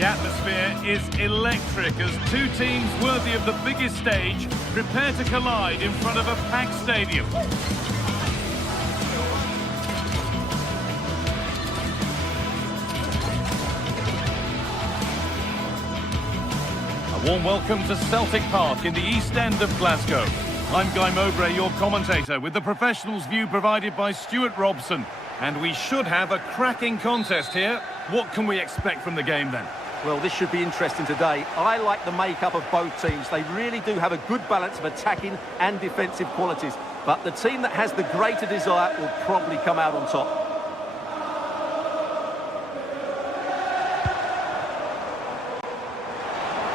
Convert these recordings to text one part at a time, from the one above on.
The atmosphere is electric as two teams worthy of the biggest stage prepare to collide in front of a packed stadium. A warm welcome to Celtic Park in the East End of Glasgow. I'm Guy Mowbray, your commentator, with the professionals' view provided by Stuart Robson. And we should have a cracking contest here. What can we expect from the game then? Well, this should be interesting today. I like the makeup of both teams. They really do have a good balance of attacking and defensive qualities. But the team that has the greater desire will probably come out on top.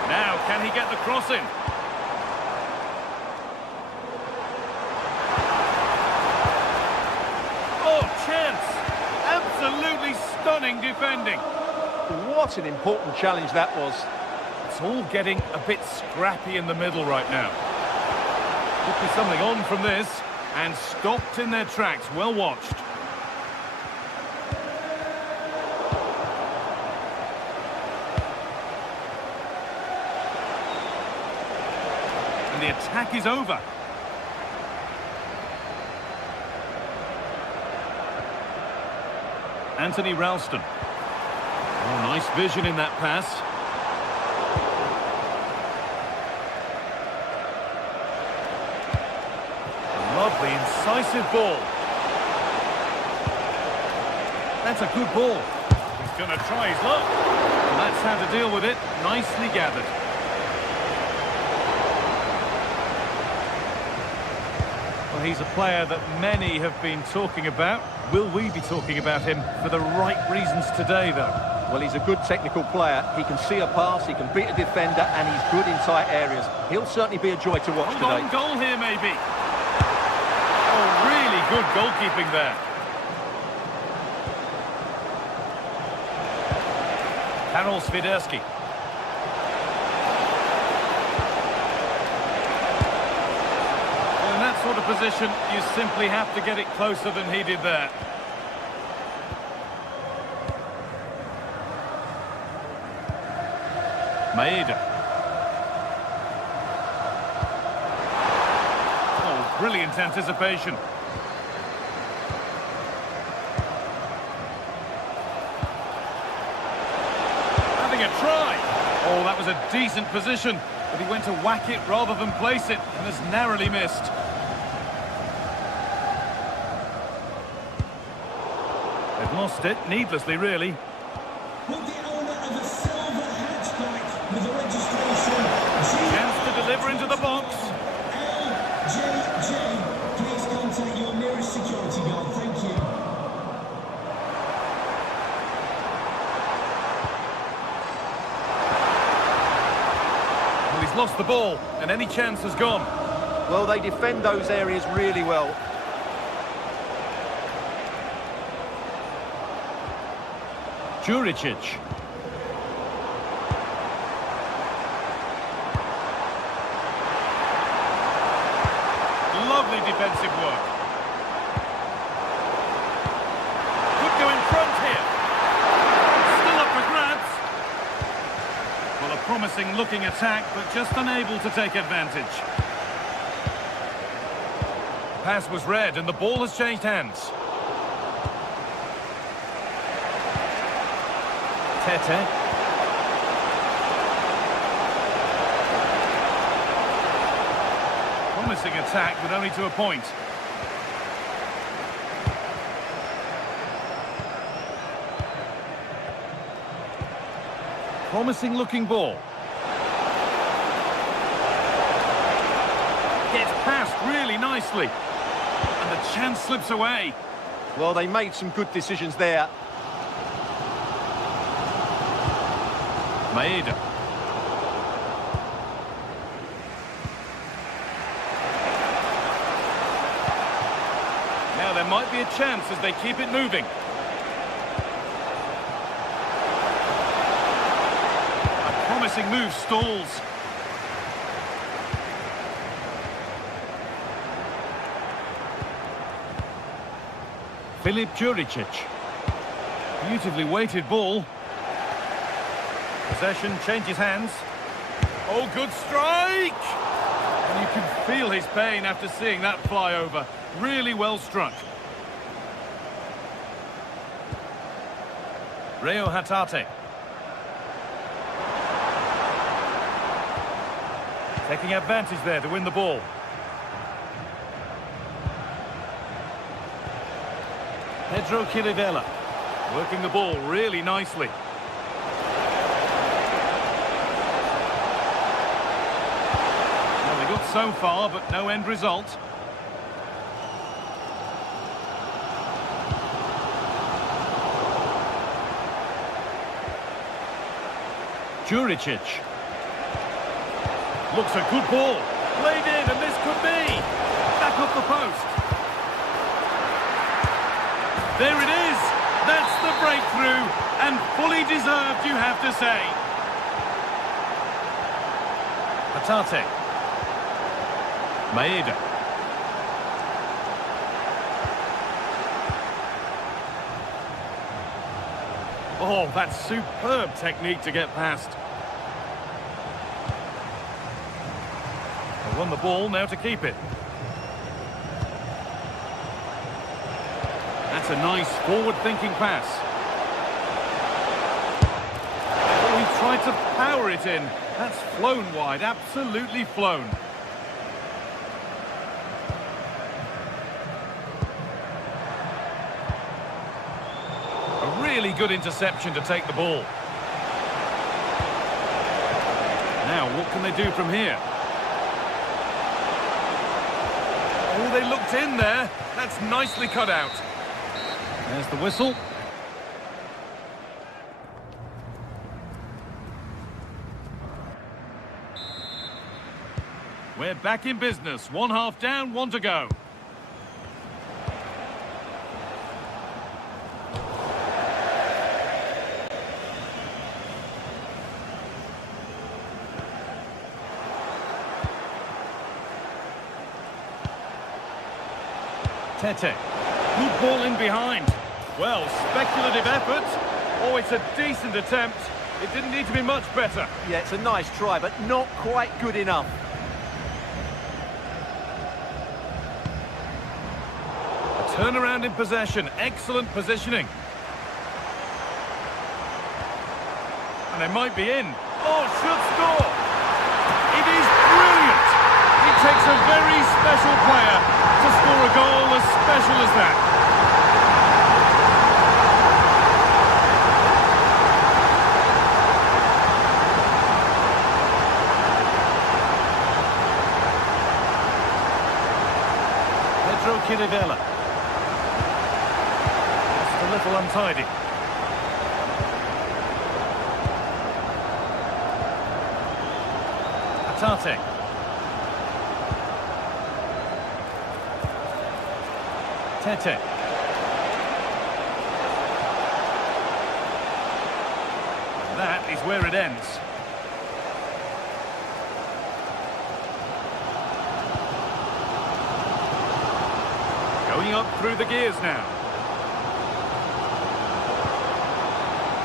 Now, can he get the cross in? Oh, chance! Absolutely stunning defending. What an important challenge that was. It's all getting a bit scrappy in the middle right now. Could be something on from this, and stopped in their tracks. Well watched. And the attack is over. Anthony Ralston. Oh, nice vision in that pass. A lovely, incisive ball. That's a good ball. He's going to try his luck. And that's how to deal with it. Nicely gathered. Well, he's a player that many have been talking about. Will we be talking about him for the right reasons today, though? Well, he's a good technical player. He can see a pass, he can beat a defender, and he's good in tight areas. He'll certainly be a joy to watch today. Hold on, goal here, maybe. Oh, really good goalkeeping there. Karol Swiderski. In that sort of position, you simply have to get it closer than he did there. Maeda. Oh, brilliant anticipation. Having a try. Oh, that was a decent position, but he went to whack it rather than place it, and has narrowly missed. They've lost it, needlessly, really. Chance to deliver into the box. Please contact your nearest security guard. Thank you. Well, he's lost the ball, and any chance has gone. Well, they defend those areas really well. Juricic. Lovely defensive work. Could go in front here. Still up for grabs. Well, a promising looking attack, but just unable to take advantage. Pass was read and the ball has changed hands. Tete. Promising attack, but only to a point. Promising looking ball. Gets past really nicely. And the chance slips away. Well, they made some good decisions there. Maeda. Now there might be a chance as they keep it moving. A promising move stalls. Filip Juricic. Beautifully weighted ball. Possession changes hands. Oh, good strike! And you can feel his pain after seeing that fly over. Really well struck. Reo Hatate. Taking advantage there to win the ball. Pedro Chirivella. Working the ball really nicely. Well, they got so far, but no end result. Juricic. Looks a good ball. Played in, and this could be. Back up the post. There it is. That's the breakthrough. And fully deserved, you have to say. Hatate. Maeda. Oh, that's superb technique to get past. They won the ball, now to keep it. That's a nice forward-thinking pass. Oh, he tried to power it in. That's flown wide, absolutely flown. Really good interception to take the ball. Now, what can they do from here? Oh, they looked in there. That's nicely cut out. There's the whistle. We're back in business. 1 half down, 1 to go. Tete. Good ball in behind. Well, speculative effort. Oh, it's a decent attempt. It didn't need to be much better. Yeah, it's a nice try, but not quite good enough. A turnaround in possession. Excellent positioning. And they might be in. Oh, should score. It is brilliant. It takes a very special player to score a goal as special as that. Pedro Chirivella. Just a little untidy. Hatate. Tete. That is where it ends. Going up through the gears now.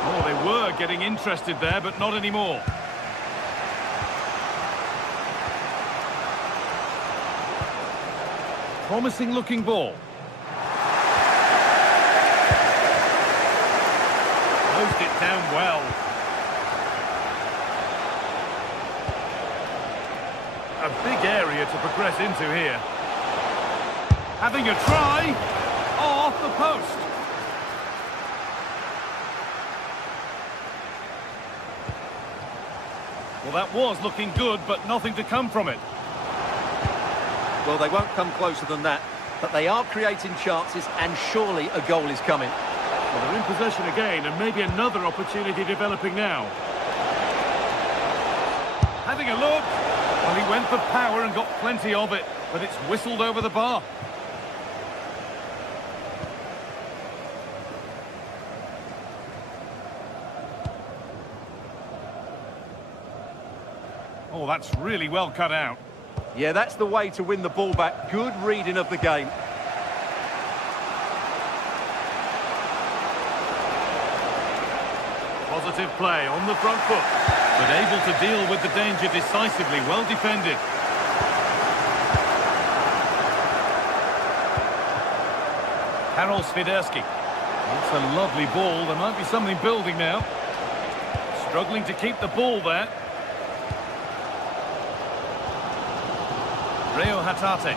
Oh, they were getting interested there, but not anymore. Promising looking ball. Closed it down well. A big area to progress into here. Having a try. Oh, off the post. Well, that was looking good, but nothing to come from it. Well, they won't come closer than that, but they are creating chances, and surely a goal is coming. Well, they're in possession again, and maybe another opportunity developing now. Having a look. Well, he went for power and got plenty of it, but it's whistled over the bar. Oh, that's really well cut out. Yeah, that's the way to win the ball back. Good reading of the game. Positive play on the front foot, but able to deal with the danger decisively. Well defended. Karol Swiderski. That's a lovely ball. There might be something building now. Struggling to keep the ball there. Reo Hatate.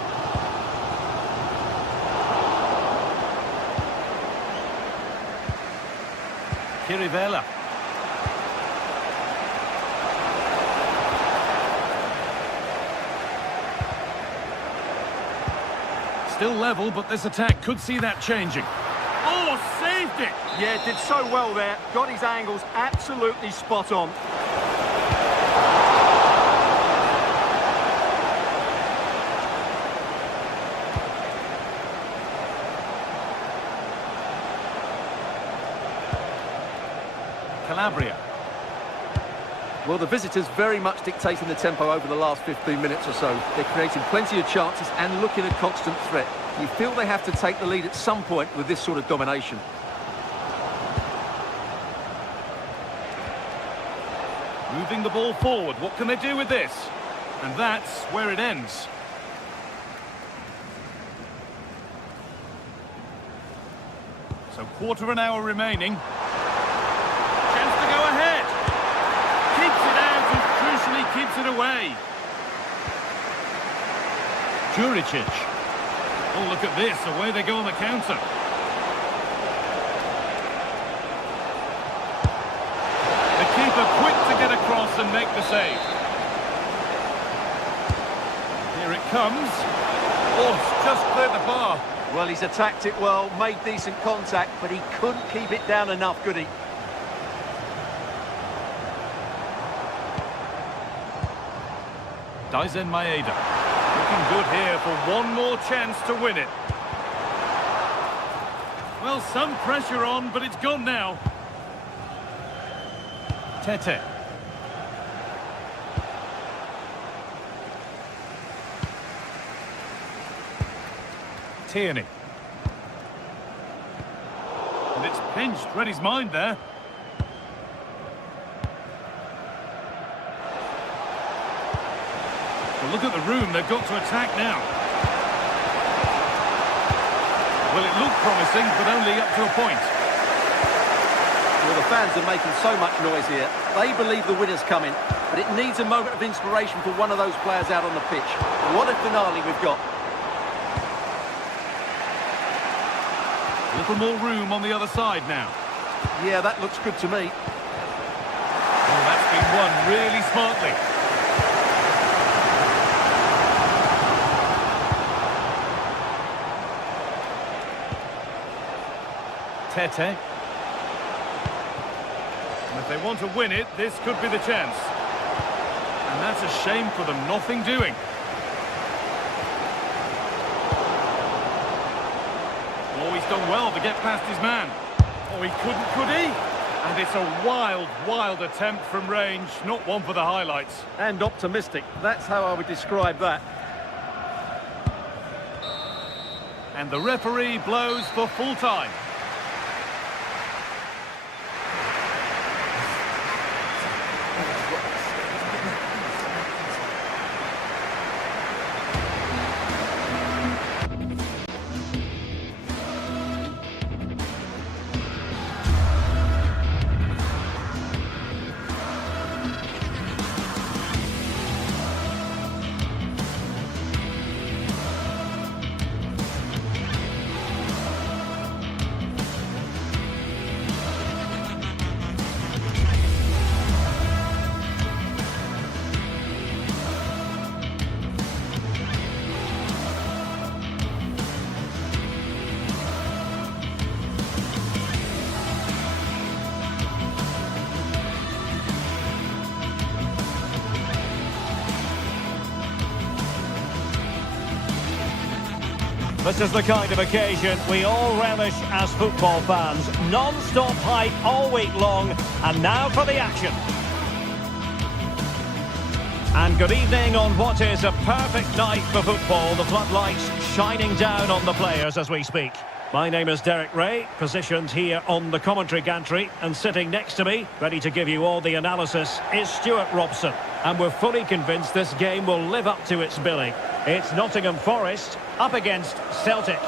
Kirivela. Still level, but this attack could see that changing. Oh, saved it! Yeah, did so well there. Got his angles absolutely spot on. Calabria. Well, the visitors very much dictating the tempo over the last 15 minutes or so. They're creating plenty of chances and looking a constant threat. You feel they have to take the lead at some point with this sort of domination. Moving the ball forward. What can they do with this? And that's where it ends. So quarter of an hour remaining. Chance to go ahead. Keeps it out and crucially keeps it away. Juricic. Oh, look at this. Away they go on the counter. The keeper quick to get across and make the save. Here it comes. Oh, it's just cleared the bar. Well, he's attacked it well, made decent contact, but he couldn't keep it down enough, could he? Daizen Maeda. Looking good here for one more chance to win it. Well, some pressure on, but it's gone now. Tete. Tierney. And it's pinched, read his mind there. Well, look at the room, they've got to attack now. Well, it looked promising, but only up to a point. Well, the fans are making so much noise here. They believe the winner's coming, but it needs a moment of inspiration for one of those players out on the pitch. What a finale we've got. A little more room on the other side now. Yeah, that looks good to me. Oh, that's been won really smartly. Tete. And if they want to win it, this could be the chance. And that's a shame for them, nothing doing. Oh, he's done well to get past his man. Oh, he couldn't, could he? And it's a wild, wild attempt from range, not one for the highlights. And optimistic. That's how I would describe that. And the referee blows for full time. This is the kind of occasion we all relish as football fans. Non-stop hype all week long, and now for the action. And good evening on what is a perfect night for football. The floodlights shining down on the players as we speak. My name is Derek Ray, positioned here on the commentary gantry, and sitting next to me, ready to give you all the analysis, is Stuart Robson. And we're fully convinced this game will live up to its billing. It's Nottingham Forest up against Celtic.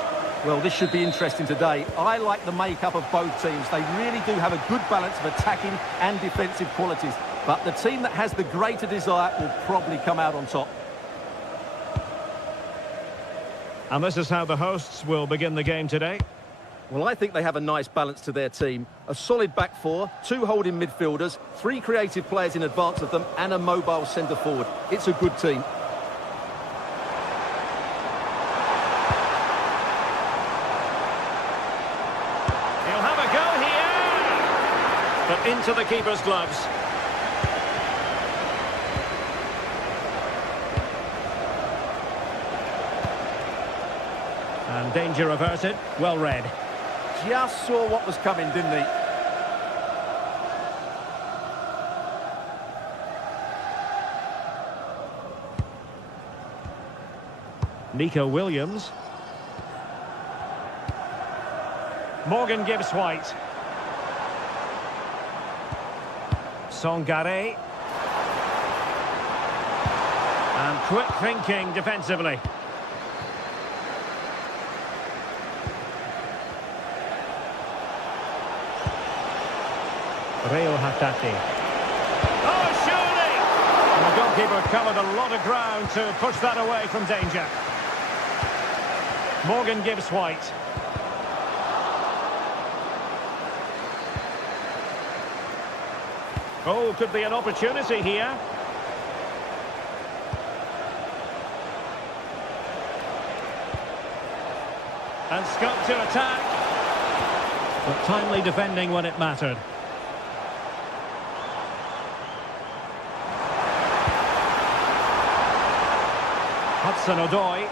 Well, this should be interesting today. I like the makeup of both teams. They really do have a good balance of attacking and defensive qualities. But the team that has the greater desire will probably come out on top. And this is how the hosts will begin the game today. Well, I think they have a nice balance to their team. A solid back four, 2 holding midfielders, 3 creative players in advance of them, and a mobile centre forward. It's a good team. He'll have a go here! But into the keeper's gloves. And danger averted. Well read. Just saw what was coming, didn't he? Nico Williams. Morgan Gibbs White. Songare. And quick thinking defensively. Real Hatati. Oh, surely! And the goalkeeper covered a lot of ground to push that away from danger. Morgan Gibbs White. Oh, could be an opportunity here. And scope to attack. But timely defending when it mattered. Hudson-Odoi.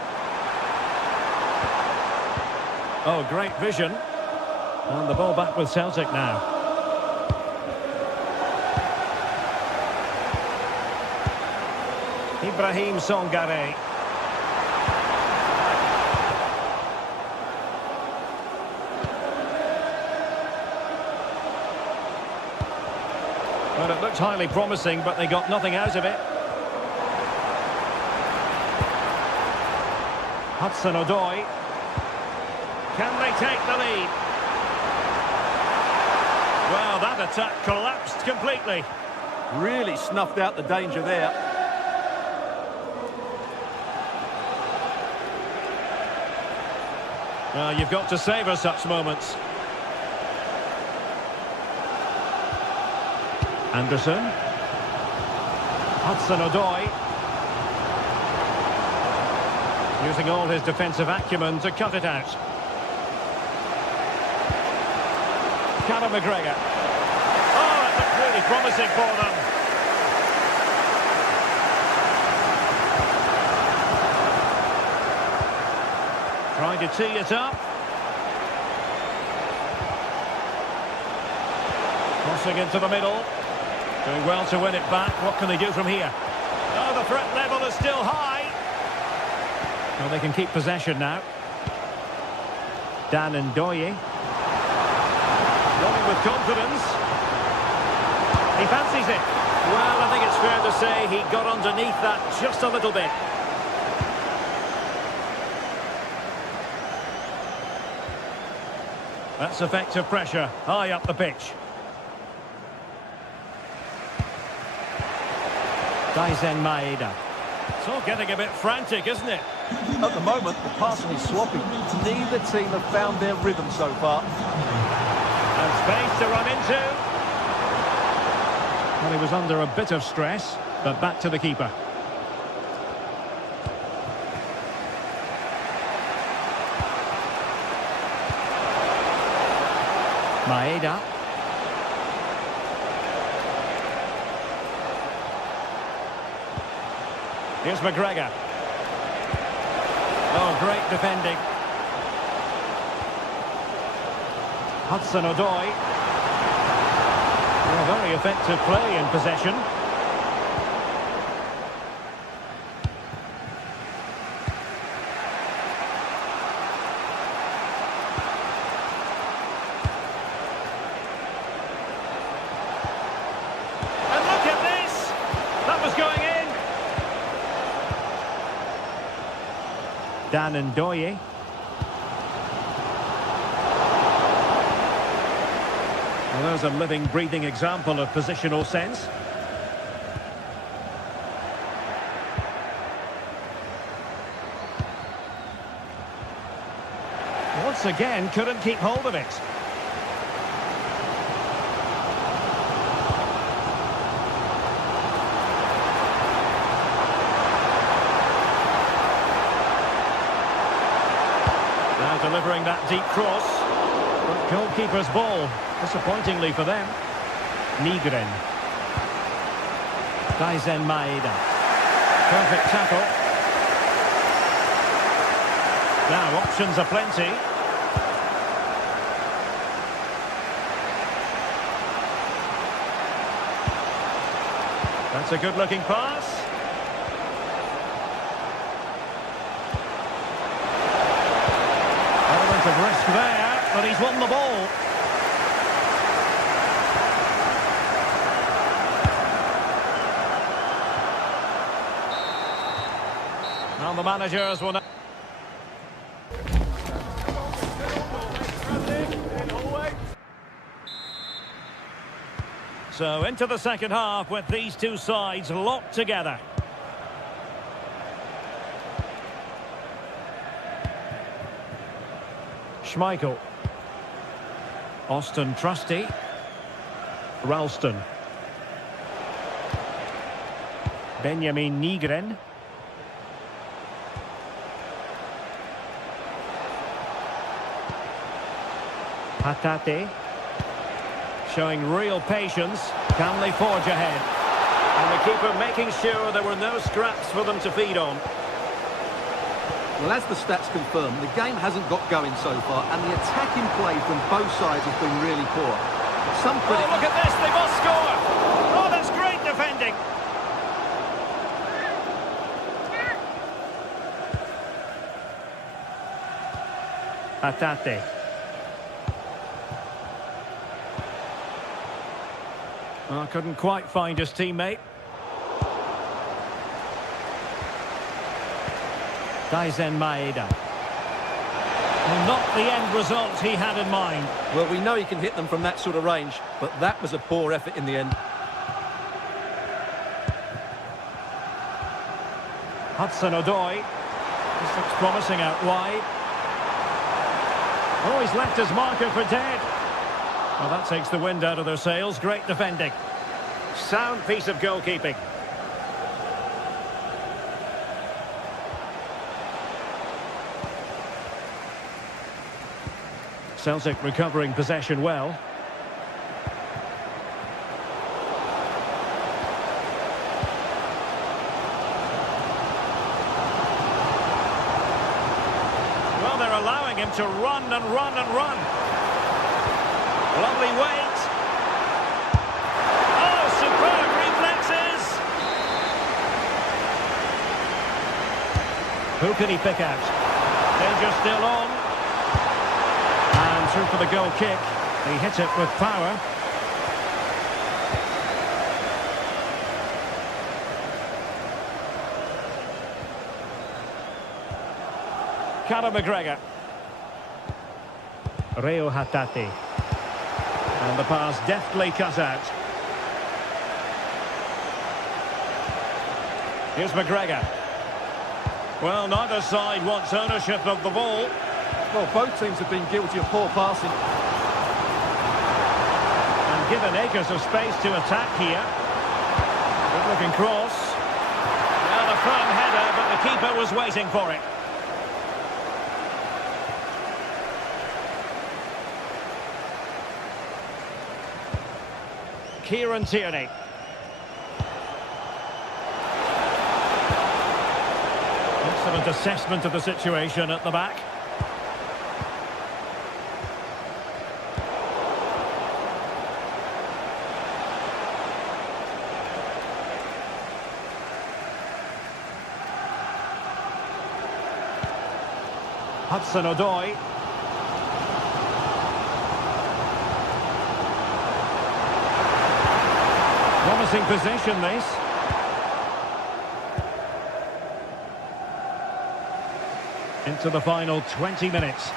Oh, great vision. And the ball back with Celtic now. Ibrahim Songare. Well, it looked highly promising, but they got nothing out of it. Hudson-Odoi. Can they take the lead? Well, that attack collapsed completely. Really snuffed out the danger there. Well, you've got to savour such moments. Anderson. Hudson-Odoi. Using all his defensive acumen to cut it out. Conor McGregor. Oh, it looked really promising for them. Trying to tee it up. Crossing into the middle. Doing well to win it back. What can they do from here? Oh, the threat level is still high. Well, they can keep possession now. Dan Ndoye. Running with confidence. He fancies it. Well, I think it's fair to say he got underneath that just a little bit. That's effective pressure, high up the pitch. Daisen Maeda. It's all getting a bit frantic, isn't it? At the moment, the passing is swapping. Neither team have found their rhythm so far. And space to run into. Well, he was under a bit of stress, but back to the keeper. Maeda. Here's McGregor. Oh, great defending. Hudson-Odoi. Well, very effective play in possession. That was going in. Dan Ndoye. Well, there's a living, breathing example of positional sense. Once again, couldn't keep hold of it. Now delivering that deep cross. But goalkeeper's ball, disappointingly for them. Nigren. Daisen Maeda. Perfect tackle. Now options are plenty. That's a good-looking pass. Element of risk there, but he's won the ball. Now the managers will... So into the second half with these two sides locked together. Schmeichel. Austin Trusty. Ralston. Benjamin Nigren. Hatate. Showing real patience. Can they forge ahead? And the keeper making sure there were no scraps for them to feed on. Well, as the stats confirm, the game hasn't got going so far, and the attacking play from both sides has been really poor. Some critics... Oh, look at this, they must score! Oh, that's great defending! Hatate. Well, couldn't quite find his teammate. Daisen Maeda. Well, not the end result he had in mind. Well, we know he can hit them from that sort of range, but that was a poor effort in the end. Hudson-Odoi. This looks promising out wide. Oh, he's left his marker for dead. Well, that takes the wind out of their sails. Great defending. Sound piece of goalkeeping. Celtic recovering possession well. Well, they're allowing him to run and run and run. Lovely weight. Oh, superb reflexes. Who can he pick out? Danger still on. And through for the goal kick. He hits it with power. Callum McGregor. Reo Hatate. And the pass deftly cut out. Here's McGregor. Well, neither side wants ownership of the ball. Well, both teams have been guilty of poor passing. And given acres of space to attack here. Good-looking cross. Well, a firm header, but the keeper was waiting for it. Kieran Tierney. Excellent assessment of the situation at the back. Hudson-Odoi. Promising position, this. into the final 20 minutes.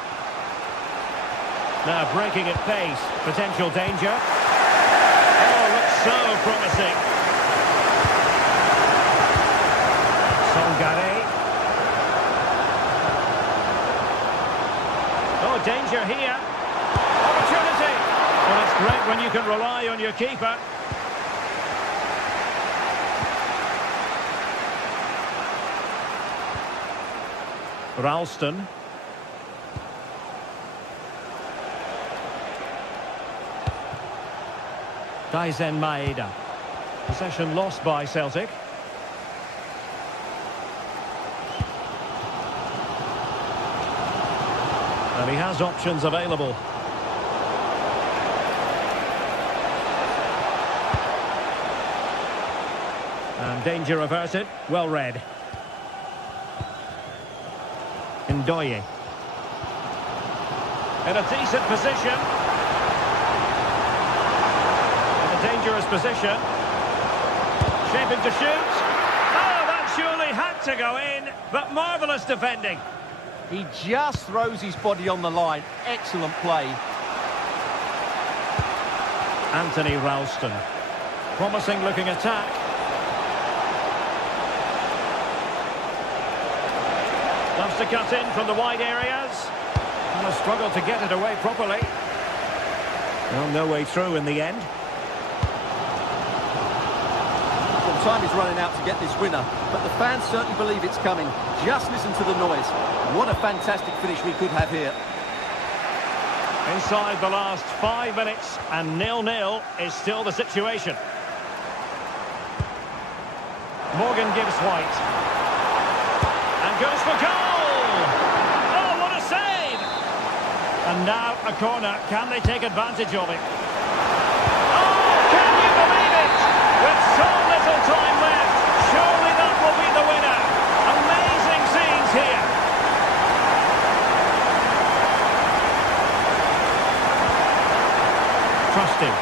Now breaking at pace, potential danger. Oh, looks so promising. Songare. Oh, danger here. Opportunity. Well, it's great when you can rely on your keeper. Ralston. Daizen Maeda. Possession lost by Celtic. And he has options available. And danger averted. Well read. Ndoye. In a decent position. In a dangerous position. Shaping to shoot. Oh, that surely had to go in, but marvellous defending. He just throws his body on the line. Excellent play. Anthony Ralston. Promising looking attack. Loves to cut in from the wide areas. And a struggle to get it away properly. Well, no way through in the end. Well, time is running out to get this winner, but the fans certainly believe it's coming. Just listen to the noise. What a fantastic finish we could have here. Inside the last 5 minutes, and 0-0 is still the situation. Morgan gives White. And goes for goal! Oh, what a save! And now a corner. Can they take advantage of it? Oh, can you believe it? With so little time left, surely that will be the winner. Amazing scenes here. Trust him.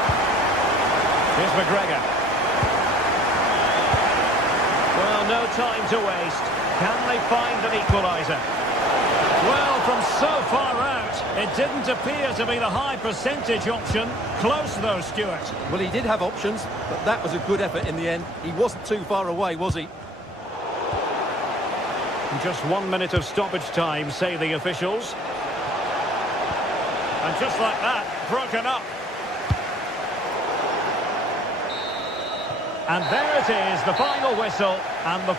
Here's McGregor. Well, no time to waste. Can they find an equaliser? Well, from so far out, it didn't appear to be the high percentage option. Close though, Stuart. Well, he did have options, but that was a good effort in the end. He wasn't too far away, was he? And just 1 minute of stoppage time, say the officials. And just like that, broken up. And there it is, the final whistle, and the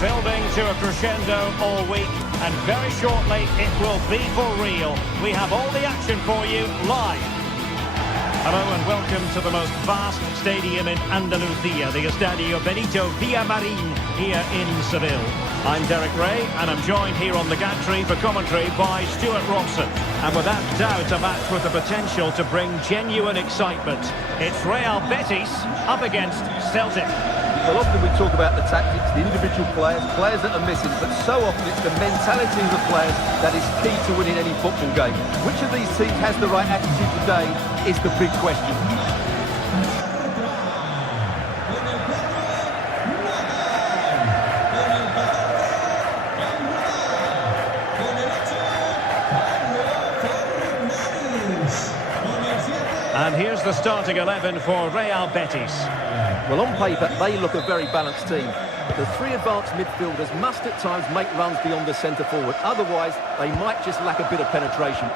building to a crescendo all week, and very shortly it will be for real. We have all the action for you live. Hello and welcome to the most vast stadium in Andalusia, the Estadio Benito Villamarin here in Seville. I'm Derek Ray, and I'm joined here on the gantry for commentary by Stuart Robson. And without doubt, a match with the potential to bring genuine excitement. It's Real Betis up against Celtic. Well, often we talk about the tactics, the individual players that are missing, but so often it's the mentality of the players that is key to winning any football game. Which of these teams has the right attitude today is the big question. And here's the starting 11 for Real Betis. Well, on paper, they look a very balanced team. But the three advanced midfielders must at times make runs beyond the centre-forward. Otherwise, they might just lack a bit of penetration.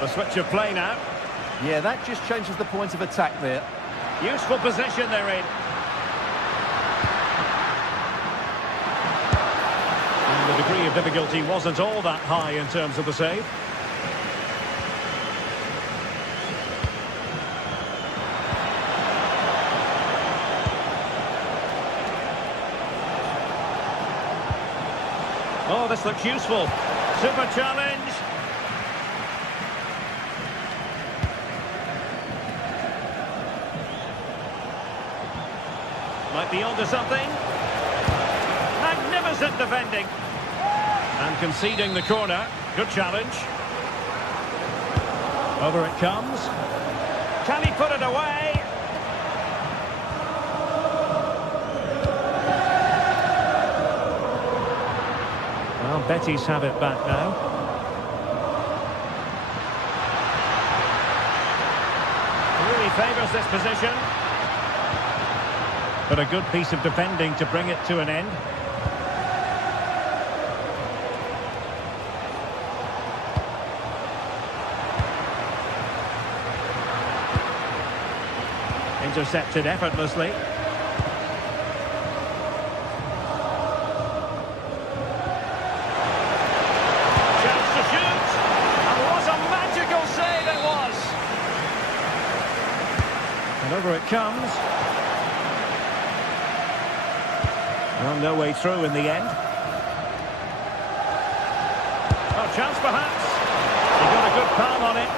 The switch of play now. Yeah, that just changes the point of attack there. Useful position they're in. And the degree of difficulty wasn't all that high in terms of the save. Oh, this looks useful. Super challenge. Might be onto something. Magnificent defending. And conceding the corner. Good challenge. Over it comes. Can he put it away? Well, Betis have it back now. Really favours this position. But a good piece of defending to bring it to an end. Intercepted effortlessly. Chance to shoot. And what a magical save it was. And over it comes. Well, no way through in the end. Oh, chance perhaps. He got a good palm on it.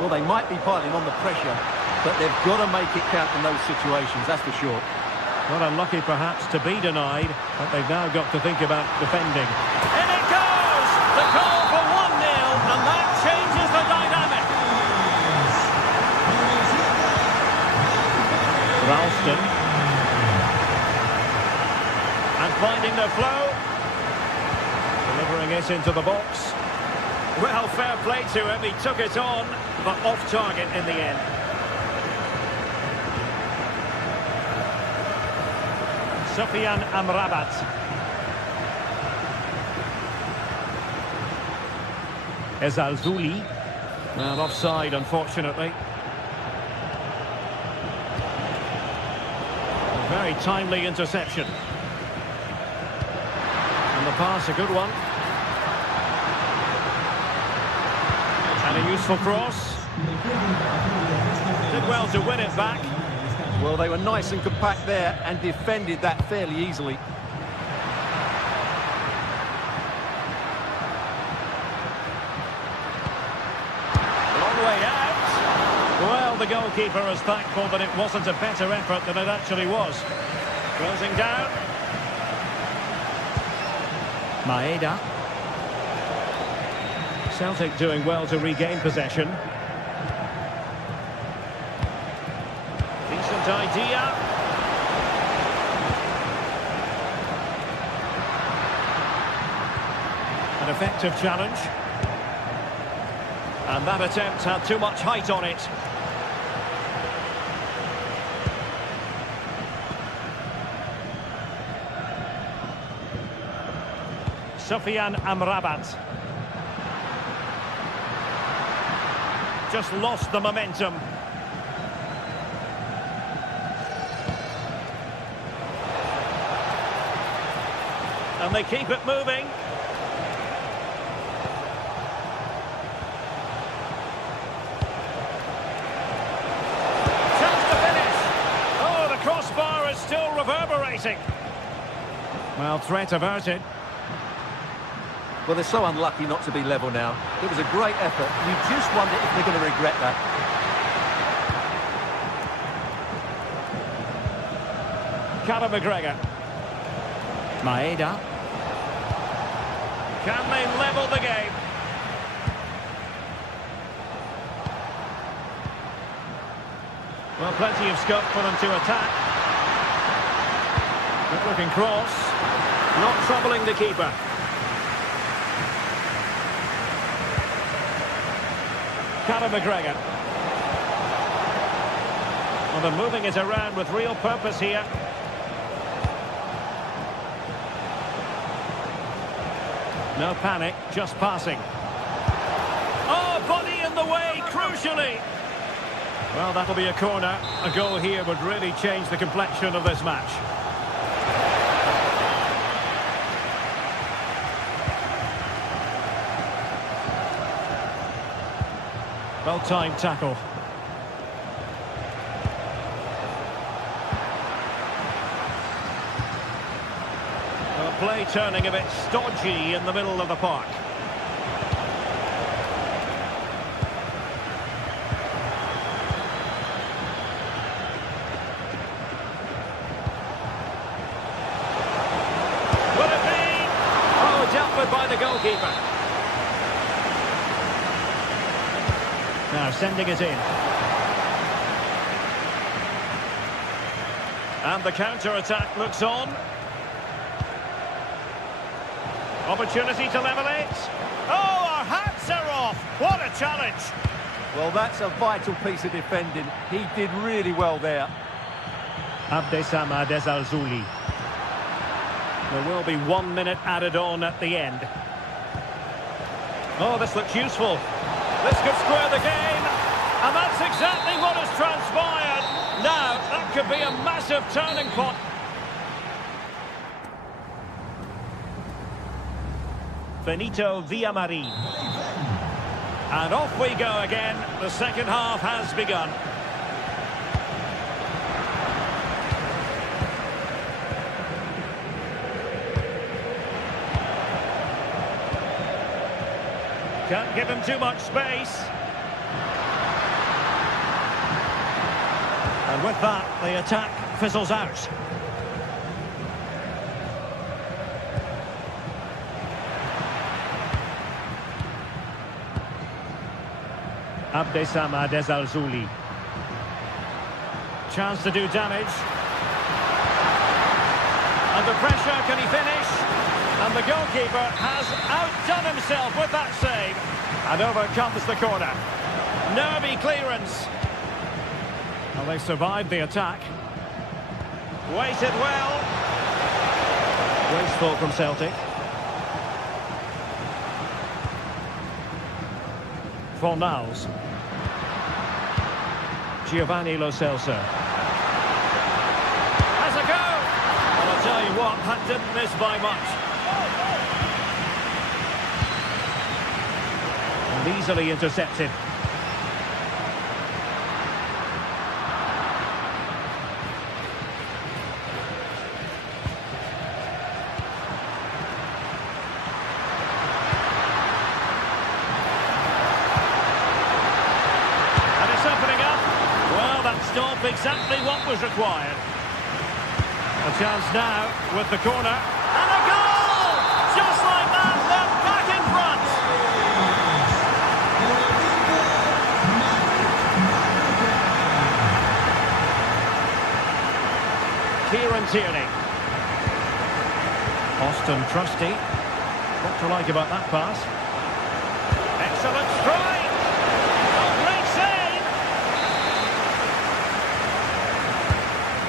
Well, they might be piling on the pressure, but they've got to make it count in those situations, that's for sure. Not unlucky perhaps to be denied, but they've now got to think about defending. In it goes! The goal for 1-0, and that changes the dynamic. Ralston. And finding the flow. Delivering it into the box. Well, fair play to him, he took it on, but off target in the end. Sufyan Amrabat. Ezalzouli. Well, offside, unfortunately. A very timely interception. And the pass, a good one. And a useful cross. Did well to win it back. Well, they were nice and compact there and defended that fairly easily. Long way out. Well, the goalkeeper is thankful that it wasn't a better effort than it actually was. Closing down. Maeda. Celtic doing well to regain possession. Decent idea. An effective challenge. And that attempt had too much height on it. Sufyan Amrabat. Just lost the momentum. And they keep it moving. Chance to finish. Oh, the crossbar is still reverberating. Well, threat averted. Well, they're so unlucky not to be level now. It was a great effort. You just wonder if they're going to regret that. Callum McGregor. Maeda. Can they level the game? Well, plenty of scope for them to attack. Looking cross. Not troubling the keeper. Callum McGregor. Well, they're moving it around with real purpose here. No panic, just passing. Oh, body in the way, crucially. Well, that'll be a corner. A goal here would really change the complexion of this match. Well-timed tackle. Well, play turning a bit stodgy in the middle of the park. Will it be? Oh, dealt with by the goalkeeper. Now sending it in. And the counter-attack looks on. Opportunity to level it. Oh, our hats are off. What a challenge. Well, that's a vital piece of defending. He did really well there. Abdesam Adezalzouli. There will be 1 minute added on at the end. Oh, this looks useful. This could square the game. And that's exactly what has transpired. Now, that could be a massive turning point. Benito Villamarin. And off we go again. The second half has begun. Can't give him too much space. And with that, the attack fizzles out. Abdesam Adezalzouli. Chance to do damage. Under pressure, can he finish? And the goalkeeper has outdone himself with that save. And over comes the corner. Nervy clearance. Well, they survived the attack. Waited well. Wasteful from Celtic. Fornals. Giovanni Lo Celso. Has a go! Well, I'll tell you what, that didn't miss by much. And easily intercepted. Exactly what was required. A chance now with the corner. And a goal! Just like that, they're back in front. Kieran Tierney. Austin Trusty. What to like about that pass? Excellent strike!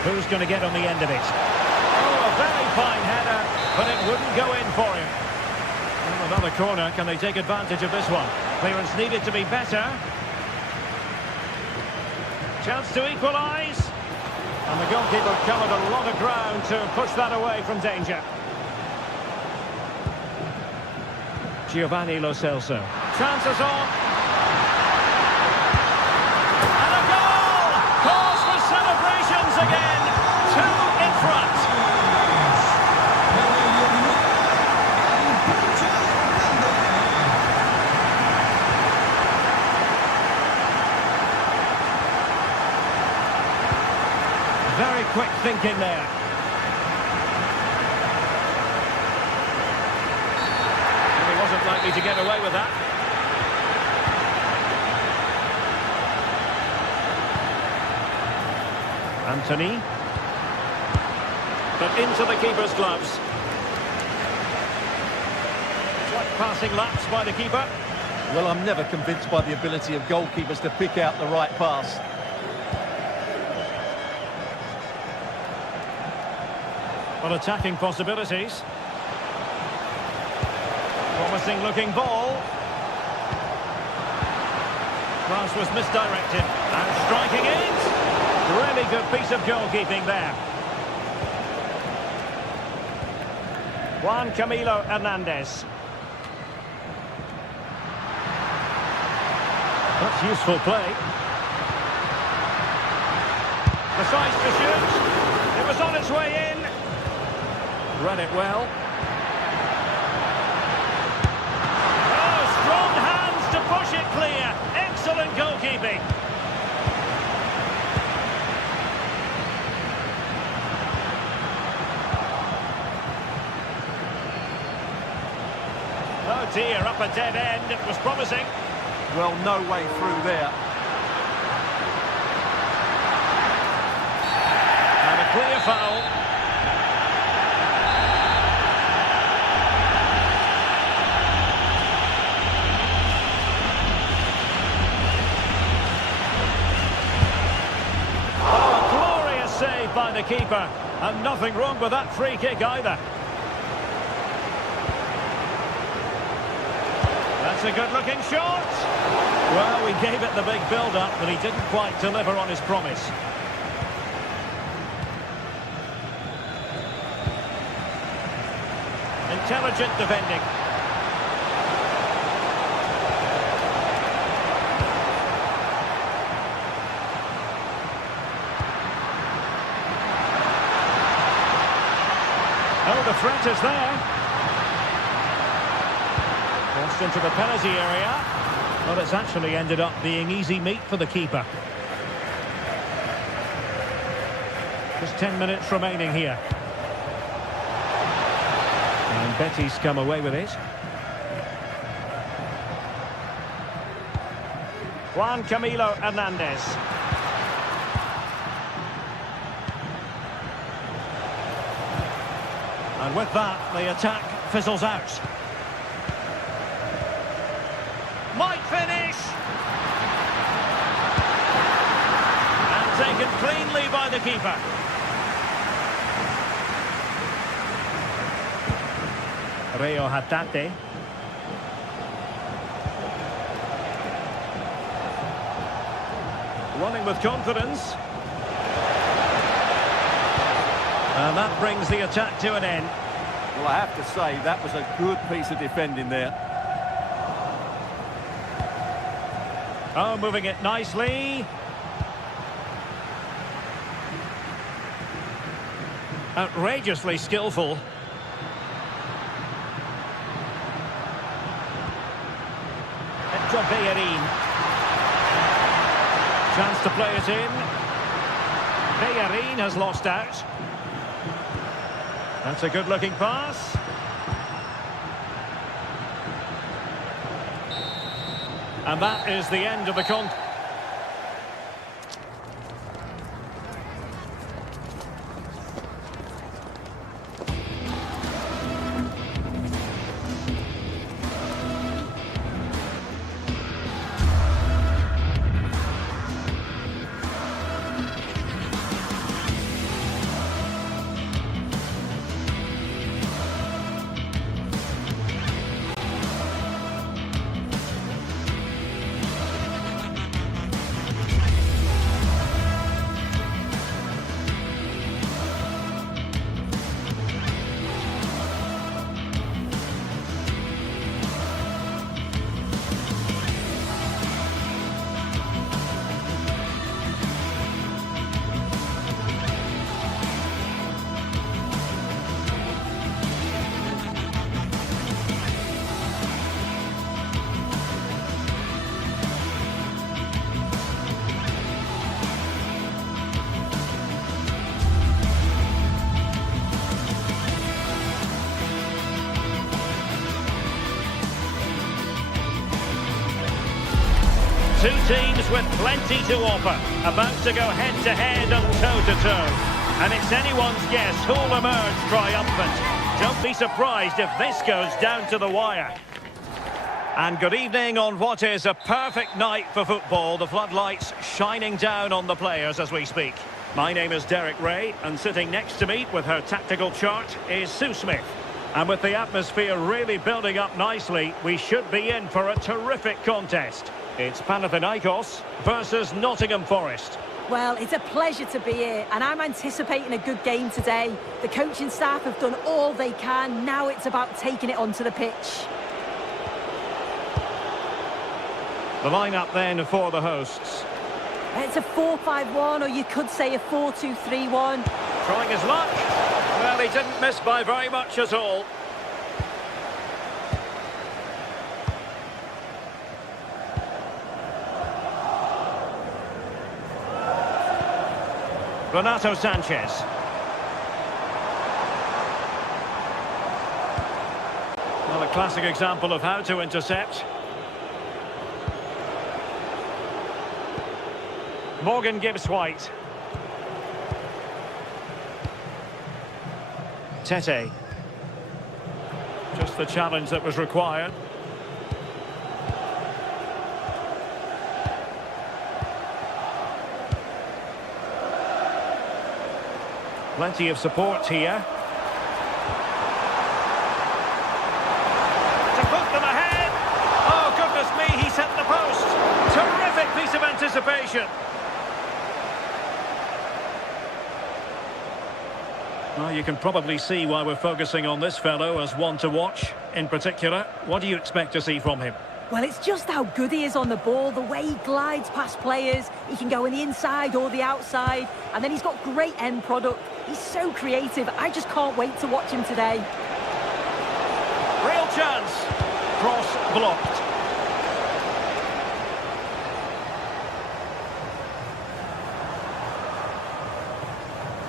Who's going to get on the end of it? Oh, a very fine header, but it wouldn't go in for him. Well, another corner. Can they take advantage of this one? Clearance needed to be better. Chance to equalise. And the goalkeeper covered a lot of ground to push that away from danger. Giovanni Lo Celso. Chances on. And a goal! Cause for celebrations again. Two in front. Very quick thinking there. And he wasn't likely to get away with that. Anthony. but into the keeper's gloves. Slight passing lapse by the keeper. Well, I'm never convinced by the ability of goalkeepers to pick out the right pass. Well, attacking possibilities. Promising looking ball. Pass was misdirected. And striking it. Really good piece of goalkeeping there. Juan Camilo Hernandez. That's useful play. Decides to shoot. It was on its way in. Read it well. Oh, strong hands to push it clear. Excellent goalkeeping. Oh dear, up a dead end. It was promising. Well, no way through there. And a clear foul. Saved by the keeper, and nothing wrong with that free kick either. That's a good-looking shot. Well, we gave it the big build-up, but he didn't quite deliver on his promise. Intelligent defending. Oh, the threat is there. Crossed into the penalty area. Well, it's actually ended up being easy meat for the keeper. Just 10 minutes remaining here. And Betis come away with it. Juan Camilo Hernandez. And with that, the attack fizzles out. Might finish! And taken cleanly by the keeper. Rio Hatate. Running with confidence. And that brings the attack to an end. Well, I have to say, that was a good piece of defending there. Oh, moving it nicely. Outrageously skillful. Hector Bayern. Chance to play it in. Bayern has lost out. That's a good-looking pass. And that is the end of the contest. Two teams with plenty to offer, about to go head-to-head and toe-to-toe. And it's anyone's guess who'll emerge triumphant. Don't be surprised if this goes down to the wire. And good evening on what is a perfect night for football. The floodlights shining down on the players as we speak. My name is Derek Ray, and sitting next to me with her tactical chart is Sue Smith. And with the atmosphere really building up nicely, we should be in for a terrific contest. It's Panathinaikos versus Nottingham Forest. Well, it's a pleasure to be here, and I'm anticipating a good game today. The coaching staff have done all they can. Now it's about taking it onto the pitch. The lineup then for the hosts. It's a 4-5-1, or you could say a 4-2-3-1. Trying his luck. Well, he didn't miss by very much at all. Renato Sanchez. Well, a classic example of how to intercept. Morgan Gibbs White. Tete. Just the challenge that was required. Plenty of support here. To put them ahead. Oh, goodness me, he's hit the post. Terrific piece of anticipation. Well, you can probably see why we're focusing on this fellow as one to watch. In particular, what do you expect to see from him? Well, it's just how good he is on the ball, the way he glides past players. He can go in the inside or the outside, and then he's got great end product. He's so creative. I just can't wait to watch him today. Real chance. Cross blocked.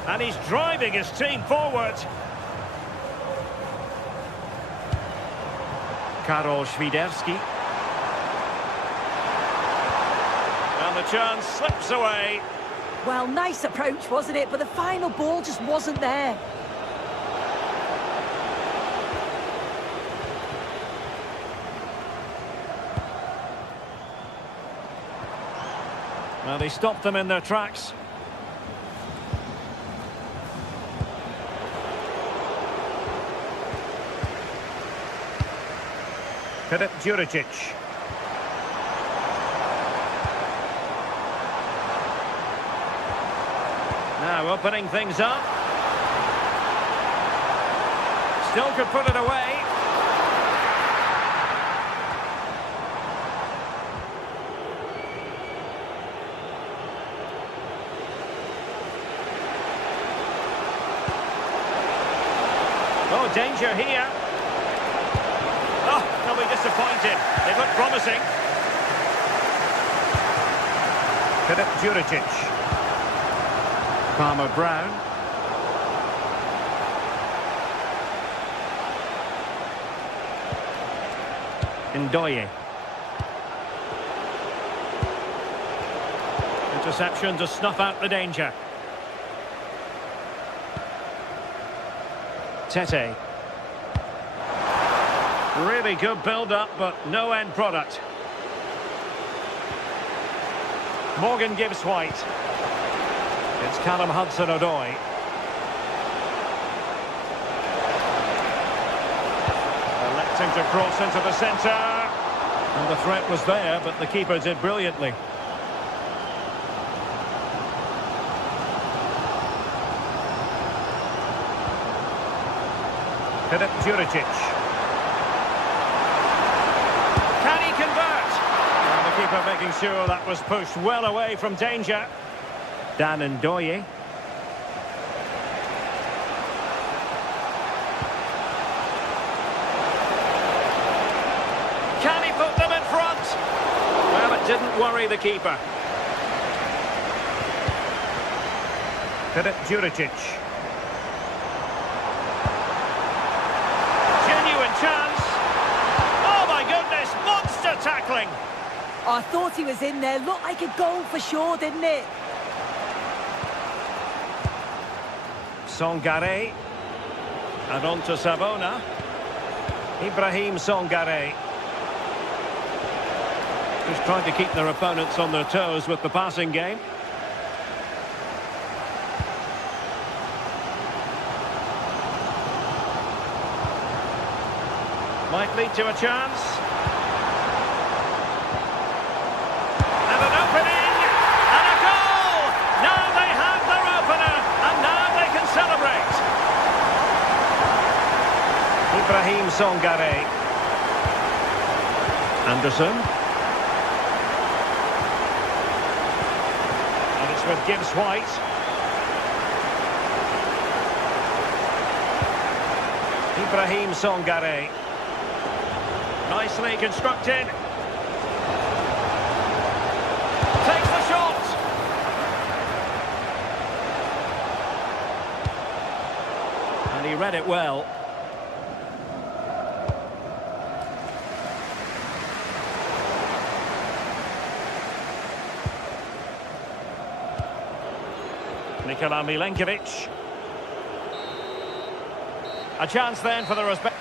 And he's driving his team forward. Karol Świderski. And the chance slips away. Well, nice approach, wasn't it? But the final ball just wasn't there. Well, they stopped them in their tracks. Filip Juricic. Now opening things up. Still could put it away. Oh, danger here. Oh, they'll be disappointed. They look promising. Filip Juricic. Palmer Brown. Ndoye. Interception to snuff out the danger. Tete. Really good build-up, but no end product. Morgan Gibbs White. It's Callum Hudson-Odoi. Electing to cross into the centre. And the threat was there, but the keeper did brilliantly. Filip Juricic. Can he convert? And the keeper making sure that was pushed well away from danger. Dan Ndoye. Can he put them in front? Well, it didn't worry the keeper. Filip Juricic. Genuine chance. Oh my goodness, monster tackling. Oh, I thought he was in there. Looked like a goal for sure, didn't it? Songare. And on to Savona. Ibrahim Songare. Just trying to keep their opponents on their toes with the passing game. Might lead to a chance. And an opening! And a goal! Now they have their opener, and now they can celebrate. Ibrahim Songare. Anderson. And it's with Gibbs White. Ibrahim Songare. Nicely constructed. Takes the shot. And he read it well. Nikola Milenkovic. A chance then for the respect.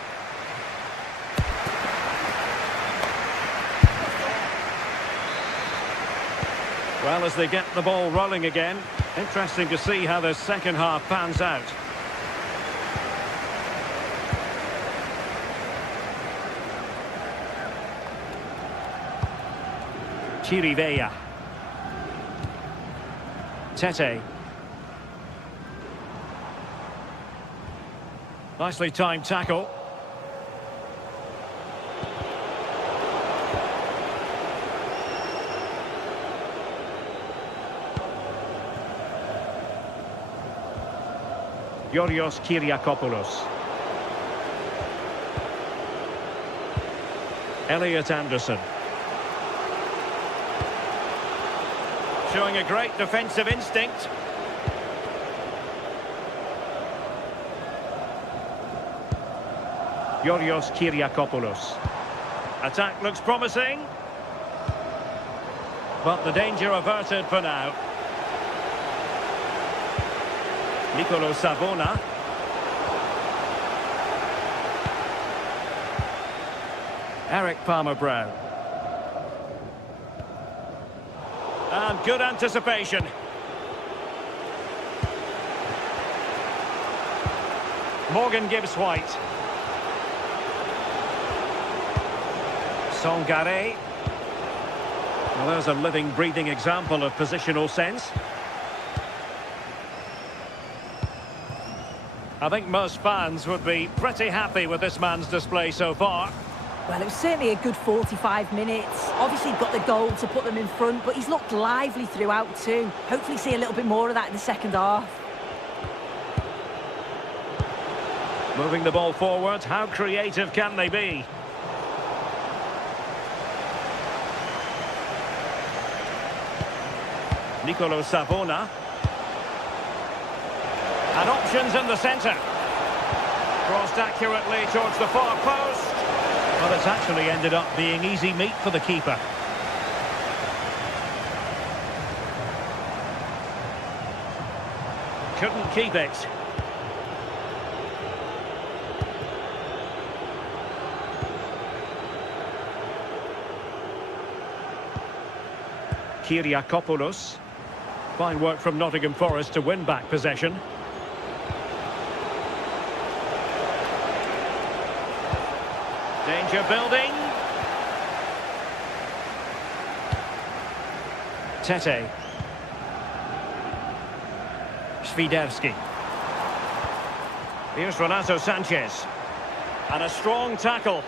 Well, as they get the ball rolling again, interesting to see how the second half pans out. Chirivella. Tete. Nicely timed tackle. Yorios Kyriakopoulos. Elliot Anderson. Showing a great defensive instinct. Yorios Kyriakopoulos. Attack looks promising. But the danger averted for now. Nicolo Savona. Eric Palmer-Brown. And good anticipation. Morgan Gibbs White. Songare. Well, there's a living, breathing example of positional sense. I think most fans would be pretty happy with this man's display so far. Well, it was certainly a good 45 minutes. Obviously, got the goal to put them in front, but he's looked lively throughout too. Hopefully see a little bit more of that in the second half. Moving the ball forward, how creative can they be? Nicolo Savona. And options in the centre. Crossed accurately towards the far post. Well, it's actually ended up being easy meat for the keeper. Couldn't keep it. Kyriakopoulos. Fine work from Nottingham Forest to win back possession. Danger building. Tete. Swiderski. Here's Renato Sanchez. And a strong tackle.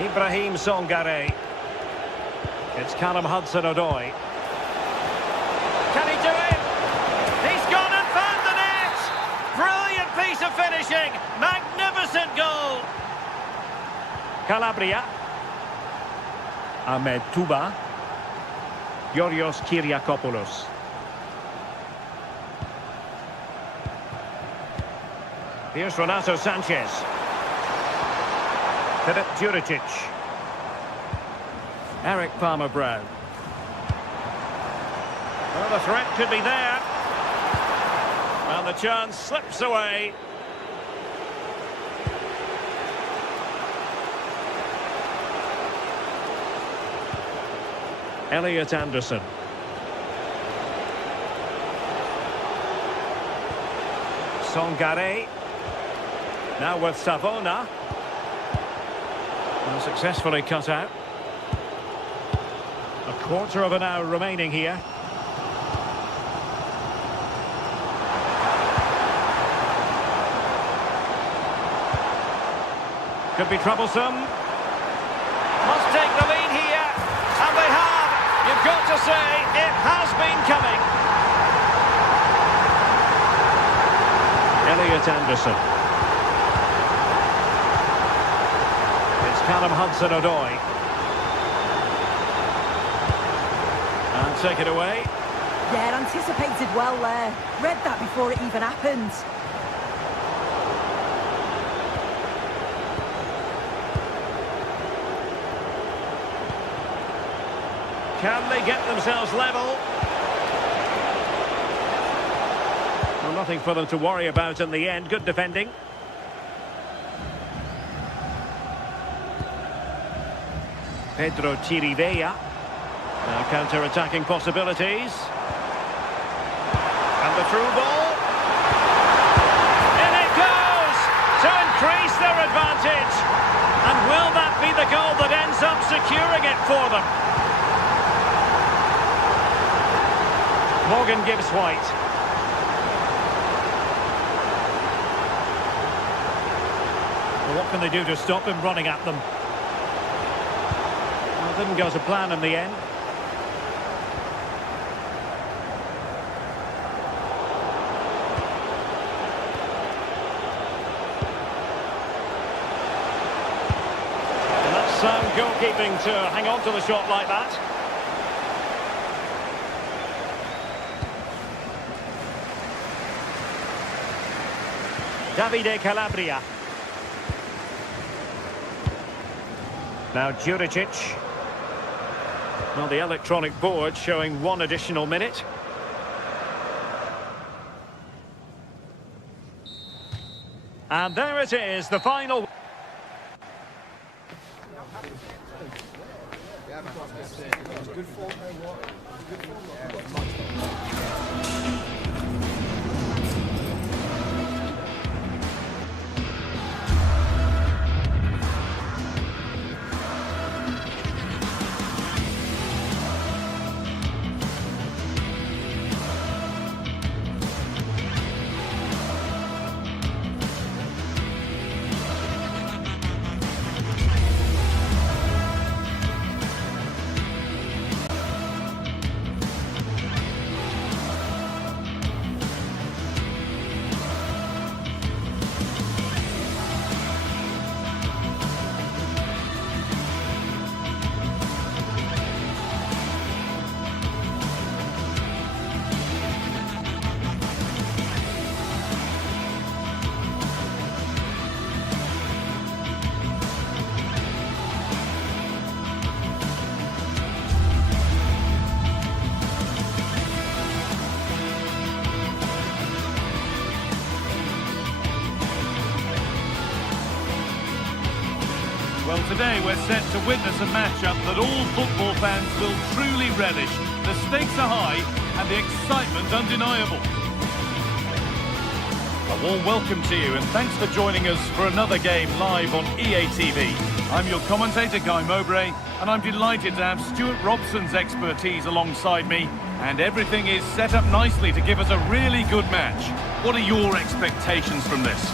Ibrahim Songare. It's Callum Hudson-Odoi. Can he do it? He's gone and found the net! Brilliant piece of finishing! Magnificent goal! Calabria. Ahmed Touba. Yorios Kyriakopoulos. Here's Renato Sanchez. Philip Juricic. Eric Palmer-Brown. Well, the threat could be there. And the chance slips away. Elliot Anderson. Songare. Now with Savona. And successfully cut out. A quarter of an hour remaining here. Could be troublesome. Must take the lead here. And they have. You've got to say, it has been coming. Elliot Anderson. It's Callum Hudson-Odoi. And take it away. Yeah, anticipated well there. Read that before it even happened. Can they get themselves level? Well, nothing for them to worry about in the end. Good defending. Pedro Chirivella. Now counter-attacking possibilities. And the through ball. In it goes! To increase their advantage. And will that be the goal that ends up securing it for them? Morgan Gibbs White. Well, what can they do to stop him running at them? Well, it didn't go to plan in the end. And that's sound goalkeeping to hang on to the shot like that. Davide Calabria. Now Juricic. Well, the electronic board showing one additional minute. And there it is, the final. Well, today we're set to witness a matchup that all football fans will truly relish. The stakes are high and the excitement undeniable. A warm welcome to you and thanks for joining us for another game live on EA TV. I'm your commentator, Guy Mowbray, and I'm delighted to have Stuart Robson's expertise alongside me, and everything is set up nicely to give us a really good match. What are your expectations from this?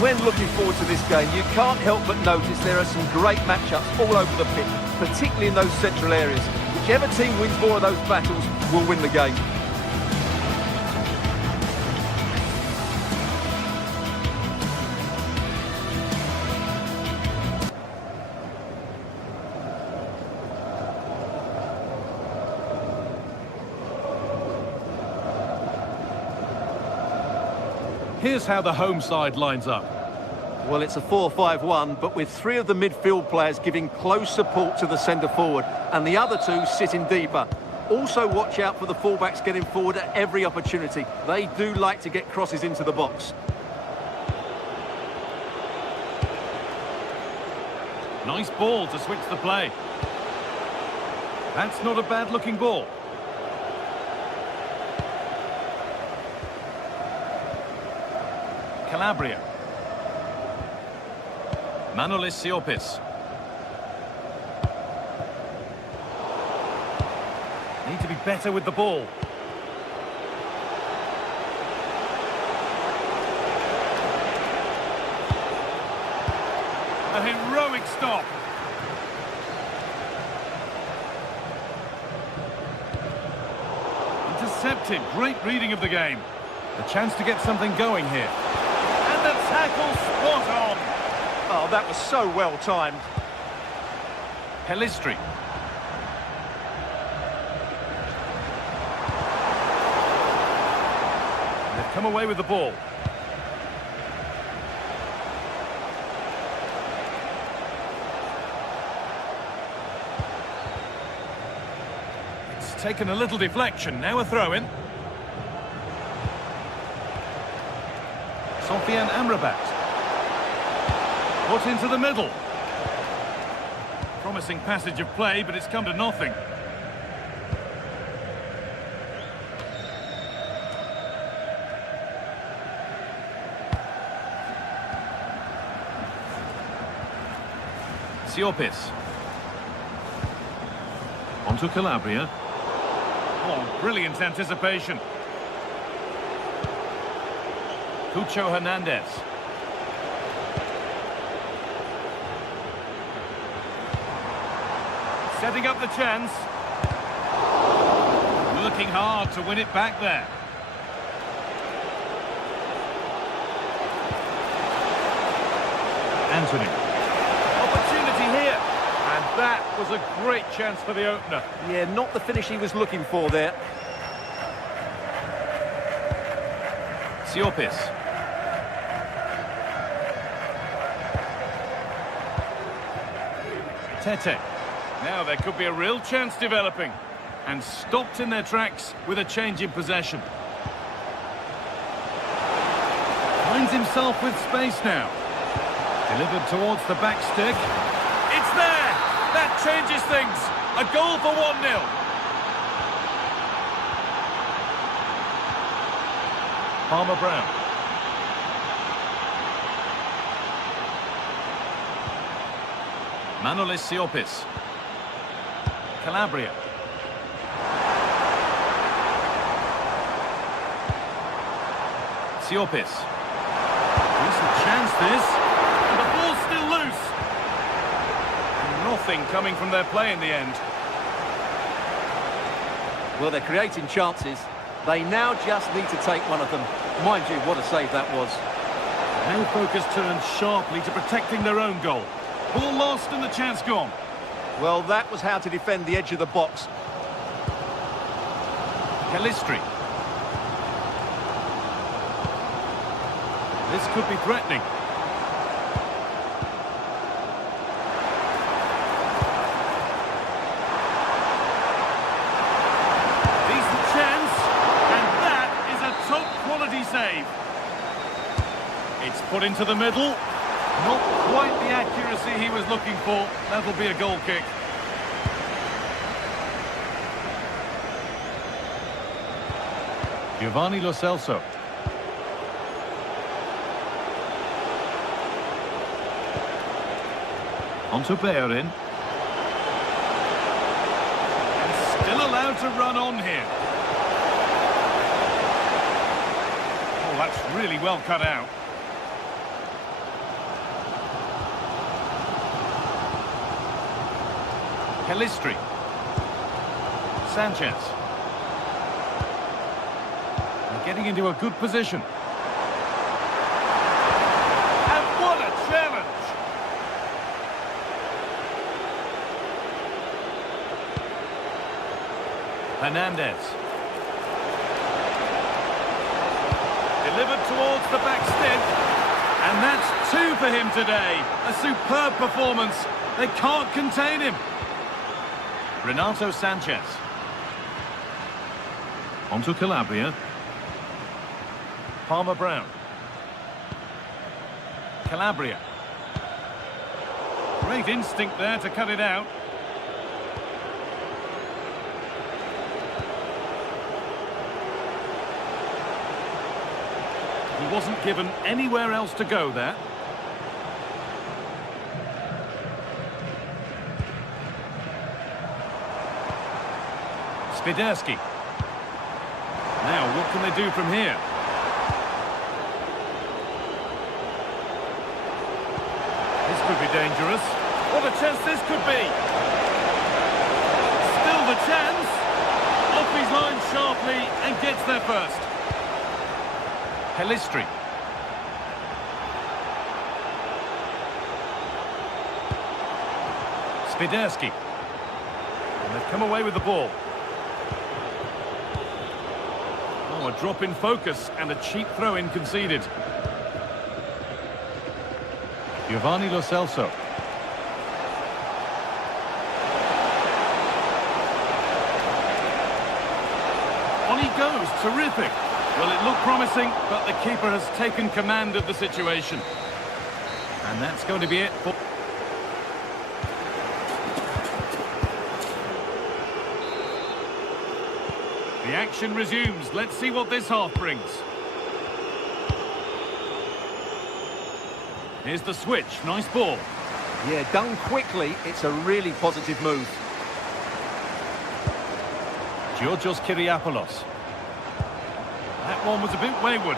When looking forward to this game, you can't help but notice there are some great matchups all over the pitch, particularly in those central areas. Whichever team wins more of those battles will win the game. Here's how the home side lines up. Well, it's a 4-5-1, but with 3 of the midfield players giving close support to the centre forward, and the other 2 sitting deeper. Also watch out for the fullbacks getting forward at every opportunity. They do like to get crosses into the box. Nice ball to switch the play. That's not a bad-looking ball. Calabria. Manolis Siopis. Need to be better with the ball. A heroic stop. Intercepted. Great reading of the game. A chance to get something going here. And the tackle spot on. Oh, that was so well timed. Pelistri. They've come away with the ball. It's taken a little deflection. Now a throw-in. Sofian Amrabat. Put into the middle. Promising passage of play, but it's come to nothing. Siopis. Onto Calabria. Oh, brilliant anticipation. Cucho Hernandez. Setting up the chance. Working hard to win it back there. Anthony. Opportunity here. And that was a great chance for the opener. Yeah, not the finish he was looking for there. Siopis. Tete. Now there could be a real chance developing. And stopped in their tracks with a change in possession. Finds himself with space now. Delivered towards the back stick. It's there! That changes things. A goal for 1-0. Palmer Brown. Manolis Siopis. Calabria. Siopis. Decent chance this. And the ball's still loose. Nothing coming from their play in the end. Well, they're creating chances. They now just need to take one of them. Mind you, what a save that was. Now focus turns sharply to protecting their own goal. Ball lost and the chance gone. Well, that was how to defend the edge of the box. Pelistri. This could be threatening. Decent chance, and that is a top-quality save. It's put into the middle. Not quite the accuracy he was looking for. That'll be a goal kick. Giovanni Lo Celso. Onto Bayern. And still allowed to run on here. Oh, that's really well cut out. Pelistri. Sanchez. And getting into a good position. And what a challenge! Hernandez. Delivered towards the back stick. And that's 2 for him today. A superb performance. They can't contain him. Renato Sanchez. Onto Calabria. Palmer Brown. Calabria. Great instinct there to cut it out. He wasn't given anywhere else to go there. Spiderski. Now, what can they do from here? This could be dangerous. What a chance this could be. Still the chance. Off his line sharply and gets there first. Pelistri. Spiderski. And they've come away with the ball. Oh, a drop in focus and a cheap throw-in conceded. Giovanni Lo Celso. On he goes, terrific. Well, it looked promising, but the keeper has taken command of the situation. And that's going to be it for... The action resumes. Let's see what this half brings. Here's the switch. Nice ball. Yeah, done quickly. It's a really positive move. Georgios Kyriapoulos. That one was a bit wayward.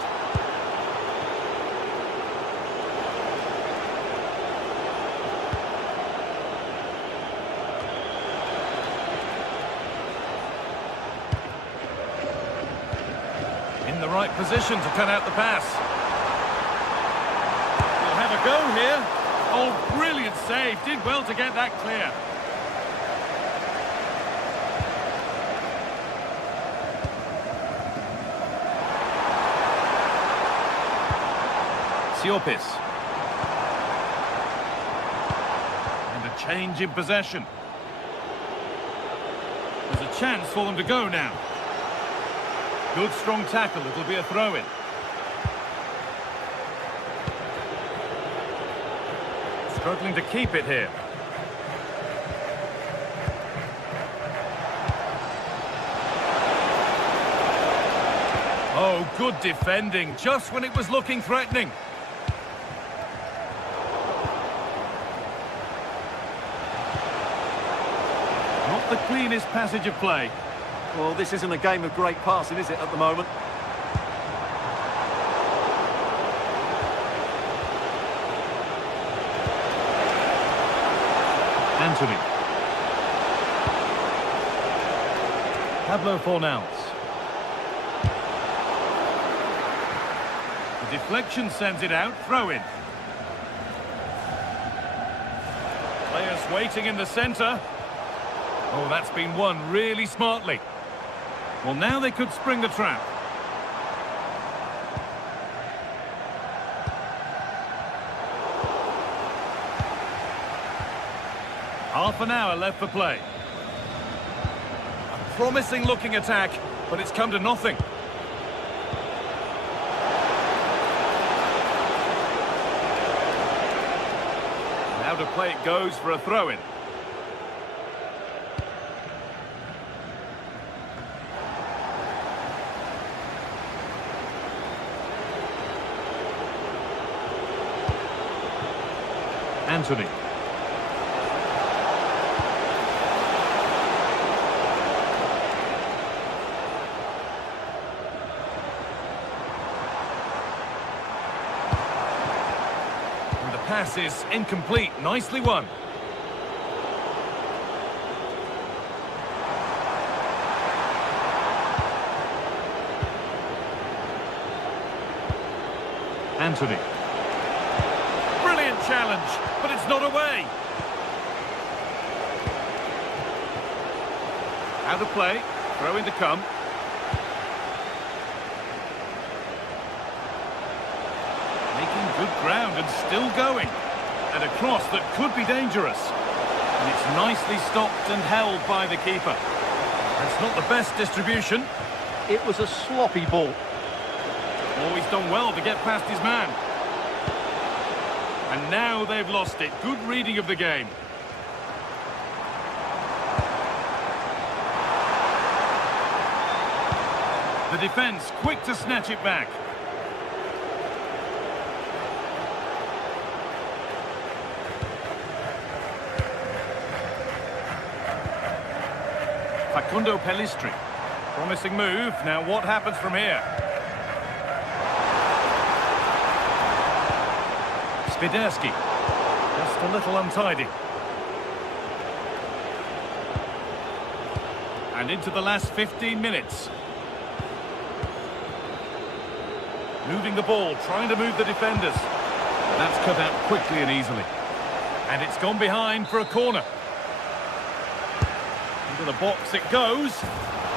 In the right position to cut out the pass. We'll have a go here. Oh, brilliant save. Did well to get that clear. Siopis. And a change in possession. There's a chance for them to go now. Good strong tackle, it'll be a throw-in. Struggling to keep it here. Oh, good defending, just when it was looking threatening. Not the cleanest passage of play. Well, this isn't a game of great passing, is it, at the moment? Anthony. Pablo Fornals. The deflection sends it out, throw in. Players waiting in the centre. Oh, that's been won really smartly. Well, now they could spring the trap. Half an hour left for play. A promising looking attack, but it's come to nothing. Now to play it goes for a throw-in. Anthony. And the pass is incomplete. Nicely won. Anthony. Brilliant challenge, but it's not away. Out of play, throw in to come. Good ground and still going. And a cross that could be dangerous. And it's nicely stopped and held by the keeper. It's not the best distribution. It was a sloppy ball. Oh, he's done well to get past his man. And now they've lost it. Good reading of the game. The defence quick to snatch it back. Facundo Pellistri. Promising move. Now what happens from here? Swiderski. Just a little untidy. And into the last 15 minutes. Moving the ball, trying to move the defenders. That's cut out quickly and easily. And it's gone behind for a corner. Into the box it goes.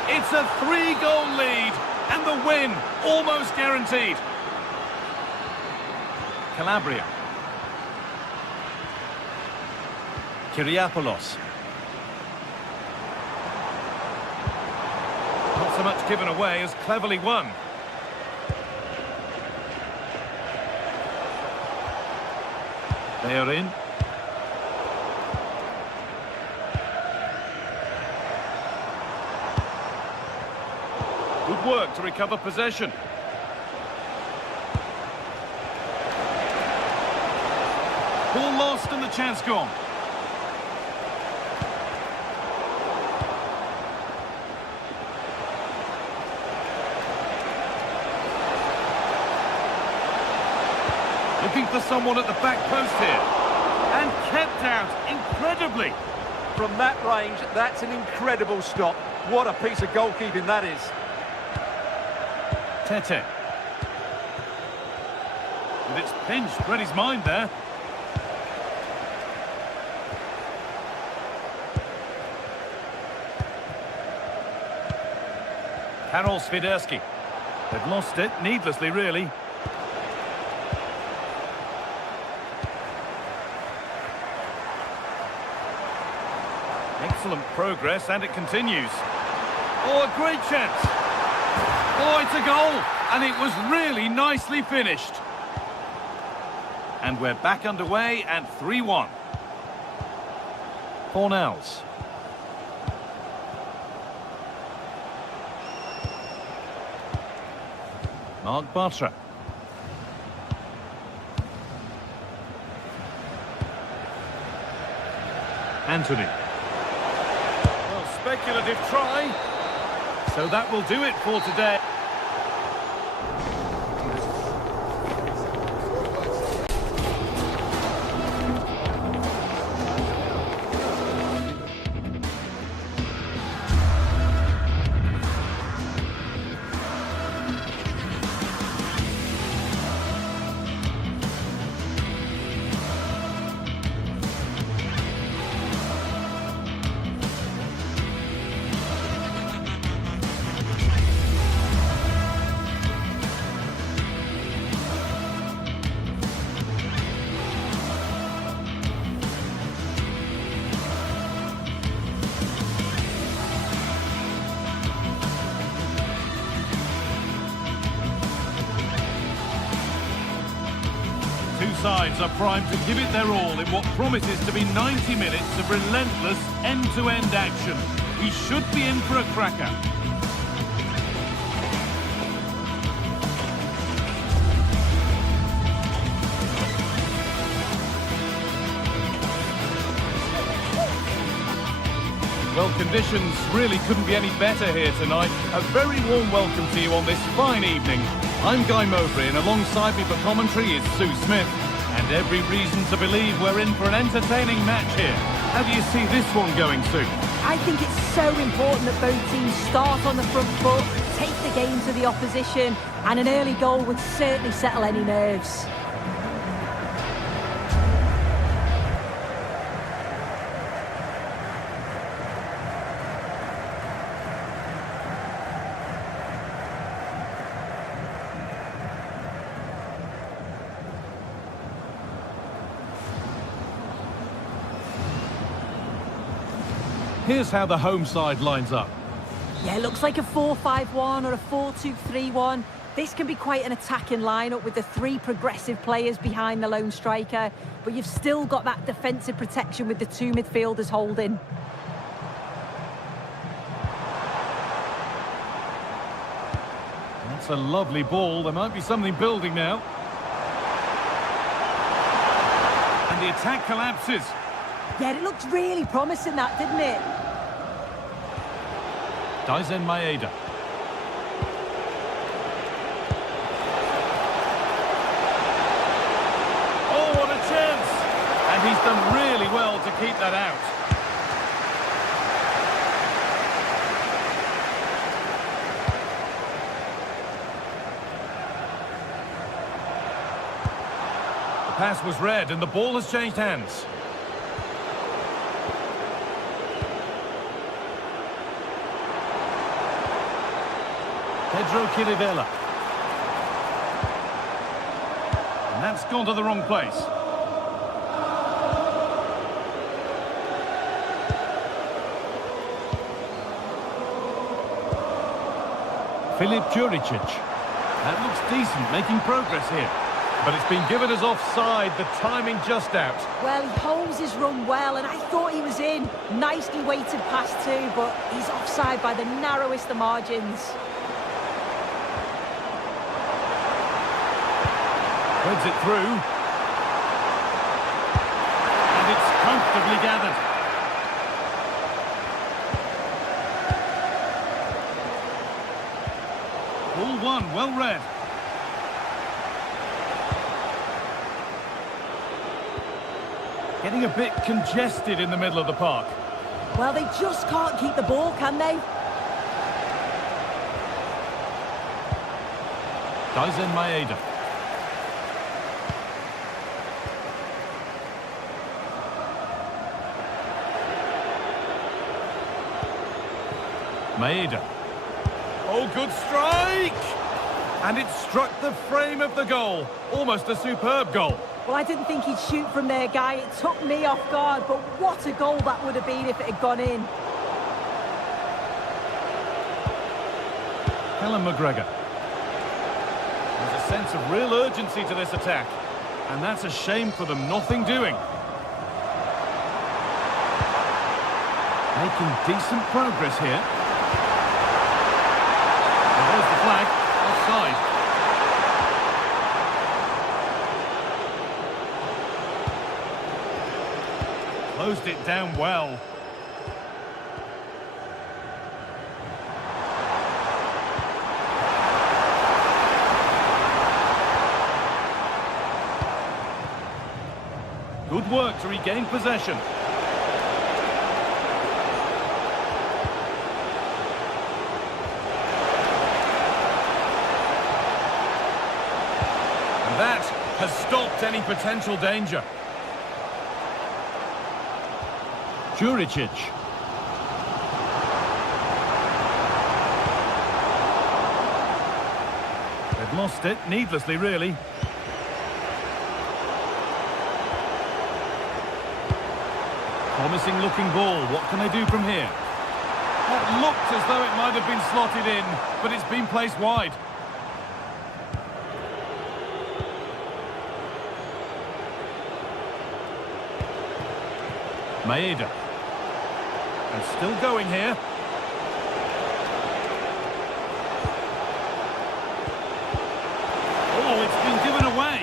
It's a 3-goal lead. And the win, almost guaranteed. Calabria. Kyriapoulos. Not so much given away as cleverly won. They are in. Good work to recover possession. Ball lost and the chance gone. Looking for someone at the back post here. And kept out incredibly. From that range, that's an incredible stop. What a piece of goalkeeping that is. Tete. With its pinched, read his mind there. Karol Swiderski. They've lost it, needlessly really. Excellent progress, and it continues. Oh, a great chance. Oh, it's a goal, and it was really nicely finished. And we're back underway at 3-1. Fornals. Mark Bartra. Anthony. Speculative try. So that will do it for today. Sides are primed to give it their all in what promises to be 90 minutes of relentless end-to-end action. We should be in for a cracker. Well, conditions really couldn't be any better here tonight. A very warm welcome to you on this fine evening. I'm Guy Mowbray, and alongside me for commentary is Sue Smith. And every reason to believe we're in for an entertaining match here. How do you see this one going, Sue? I think it's so important that both teams start on the front foot, take the game to the opposition, and an early goal would certainly settle any nerves. Here's how the home side lines up. Yeah, it looks like a 4-5-1 or a 4-2-3-1. This can be quite an attacking lineup with the three progressive players behind the lone striker, but you've still got that defensive protection with the two midfielders holding. That's a lovely ball. There might be something building now. And the attack collapses. Yeah, it looked really promising, that, didn't it? Daisen Maeda. Oh, what a chance! And he's done really well to keep that out. The pass was read and the ball has changed hands. Pedro Chirivella. And that's gone to the wrong place. Filip Juricic. That looks decent, making progress here. But it's been given as offside, the timing just out. Well, he holds his run well, and I thought he was in. Nicely weighted pass too, but he's offside by the narrowest of margins. Threads it through. And it's comfortably gathered. Ball one, well read. Getting a bit congested in the middle of the park. Well, they just can't keep the ball, can they? Daisen Maeda. Maeda. Oh, good strike! And it struck the frame of the goal. Almost a superb goal. Well, I didn't think he'd shoot from there, Guy. It took me off guard, but what a goal that would have been if it had gone in. Callum McGregor. There's a sense of real urgency to this attack. And that's a shame for them. Nothing doing. Making decent progress here. Well, there's the flag. Offside. Closed it down well. Good work to regain possession. And that has stopped any potential danger. Juricic. They've lost it, needlessly really. Promising looking ball, what can they do from here? That looked as though it might have been slotted in, but it's been placed wide. Maeda. And still going here. Oh, it's been given away.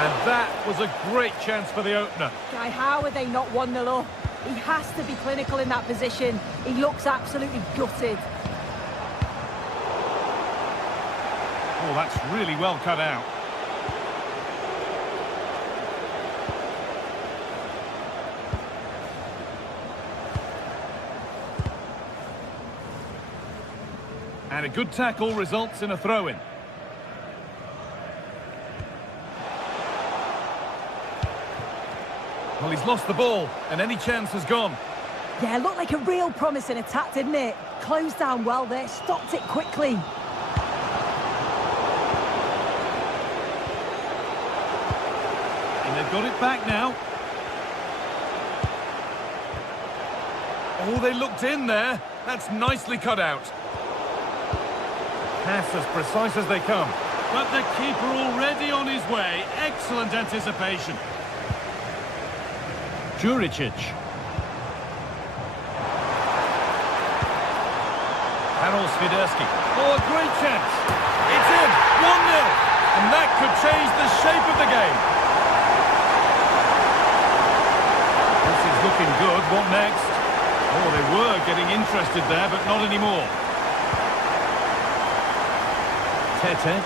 And that was a great chance for the opener. Guy, how are they not 1-0 up? He has to be clinical in that position. He looks absolutely gutted. Oh, that's really well cut out. And a good tackle results in a throw-in. Well, he's lost the ball, and any chance has gone. Yeah, looked like a real promising attack, didn't it? Closed down well there, stopped it quickly. And they've got it back now. Oh, they looked in there. That's nicely cut out. Pass as precise as they come. But the keeper already on his way. Excellent anticipation. Juricic. Fryberg. Oh, a great chance. It's in. 1-0. And that could change the shape of the game. This is looking good. What next? Oh, they were getting interested there, but not anymore. Tete.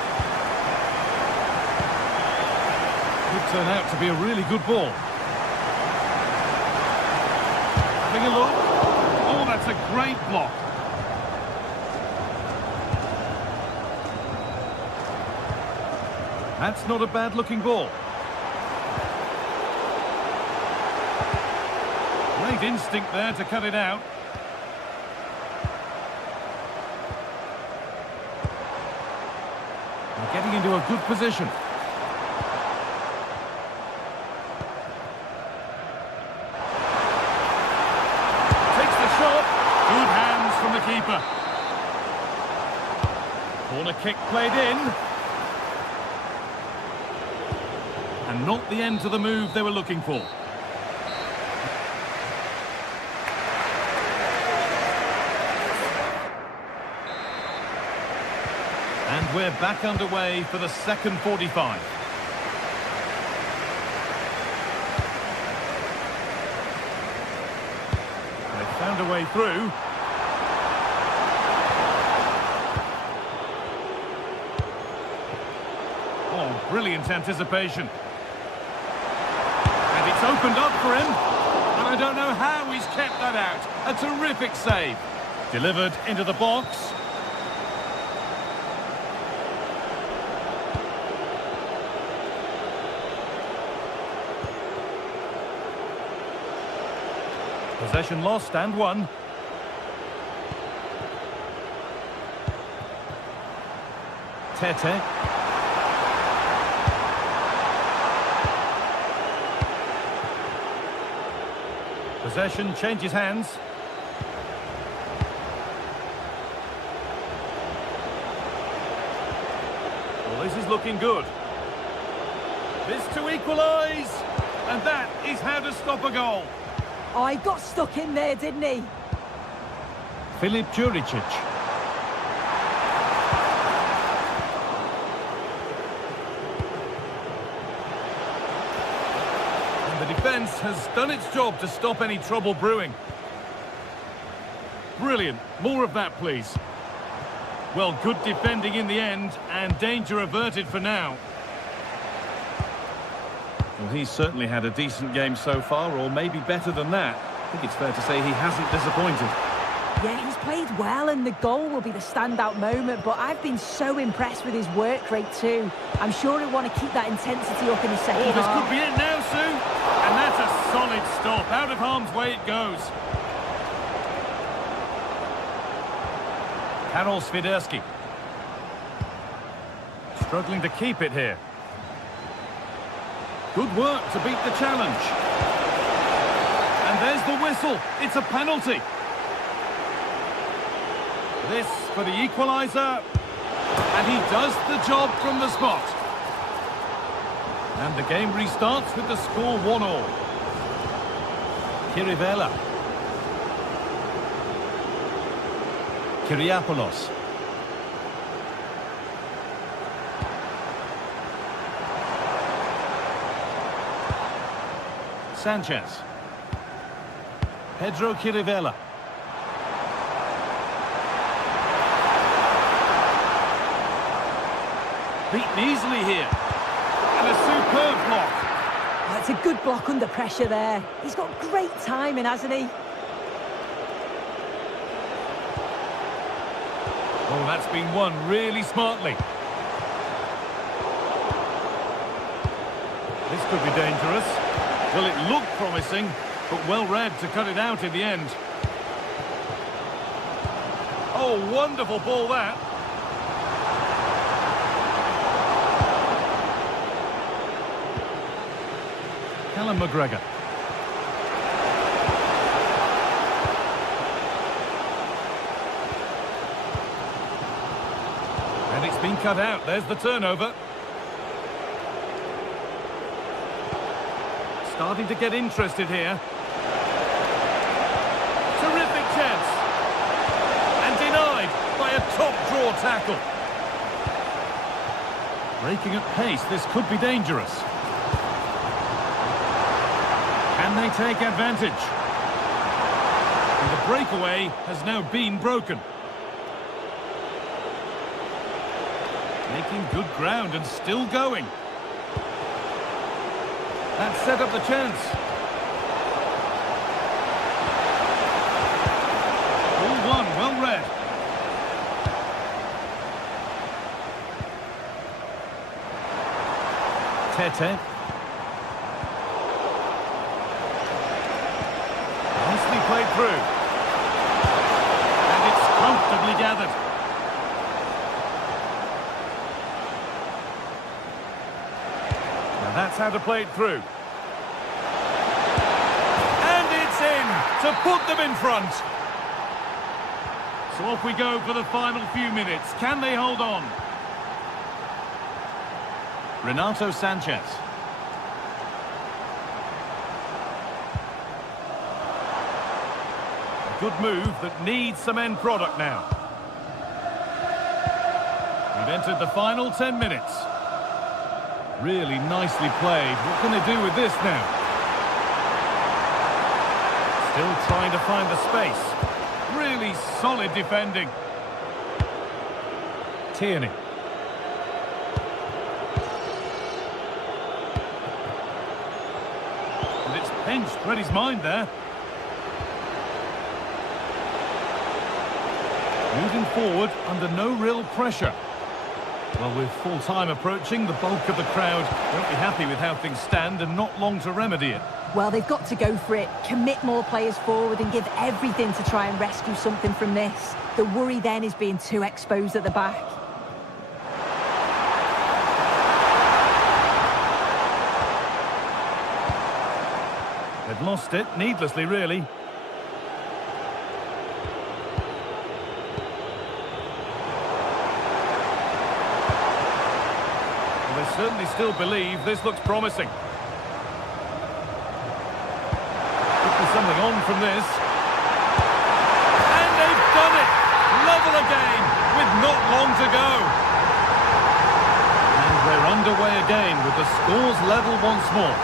Could turn out to be a really good ball. Having a look. Oh, that's a great block. That's not a bad-looking ball. Great instinct there to cut it out. They're getting into a good position. Takes the shot. Good hands from the keeper. Corner kick played in. And not the end to the move they were looking for. And we're back underway for the second 45. They found a way through. Oh, brilliant anticipation. And it's opened up for him. And I don't know how he's kept that out. A terrific save. Delivered into the box. Possession lost and won. Tete. Possession changes hands. Well, this is looking good. This to equalise. And that is how to stop a goal. Oh, he got stuck in there, didn't he? Filip Juricic. And the defence has done its job to stop any trouble brewing. Brilliant. More of that, please. Well, good defending in the end, and danger averted for now. Well, he's certainly had a decent game so far, or maybe better than that. I think it's fair to say he hasn't disappointed. Yeah, he's played well, and the goal will be the standout moment, but I've been so impressed with his work rate too. I'm sure he'll want to keep that intensity up in the second half. Oh, this could be it now, Sue. And that's a solid stop. Out of harm's way it goes. Fryberg. Struggling to keep it here. Good work to beat the challenge. And there's the whistle. It's a penalty. This for the equaliser. And he does the job from the spot. And the game restarts with the score 1-1. Kirivela. Kyriapoulos. Sanchez. Pedro Kirivela. Beaten easily here. And a superb block. Oh, it's a good block under pressure there. He's got great timing, hasn't he? Oh, that's been won really smartly. This could be dangerous. Well, it looked promising, but well read to cut it out in the end. Oh, wonderful ball that. Callum McGregor. cut out. There's the turnover. Starting to get interested here. Terrific chance. And denied by a top-draw tackle. Breaking at pace, this could be dangerous. Can they take advantage? And the breakaway has now been broken. Making good ground and still going. That set up the chance. All one, well read. Tete. Nicely played through. And it's comfortably gathered. Now that's how to play it through. And it's in to put them in front. So off we go for the final few minutes. Can they hold on? Renato Sanchez. A good move that needs some end product now. We've entered the final 10 minutes. Really nicely played. What can they do with this now? Still trying to find the space. Really solid defending. Tierney. Pinched, read his mind there. Moving forward under no real pressure. Well, with full time approaching, the bulk of the crowd won't be happy with how things stand and not long to remedy it. Well, they've got to go for it, commit more players forward and give everything to try and rescue something from this. The worry then is being too exposed at the back. They've lost it, needlessly, really. Well, they certainly still believe this looks promising. Could be something on from this. And they've done it! Level again, with not long to go. And we're underway again with the scores level once more.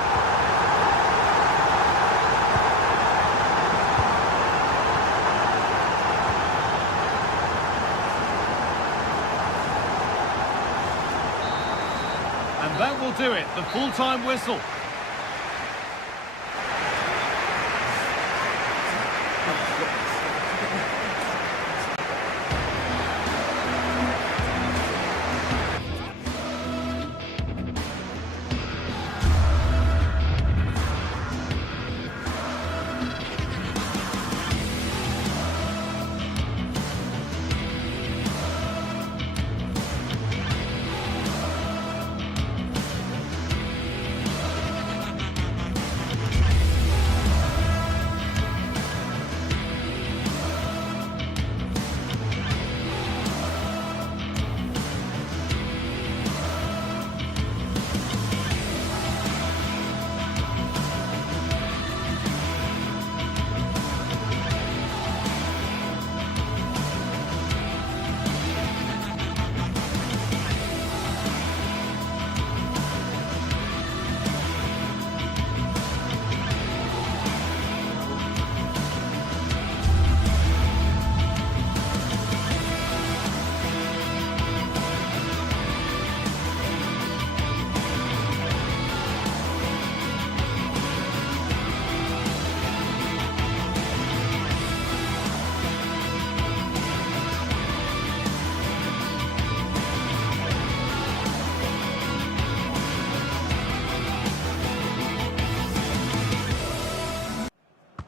That will do it, the full-time whistle.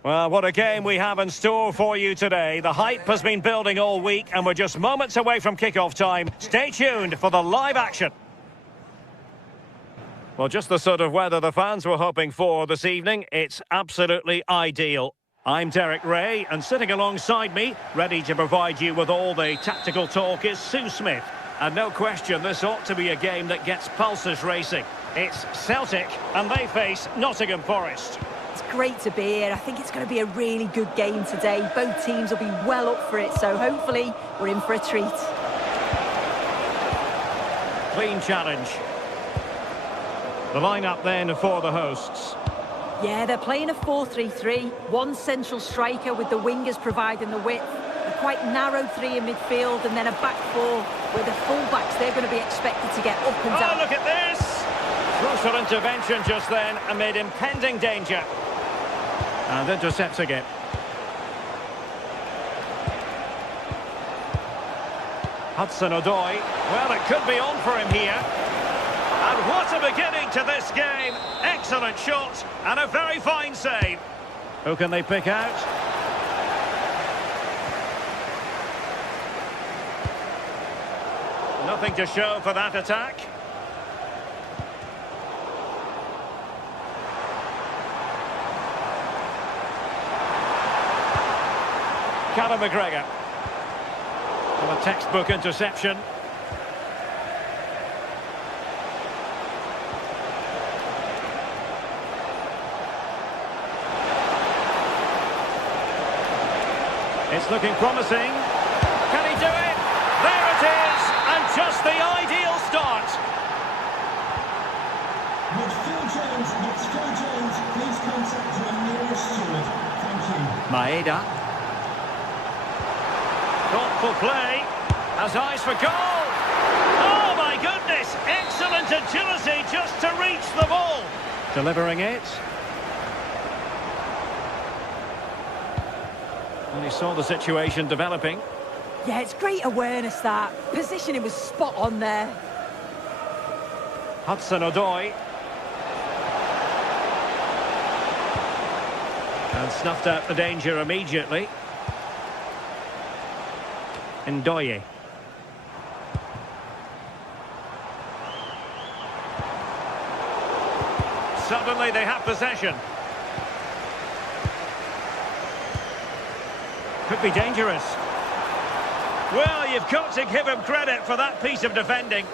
Well, what a game we have in store for you today. The hype has been building all week and we're just moments away from kickoff time. Stay tuned for the live action. Well, just the sort of weather the fans were hoping for this evening. It's absolutely ideal. I'm Derek Ray, and sitting alongside me, ready to provide you with all the tactical talk, is Sue Smith. And no question, this ought to be a game that gets pulses racing. It's Celtic, and they face Nottingham Forest. It's great to be here. I think it's going to be a really good game today. Both teams will be well up for it, so hopefully we're in for a treat. Clean challenge. The lineup then for the hosts. Yeah, they're playing a 4-3-3. One central striker with the wingers providing the width. A quite narrow three in midfield, and then a back four where the full-backs, they're going to be expected to get up and down. Oh, look at this! Crucial intervention just then amid impending danger. And intercepts again. Hudson-Odoi. Well, it could be on for him here. And what a beginning to this game. Excellent shot and a very fine save. Who can they pick out? Nothing to show for that attack. Callum McGregor. Well, a textbook interception. It's looking promising. Can he do it? There it is! And just the ideal start. Would Phil Jones, it's Phil Jones, please contact your nearest steward. Thank you. Maeda. Thoughtful play. Has eyes for goal. Oh my goodness! Excellent agility just to reach the ball. Delivering it. And he saw the situation developing. Yeah, it's great awareness, that. Positioning was spot on there. Hudson-Odoi. And snuffed out the danger immediately. Ndoye. Suddenly they have possession. Could be dangerous. Well, you've got to give him credit for that piece of defending.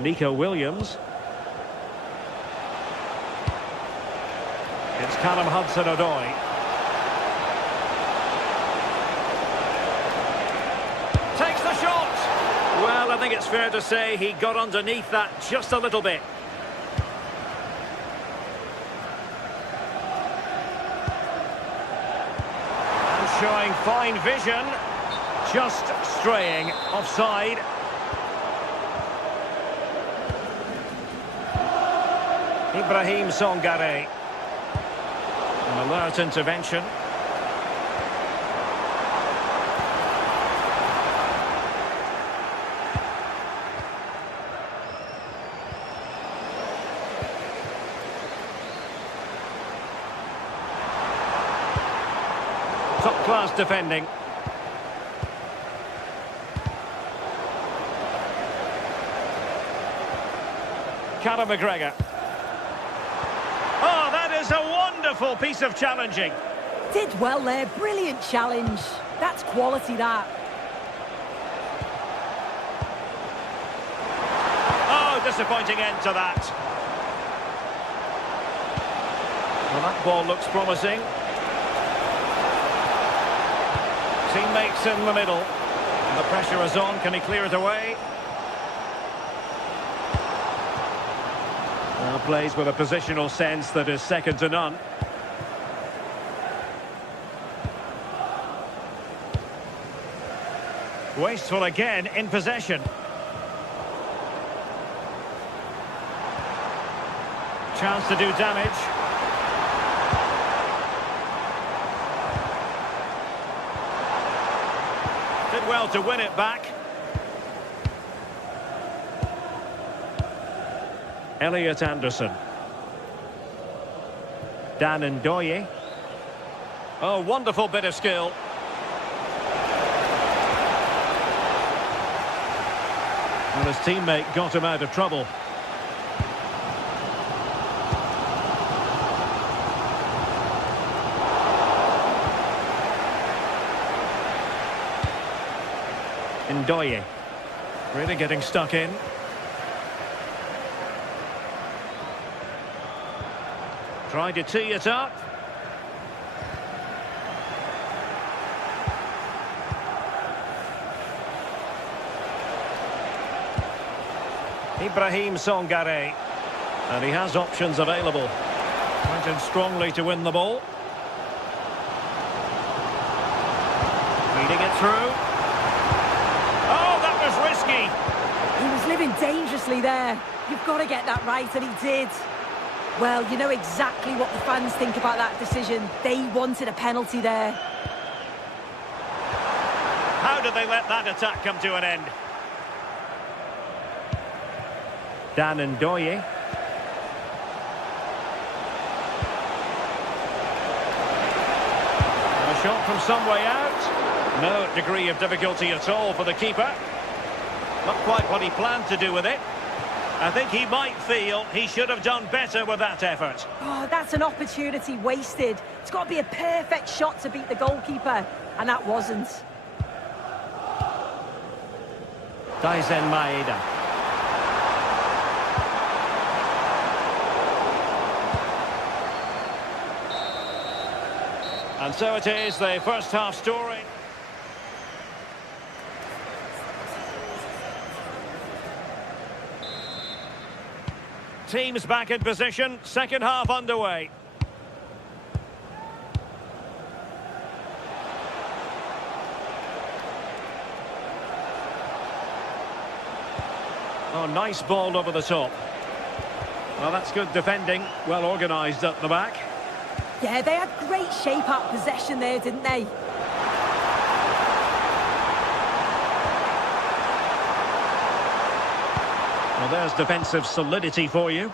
Nico Williams. It's Callum Hudson-Odoi. Takes the shot! Well, I think it's fair to say he got underneath that just a little bit. And showing fine vision. Just straying offside. Ibrahim Songare. An alert intervention. Top-class defending. Callum McGregor. Oh, that is a wonderful piece of challenging. Did well there, brilliant challenge. That's quality, that. Oh, disappointing end to that. Well, that ball looks promising. Teammates in the middle. And the pressure is on. Can he clear it away? Well, plays with a positional sense that is second to none. Wasteful again in possession. Chance to do damage. Did well to win it back. Elliot Anderson. Dan Ndoye. Oh, wonderful bit of skill. And his teammate got him out of trouble. Ndoye. Really getting stuck in. Tried to tee it up. Ibrahim Songare. And he has options available. Went in strongly to win the ball. Feeding it through. Oh, that was risky. He was living dangerously there. You've got to get that right, and he did. Well, you know exactly what the fans think about that decision. They wanted a penalty there. How did they let that attack come to an end? Dan Ndoye. And a shot from some way out. No degree of difficulty at all for the keeper. Not quite what he planned to do with it. I think he might feel he should have done better with that effort. Oh, that's an opportunity wasted. It's got to be a perfect shot to beat the goalkeeper, and that wasn't. Daisen Maeda. And so it is, the first half story. Teams back in position, second half underway. Oh, nice ball over the top. Well, that's good defending, well organised at the back. Yeah, they had great shape-up possession there, didn't they? Well, there's defensive solidity for you.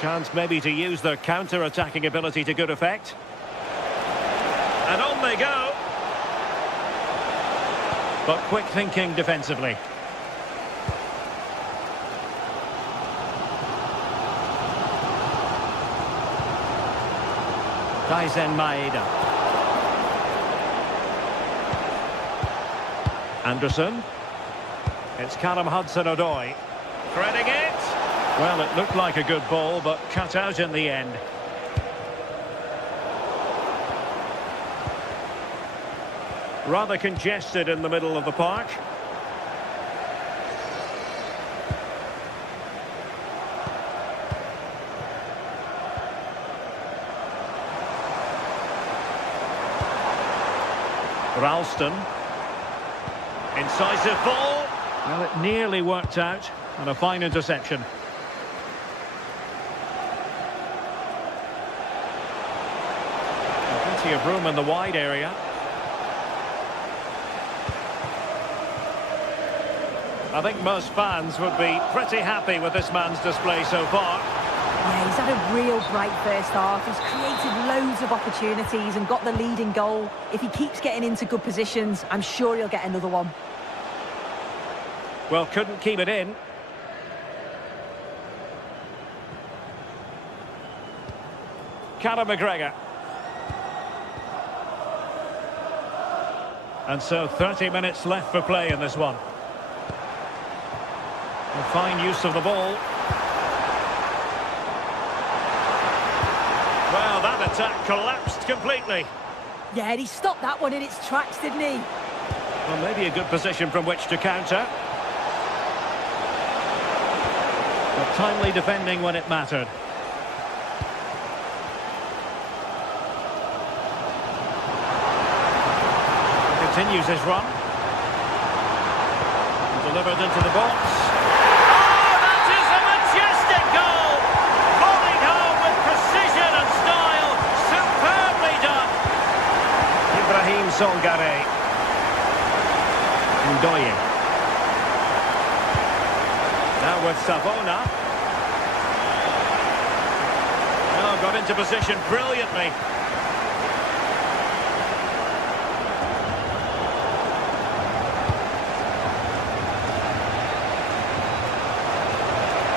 Chance maybe to use their counter-attacking ability to good effect. And on they go. But quick thinking defensively. Daisen Maeda. Anderson. It's Callum Hudson-Odoi. Threading it. Well, it looked like a good ball, but cut out in the end. Rather congested in the middle of the park. Ralston. Incisive ball. Well, it nearly worked out, and a fine interception. Plenty of room in the wide area. I think most fans would be pretty happy with this man's display so far. Yeah, he's had a real bright first half. He's created loads of opportunities and got the leading goal. If he keeps getting into good positions, I'm sure he'll get another one. Well, couldn't keep it in. Callum McGregor. And so 30 minutes left for play in this one. A fine use of the ball. Well, that attack collapsed completely. Yeah, and he stopped that one in its tracks, didn't he? Well, maybe a good position from which to counter. But timely defending when it mattered. Continues his run. Delivered into the box. Oh, that is a majestic goal! Volleyed home with precision and style. Superbly done. Ibrahim Songare. Ndoye. Now with Savona. Oh, got into position brilliantly.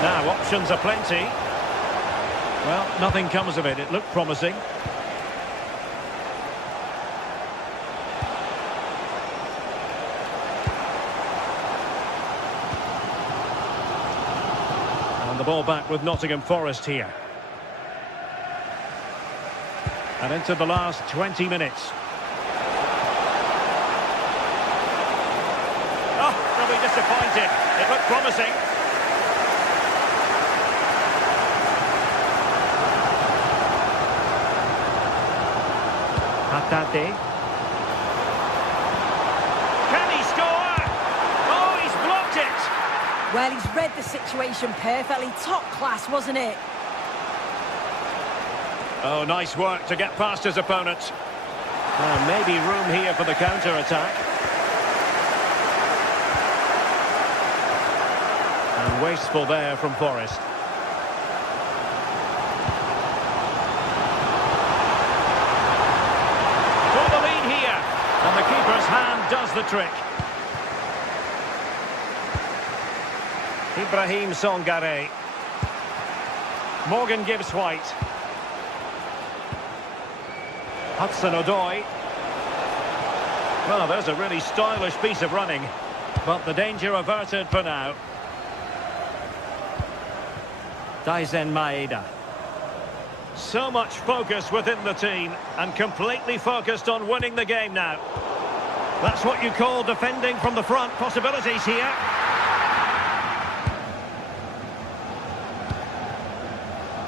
Now, options are plenty. Well, nothing comes of it. It looked promising. ball back with Nottingham Forest here. And into the last 20 minutes. Oh, they'll be disappointed. It looked promising. Hatate. Can he score? Oh, he's blocked it. Well, he's read the situation perfectly. Top class, wasn't it? Oh, nice work to get past his opponent. Maybe room here for the counter-attack. And wasteful there from Forest. For the lead here. And the keeper's hand does the trick. Ibrahim Songare. Morgan Gibbs-White. Hudson-Odoi. Well, there's a really stylish piece of running, but the danger averted for now. Daizen Maeda. So much focus within the team, and completely focused on winning the game now. That's what you call defending from the front. Possibilities here.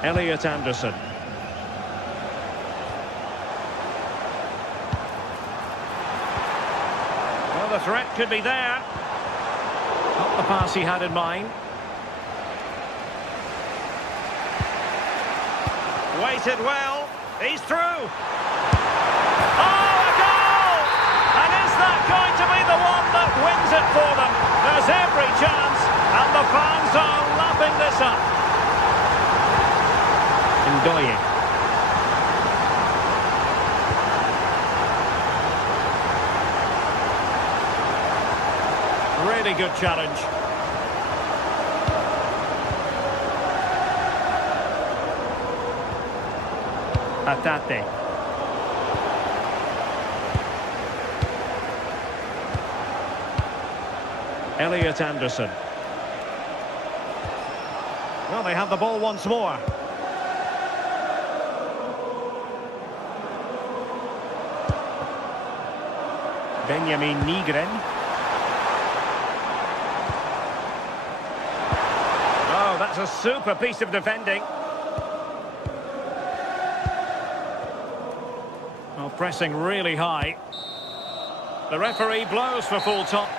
Elliot Anderson. The threat could be there. Not the pass he had in mind. Waited well. He's through. Oh, a goal! And is that going to be the one that wins it for them? There's every chance, and the fans are lapping this up. Ndoye. Really good challenge. Hatate. Elliot Anderson. Well, they have the ball once more. Benjamin Nygren. That's a super piece of defending. Well, pressing really high. The referee blows for full time.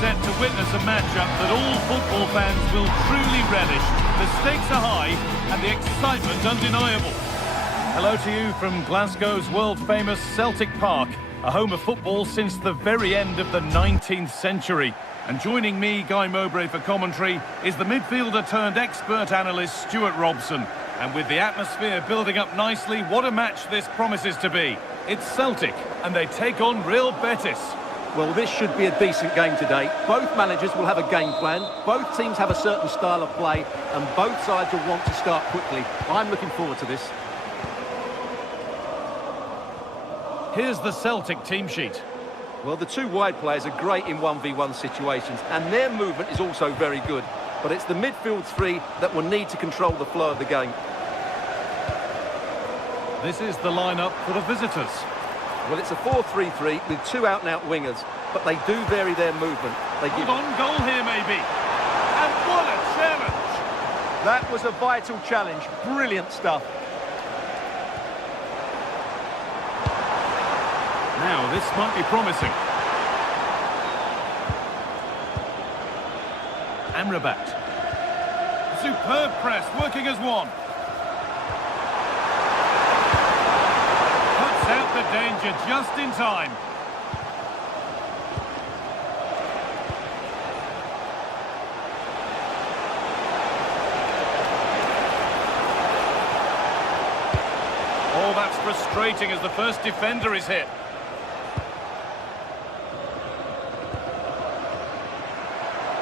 set to witness a matchup that all football fans will truly relish. The stakes are high and the excitement undeniable. Hello to you from Glasgow's world-famous Celtic Park, a home of football since the very end of the 19th century. And joining me, Guy Mowbray, for commentary is the midfielder-turned-expert analyst Stuart Robson. And with the atmosphere building up nicely, what a match this promises to be. It's Celtic, and they take on Real Betis. Well, this should be a decent game today. Both managers will have a game plan. Both teams have a certain style of play, and both sides will want to start quickly. I'm looking forward to this. Here's the Celtic team sheet. Well, the two wide players are great in 1v1 situations, and their movement is also very good. But it's the midfield three that will need to control the flow of the game. This is the lineup for the visitors. Well, it's a 4-3-3 with two out-and-out wingers, but they do vary their movement. They give on goal here, maybe. And what a challenge! That was a vital challenge. Brilliant stuff. Now, this might be promising. Amrabat. Superb press, working as one. Cuts out the danger just in time. Oh, that's frustrating as the first defender is hit.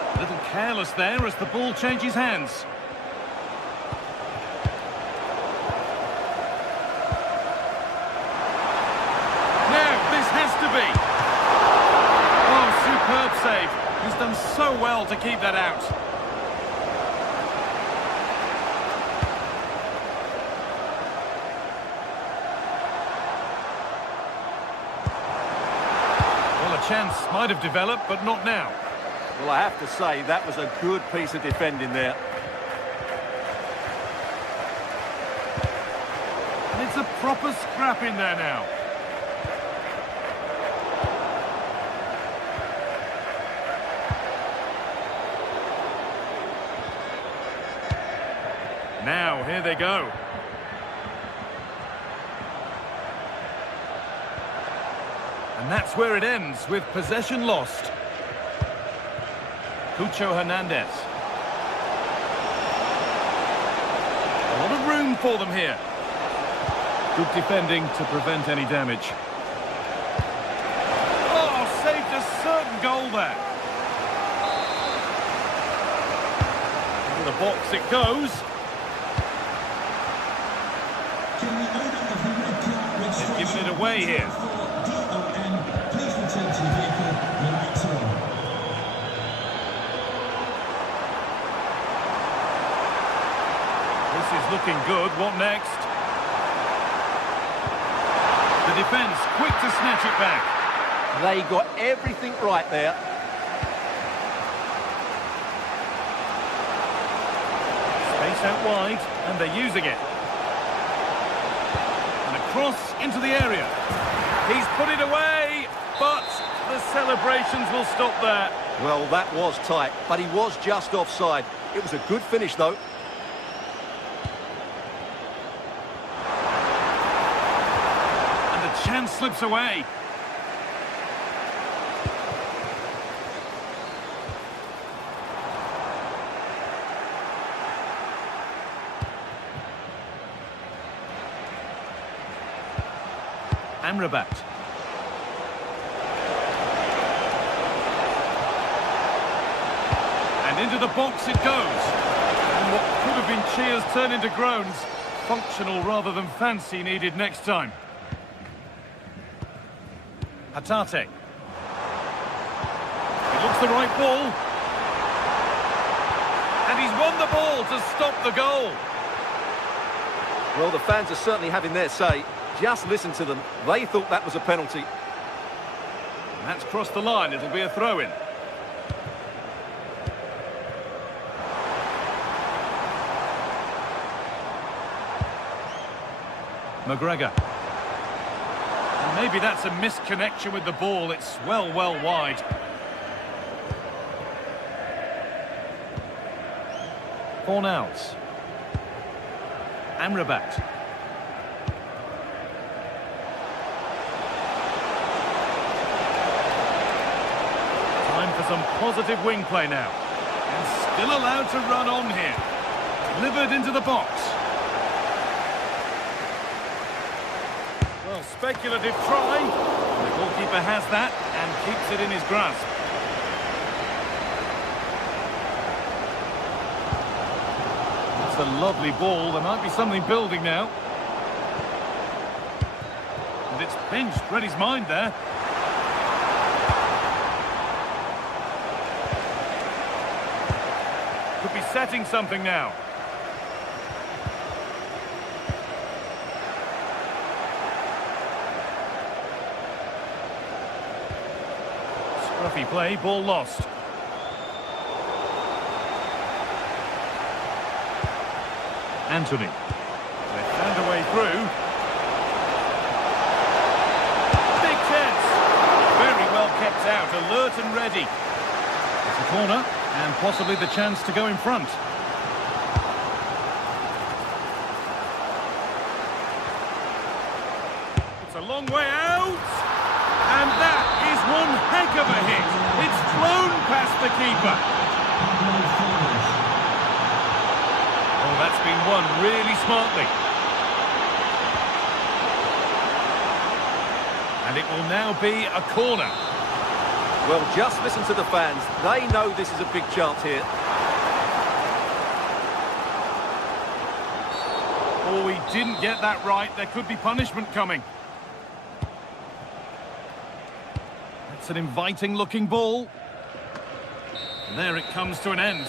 A little careless there as the ball changes hands. Now, this has to be. Oh, superb save. He's done so well to keep that out. Well, a chance might have developed, but not now. Well, I have to say, that was a good piece of defending there. And it's a proper scrap in there now. Now, here they go. And that's where it ends, with possession lost. Cucho Hernandez. A lot of room for them here. Good defending to prevent any damage. Oh, saved a certain goal there. Into the box it goes. They've given it away here. Please return to the vehicle. The lights are on. This is looking good. What next? The defence quick to snatch it back. They got everything right there. Space out wide, and they're using it. And a cross into the area. He's put it away, but the celebrations will stop there. Well, that was tight, but he was just offside. It was a good finish, though. Chance slips away. Amrabat. And into the box it goes. And what could have been cheers turn into groans. Functional rather than fancy needed next time. Hatate. He looks the right ball. And he's won the ball to stop the goal. Well, the fans are certainly having their say. Just listen to them. They thought that was a penalty. And that's crossed the line. It'll be a throw-in. McGregor. Maybe that's a misconnection with the ball. It's well wide. Fornals. Amrabat. Time for some positive wing play now. And still allowed to run on here. Delivered into the box. Well, speculative try. The goalkeeper has that and keeps it in his grasp. That's a lovely ball. There might be something building now. And it's pinched, read his mind there. Could be setting something now. Scruffy play, ball lost. Anthony. They found a way through. Big chance. Very well kept out, alert and ready. It's a corner, and possibly the chance to go in front. It's a long way out. And that is one heck of a hit. It's flown past the keeper. Oh, that's been won really smartly. And it will now be a corner. Well, just listen to the fans. They know this is a big chance here. Oh, he didn't get that right. There could be punishment coming. That's an inviting-looking ball. And there it comes to an end.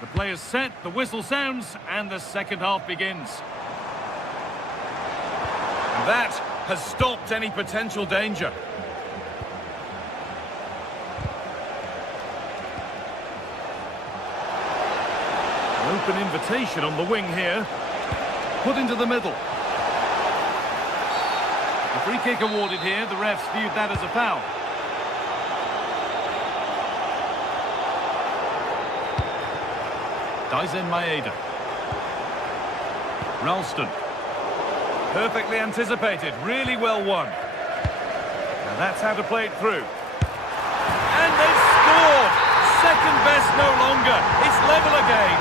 The play is set, the whistle sounds, and the second half begins. And that has stopped any potential danger. An open invitation on the wing here. Put into the middle. A free kick awarded here. The refs viewed that as a foul. Dyson Maeda. Ralston. Perfectly anticipated, really well won. And that's how to play it through. And they've scored! Second best no longer. It's level again.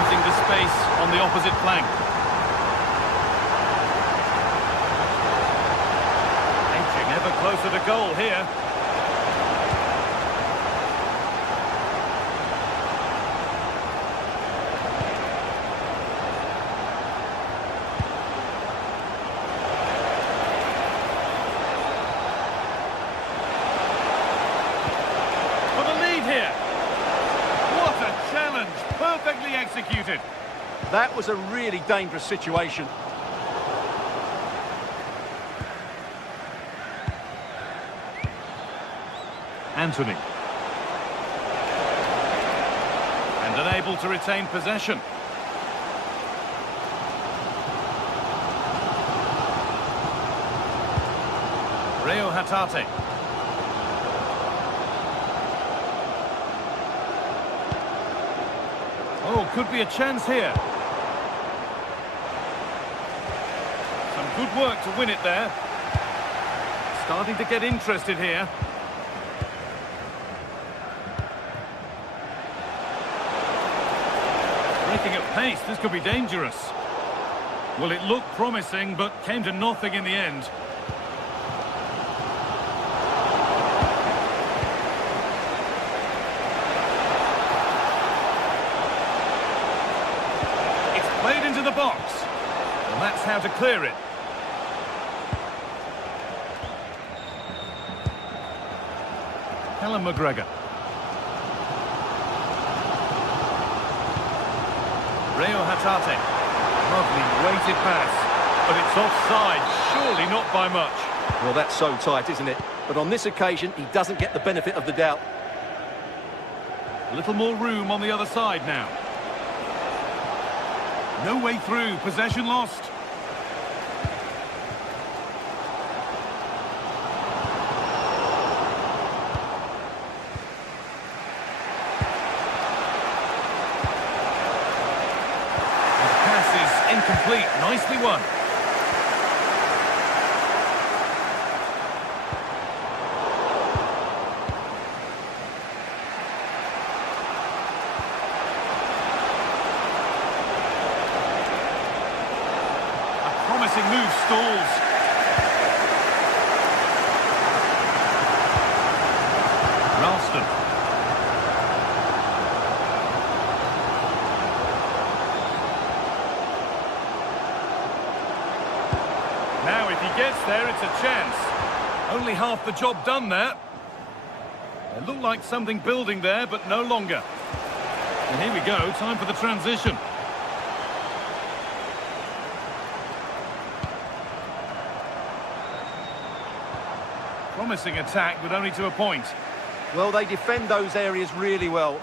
Using the space on the opposite flank. Edging ever closer to goal here. Perfectly executed. That was a really dangerous situation. Anthony. And unable to retain possession. Reo Hatate. Oh, could be a chance here. Some good work to win it there. Starting to get interested here. Breaking at pace, this could be dangerous. Well, it looked promising, but came to nothing in the end. Played into the box. And that's how to clear it. Callum McGregor. Reo Hatate. Lovely weighted pass. But it's offside, surely not by much. Well, that's so tight, isn't it? But on this occasion, he doesn't get the benefit of the doubt. A little more room on the other side now. No way through, possession lost. And the pass is incomplete, nicely won. Promising move stalls. Now, if he gets there, it's a chance. Only half the job done there. It looked like something building there, but no longer. And here we go, time for the transition. Promising attack, but only to a point. Well, they defend those areas really well.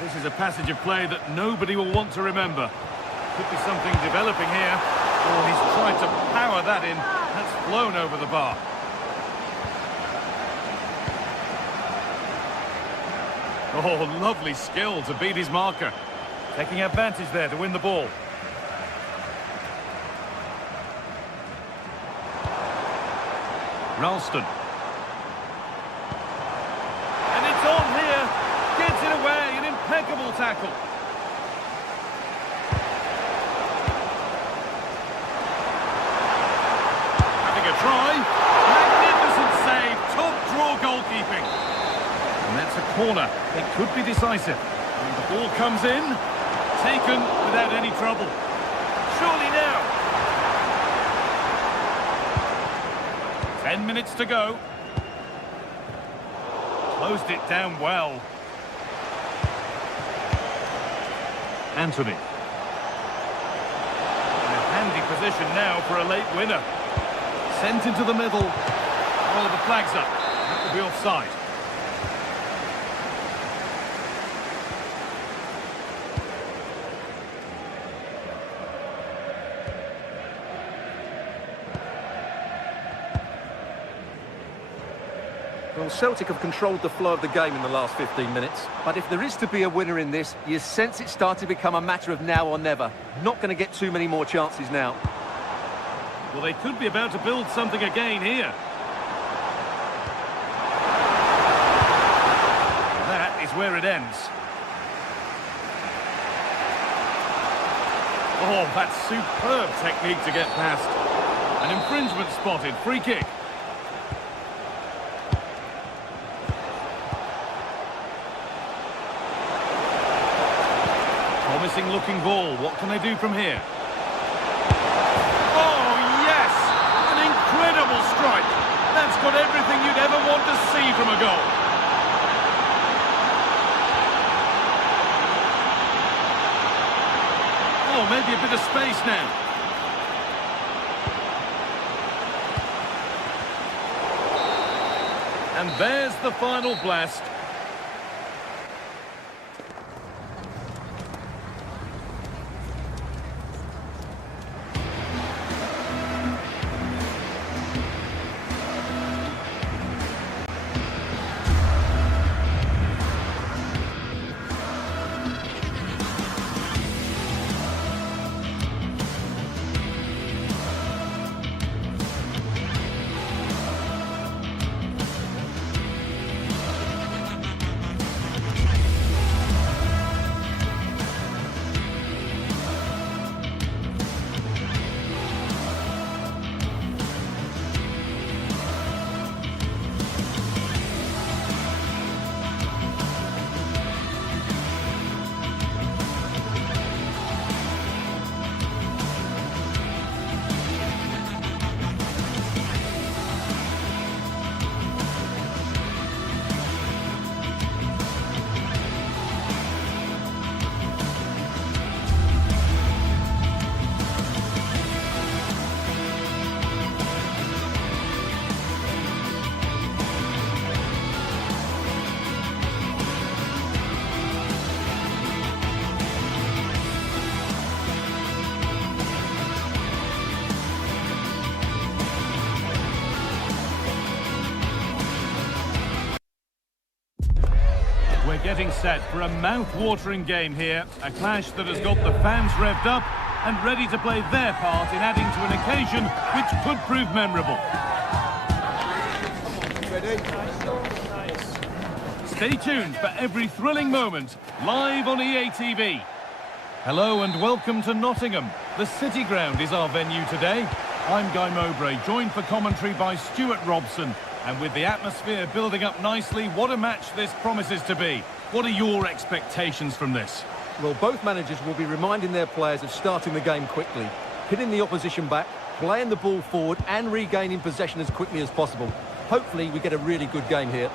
This is a passage of play that nobody will want to remember. Could be something developing here. Oh, he's tried to power that in. That's flown over the bar. Oh, lovely skill to beat his marker. Taking advantage there to win the ball. Ralston. And it's on here. Gets it away. An impeccable tackle. Having a try. Magnificent save. Top draw goalkeeping. And that's a corner. It could be decisive. And the ball comes in. Taken without any trouble. Surely now. 10 minutes to go. Closed it down well. Anthony. In a handy position now for a late winner. Sent into the middle. Oh, the flag's up. That will be offside. Well, Celtic have controlled the flow of the game in the last 15 minutes. But if there is to be a winner in this, you sense it's starting to become a matter of now or never. Not going to get too many more chances now. Well, they could be about to build something again here. That is where it ends. Oh, that's superb technique to get past. An infringement spotted. Free kick. Promising looking ball. What can they do from here? Oh, yes! An incredible strike. That's got everything you'd ever want to see from a goal. Oh, maybe a bit of space now. And there's the final blast. We're getting set for a mouth-watering game here. A clash that has got the fans revved up and ready to play their part in adding to an occasion which could prove memorable. Stay tuned for every thrilling moment, live on EA TV. Hello and welcome to Nottingham. The City Ground is our venue today. I'm Guy Mowbray, joined for commentary by Stuart Robson. And with the atmosphere building up nicely, what a match this promises to be. What are your expectations from this? Well, both managers will be reminding their players of starting the game quickly. pinning the opposition back, playing the ball forward and regaining possession as quickly as possible. Hopefully we get a really good game here.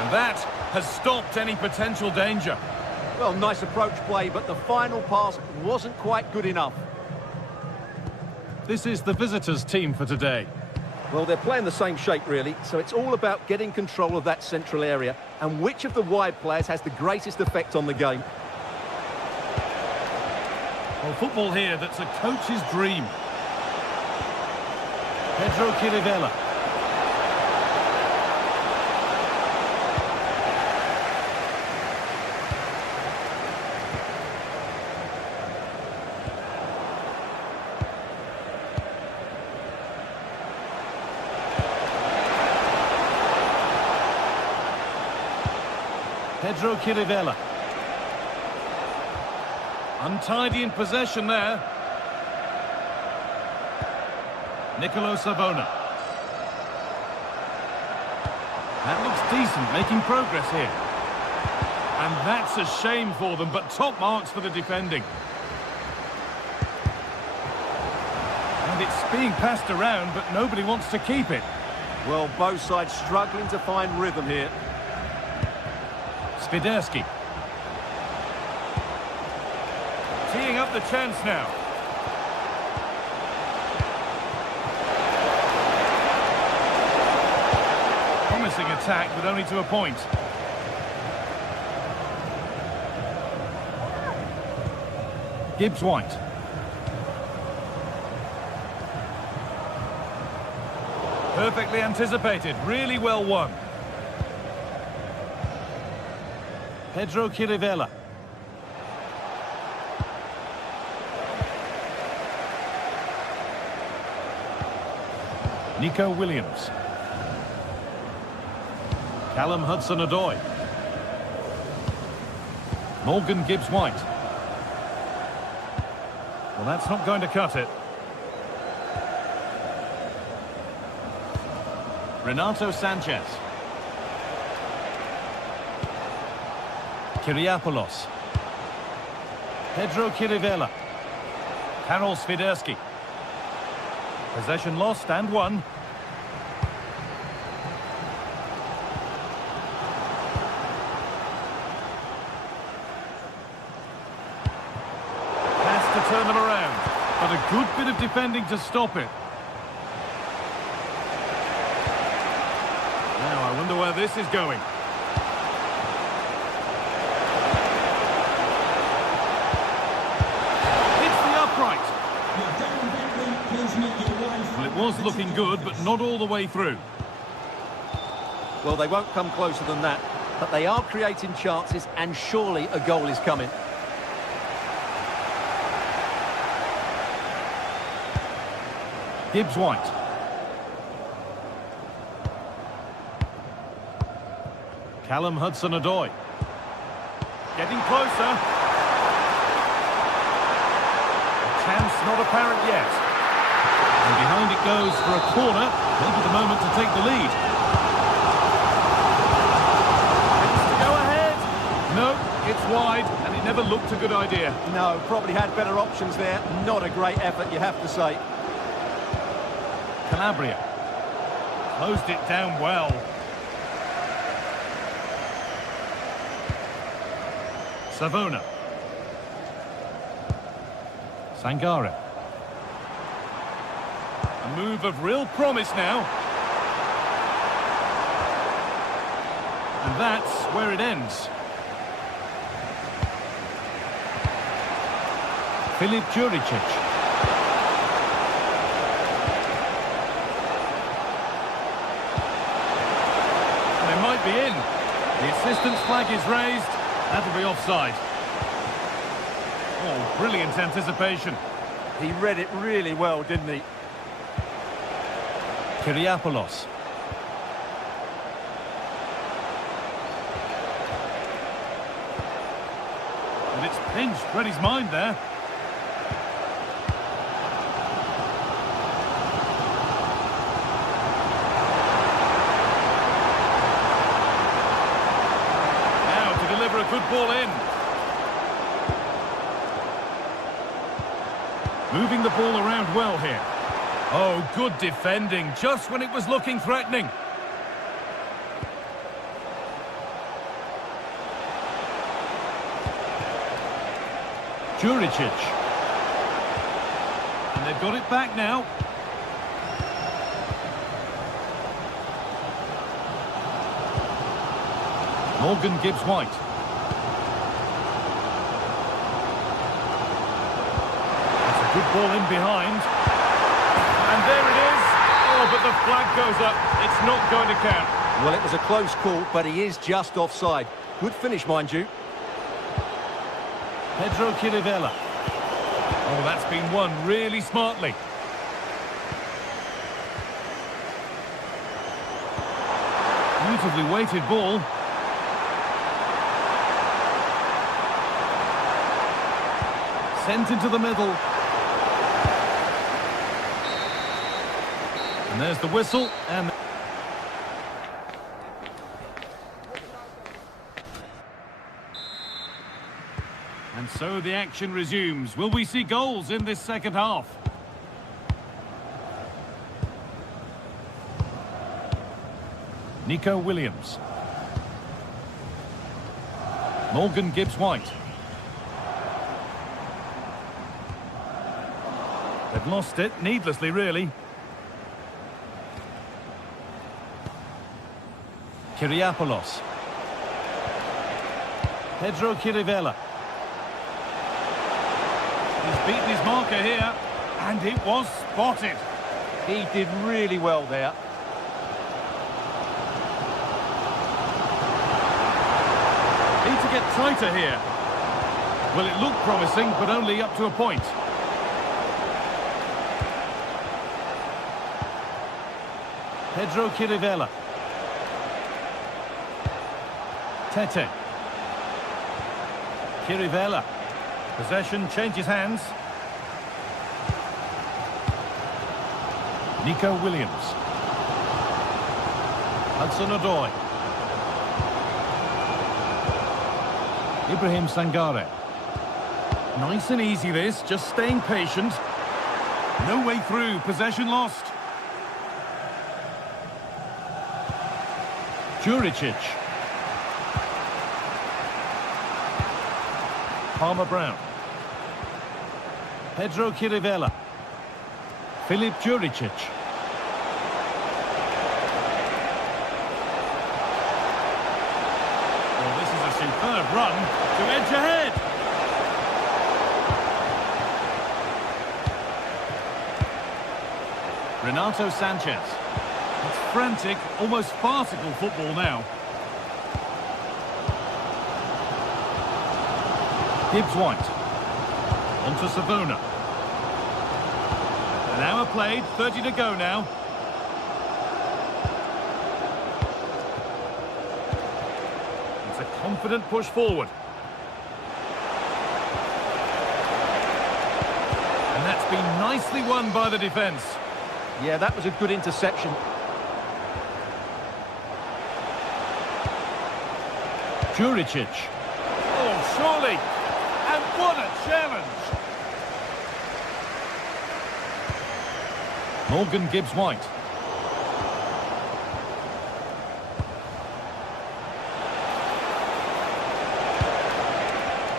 And that has stopped any potential danger. Well, nice approach play, but the final pass wasn't quite good enough. This is the visitors' team for today. Well, they're playing the same shape, really, so it's all about getting control of that central area and which of the wide players has the greatest effect on the game. Well, football here, that's a coach's dream. Pedro Chirivella. Pedro Chirivella. Untidy in possession there. Nicolo Savona. That looks decent, making progress here. And that's a shame for them, but top marks for the defending. And it's being passed around, but nobody wants to keep it. Well, both sides struggling to find rhythm here. Swiderski. Teeing up the chance now. Promising attack, but only to a point. Gibbs-White. Perfectly anticipated, really well won. Pedro Chirivella. Nico Williams. Callum Hudson-Odoi. Morgan Gibbs-White. Well, that's not going to cut it. Renato Sanchez. Kyriapoulos. Pedro Chirivella. Karol Swiderski. Possession lost and won. Has to turn them around, but a good bit of defending to stop it. Now I wonder where this is going. Well, it was looking good, but not all the way through. Well, they won't come closer than that, but they are creating chances, and surely a goal is coming. Gibbs-White. Callum Hudson-Odoi. Getting closer. Chance not apparent yet. And behind it goes for a corner. Maybe the moment to take the lead. It's to go ahead. No, it's wide, and it never looked a good idea. No, probably had better options there. Not a great effort, you have to say. Calabria. Closed it down well. Savona. Sangare. A move of real promise now. And that's where it ends. Filip Juricic. They might be in. The assistant's flag is raised. That'll be offside. Oh, brilliant anticipation. He read it really well, didn't he? Kyriapoulos. And it's pinched Freddie's mind there. Now to deliver a good ball in. Moving the ball around well here. Oh, good defending, just when it was looking threatening. Juricic. And they've got it back now. Morgan Gibbs-White. That's a good ball in behind. And there it is. Oh, but the flag goes up. It's not going to count. Well, it was a close call, but he is just offside. Good finish, mind you. Pedro Chirivella. Oh, that's been won really smartly. Beautifully weighted ball. Sent into the middle. And there's the whistle. And so the action resumes. Will we see goals in this second half? Nico Williams. Morgan Gibbs-White. They've lost it, needlessly really. Kyriapoulos. Pedro Chirivella. He's beaten his marker here, and it was spotted. He did really well there. Need to get tighter here. Well, it looked promising, but only up to a point. Pedro Chirivella. Tete. Chirivella. Possession changes hands. Nico Williams. Hudson-Odoi. Ibrahim Sangare. Nice and easy this, just staying patient. No way through, possession lost. Juricic. Palmer Brown. Pedro Chirivella. Filip Juricic. Well, this is a superb run to edge ahead. Renato Sanchez. It's frantic, almost farcical football now. Gibbs-White. On to Savona. An hour played, 30 to go now. It's a confident push forward. And that's been nicely won by the defence. Yeah, that was a good interception. Juricic. Oh, surely. And what a challenge! Morgan Gibbs-White.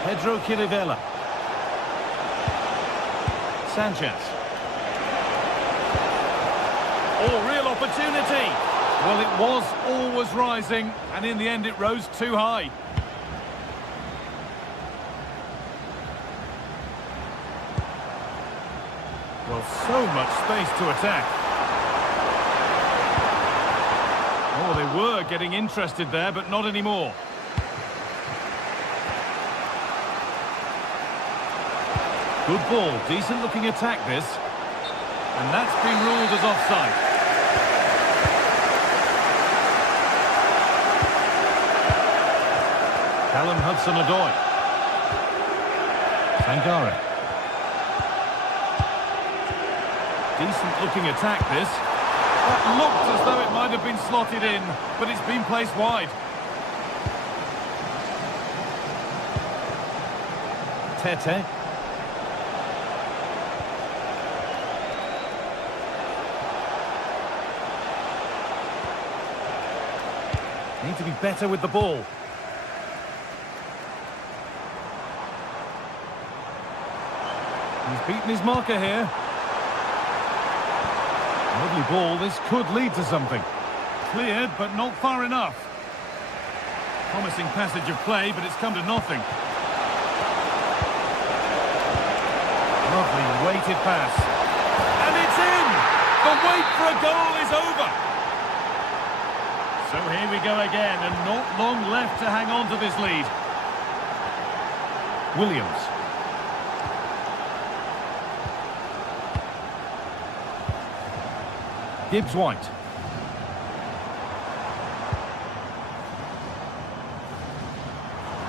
Pedro Chirivella. Sanchez. Oh, real opportunity! Well, it was always rising, and in the end it rose too high. Well, so much space to attack. Oh, they were getting interested there, but not anymore. Good ball, decent looking attack this. And that's been ruled as offside. Callum Hudson-Odoi. Sangare. Decent looking attack this. That looked as though it might have been slotted in, but it's been placed wide. Tete. Need to be better with the ball. He's beaten his marker here. Lovely ball, this could lead to something. Cleared, but not far enough. Promising passage of play, but it's come to nothing. Lovely weighted pass. And it's in! The wait for a goal is over! So here we go again, and not long left to hang on to this lead. Williams. Gibbs-White.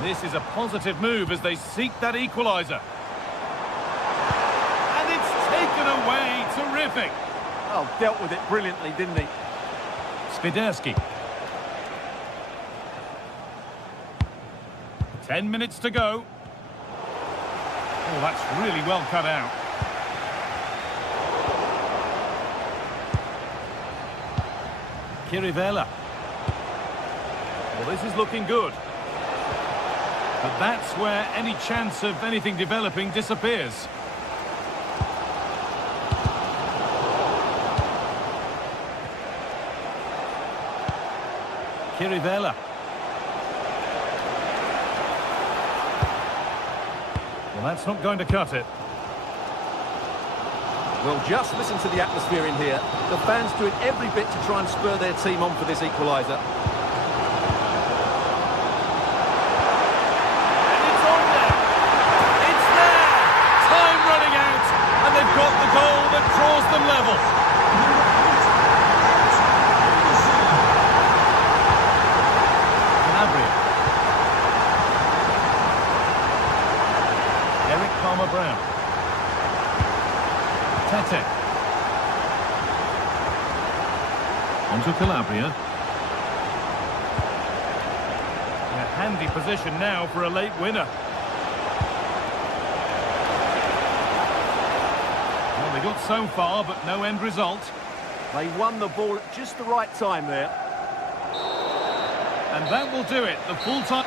This is a positive move as they seek that equaliser. And it's taken away. Terrific. Oh, dealt with it brilliantly, didn't he? Spiderski. 10 minutes to go. Oh, that's really well cut out. Kirivella. Well, this is looking good. But that's where any chance of anything developing disappears. Kirivella. Well, that's not going to cut it. Well, just listen to the atmosphere in here. The fans doing every bit to try and spur their team on for this equaliser. And it's on there. It's there. Time running out. And they've got the goal that draws them level. Calabria. Eric Palmer-Brown. Tete. Onto Calabria. In a handy position now for a late winner. Well, they got so far, but no end result. They won the ball at just the right time there. And that will do it. The full time.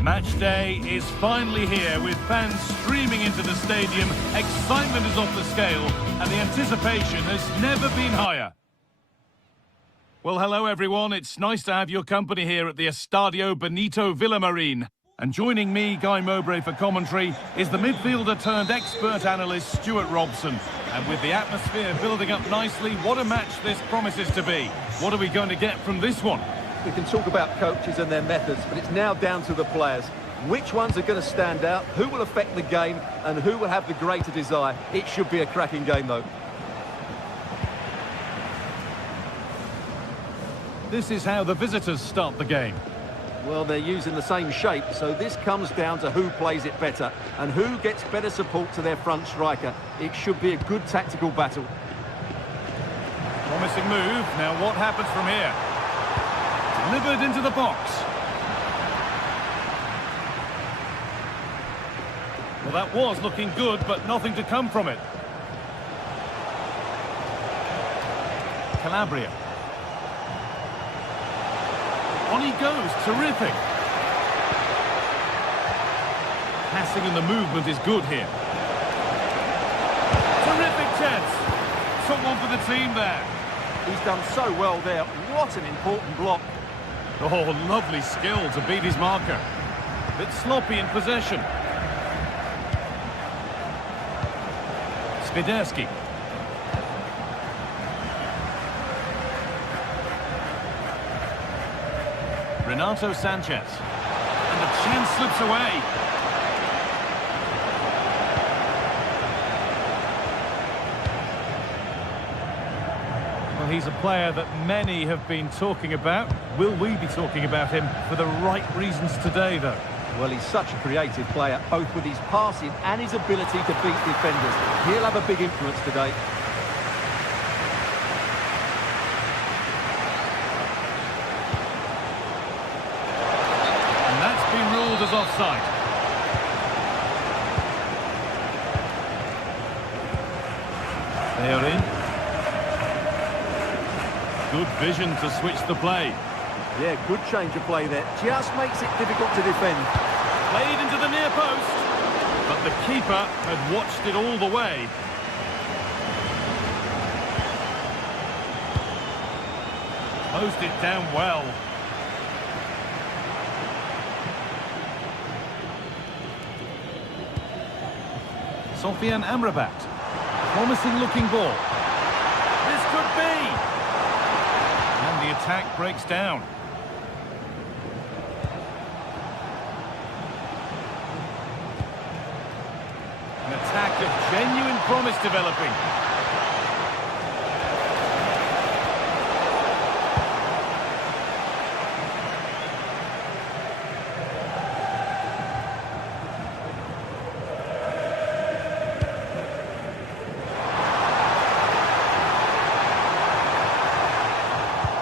Match day is finally here with fans streaming into the stadium. Excitement is off the scale and the anticipation has never been higher. Well, hello everyone. It's nice to have your company here at the Estadio Benito Villamarín. And joining me, Guy Mowbray, for commentary is the midfielder turned expert analyst Stuart Robson. And with the atmosphere building up nicely, what a match this promises to be. What are we going to get from this one? We can talk about coaches and their methods, but it's now down to the players. Which ones are going to stand out, who will affect the game, and who will have the greater desire. It should be a cracking game, though. This is how the visitors start the game. Well, they're using the same shape, so this comes down to who plays it better and who gets better support to their front striker. It should be a good tactical battle. Promising move. Now what happens from here? Delivered into the box. Well, that was looking good, but nothing to come from it. Calabria. On he goes, terrific. Passing and the movement is good here. Terrific chance. Took one for the team there. He's done so well there. What an important block. Oh, lovely skill to beat his marker. Bit sloppy in possession. Spiderski. Renato Sanchez. And the chance slips away. Well, he's a player that many have been talking about. Will we be talking about him for the right reasons today, though? Well, he's such a creative player, both with his passing and his ability to beat defenders. He'll have a big influence today. As offside. They are in. Good vision to switch the play. Yeah, good change of play there. Just makes it difficult to defend. Played into the near post. But the keeper had watched it all the way. Closed it down well. Sofian Amrabat. Promising looking ball. This could be. And the attack breaks down. An attack of genuine promise developing.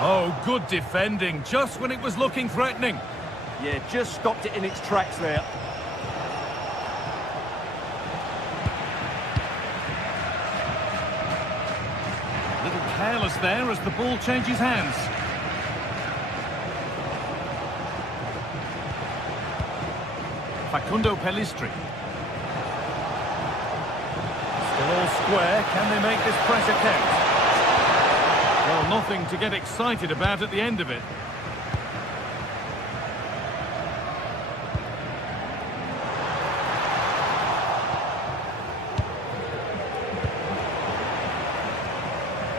Oh, good defending, just when it was looking threatening. Yeah, just stopped it in its tracks there. A little careless there as the ball changes hands. Facundo Pellistri. Still all square, can they make this pressure count? Well, nothing to get excited about at the end of it.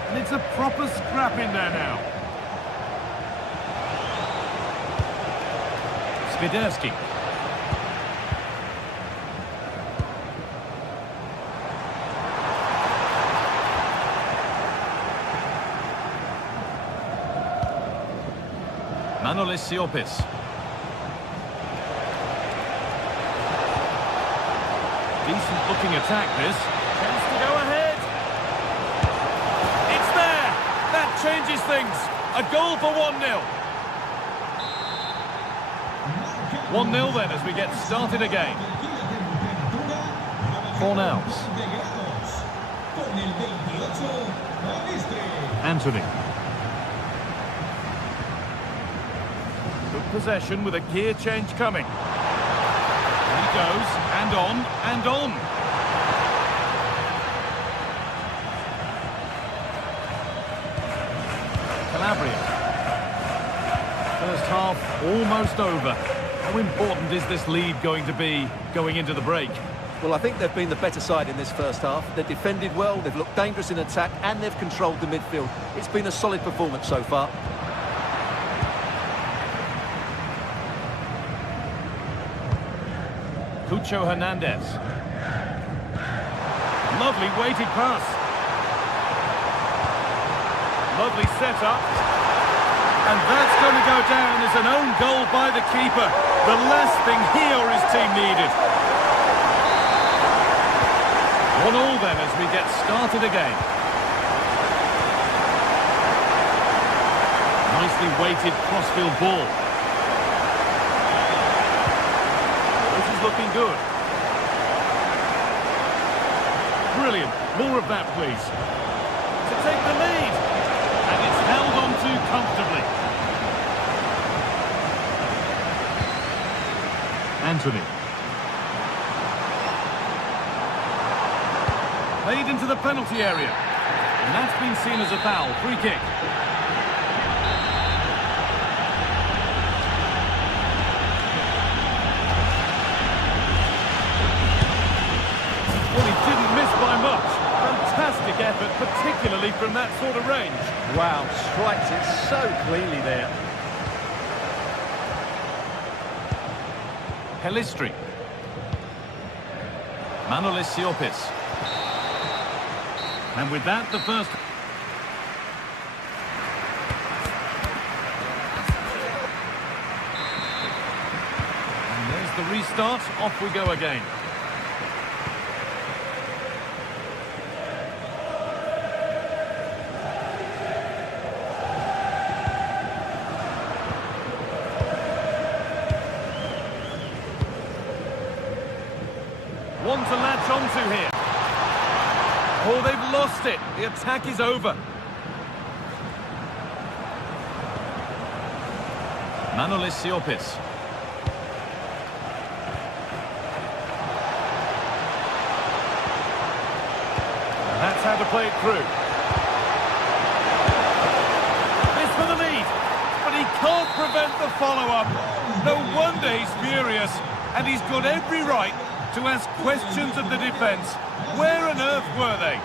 And it's a proper scrap in there now. Spiderski. Manolis Siopis. Decent looking attack this. Chance to go ahead. It's there. That changes things. A goal for 1-0. 1-0 then as we get started again. Fornals. Anthony. Good possession with a gear change coming. And he goes, and on, and on. Calabria. First half almost over. How important is this lead going to be going into the break? Well, I think they've been the better side in this first half. They've defended well, they've looked dangerous in attack, and they've controlled the midfield. It's been a solid performance so far. Cucho Hernandez. Lovely weighted pass. Lovely setup. And that's going to go down as an own goal by the keeper. The last thing he or his team needed. 1-1 then as we get started again. Nicely weighted crossfield ball. This is looking good. Brilliant. More of that, please. To take the lead. And it's held on to comfortably. Anthony. Played into the penalty area. And that's been seen as a foul. Free kick. Well, he didn't miss by much. Fantastic effort, particularly from that sort of range. Wow, strikes it so cleanly there. Pelistri. Manolis Siopis. And with that, the first... And there's the restart. Off we go again. One to latch onto here. Oh, they've lost it. The attack is over. Manolis Siopis. That's how to play it through. This for the lead. But he can't prevent the follow-up. No wonder he's furious. And he's got every right to ask questions of the defence. Where on earth were they?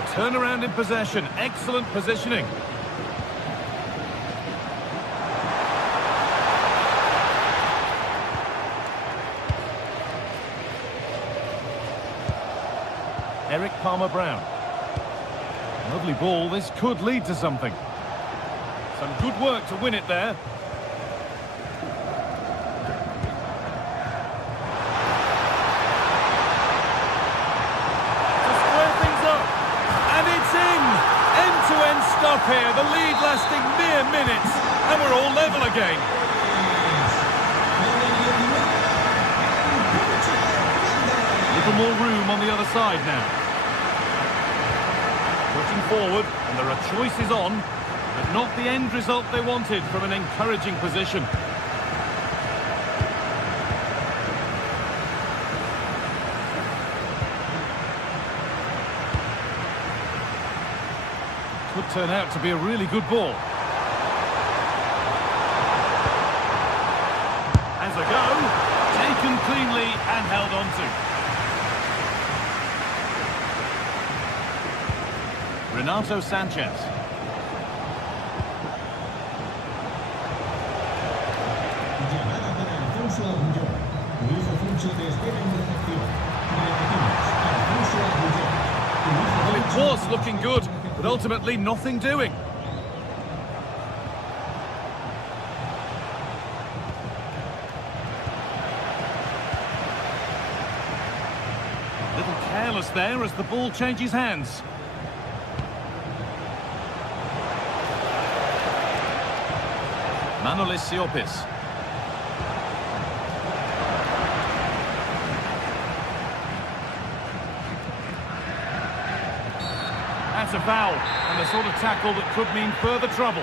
A turnaround in possession. Excellent positioning. Eric Palmer-Brown. Lovely ball. This could lead to something. Some good work to win it there. To square things up. And it's in! End-to-end stuff here. The lead lasting mere minutes. And we're all level again. Little more room on the other side now. Pushing forward, and there are choices on, but not the end result they wanted from an encouraging position. Could turn out to be a really good ball. As a go, taken cleanly and held on to. Renato Sanchez. Well, it was looking good, but ultimately nothing doing. A little careless there as the ball changes hands. Manolis Siopis. That's a foul, and the sort of tackle that could mean further trouble.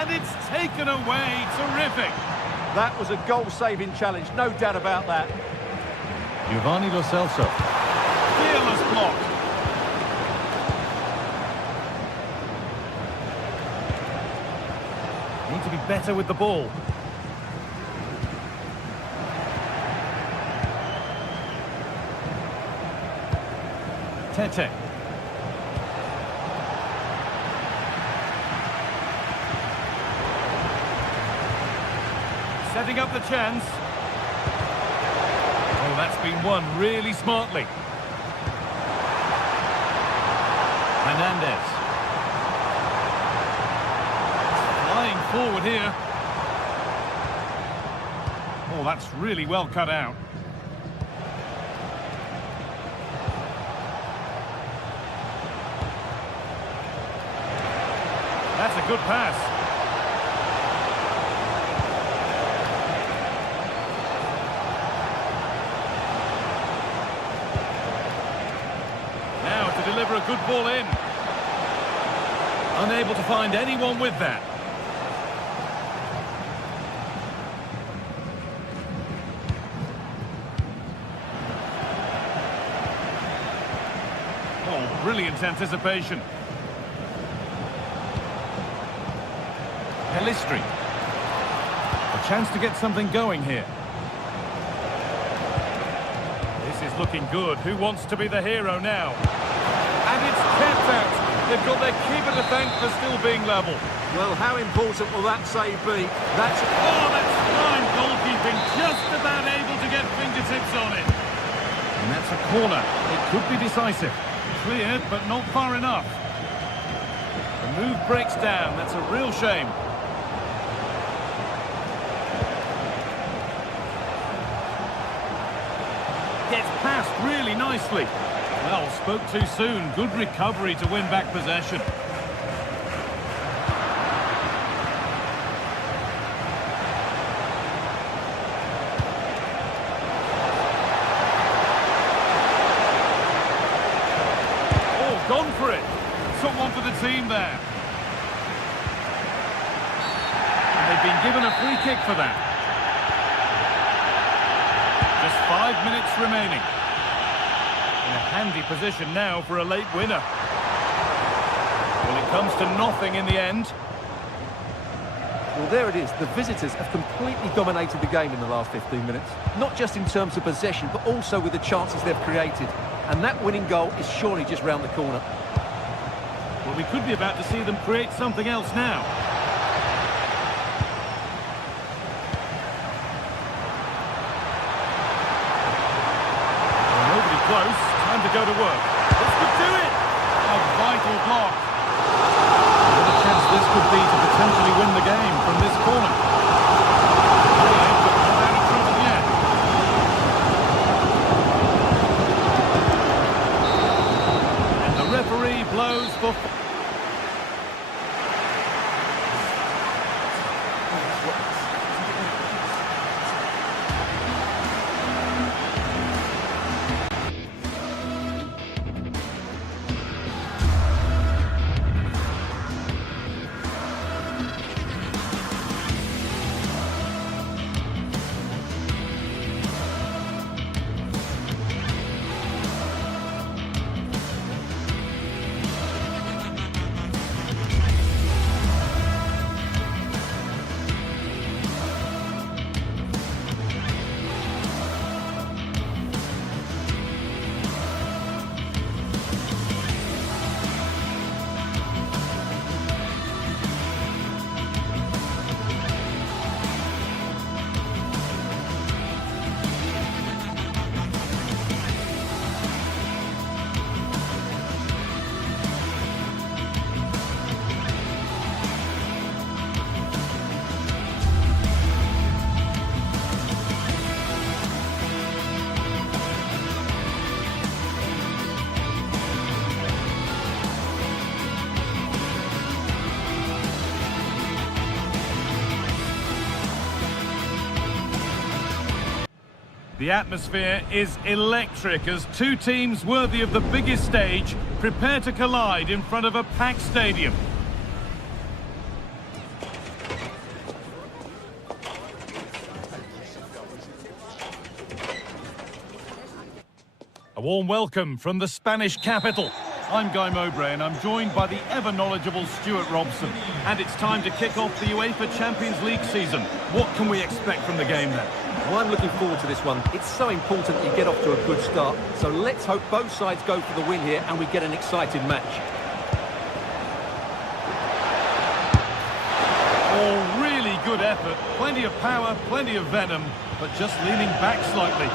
And it's taken away. Terrific. That was a goal-saving challenge, no doubt about that. Giovanni Lo Celso. Fearless block. Need to be better with the ball. Tete. setting up the chance. Oh, that's been won really smartly. Hernandez. Flying forward here. Oh, that's really well cut out. That's a good pass. Now to deliver a good ball in. Unable to find anyone with that. Oh, brilliant anticipation. Pelistri. A chance to get something going here. This is looking good. Who wants to be the hero now? And it's kept out. They've got their keeper to thank for still being level. Well, how important will that save be? That's fine goalkeeping. Just about able to get fingertips on it. And that's a corner. It could be decisive. Cleared, but not far enough. The move breaks down. That's a real shame. Gets past really nicely. Well, spoke too soon. Good recovery to win back possession. Oh, gone for it. Took one for the team there. And they've been given a free kick for that. Just 5 minutes remaining. In a handy position now for a late winner. Well, it comes to nothing in the end. Well, there it is. The visitors have completely dominated the game in the last 15 minutes. Not just in terms of possession, but also with the chances they've created. And that winning goal is surely just round the corner. Well, we could be about to see them create something else now. Close, time to go to work. This could do it! A vital block. What a chance this could be to potentially win the game from this corner. Brilliant, but not out of trouble yet. And the referee blows for... The atmosphere is electric as two teams worthy of the biggest stage prepare to collide in front of a packed stadium. A warm welcome from the Spanish capital. I'm Guy Mowbray and I'm joined by the ever-knowledgeable Stuart Robson. And it's time to kick off the UEFA Champions League season. What can we expect from the game then? Well, I'm looking forward to this one. It's so important that you get off to a good start. So let's hope both sides go for the win here and we get an exciting match. Oh, really good effort. effort, plenty of power, plenty of venom, but just leaning back slightly.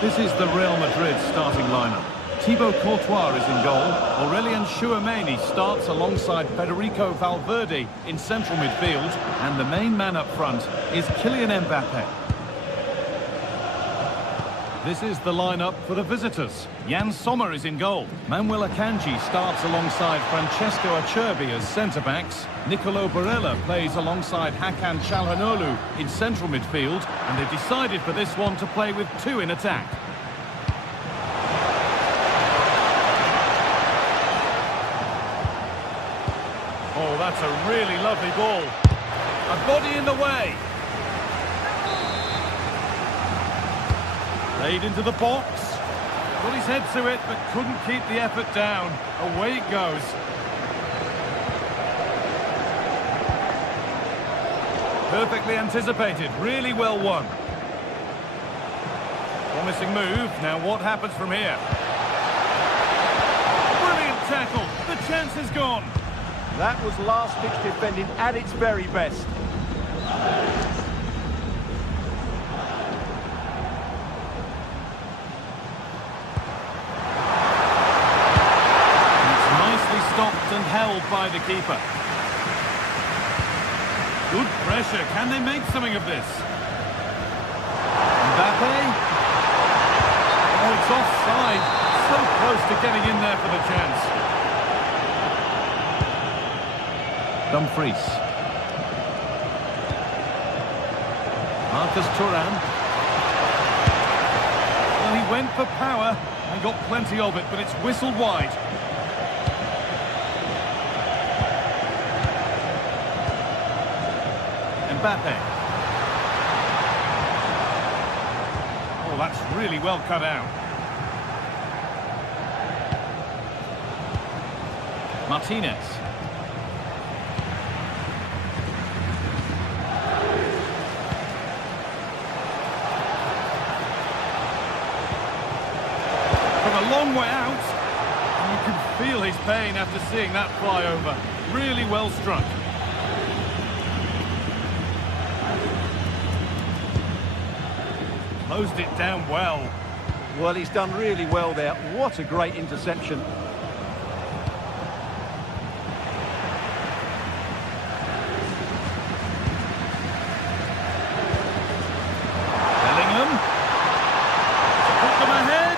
This is the Real Madrid starting lineup. Thibaut Courtois is in goal. Aurelien Tchouameni starts alongside Federico Valverde in central midfield. And the main man up front is Kylian Mbappe. This is the lineup for the visitors. Jan Sommer is in goal. Manuel Akanji starts alongside Francesco Acerbi as centre-backs. Nicolo Barella plays alongside Hakan Çalhanoğlu in central midfield. And they've decided for this one to play with two in attack. Oh, that's a really lovely ball. A body in the way. Played into the box. Got his head to it, but couldn't keep the effort down. Away it goes. Perfectly anticipated. Really well won. Promising move. Now what happens from here? Brilliant tackle. The chance is gone. That was last-ditch defending at its very best. It's nicely stopped and held by the keeper. Good pressure. Can they make something of this? Mbappe. Oh, it's offside. So close to getting in there for the chance. Dumfries. Marcus Thuram. Well, he went for power and got plenty of it, but it's whistled wide. Mbappe. Oh, that's really well cut out. Martinez. A long way out, and you can feel his pain after seeing that fly over. Really well struck. Closed it down well. Well, he's done really well there. What a great interception. Bellingham. Put them ahead.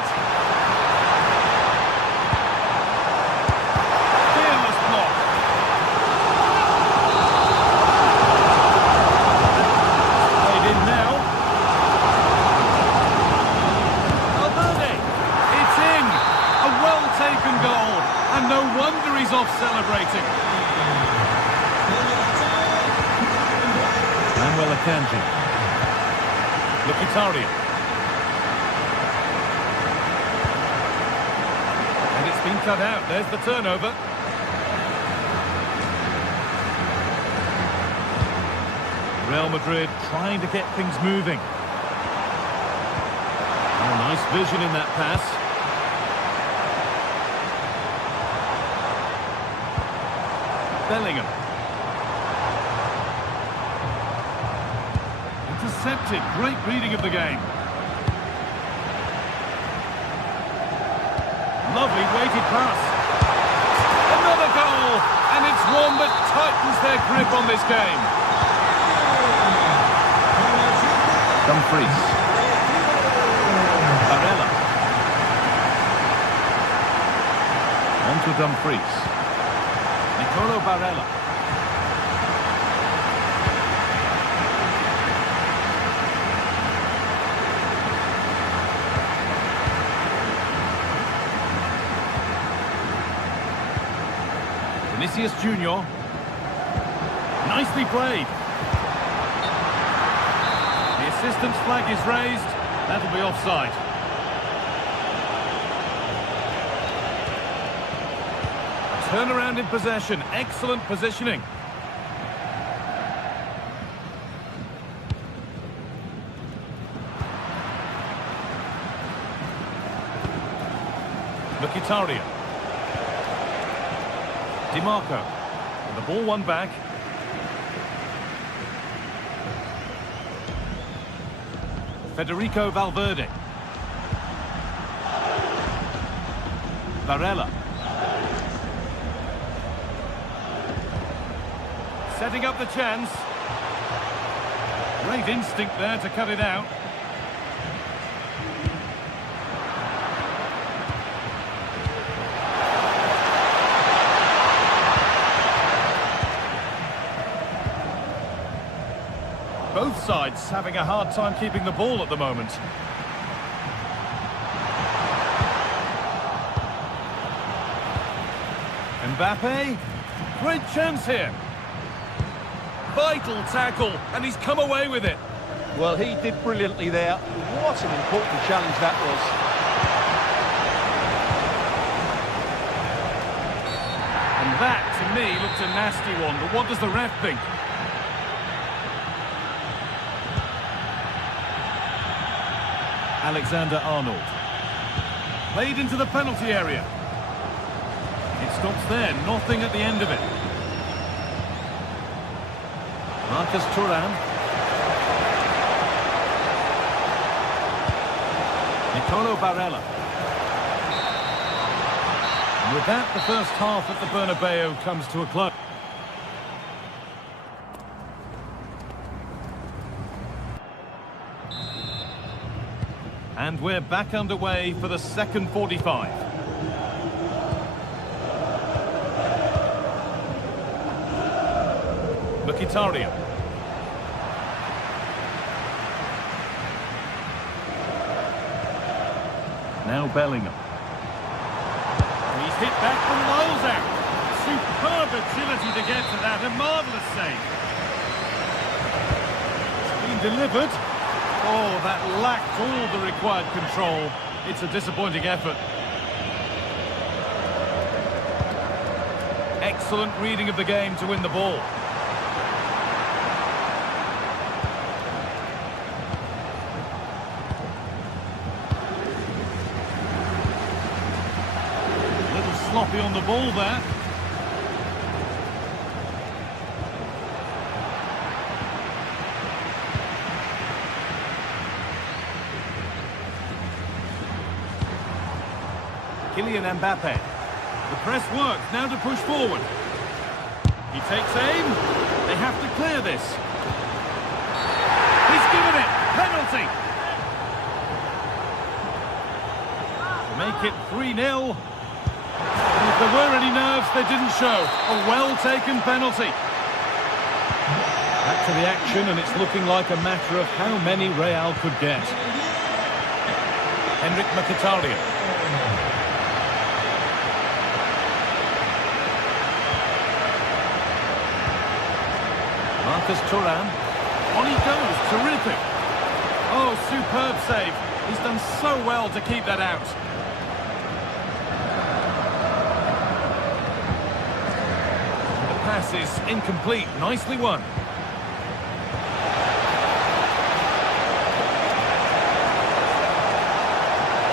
Off celebrating. Manuel Akanji. Mkhitaryan. And it's been cut out. There's the turnover. Real Madrid trying to get things moving. Oh, nice vision in that pass. Bellingham. Intercepted. Great reading of the game. Lovely weighted pass. Another goal! And it's one that tightens their grip on this game. Dumfries. Barella. On to Dumfries. Nicolo Barella. Vinicius Junior. Nicely played. The assistant's flag is raised. That'll be offside. Turnaround in possession. Excellent positioning. Mkhitaryan. DiMarco. And the ball won back. Federico Valverde. Varela. Setting up the chance. Great instinct there to cut it out. Both sides having a hard time keeping the ball at the moment. Mbappe, great chance here. Vital tackle, and he's come away with it. Well, he did brilliantly there. What an important challenge that was. And that, to me, looked a nasty one, but what does the ref think? Alexander-Arnold. Played into the penalty area. It stops there, nothing at the end of it. Marcus Thuram. Nicolo Barella. And with that, the first half at the Bernabeu comes to a close. And we're back underway for the second 45. Mkhitaryan. Now Bellingham. He's hit back from miles out. Superb agility to get to that. A marvellous save. It's been delivered. Oh, that lacked all the required control. It's a disappointing effort. Excellent reading of the game to win the ball. A little sloppy on the ball there. Kylian Mbappe. The press works, now to push forward. He takes aim. They have to clear this. He's given it. Penalty. To make it 3-0. And if there were any nerves, they didn't show. A well-taken penalty. Back to the action, and it's looking like a matter of how many Real could get. Henrik Mkhitaryan. Marcus Thuram. On he goes, terrific. Oh, superb save. He's done so well to keep that out. The pass is incomplete, nicely won.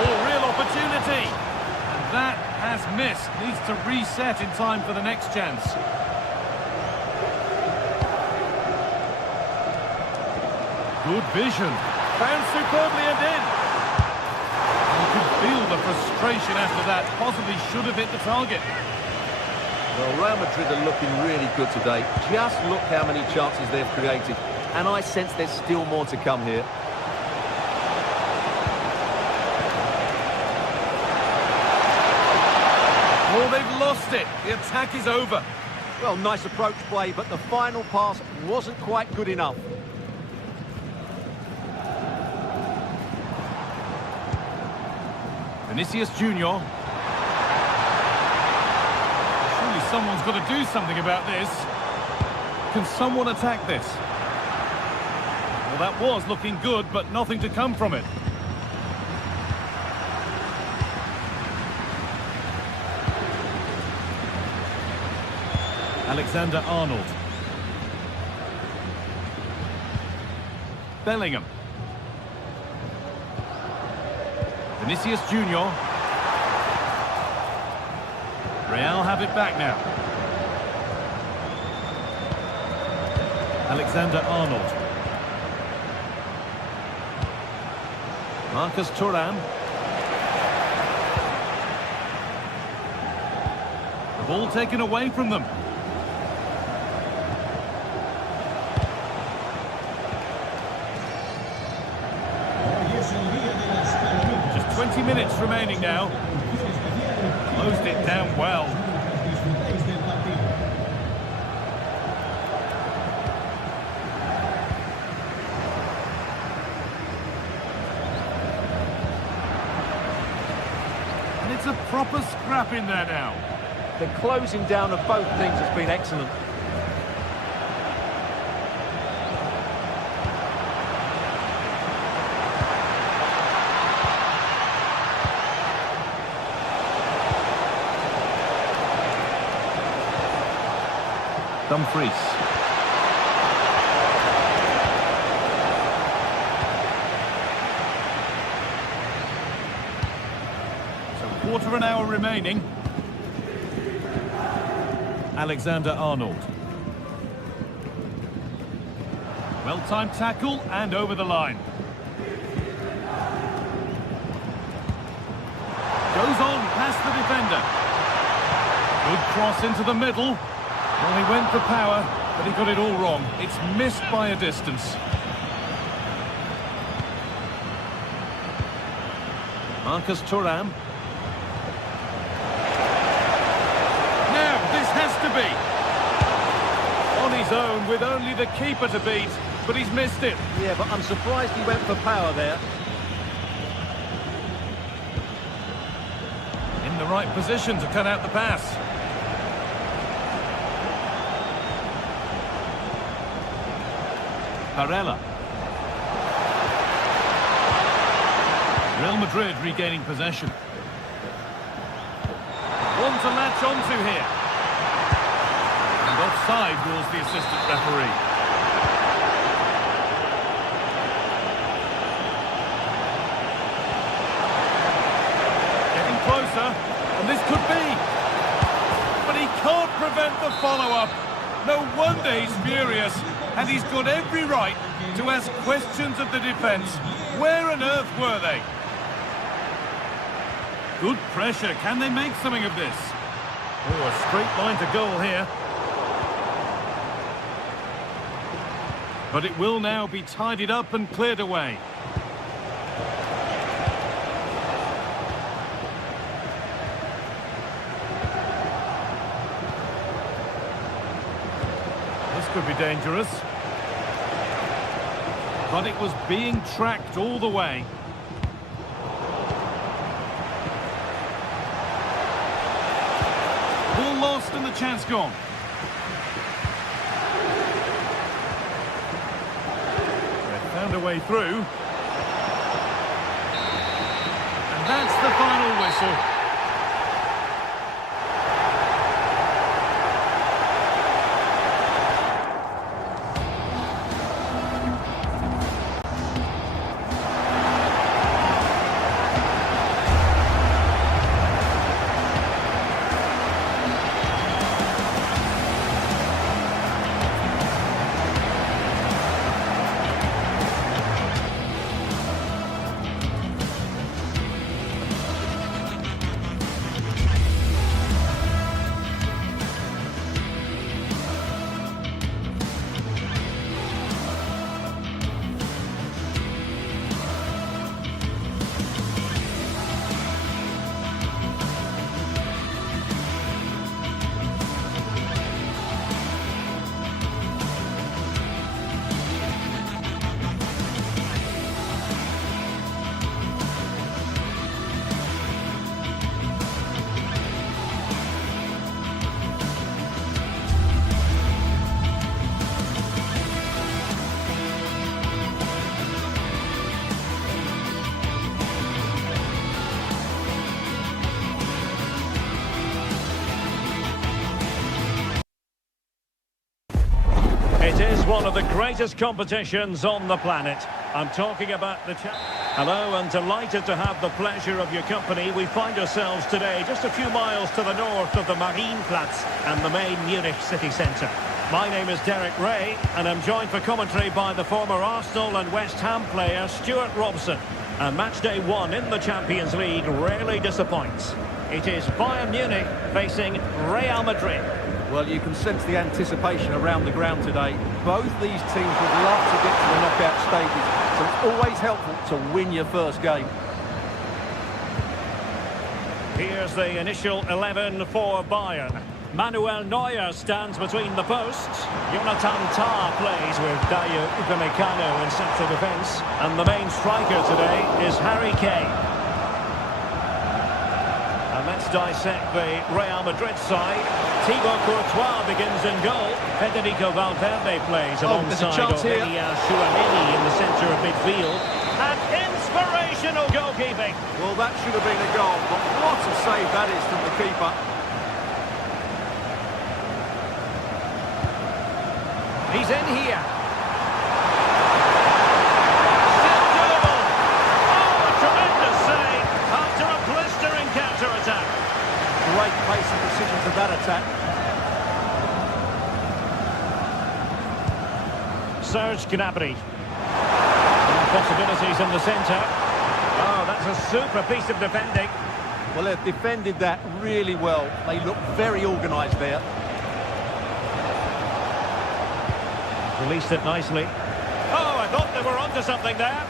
Oh, real opportunity. And that has missed. Needs to reset in time for the next chance. Good vision. Found superbly and in. You could feel the frustration after that. Possibly should have hit the target. Well, Real Madrid are looking really good today. Just look how many chances they've created. And I sense there's still more to come here. Oh, they've lost it. The attack is over. Well, nice approach play, but the final pass wasn't quite good enough. Vinicius Junior. Surely someone's got to do something about this. Can someone attack this? Well, that was looking good, but nothing to come from it. Alexander-Arnold. Bellingham. Vinicius Junior. Real have it back now. Alexander-Arnold. Marcus Thuram. The ball taken away from them. Just 20 minutes remaining now. Closed it down well. And it's a proper scrap in there now. The closing down of both teams has been excellent. Dumfries. So quarter of an hour remaining. Alexander-Arnold. Well-timed tackle and over the line. Goes on past the defender. Good cross into the middle. Well, he went for power, but he got it all wrong. It's missed by a distance. Marcus Thuram. Now, this has to be. On his own, with only the keeper to beat, but he's missed it. Yeah, but I'm surprised he went for power there. In the right position to cut out the pass. Barella. Real Madrid regaining possession. One to latch onto here. And offside rules the assistant referee. Getting closer, and this could be. But he can't prevent the follow-up. No wonder he's furious. And he's got every right to ask questions of the defence. Where on earth were they? Good pressure. Can they make something of this? Oh, a straight line to goal here. But it will now be tidied up and cleared away. This could be dangerous. But it was being tracked all the way. Ball lost and the chance gone. They've found a way through. And that's the final whistle. It is one of the greatest competitions on the planet. I'm talking about the... Hello, and delighted to have the pleasure of your company. We find ourselves today just a few miles to the north of the Marienplatz and the main Munich city centre. My name is Derek Ray, and I'm joined for commentary by the former Arsenal and West Ham player Stuart Robson. And match day 1 in the Champions League rarely disappoints. It is Bayern Munich facing Real Madrid. Well, you can sense the anticipation around the ground today. Both these teams would love to get to the knockout stages, so it's always helpful to win your first game. Here's the initial 11 for Bayern. Manuel Neuer stands between the posts. Jonathan Tah plays with Dayo Upamecano in central defence. And the main striker today is Harry Kane. And let's dissect the Real Madrid side. Thibaut Courtois begins in goal. Federico Valverde plays alongside Aurelien Tchouameni in the centre of midfield. And inspirational goalkeeping. Well, that should have been a goal, but what a save that is from the keeper. He's in here. Still doable. Oh, a tremendous save after a blistering counter-attack. Great pace and precision to that attack. Serge Gnabry. Possibilities in the centre. Oh, that's a super piece of defending. Well, they've defended that really well. They look very organised there. Released it nicely. Oh, I thought they were onto something there.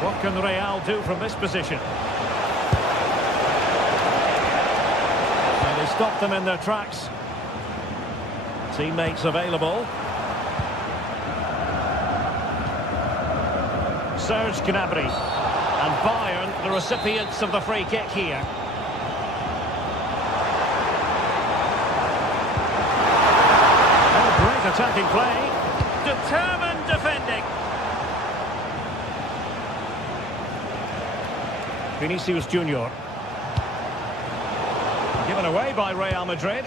What can Real do from this position? And they stopped them in their tracks. Teammates available. Serge Gnabry. And Bayern, the recipients of the free kick here. Attacking play, determined defending. Vinicius Junior. Given away by Real Madrid.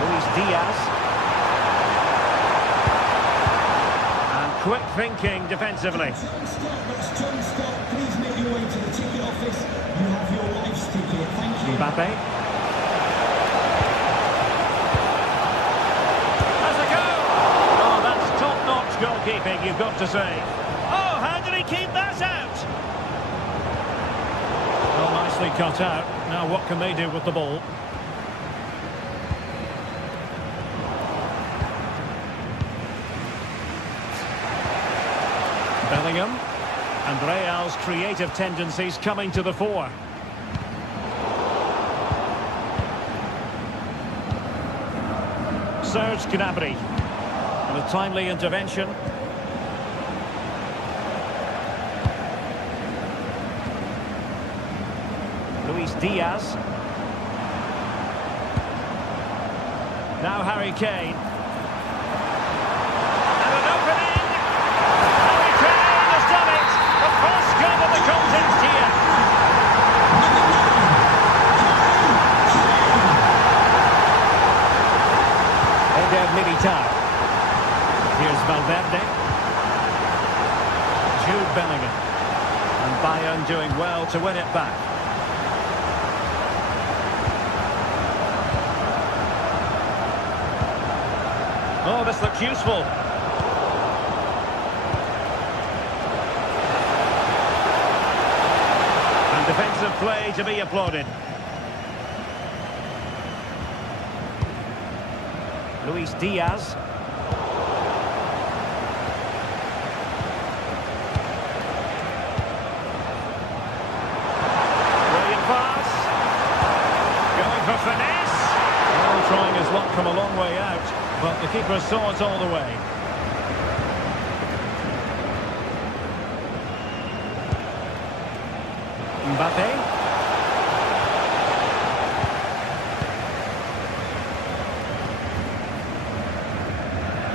Luis Diaz. And quick thinking defensively. John Scott, please make your way to the ticket office. You have your wife's ticket. Thank you. Mbappe. Goalkeeping, you've got to say. Oh, how did he keep that out? Well, nicely cut out. Now what can they do with the ball? Bellingham. And Real's creative tendencies coming to the fore. Serge Gnabry. And a timely intervention. Luis Diaz. Now Harry Kane. And an opening. Harry Kane has done it. The first goal of the contest here. Eder Militao. Here's Valverde. Jude Bellingham. And Bayern doing well to win it back. Oh, this looks useful. And defensive play to be applauded. Luis Diaz. Finesse. Well, trying his luck from a long way out, but the keeper saw it all the way. Mbappe.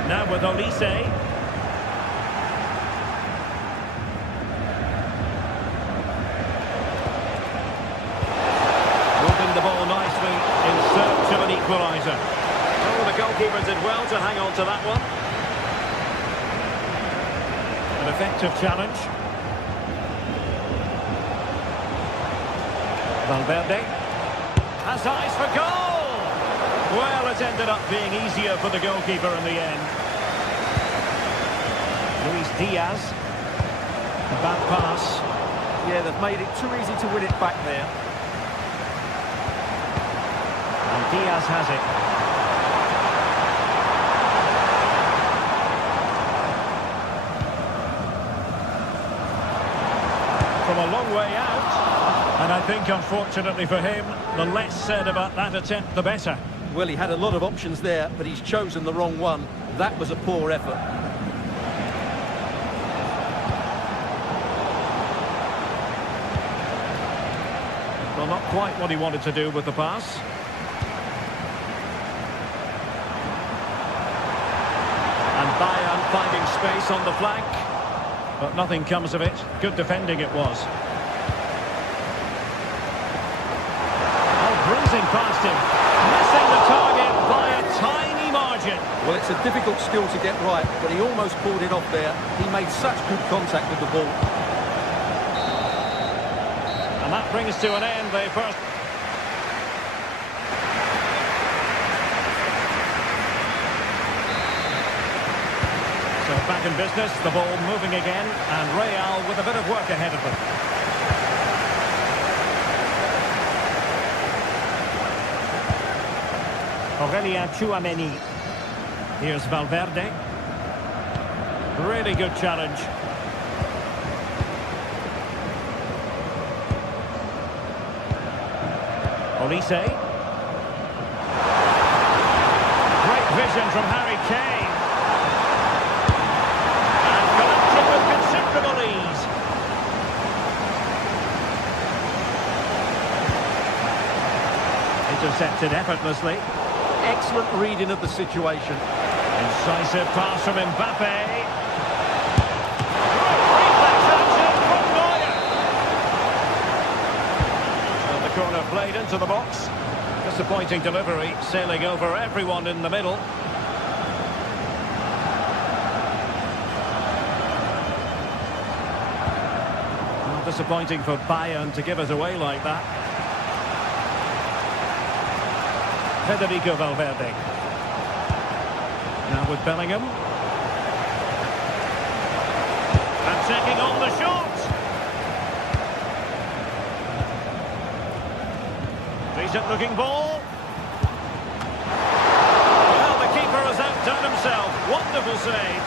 Now with Olise. The ball nicely in search of an equaliser. Oh, the goalkeeper did well to hang on to that one. An effective challenge. Valverde has eyes for goal. Well, it ended up being easier for the goalkeeper in the end. Luis Diaz. A bad pass. Yeah, they've made it too easy to win it back there. And Diaz has it. From a long way out. And I think, unfortunately for him, the less said about that attempt, the better. Well, he had a lot of options there, but he's chosen the wrong one. That was a poor effort. Well, not quite what he wanted to do with the pass. And Bayern finding space on the flank. But nothing comes of it. Good defending it was. Oh, breezing past him. Missing the target by a tiny margin. Well, it's a difficult skill to get right, but he almost pulled it off there. He made such good contact with the ball. And that brings to an end the first. So back in business, the ball moving again, and Real with a bit of work ahead of them. Aurelien Tchouameni. Here's Valverde. Really good challenge. Olise. Great vision from Harry Kane. And collection with considerable ease. Intercepted effortlessly. Excellent reading of the situation. Incisive pass from Mbappe. Reflex action from Neuer. And the corner played into the box. Disappointing delivery, sailing over everyone in the middle. Well, disappointing for Bayern to give it away like that. Federico Valverde. Now with Bellingham. And taking on the shot. Decent looking ball. Well, the keeper has outdone himself. Wonderful save.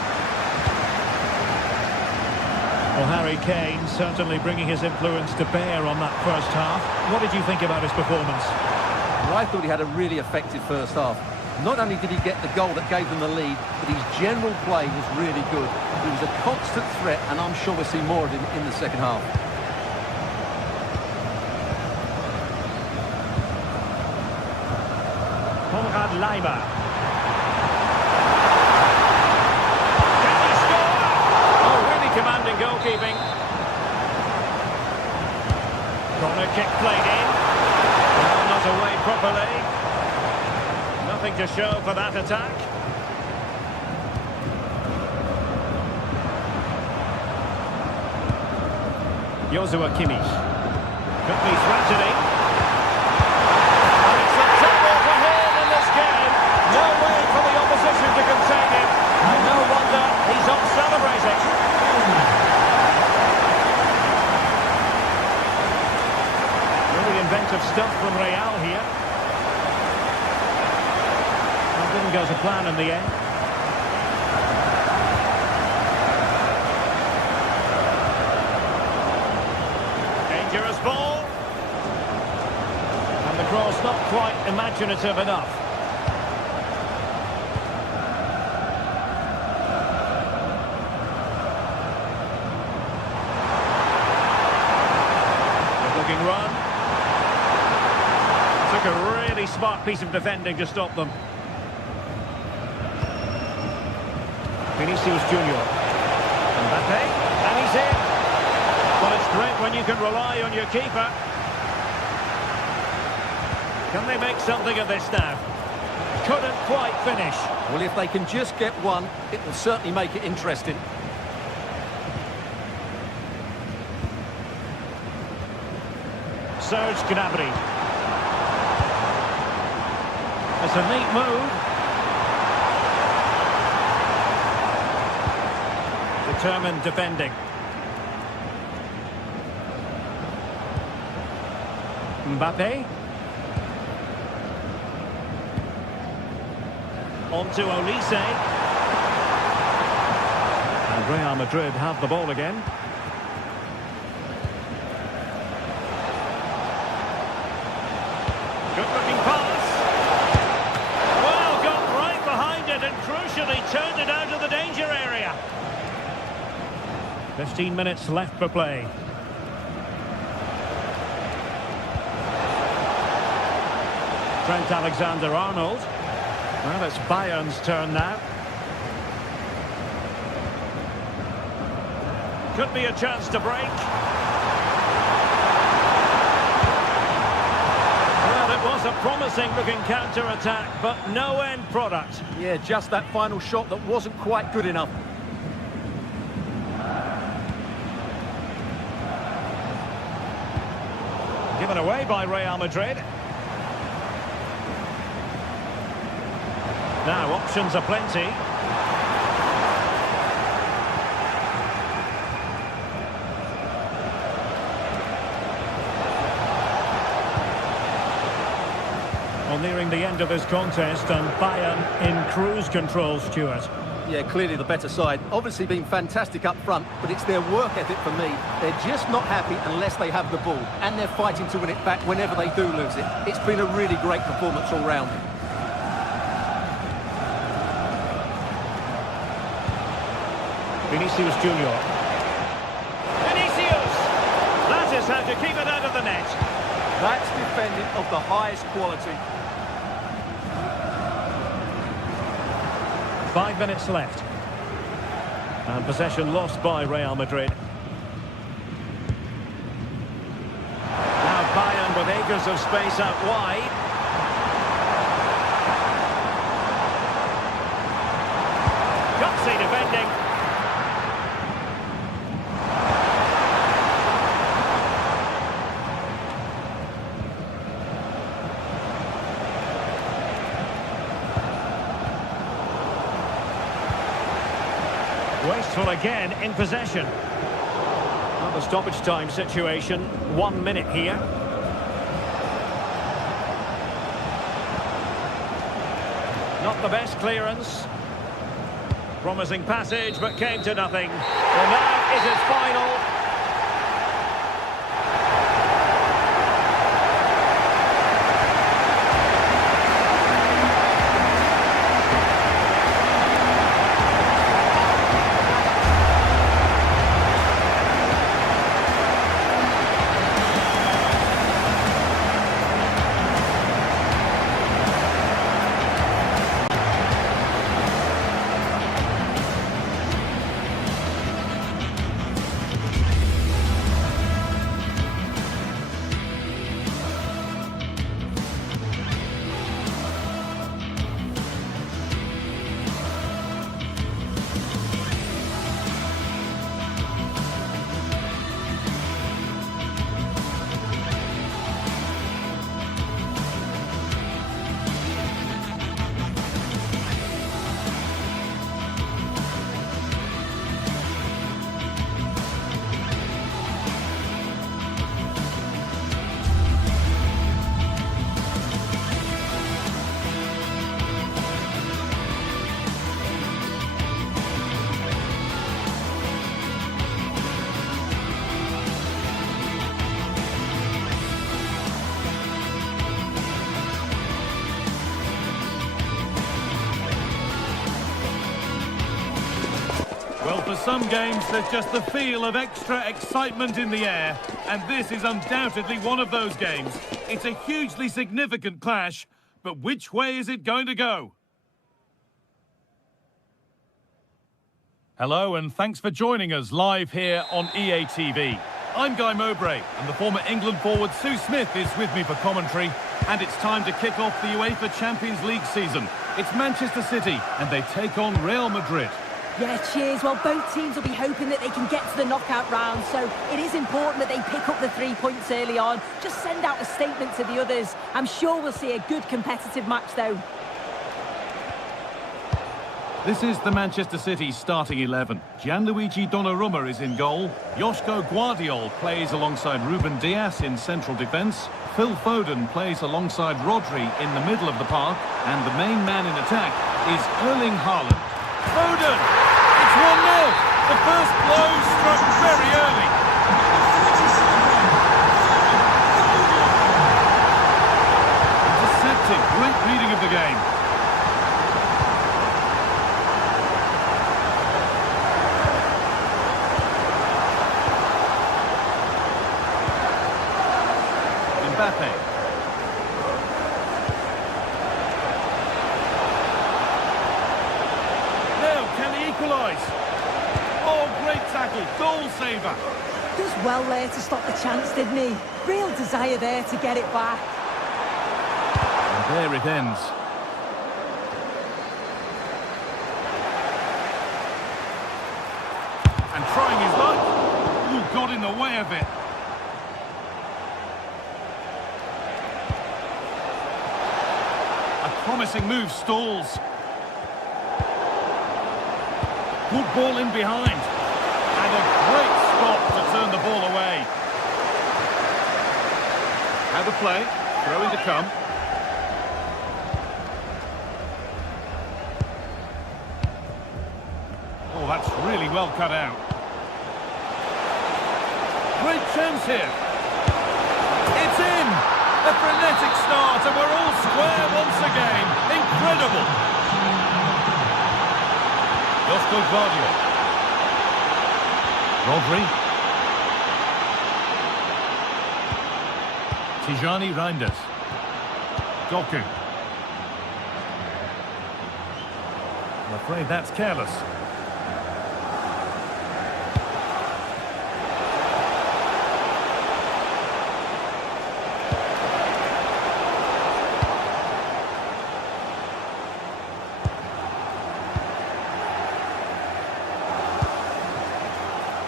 Well, Harry Kane certainly bringing his influence to bear on that first half. What did you think about his performance? Well, I thought he had a really effective first half. Not only did he get the goal that gave them the lead, but his general play was really good. He was a constant threat, and I'm sure we'll see more of him in the second half. Konrad Leiber. Can he score? Oh, really commanding goalkeeping. Corner kick played in. Well, not away properly. Nothing to show for that attack. Joshua Kimmich. Could be threatening. And it's a trouble for him in this game. No way for the opposition to contain him. And no wonder he's off celebrating. Really inventive stuff from Real here. Didn't go to plan in the end. Dangerous ball. And the cross not quite imaginative enough. Good looking run. Took a really smart piece of defending to stop them. Vinicius Junior. Mbappe, and he's in. Well, it's great when you can rely on your keeper. Can they make something of this now? Couldn't quite finish. Well, if they can just get one, it will certainly make it interesting. Serge Gnabry. It's a neat move. Determined defending. Mbappe. On to Olise. And Real Madrid have the ball again. Good looking pass. Well, got right behind it and crucially turned it out of the danger area. 15 minutes left for play. Trent Alexander-Arnold. Well, it's Bayern's turn now. Could be a chance to break. Well, it was a promising-looking counter-attack, but no end product. Yeah, just that final shot that wasn't quite good enough. Given away by Real Madrid. Now, options are plenty. Well, nearing the end of this contest, and Bayern in cruise control, Stuart. Yeah, clearly the better side. Obviously been fantastic up front, but it's their work ethic for me. They're just not happy unless they have the ball, and they're fighting to win it back whenever they do lose it. It's been a really great performance all round. Vinicius Junior. Vinicius! That is how to keep it out of the net. That's defending of the highest quality. 5 minutes left. And possession lost by Real Madrid. Now Bayern with acres of space out wide. Gutsy defending. Wasteful again in possession. Well, the stoppage time situation, 1 minute here. Not the best clearance. Promising passage, but came to nothing. Well, now is his final. Well, for some games, there's just the feel of extra excitement in the air, and this is undoubtedly one of those games. It's a hugely significant clash, but which way is it going to go? Hello, and thanks for joining us live here on EA TV. I'm Guy Mowbray, and the former England forward Sue Smith is with me for commentary, and it's time to kick off the UEFA Champions League season. It's Manchester City, and they take on Real Madrid. Yeah, cheers. Well, both teams will be hoping that they can get to the knockout round, so it is important that they pick up the 3 points early on. Just send out a statement to the others. I'm sure we'll see a good competitive match, though. This is the Manchester City starting 11. Gianluigi Donnarumma is in goal. Joško Guardiol plays alongside Ruben Dias in central defence. Phil Foden plays alongside Rodri in the middle of the park. And the main man in attack is Erling Haaland. Foden! It's 1-0! The first blow struck very early. Intercepted. Great reading of the game. Mbappe. Now, can he equalise? Oh, great tackle, goal saver. Does well there to stop the chance, didn't he? Real desire there to get it back. And there it ends. And trying his luck. Ooh, got in the way of it. Promising move stalls. Good ball in behind. And a great stop to turn the ball away. Now the play. Throw in to come. Oh, that's really well cut out. Great chance here. It's in! A frenetic start, and we're all square once again. Incredible. Joško Guardiol. Rodri. Tijani Reinders. Doku. I'm afraid that's careless.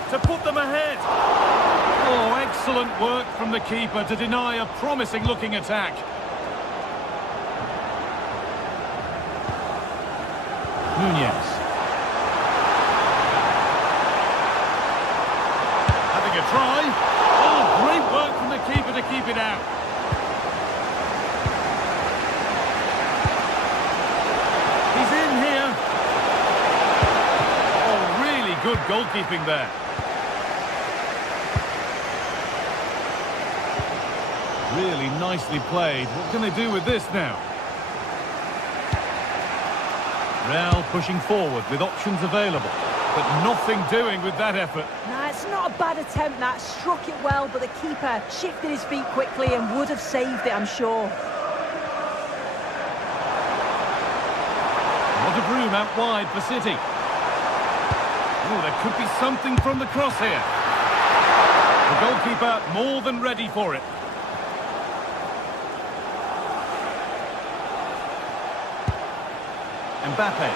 To put them ahead. Oh, excellent work from the keeper to deny a promising-looking attack. Nunez. Having a try. Oh, great work from the keeper to keep it out. He's in here. Oh, really good goalkeeping there. Really nicely played. What can they do with this now? Real pushing forward with options available, but nothing doing with that effort. Nah, it's not a bad attempt, that. Struck it well, but the keeper shifted his feet quickly and would have saved it, I'm sure. A lot of room out wide for City. Oh, there could be something from the cross here. The goalkeeper more than ready for it. Mbappe.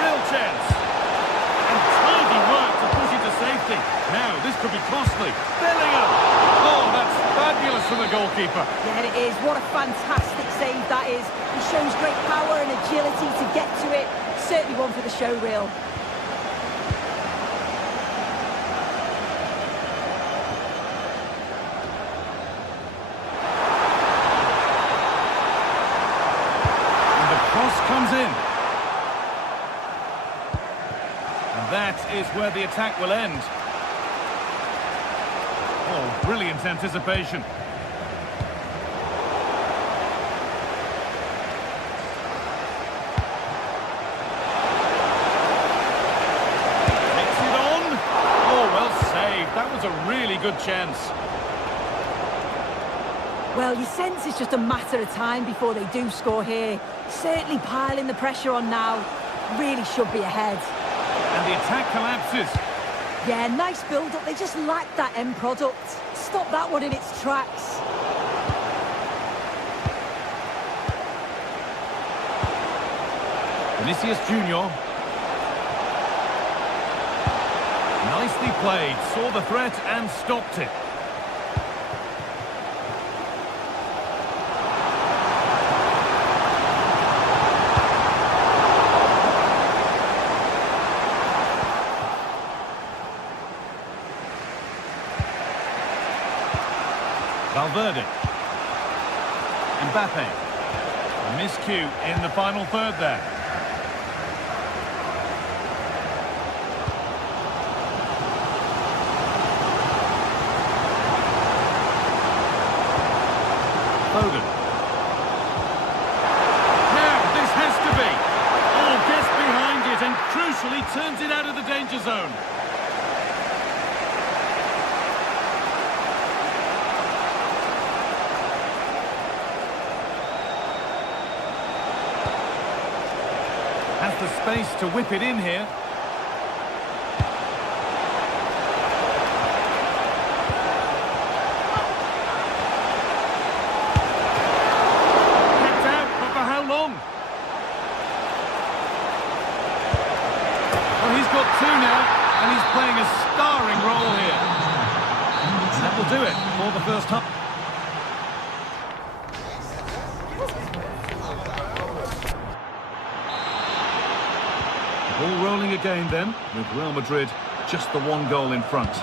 Real chance. And tidy work to push it to safety. Now, this could be costly. Bellingham. Oh, that's fabulous from the goalkeeper. Yeah, it is. What a fantastic save that is. He shows great power and agility to get to it. Certainly one for the show reel. Comes in. And that is where the attack will end. Oh, brilliant anticipation. Takes it on. Oh, well saved. That was a really good chance. Well, you sense it's just a matter of time before they do score here. Certainly piling the pressure on now. Really should be ahead. And the attack collapses. Yeah, nice build-up. They just lack that end product. Stop that one in its tracks. Vinicius Junior. Nicely played, saw the threat and stopped it. Valverde. Mbappe. A miscue in the final third there. Foden. Now, this has to be. Oh, gets behind it and crucially turns it out of the danger zone. Has the space to whip it in here. Kicked out, but for how long? Well, he's got two now, and he's playing a starring role here. And that will do it for the first half. Ball rolling again then, with Real Madrid just the one goal in front.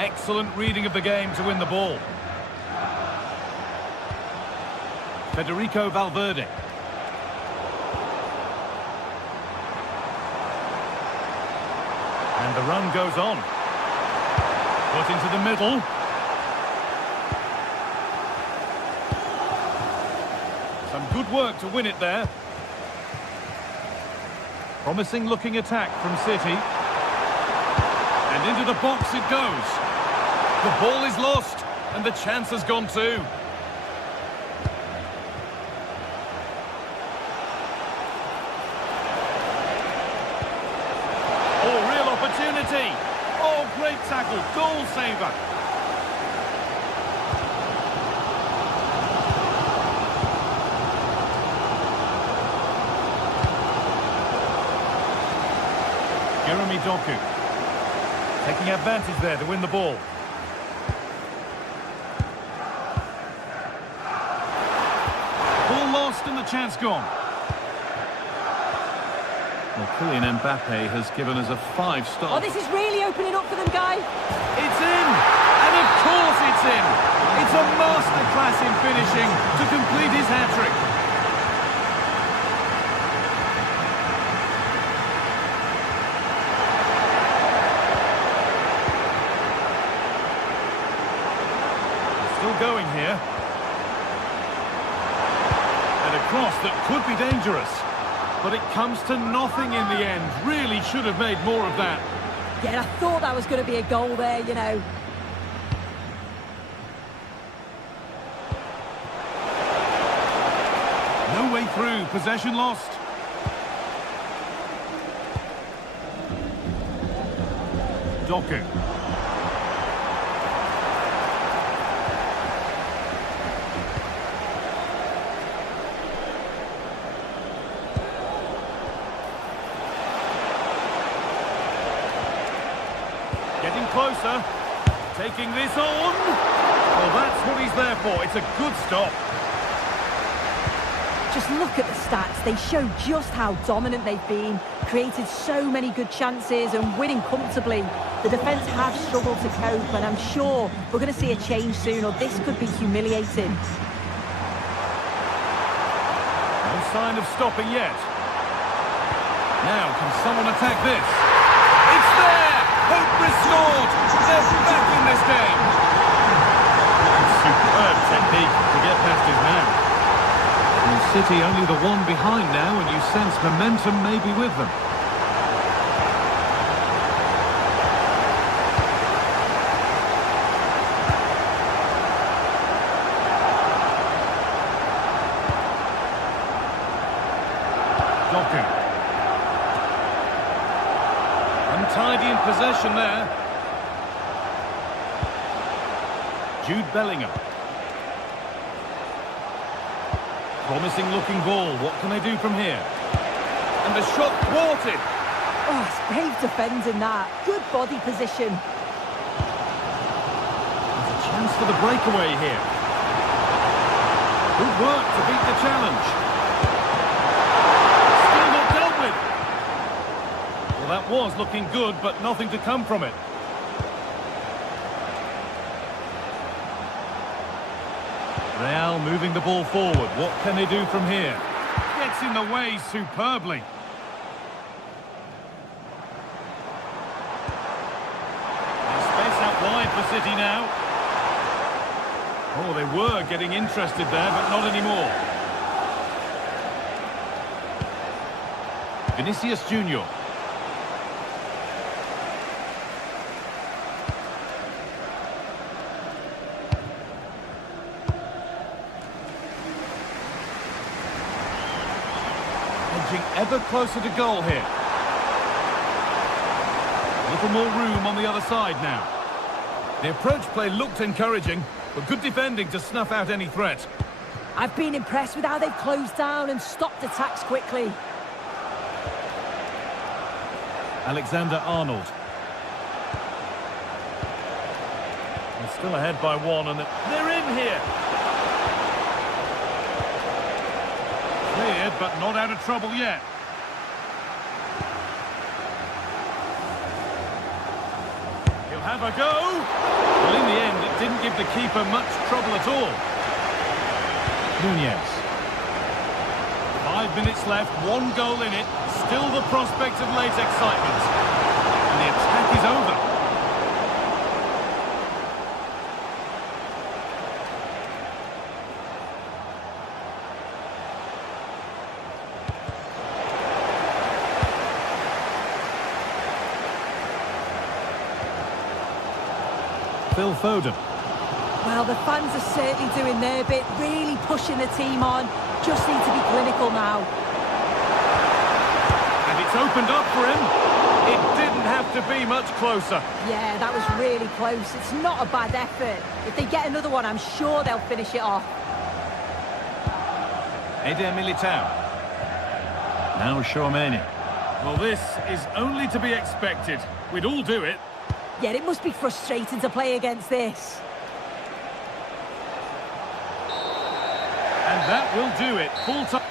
Excellent reading of the game to win the ball. Federico Valverde. And the run goes on. Put into the middle. Some good work to win it there. Promising looking attack from City. And into the box it goes. The ball is lost and the chance has gone too. Opportunity. Oh, great tackle. Goal saver. Jeremy Doku. Taking advantage there to win the ball. Ball lost and the chance gone. Well, Kylian Mbappe has given us a 5-star. Oh, this is really opening up for them, Guy. It's in! And of course it's in! It's a masterclass in finishing to complete his hat-trick. Still going here. And a cross that could be dangerous. But it comes to nothing in the end. Really should have made more of that. Yeah, I thought that was going to be a goal there, you know. No way through. Possession lost. Doku. Getting closer, taking this on. Well, that's what he's there for. It's a good stop. Just look at the stats. They show just how dominant they've been. Created so many good chances and winning comfortably. The defence have struggled to cope, and I'm sure we're going to see a change soon, or this could be humiliating. No sign of stopping yet. Now, can someone attack this? It's there! Hope restored! They're back in this game! Superb technique to get past his man. And City only the one behind now, and you sense momentum may be with them. Doku. Untidy possession there. Jude Bellingham. Promising looking ball. What can they do from here? And the shot thwarted. Oh, it's brave defending that. Good body position. There's a chance for the breakaway here. Good work to beat the challenge. Still not dealt with. Well, that was looking good, but nothing to come from it. Real moving the ball forward. What can they do from here? Gets in the way superbly. There's space out wide for City now. Oh, they were getting interested there, but not anymore. Vinicius Junior. Ever closer to goal here. A little more room on the other side now. The approach play looked encouraging, but good defending to snuff out any threat. I've been impressed with how they've closed down and stopped attacks quickly. Alexander-Arnold. They're still ahead by one, and they're in here. Cleared, but not out of trouble yet. He'll have a go. Well, in the end, it didn't give the keeper much trouble at all. Nunez. 5 minutes left, 1 goal in it. Still the prospect of late excitement. And the attack is over. Phil Foden. Well, the fans are certainly doing their bit, really pushing the team on. Just need to be clinical now. And it's opened up for him. It didn't have to be much closer. Yeah, that was really close. It's not a bad effort. If they get another one, I'm sure they'll finish it off. Eder Militao. Now Tchouameni. Well, this is only to be expected. We'd all do it. Yeah, it must be frustrating to play against this. And that will do it. Full time.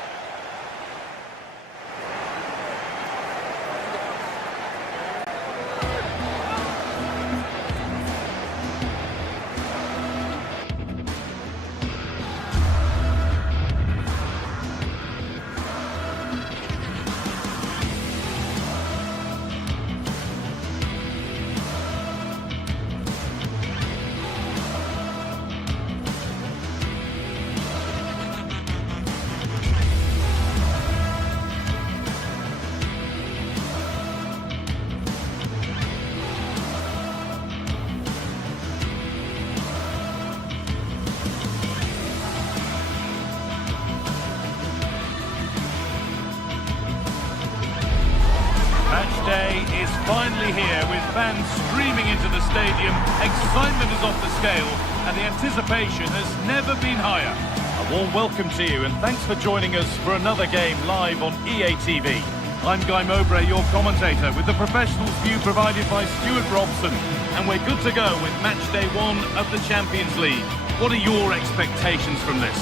Day is finally here with fans streaming into the stadium. Excitement is off the scale and the anticipation has never been higher. A warm welcome to you and thanks for joining us for another game live on EA TV. I'm Guy Mowbray, your commentator, with the professionals view provided by Stuart Robson, and we're good to go with match day 1 of the Champions League. What are your expectations from this?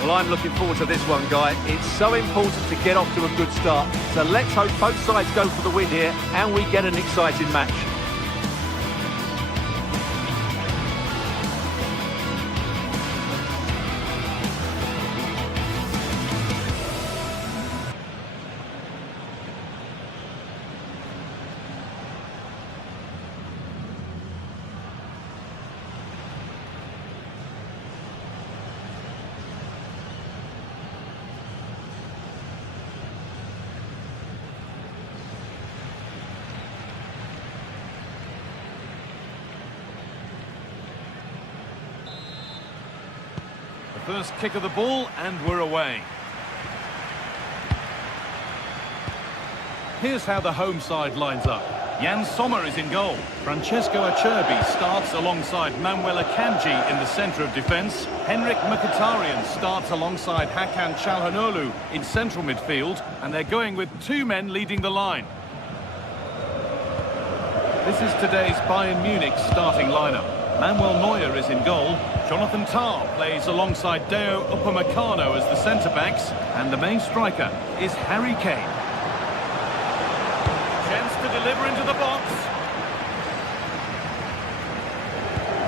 Well, I'm looking forward to this one, Guy. It's so important to get off to a good start. So let's hope both sides go for the win here and we get an exciting match. First kick of the ball, and we're away. Here's how the home side lines up. Jan Sommer is in goal. Francesco Acerbi starts alongside Manuel Akanji in the centre of defence. Henrik Mkhitaryan starts alongside Hakan Çalhanoğlu in central midfield. And they're going with two men leading the line. This is today's Bayern Munich starting lineup. Manuel Neuer is in goal. Jonathan Tah plays alongside Deo Upamecano as the centre-backs. And the main striker is Harry Kane. Chance to deliver into the box.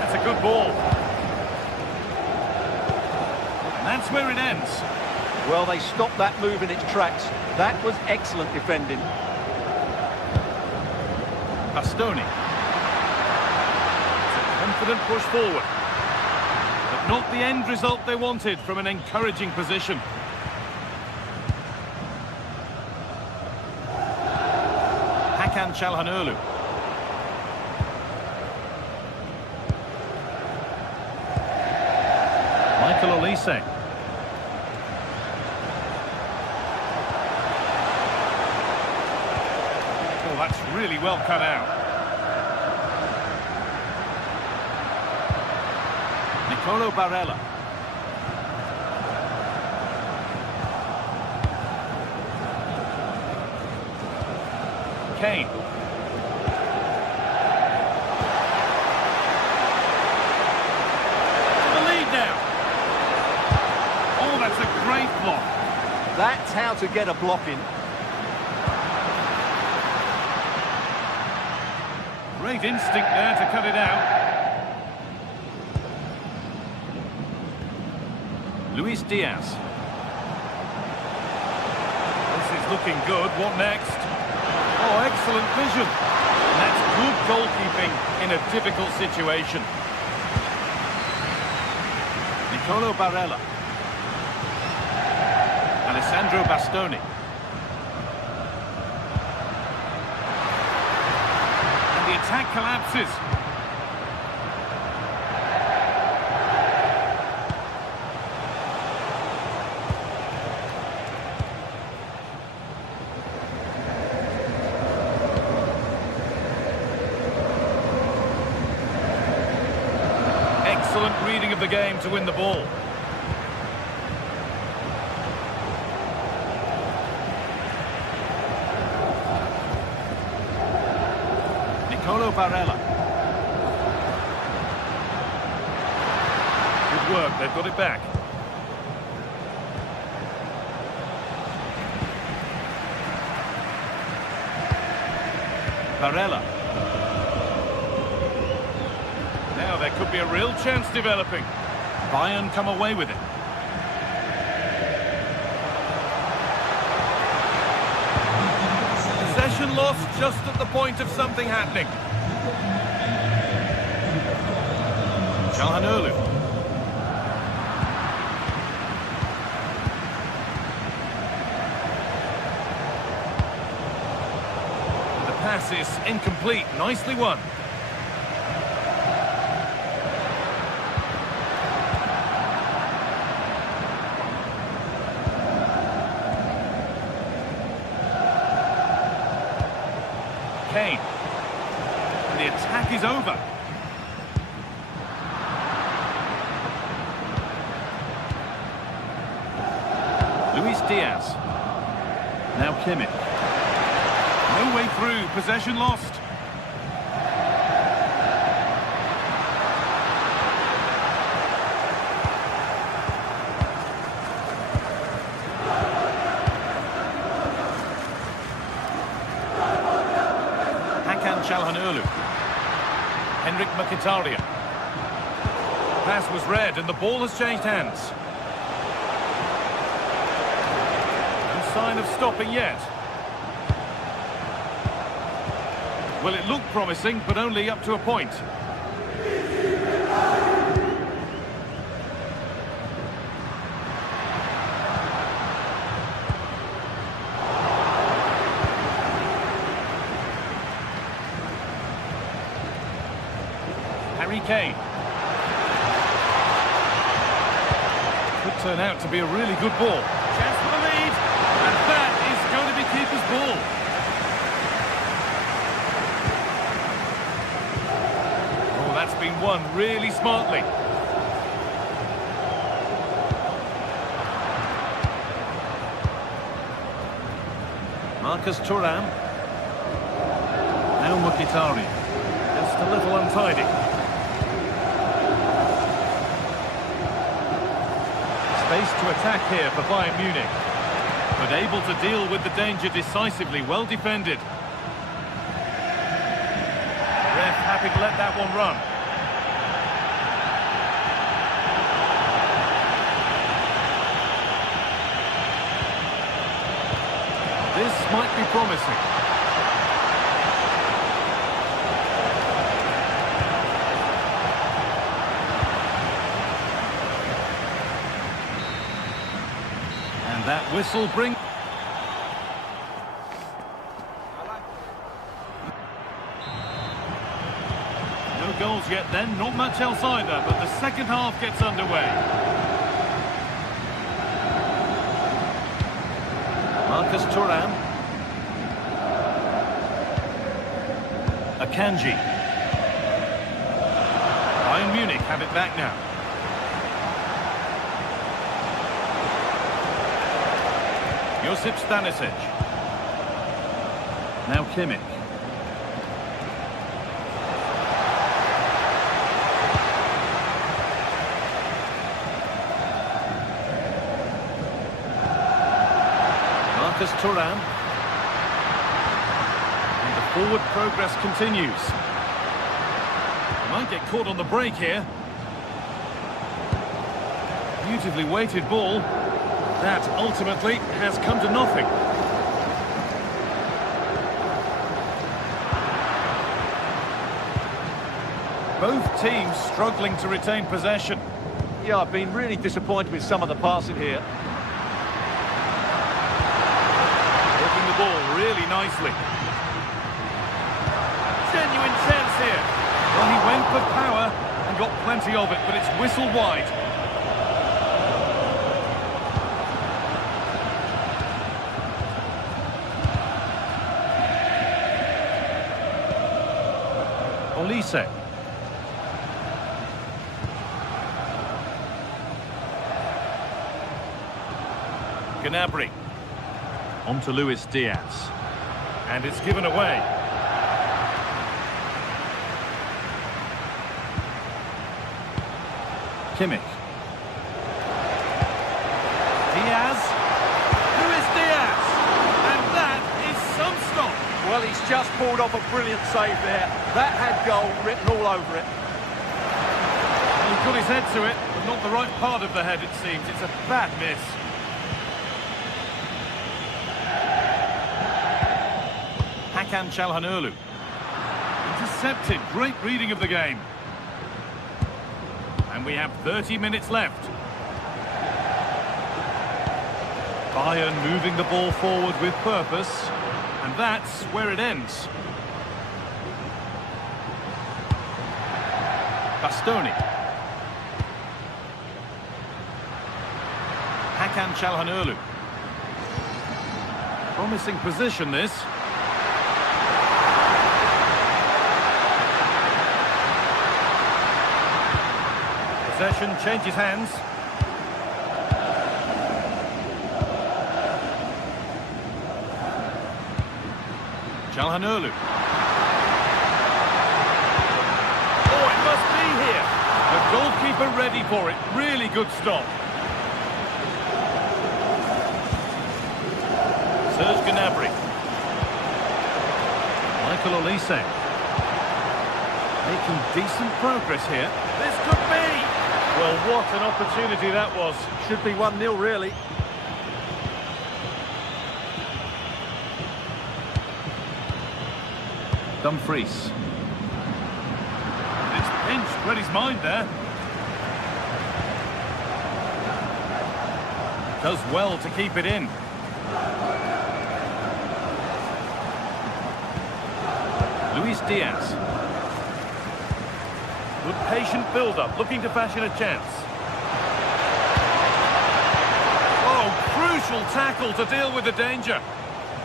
That's a good ball. And that's where it ends. Well, they stopped that move in its tracks. That was excellent defending. Bastoni. It's a confident push forward. But not the end result they wanted from an encouraging position. Hakan Çalhanoğlu. Michael Olise. Oh, that's really well cut out. Nicolo Barella. Kane. The lead now. Oh, that's a great block. That's how to get a block in. Great instinct there to cut it out. Luis Diaz. This is looking good. What next? Oh, excellent vision. And that's good goalkeeping in a difficult situation. Nicolo Barella. Alessandro Bastoni. And the attack collapses. Excellent reading of the game to win the ball. Nicolo Barella. Good work, they've got it back. Barella. Now there could be a real chance developing. Bayern come away with it. Possession lost just at the point of something happening. Çalhanoğlu. The pass is incomplete. Nicely won. Kane. And the attack is over. Luis Diaz. Now Kimmich. No way through. Possession lost. Çalhanoğlu. Henrik Mkhitaryan. Pass was read and the ball has changed hands. No sign of stopping yet. Well, it looked promising, but only up to a point. Harry Kane. Could turn out to be a really good ball. Chance for the lead, and that is going to be keeper's ball. been won really smartly. Marcus Thuram. Now Mkhitaryan. Just a little untidy. Space to attack here for Bayern Munich. But able to deal with the danger decisively. Well defended. Ref happy to let that one run. This might be promising. And that whistle brings... No goals yet then, not much else either, but the second half gets underway. Marcus Thuram. Akanji. Bayern Munich have it back now. Josip Stanisic. Now Kimmich. Marcus Thuram. And the forward progress continues. Might get caught on the break here. Beautifully weighted ball. That ultimately has come to nothing. Both teams struggling to retain possession. Yeah, I've been really disappointed with some of the passing here. Working the ball really nicely. Genuine chance here. Well, he went for power and got plenty of it, but it's whistled wide. Olise. Gnabry. On to Luis Diaz. And it's given away. Kimmich. Diaz. Luis Diaz. And that is some stop. Well, he's just pulled off a brilliant save there. That had goal written all over it. He got his head to it, but not the right part of the head, it seems. It's a bad miss. Hakan Çalhanoğlu. Intercepted. Great reading of the game. And we have 30 minutes left. Bayern moving the ball forward with purpose. And that's where it ends. Bastoni. Hakan Çalhanoğlu. Promising position, this. Possession changes hands. Çalhanoğlu. Oh, it must be here. The goalkeeper ready for it. Really good stop. Serge Gnabry. Michael Olise. Making decent progress here. This could be. Well, what an opportunity that was. Should be 1-0, really. Dumfries. It's pinched, read his mind there. Does well to keep it in. Luis Diaz. Good patient build-up, looking to fashion a chance. Oh, crucial tackle to deal with the danger.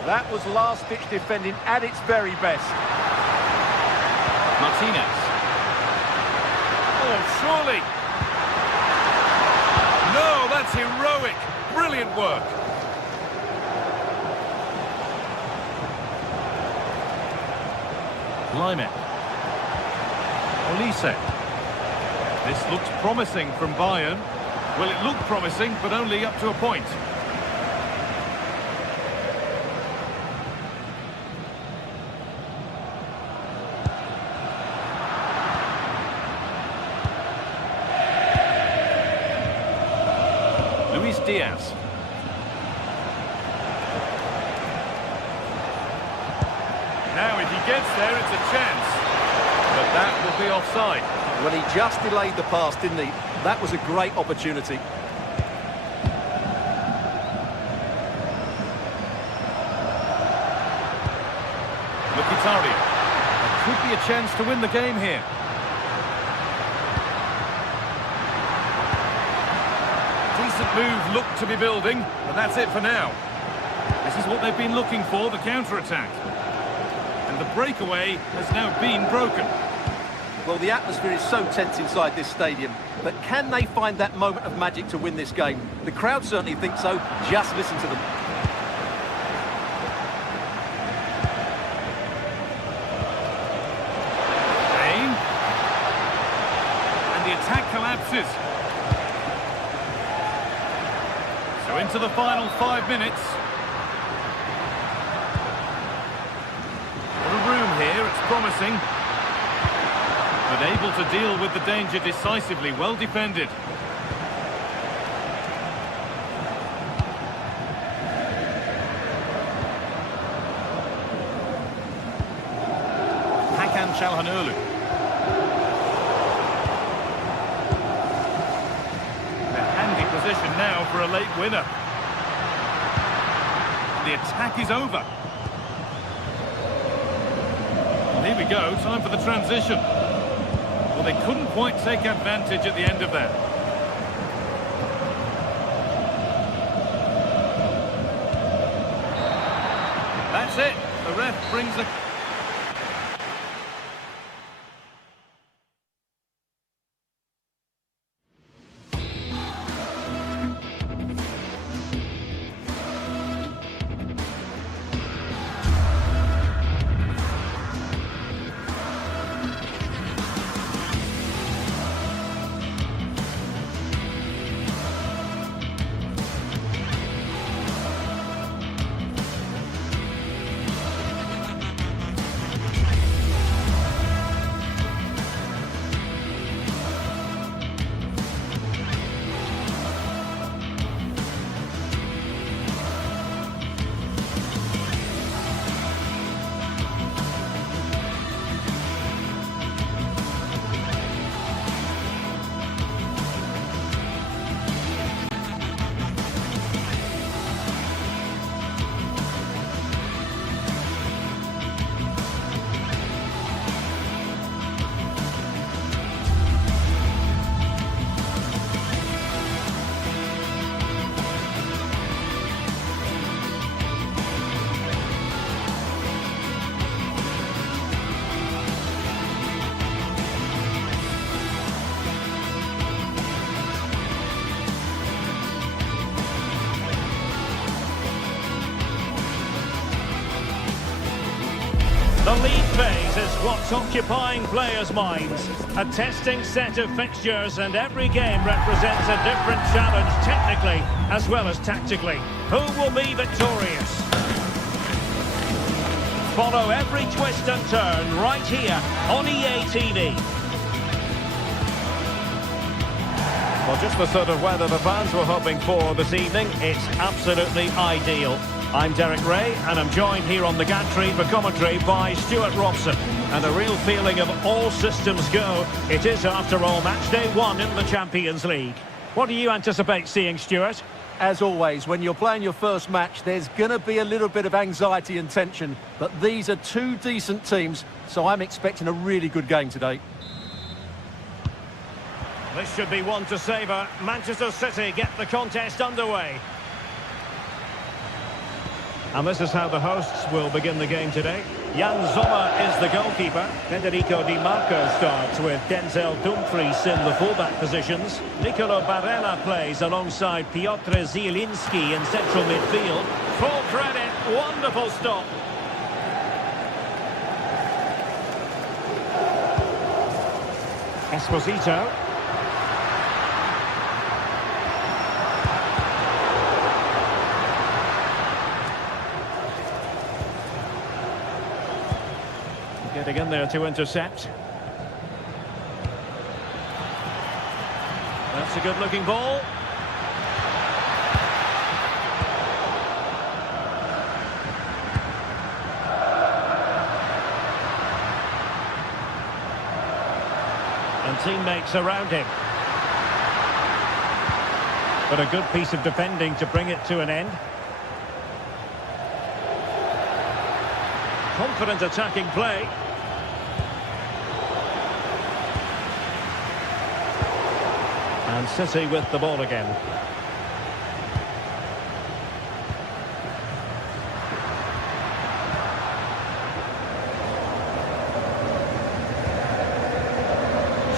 That was last-ditch defending at its very best. Martinez. Oh, surely. No, that's heroic. Brilliant work. Climax. Olise. This looks promising from Bayern. Well, it looked promising, but only up to a point. Diaz. Now if he gets there, it's a chance. But that will be offside. Well, he just delayed the pass, didn't he? That was a great opportunity. Mkhitaryan. It could be a chance to win the game here. Decent move looked to be building, but that's it for now. This is what they've been looking for, the counter-attack. And the breakaway has now been broken. Well, the atmosphere is so tense inside this stadium, but can they find that moment of magic to win this game? The crowd certainly think so. Just listen to them. Kane. And the attack collapses. So into the final 5 minutes. What a room here, it's promising. But able to deal with the danger decisively, well defended. Hakan Çalhanoğlu. A handy position now for a late winner. The attack is over. And here we go, time for the transition. Well, they couldn't quite take advantage at the end of that. That's it. The ref brings the... The league phase is what's occupying players' minds. A testing set of fixtures, and every game represents a different challenge technically as well as tactically. Who will be victorious? Follow every twist and turn right here on EA TV. Well, just the sort of weather the fans were hoping for this evening. It's absolutely ideal. I'm Derek Ray, and I'm joined here on the gantry for commentary by Stuart Robson. And a real feeling of all systems go. It is, after all, match day 1 in the Champions League. What do you anticipate seeing, Stuart? As always, when you're playing your first match, there's going to be a little bit of anxiety and tension. But these are two decent teams, so I'm expecting a really good game today. This should be one to savour. Manchester City get the contest underway. And this is how the hosts will begin the game today. Jan Sommer is the goalkeeper. Federico Di Marco starts with Denzel Dumfries in the fullback positions. Nicolo Barella plays alongside Piotr Zielinski in central midfield. Full credit, wonderful stop. Esposito. Getting in there to intercept. That's a good-looking ball. And teammates around him. But a good piece of defending to bring it to an end. Confident attacking play. And City with the ball again.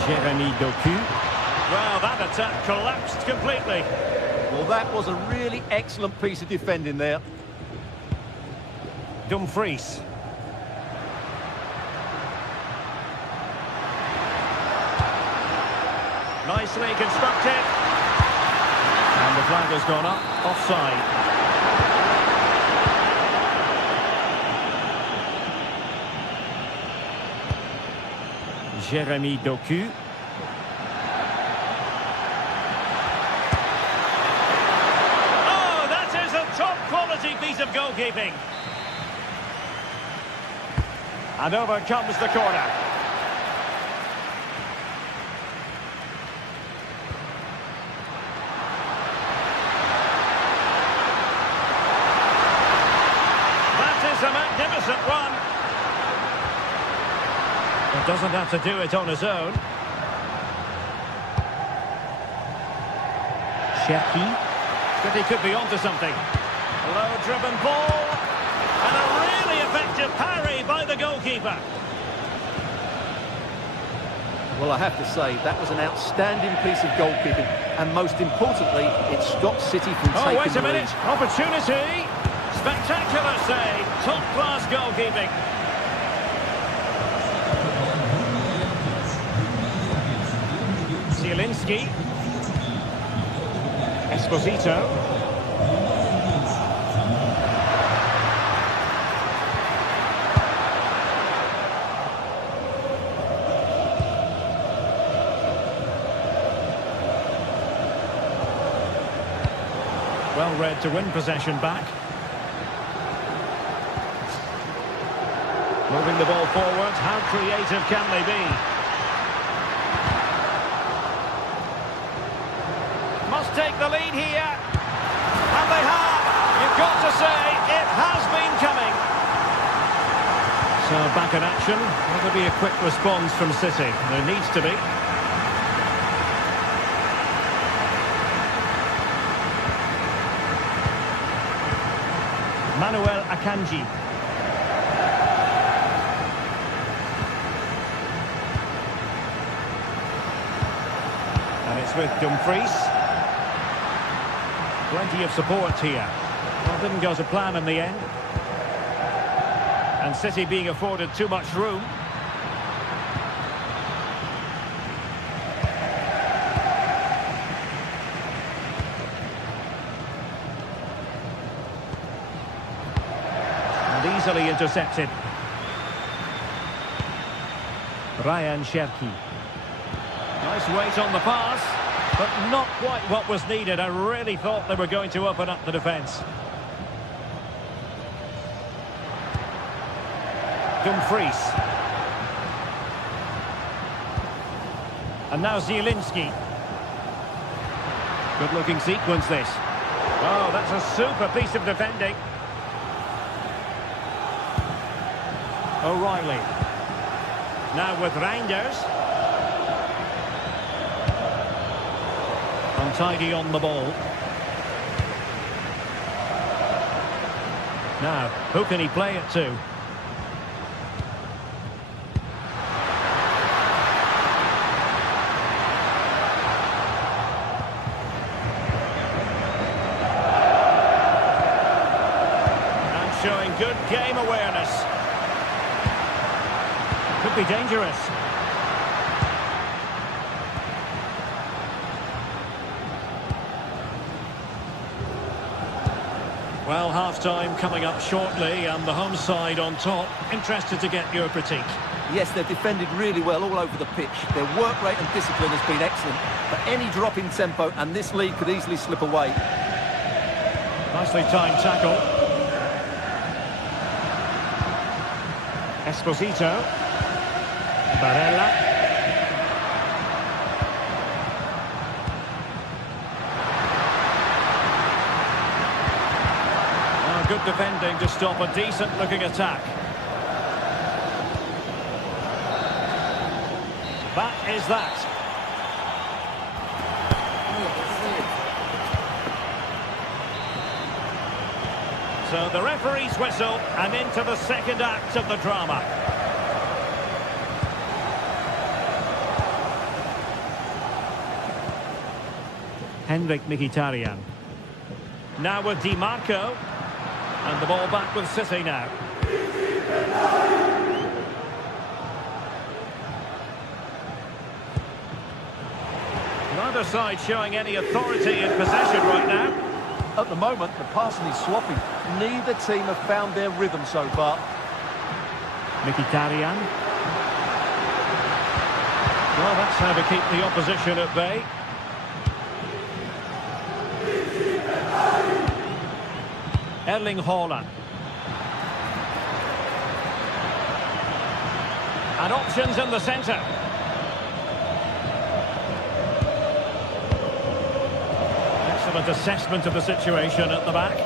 Jeremy Doku. Well, that attack collapsed completely. Well, that was a really excellent piece of defending there. Dumfries. Nicely constructed. And the flag has gone up. Offside. Jeremy Doku. Oh, that is a top-quality piece of goalkeeping. And over comes the corner. A magnificent run. It doesn't have to do it on his own. Cherki. But he could be onto something. A low-driven ball. And a really effective parry by the goalkeeper. Well, I have to say, that was an outstanding piece of goalkeeping. And most importantly, it stopped City from taking the lead. Oh, wait a minute. Opportunity. Spectacular save. Top-class goalkeeping. Zielinski. Esposito. Well read to win possession back. Moving the ball forward, how creative can they be? Must take the lead here. And they have. You've got to say, it has been coming. So back in action. Will there be a quick response from City? There needs to be. Manuel Akanji. It's with Dumfries. Plenty of support here. Well, didn't go to plan in the end. And City being afforded too much room. And easily intercepted. Ryan Cherki. Nice weight on the pass, but not quite what was needed. I really thought they were going to open up the defence. Dumfries. And now Zielinski. Good-looking sequence, this. Oh, that's a super piece of defending. O'Reilly. Now with Reinders. Untidy on the ball. Now, who can he play it to? showing good game awareness. Could be dangerous. Well, half-time coming up shortly, and the home side on top. Interested to get your critique. Yes, they've defended really well all over the pitch. Their work rate and discipline has been excellent. But any drop in tempo, and this lead could easily slip away. Nicely timed tackle. Esposito. Barella. Good defending to stop a decent-looking attack. That is that. So the referee's whistle, and into the second act of the drama. Henrik Mkhitaryan. Now with Di Marco. And the ball back with City now. Neither side showing any authority in possession right now. At the moment, the passing is sloppy. Neither team have found their rhythm so far. Mkhitaryan. Well, that's how to keep the opposition at bay. Erling Haaland. And options in the centre. Excellent assessment of the situation at the back.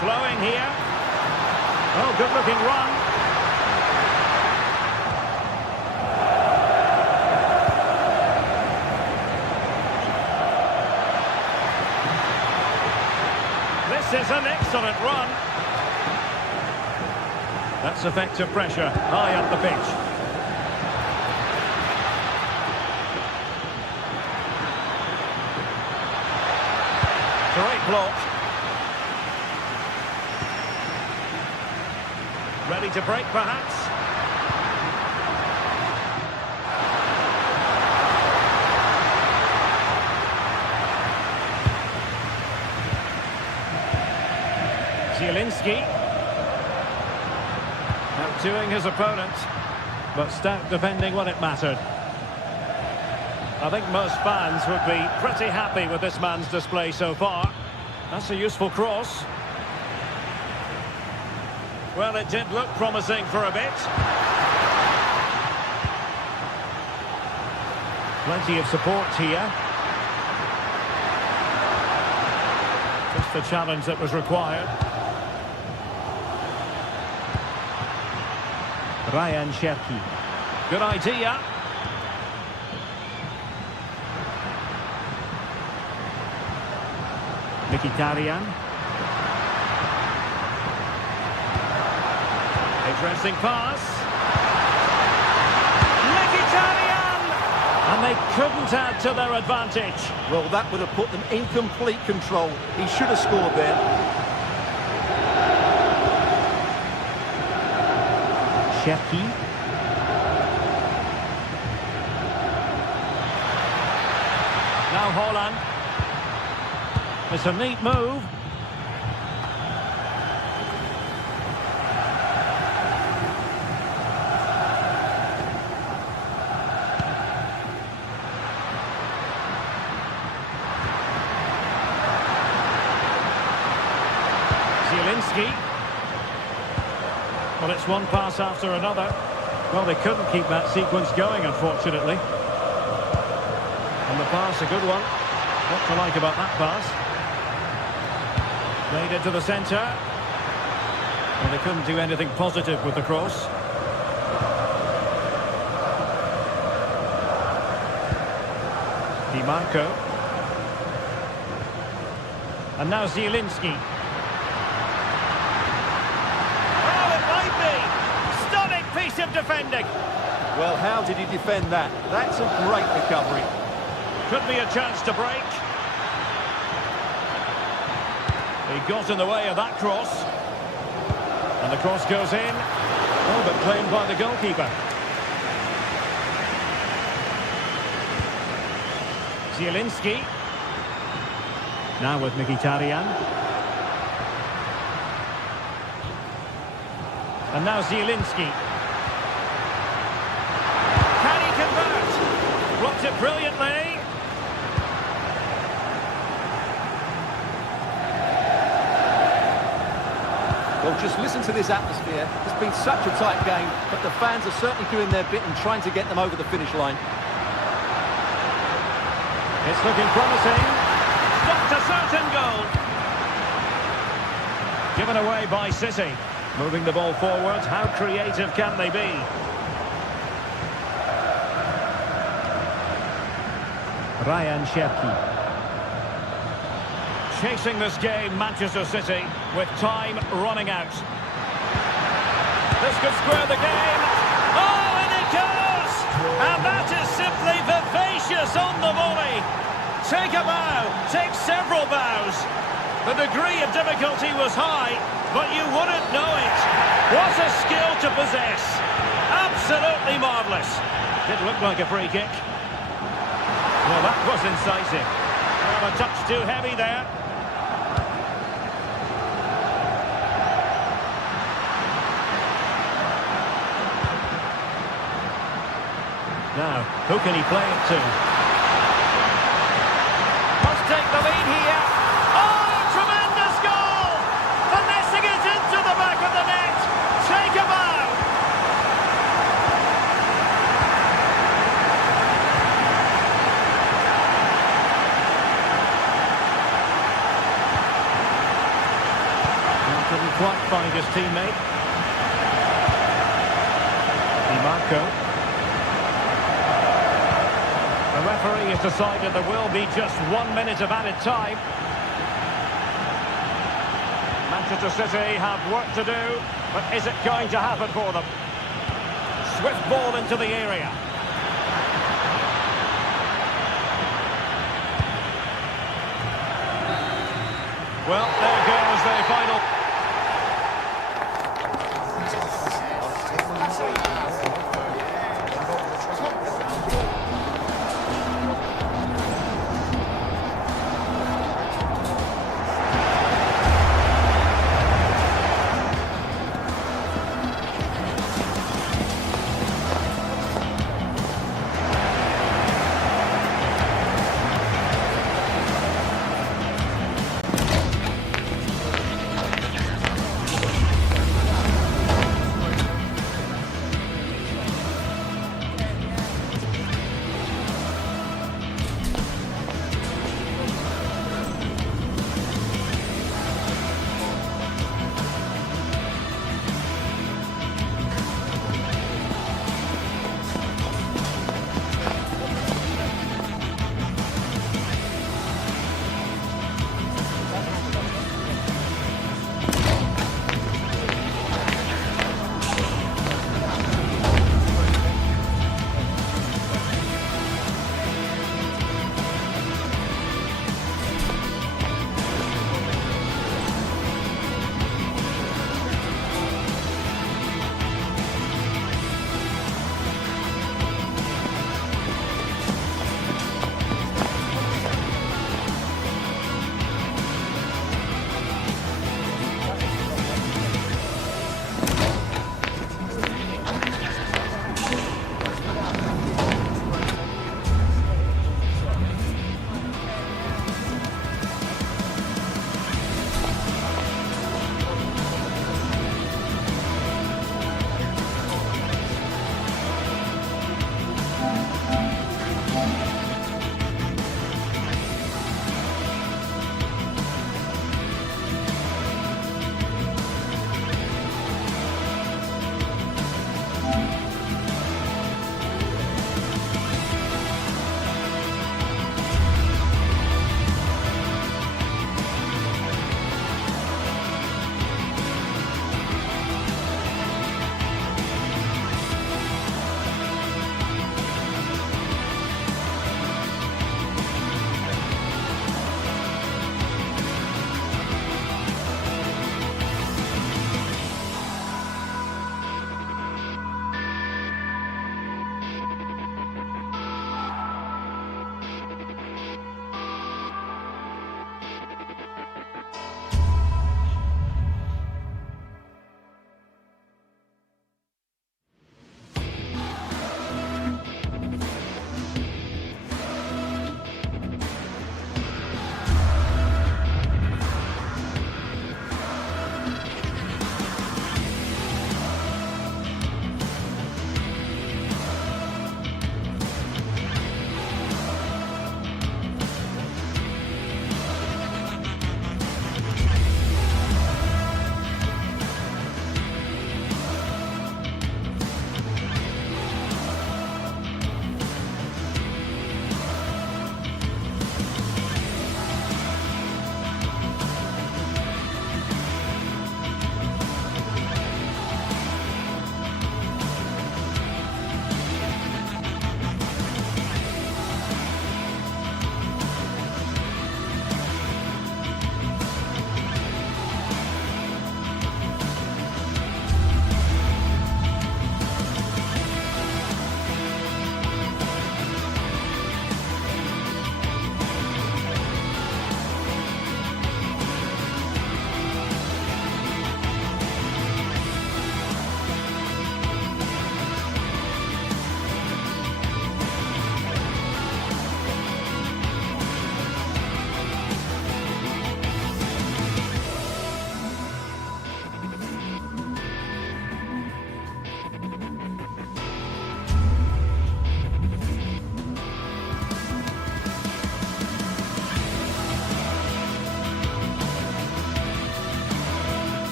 Flowing here. Oh, good-looking run. This is an excellent run. That's effective pressure high up the pitch. Great block. Ready to break perhaps. Zielinski. Outdoing his opponent, but stout defending when it mattered. I think most fans would be pretty happy with this man's display so far. That's a useful cross. Well, it did look promising for a bit. Plenty of support here. Just the challenge that was required. Ryan Cherki. Good idea. Mkhitaryan. Interesting pass. Mkhitaryan! And they couldn't add to their advantage. Well, that would have put them in complete control. He should have scored there. Cherki. Now Haaland. It's a neat move. Zielinski. Well, it's one pass after another. Well, they couldn't keep that sequence going, unfortunately. And the pass, a good one. What to like about that pass? Played into the centre. Well, they couldn't do anything positive with the cross. Di Marco. And now Zielinski. Oh, it might be! Stunning piece of defending. Well, how did he defend that? That's a great recovery. Could be a chance to break. He got in the way of that cross. And the cross goes in. Oh, but claimed by the goalkeeper. Zielinski. Now with Mkhitaryan. And now Zielinski. Can he convert? Blocked it brilliantly. Well, just listen to this atmosphere. It's been such a tight game, but the fans are certainly doing their bit and trying to get them over the finish line. It's looking promising. Stopped a certain goal. Given away by City. Moving the ball forward. How creative can they be? Ryan Cherki. Chasing this game, Manchester City, with time running out. This could square the game. Oh, and it goes! And that is simply vivacious on the volley. Take a bow, take several bows. The degree of difficulty was high, but you wouldn't know it. What a skill to possess. Absolutely marvellous. Did look like a free kick. Well, that was incisive. Well, a touch too heavy there. Now, who can he play it to? Must take the lead here. Oh, tremendous goal! Finessing it into the back of the net. Take a bow. Couldn't quite find his teammate. Marco. The referee has decided there will be just 1 minute of added time. Manchester City have work to do, but is it going to happen for them? Swift ball into the area. Well, there goes the final.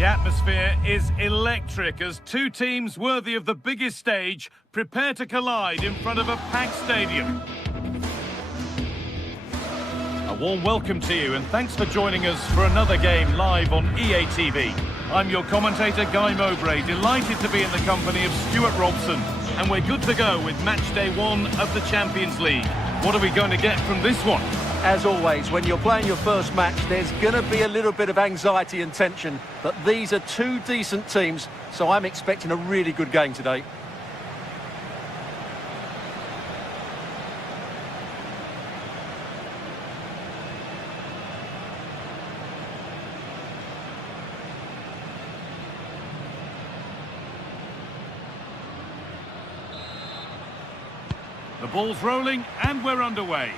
The atmosphere is electric as two teams worthy of the biggest stage prepare to collide in front of a packed stadium. A warm welcome to you and thanks for joining us for another game live on EA TV. I'm your commentator Guy Mowbray, delighted to be in the company of Stuart Robson, and we're good to go with match day 1 of the Champions League. What are we going to get from this one? As always, when you're playing your first match, there's going to be a little bit of anxiety and tension, but these are two decent teams, so I'm expecting a really good game today. The ball's rolling and we're underway.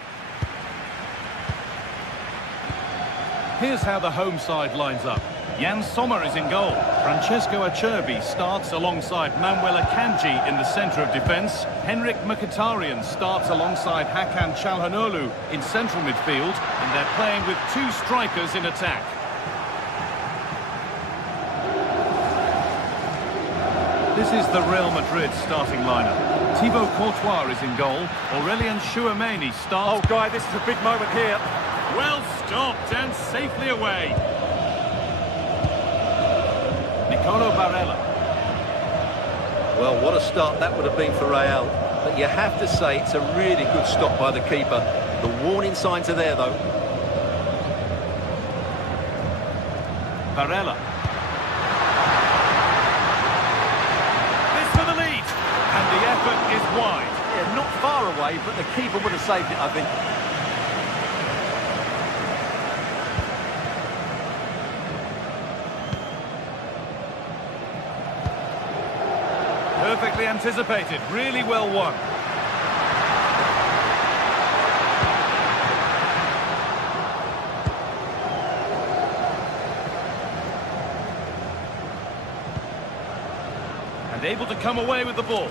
Here's how the home side lines up. Jan Sommer is in goal. Francesco Acerbi starts alongside Manuel Akanji in the centre of defence. Henrik Mkhitaryan starts alongside Hakan Çalhanoğlu in central midfield, and they're playing with two strikers in attack. This is the Real Madrid starting lineup. Thibaut Courtois is in goal. Aurélien Tchouameni starts. Oh, Guy, this is a big moment here. Well stopped and safely away. Nicolo Barella. Well, what a start that would have been for Real. But you have to say it's a really good stop by the keeper. The warning signs are there, though. Barella. This for the lead. And the effort is wide. Yeah, not far away, but the keeper would have saved it, I think. Perfectly anticipated, really well won. And able to come away with the ball.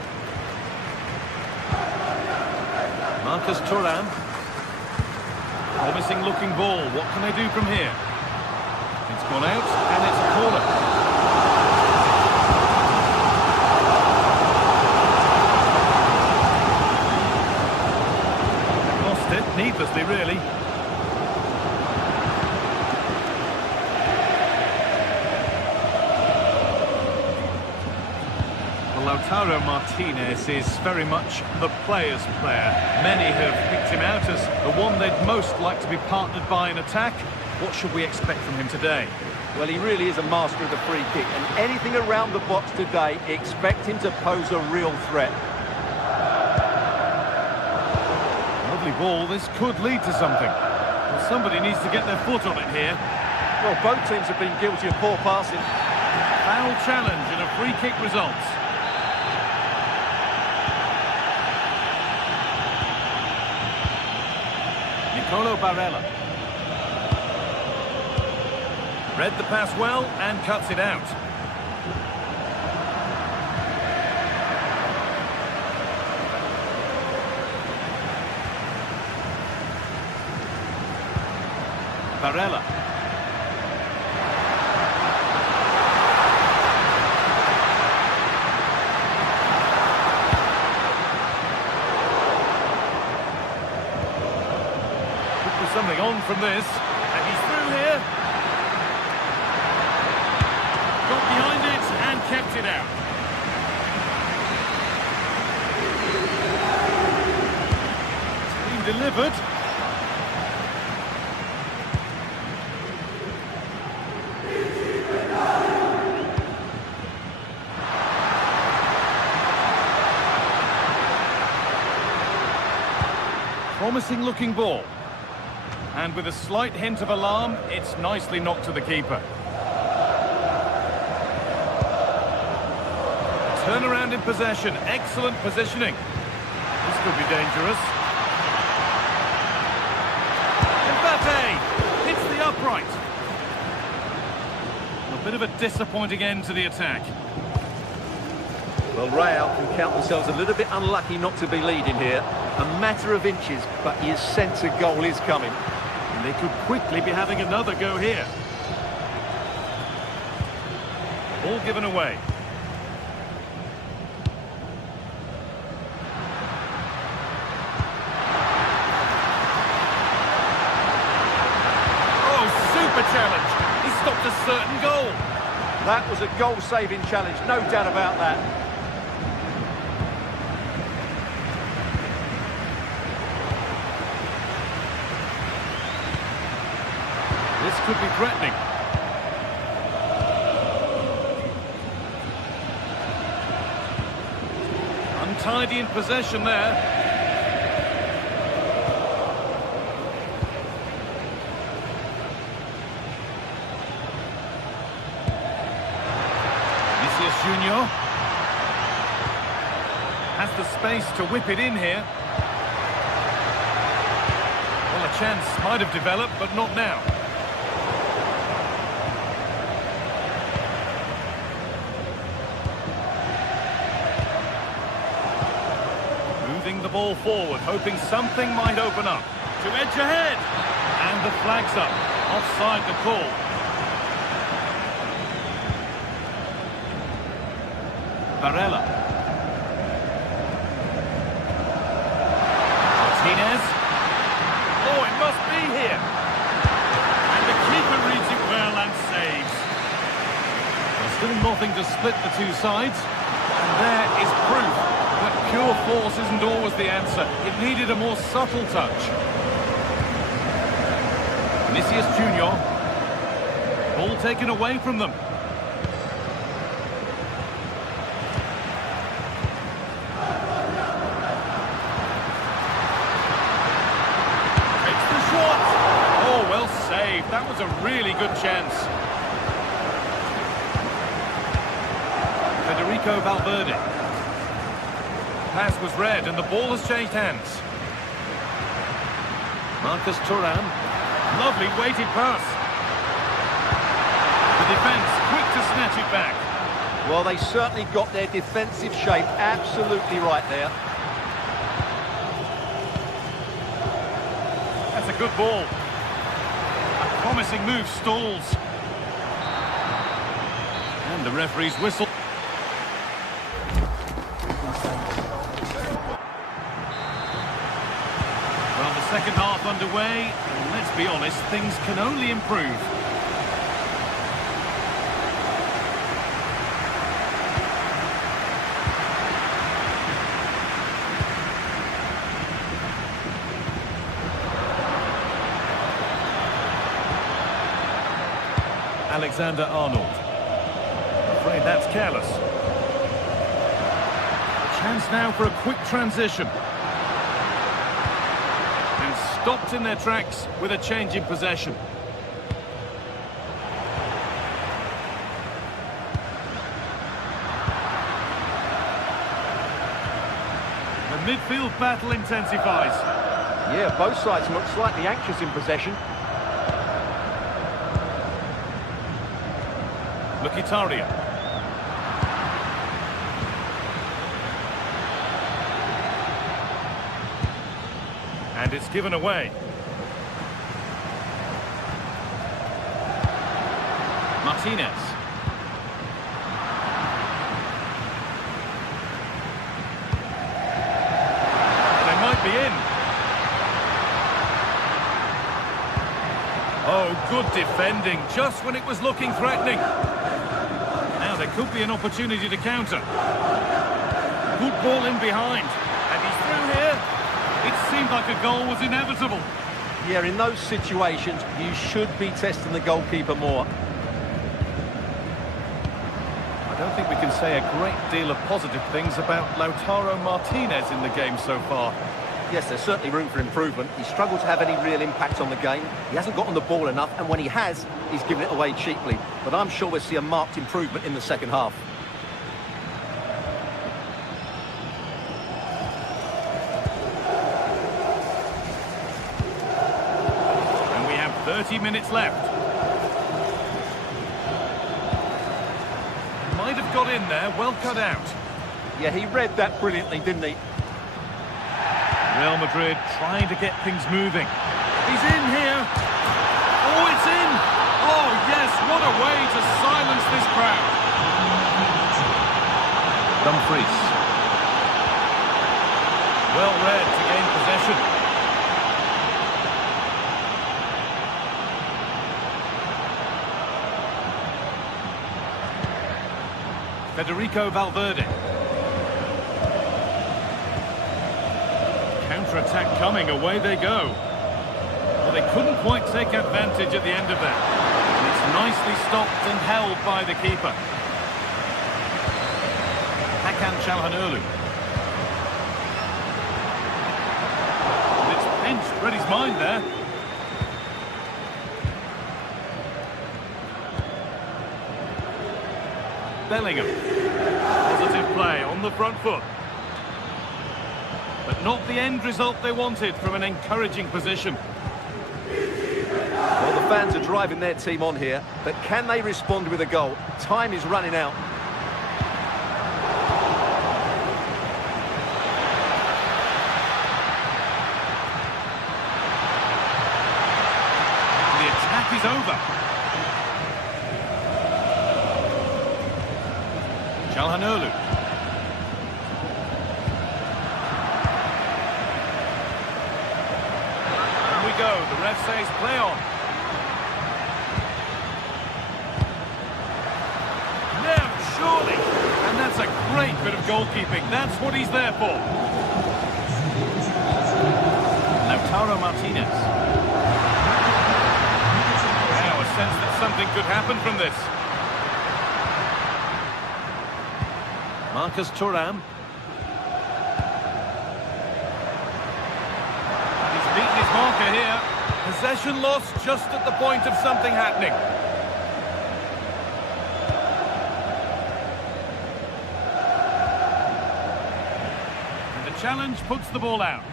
Marcus Thuram. Promising looking ball, what can they do from here? It's gone out and it's a corner. Needlessly, really. Well, Lautaro Martinez is very much the player's player. Many have picked him out as the one they'd most like to be partnered by in attack. What should we expect from him today? Well, he really is a master of the free kick, and anything around the box today, expect him to pose a real threat. Ball, this could lead to something. Well, somebody needs to get their foot on it here. Well, both teams have been guilty of poor passing. Foul challenge and a free kick results. Nicolo Barella. Read the pass well and cuts it out. Barella. Could be something on from this, and he's through here. Got behind it and kept it out. It's been delivered. Promising looking ball. And with a slight hint of alarm, it's nicely knocked to the keeper. Turnaround in possession, excellent positioning. This could be dangerous. Mbappe hits the upright. A bit of a disappointing end to the attack. Well, Real can count themselves a little bit unlucky not to be leading here. A matter of inches, but his sense of goal is coming. And they could quickly be having another go here. Ball given away. Oh, super challenge. He stopped a certain goal. That was a goal-saving challenge, no doubt about that. This could be threatening. Untidy in possession there. Vinicius Junior has the space to whip it in here. Well, a chance might have developed, but not now. Moving the ball forward, hoping something might open up. To edge ahead. And the flag's up. Offside the call. Barella. Martinez. Oh, it must be here. And the keeper reads it well and saves. There's still nothing to split the two sides. And there is proof that pure force isn't always the answer. It needed a more subtle touch. Vinicius Junior. Ball taken away from them. Takes the shot. Oh, well saved. That was a really good chance. Federico Valverde. Pass was read and the ball has changed hands. Marcus Thuram. Lovely weighted pass. The defence quick to snatch it back. Well, they certainly got their defensive shape absolutely right there. That's a good ball. A promising move stalls. And the referee's whistle. Well, the second half underway, and let's be honest, things can only improve. Alexander-Arnold. Afraid that's careless. Chance now for a quick transition. And stopped in their tracks with a change in possession. The midfield battle intensifies. Yeah, both sides look slightly anxious in possession. Mkhitaryan. And it's given away. Martinez. They might be in. Oh, good defending, just when it was looking threatening. Now there could be an opportunity to counter. Good ball in behind. And he's through here. It seemed like a goal was inevitable. Yeah, in those situations, you should be testing the goalkeeper more. I don't think we can say a great deal of positive things about Lautaro Martinez in the game so far. Yes, there's certainly room for improvement. He struggled to have any real impact on the game. He hasn't gotten the ball enough, and when he has, he's given it away cheaply. But I'm sure we'll see a marked improvement in the second half. And we have 30 minutes left. Might have got in there, well cut out. Yeah, he read that brilliantly, didn't he? Real Madrid trying to get things moving. He's in here. Oh, it's in. Oh, yes, what a way to silence this crowd. Dumfries. Well read to gain possession. Federico Valverde. Counter-attack coming, away they go. Well, they couldn't quite take advantage at the end of that. And it's nicely stopped and held by the keeper. Hakan Çalhanoğlu. And it's pinched, read his mind there. Bellingham. Positive play on the front foot. But not the end result they wanted from an encouraging position. Well, the fans are driving their team on here, but can they respond with a goal? Time is running out. The attack is over. Çalhanoğlu. On we go, the ref says play on. Now, surely. And that's a great bit of goalkeeping. That's what he's there for. Lautaro Martinez. Now a sense that something could happen from this. Marcus Thuram. He's beaten his marker here. Possession lost just at the point of something happening. And the challenge puts the ball out.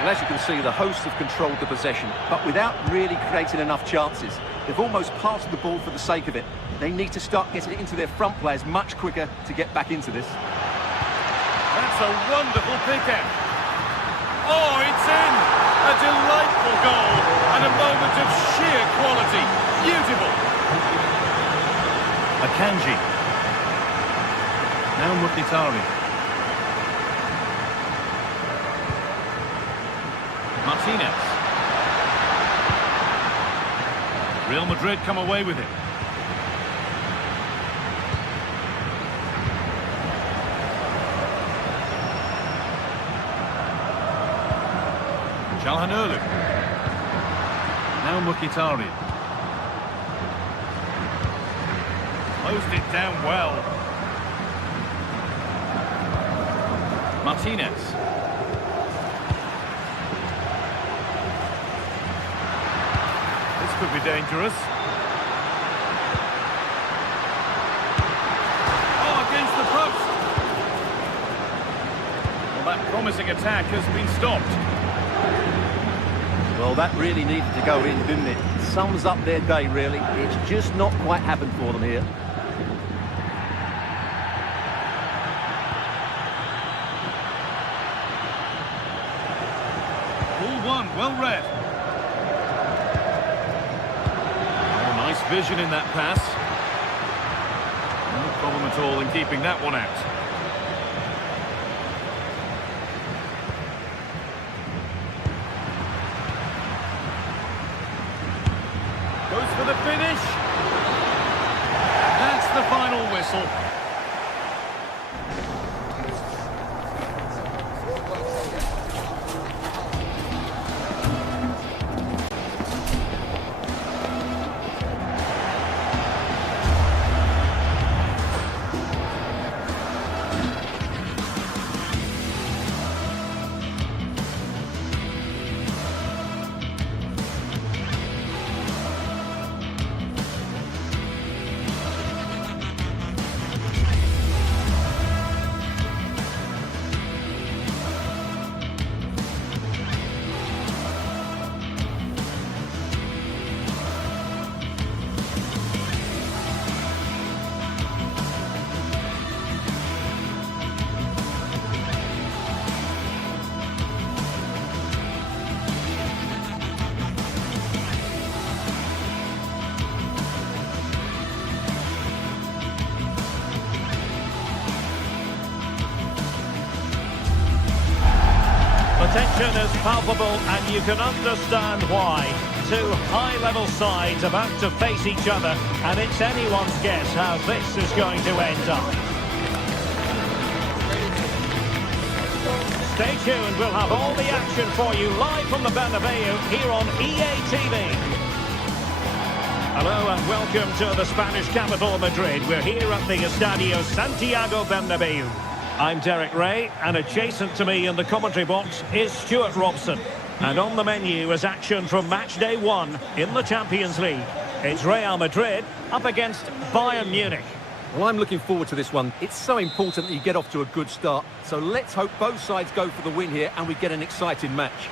Well, as you can see, the hosts have controlled the possession, but without really creating enough chances. They've almost passed the ball for the sake of it. They need to start getting it into their front players much quicker to get back into this. That's a wonderful pick-out. Oh, it's in! A delightful goal and a moment of sheer quality. Beautiful. Akanji. Now Mkhitaryan. Martinez. Real Madrid come away with it. Çalhanoğlu. Now Mkhitaryan. Closed it down well. Martinez. This could be dangerous. Oh, against the post. Well, that promising attack has been stopped. Well, that really needed to go in, didn't it? Sums up their day, really. It's just not quite happened for them here. Ball one, well read. Oh, nice vision in that pass. No problem at all in keeping that one out. Goes for the finish. That's the final whistle. tension is palpable, and you can understand why. Two high-level sides about to face each other, and it's anyone's guess how this is going to end up. Stay tuned, we'll have all the action for you live from the Bernabeu here on EA TV. Hello and welcome to the Spanish capital, Madrid. We're here at the Estadio Santiago Bernabeu. I'm Derek Ray, and adjacent to me in the commentary box is Stuart Robson. And on the menu is action from match day 1 in the Champions League. It's Real Madrid up against Bayern Munich. Well, I'm looking forward to this one. It's so important that you get off to a good start. So let's hope both sides go for the win here and we get an exciting match.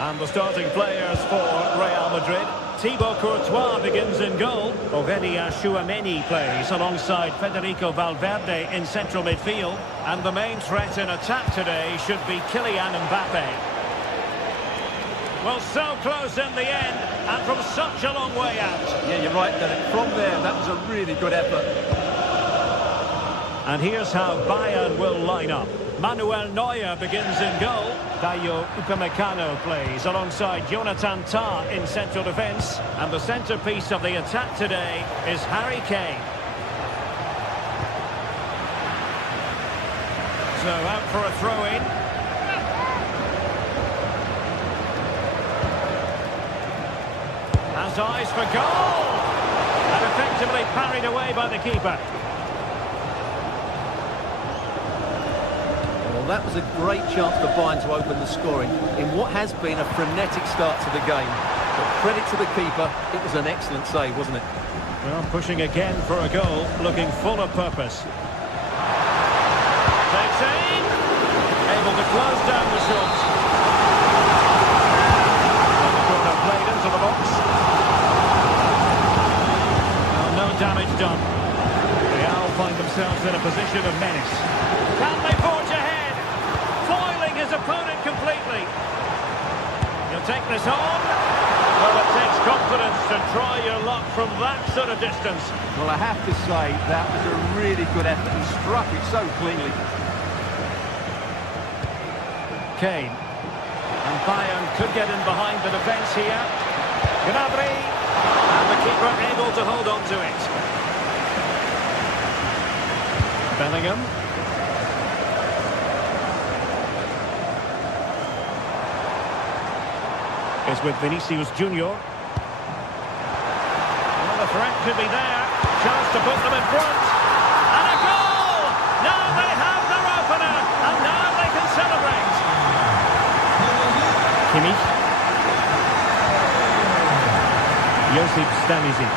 And the starting players for Real Madrid. Thibaut Courtois begins in goal. Aurelien Tchouameni plays alongside Federico Valverde in central midfield. And the main threat in attack today should be Kylian Mbappe. Well, so close in the end, and from such a long way out. Yeah, you're right, Derek. From there, that was a really good effort. And here's how Bayern will line up. Manuel Neuer begins in goal. Dayo Upamecano plays alongside Jonathan Tah in central defence. And the centrepiece of the attack today is Harry Kane. So out for a throw-in. Has eyes for goal! And effectively parried away by the keeper. Well, that was a great chance for Bayern to open the scoring in what has been a frenetic start to the game. But credit to the keeper, it was an excellent save, wasn't it? Well, pushing again for a goal, looking full of purpose. Takes aim! Able to close down the shot. And the corner played into the box. Damage done. Real find themselves in a position of menace. Can they forge ahead? Foiling his opponent completely. You'll take this on. Well, it takes confidence to try your luck from that sort of distance. Well, I have to say, that was a really good effort. He struck it so cleanly. Kane. And Bayern could get in behind the defence here. Gnabry. And the keeper able to hold on to it. Bellingham. Is with Vinicius Junior. Well, the threat could be there. Chance to put them in front. And a goal! Now they have their opener. And now they can celebrate. Kimmich. Josip Stanisic.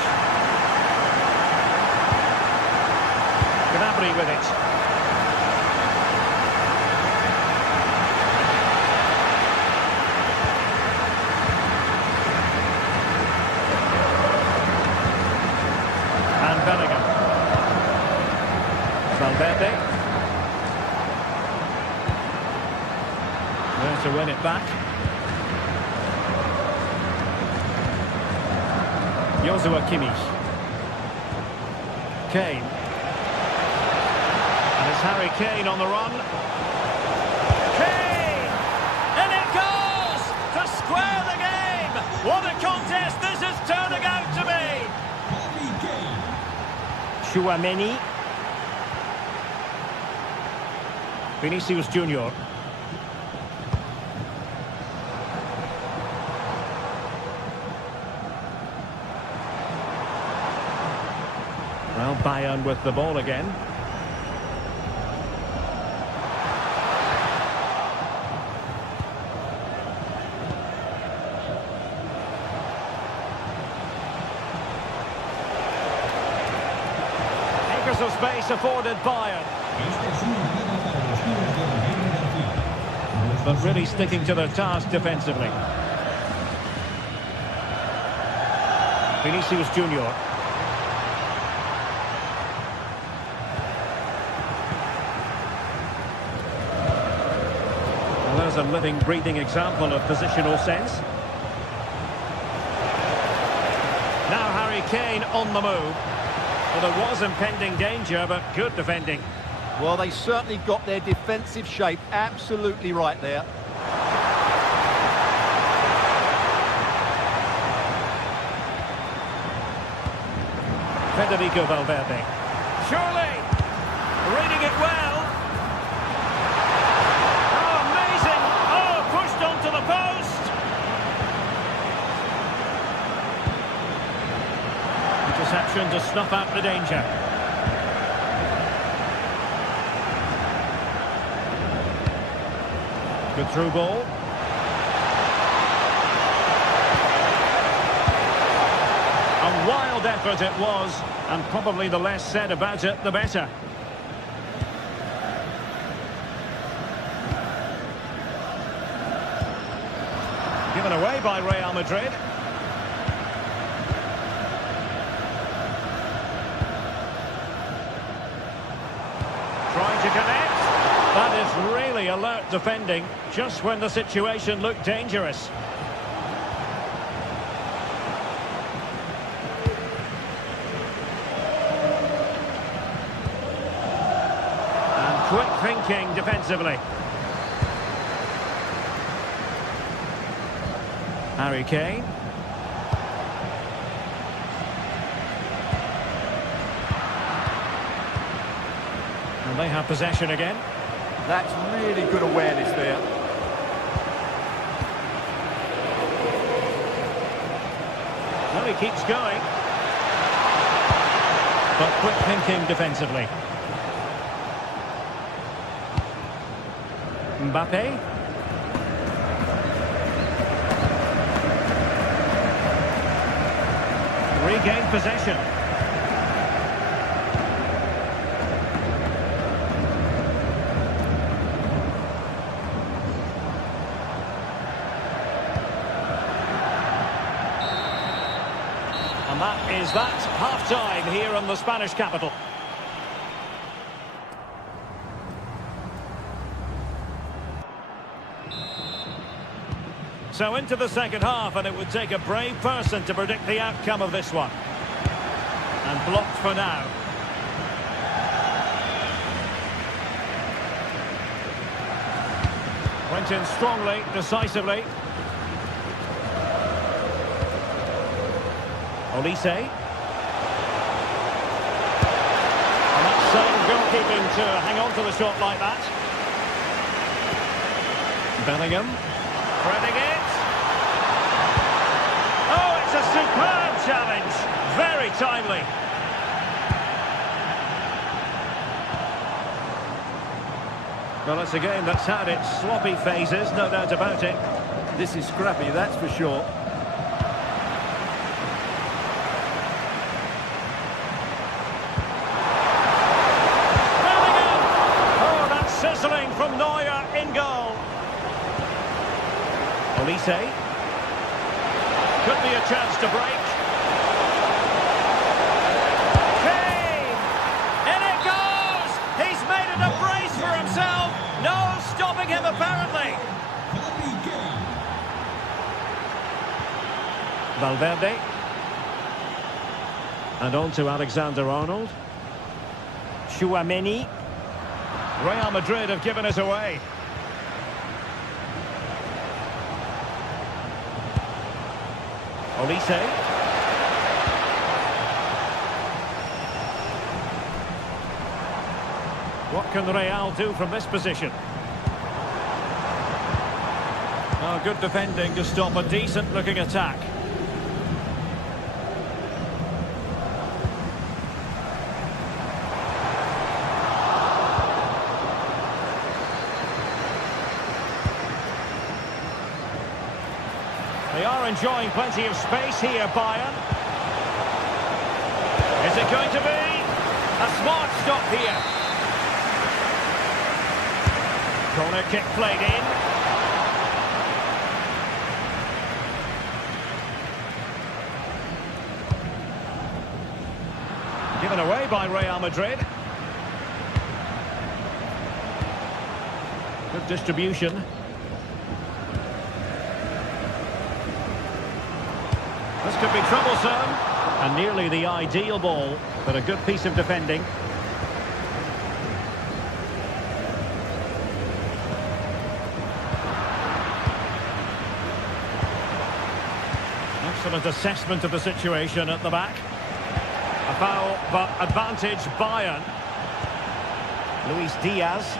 Gnabry with it. And Bellingham. Valverde. There to win it back. Joshua Kimmich. Kane. And it's Harry Kane on the run. Kane! And it goes to square the game! What a contest this is turning out to be! Tchouameni. Vinicius Junior. Well, Bayern with the ball again. Acres of space afforded Bayern. But really sticking to their task defensively. Vinicius Junior. There's a living, breathing example of positional sense. Now Harry Kane on the move. Well, there was impending danger, but good defending. Well, they certainly got their defensive shape absolutely right there. Federico Valverde. Surely! Reading it well. Oh, amazing! Oh, pushed onto the post! Interception to snuff out the danger. Good through ball. A wild effort it was, and probably the less said about it, the better. Given away by Real Madrid. Trying to connect. That is really alert defending, just when the situation looked dangerous. And quick thinking defensively. Harry Kane. And they have possession again. That's really good awareness there. Well, he keeps going. But quick thinking defensively. Mbappe. Regained possession. And that is that. Half-time here in the Spanish capital. So into the second half, and it would take a brave person to predict the outcome of this one. And blocked for now. Went in strongly, decisively. Olise. And that's sound goalkeeping to hang on to the shot like that. Bellingham. Threading it. Oh, it's a superb challenge. Very timely. Well, it's a game that's had its sloppy phases, no doubt about it. This is scrappy, that's for sure. Bellingham! Oh, that's sizzling from Neuer in goal. Olise. Could be a chance to break. Kane! In it goes! He's made it a brace for himself. No stopping him, apparently. Valverde. And on to Alexander-Arnold. Tchouaméni. Real Madrid have given us away. Olise. What can Real do from this position? Oh, good defending to stop a decent-looking attack. They are enjoying plenty of space here, Bayern. Is it going to be? A smart stop here. Corner kick played in. Given away by Real Madrid. Good distribution. This could be troublesome. And nearly the ideal ball, but a good piece of defending. Excellent assessment of the situation at the back. A foul, but advantage Bayern. Luis Diaz.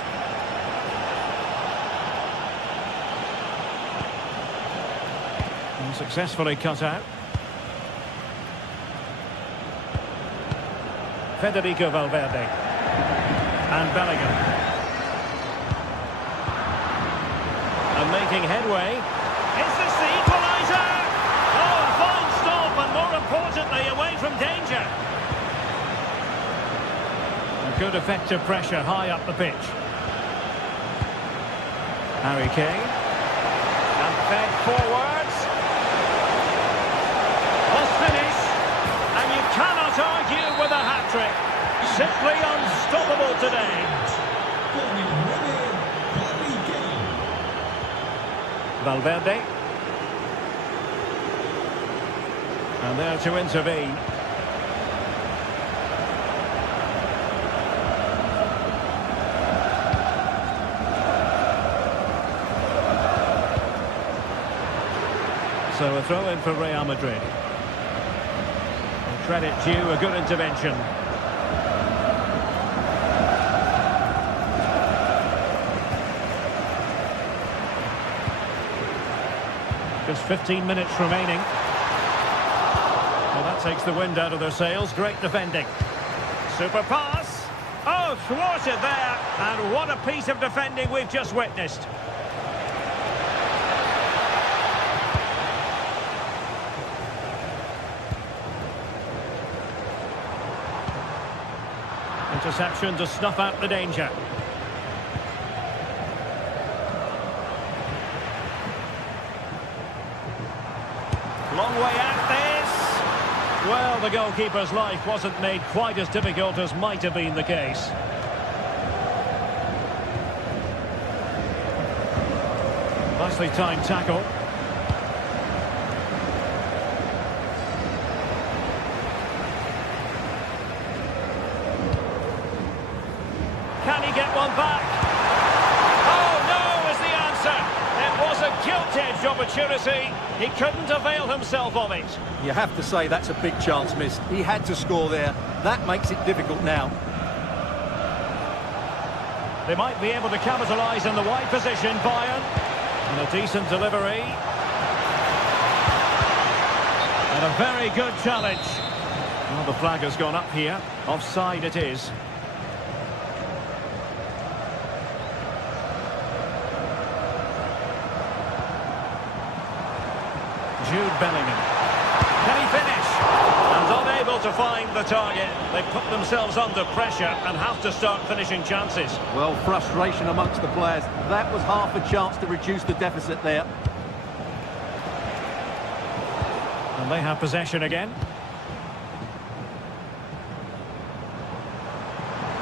And successfully cut out. Federico Valverde. And Bellingham. And making headway. Is this the equaliser? Oh, a fine stop, and more importantly, away from danger. A good effective pressure high up the pitch. Harry Kane. And fed forwards. Must finish. And you cannot argue with a hat-trick. Simply unstoppable today. Valverde. And there to intervene. So a throw in for Real Madrid. And credit due, a good intervention. Just 15 minutes remaining. Well, that takes the wind out of their sails. Great defending. Super pass. Oh, thwarted there. And what a piece of defending we've just witnessed. Interception to snuff out the danger. Long way out this. Well, the goalkeeper's life wasn't made quite as difficult as might have been the case. Nicely timed tackle. Can he get one back? Oh, no, is the answer. It was a gilt-edged opportunity. He couldn't avail himself of it. You have to say that's a big chance missed. He had to score there. That makes it difficult now. They might be able to capitalise in the wide position, Bayern. And a decent delivery. And a very good challenge. Well, the flag has gone up here. Offside it is. Jude Bellingham. Can he finish? And unable to find the target. They put themselves under pressure and have to start finishing chances. Well, frustration amongst the players. That was half a chance to reduce the deficit there. And they have possession again.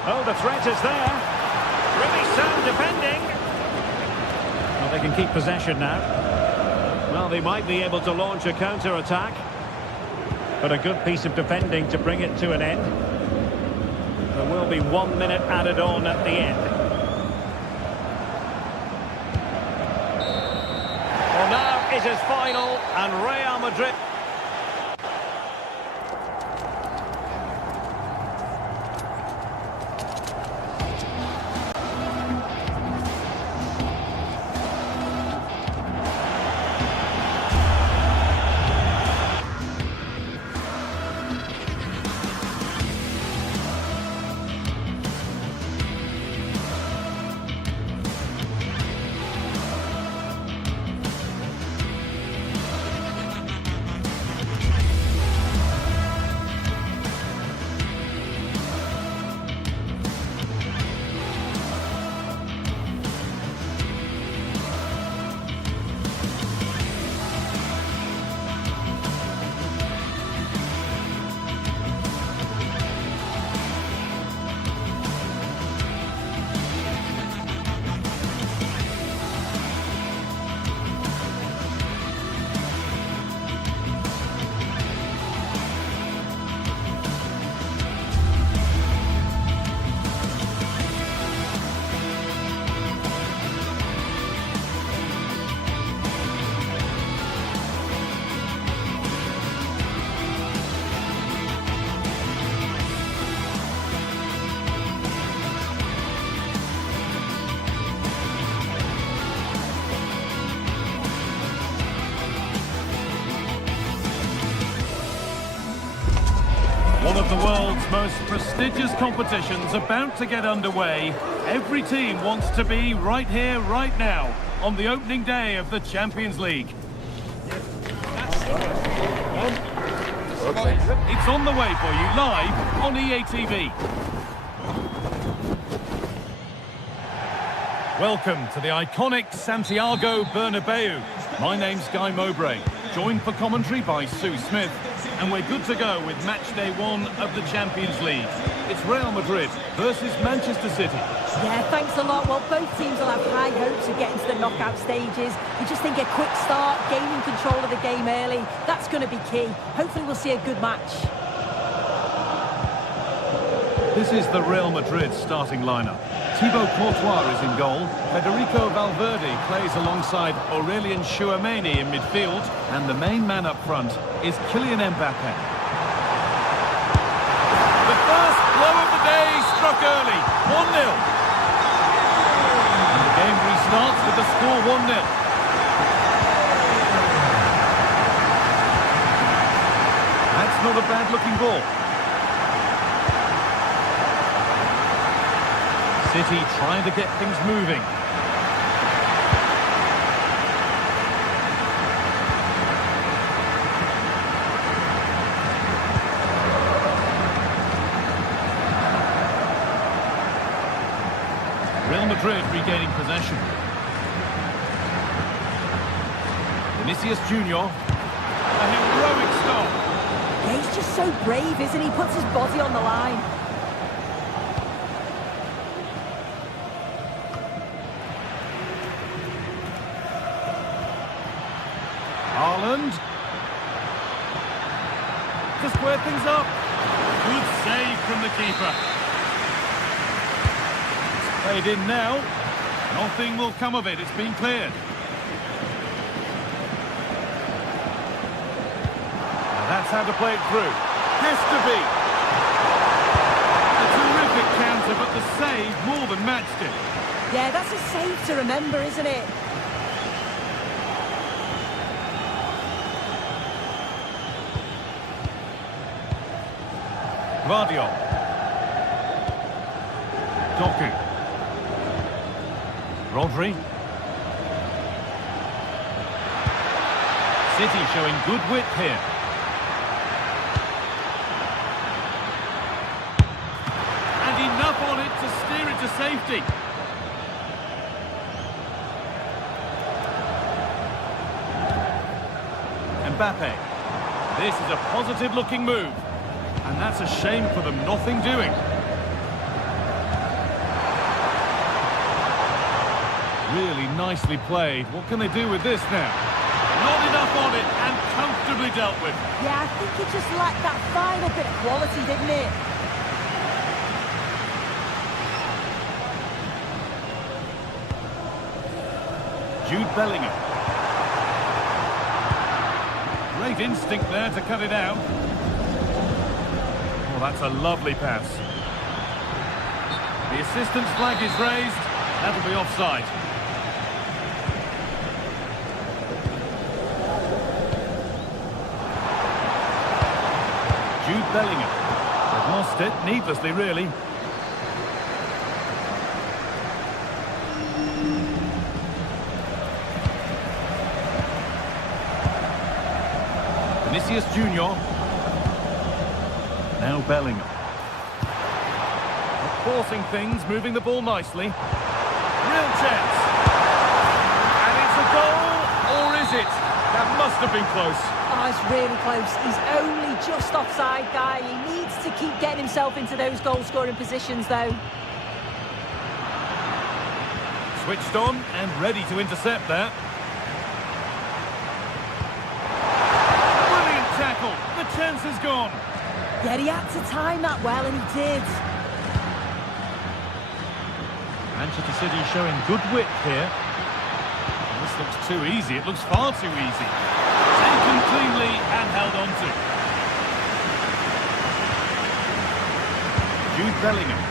Oh, the threat is there. Really sound defending. Well, they can keep possession now. Well, they might be able to launch a counter-attack. But a good piece of defending to bring it to an end. There will be 1 minute added on at the end. Well, now it is final, and Real Madrid... of the world's most prestigious competitions about to get underway. Every team wants to be right here, right now, on the opening day of the Champions League. It's on the way for you live on EA TV. Welcome to the iconic Santiago Bernabeu. My name's Guy Mowbray, joined for commentary by Sue Smith, and we're good to go with match day 1 of the Champions League. It's Real Madrid versus Manchester City. Yeah, thanks a lot. Well, both teams will have high hopes of getting to the knockout stages. You just think a quick start, gaining control of the game early, that's going to be key. Hopefully we'll see a good match. This is the Real Madrid starting lineup. Thibaut Courtois is in goal. Federico Valverde plays alongside Aurelien Tchouameni in midfield. And the main man up front is Kylian Mbappe. The first blow of the day struck early. 1-0. And the game restarts with the score 1-0. That's not a bad-looking ball. City trying to get things moving. Real Madrid regaining possession. Vinicius Junior, a heroic stop. Yeah, he's just so brave, isn't he? Puts his body on the line. Haaland. To square things up. Good save from the keeper. It's played in now. Nothing will come of it. It's been cleared. Now that's how to play it through. Has to be. A terrific counter, but the save more than matched it. Yeah, that's a save to remember, isn't it? Guardiola. Doku. Rodri. City showing good width here. And enough on it to steer it to safety. Mbappe. This is a positive looking move. And that's a shame for them, nothing doing. Really nicely played. What can they do with this now? Not enough on it and comfortably dealt with. Yeah, I think it just lacked that final bit of quality, didn't it? Jude Bellingham. Great instinct there to cut it out. Well, that's a lovely pass. The assistant's flag is raised. That'll be offside. Jude Bellingham. They've lost it, needlessly really. Vinicius Junior. Now Bellingham. Forcing things, moving the ball nicely. Real chance. And it's a goal, or is it? That must have been close. Oh, it's really close. He's only just offside, Guy. He needs to keep getting himself into those goal-scoring positions, though. Switched on and ready to intercept that. Brilliant tackle. The chance is gone. Yeah, he had to time that well, and he did. Manchester City showing good width here. This looks too easy. It looks far too easy. Taken cleanly and held on to. Jude Bellingham.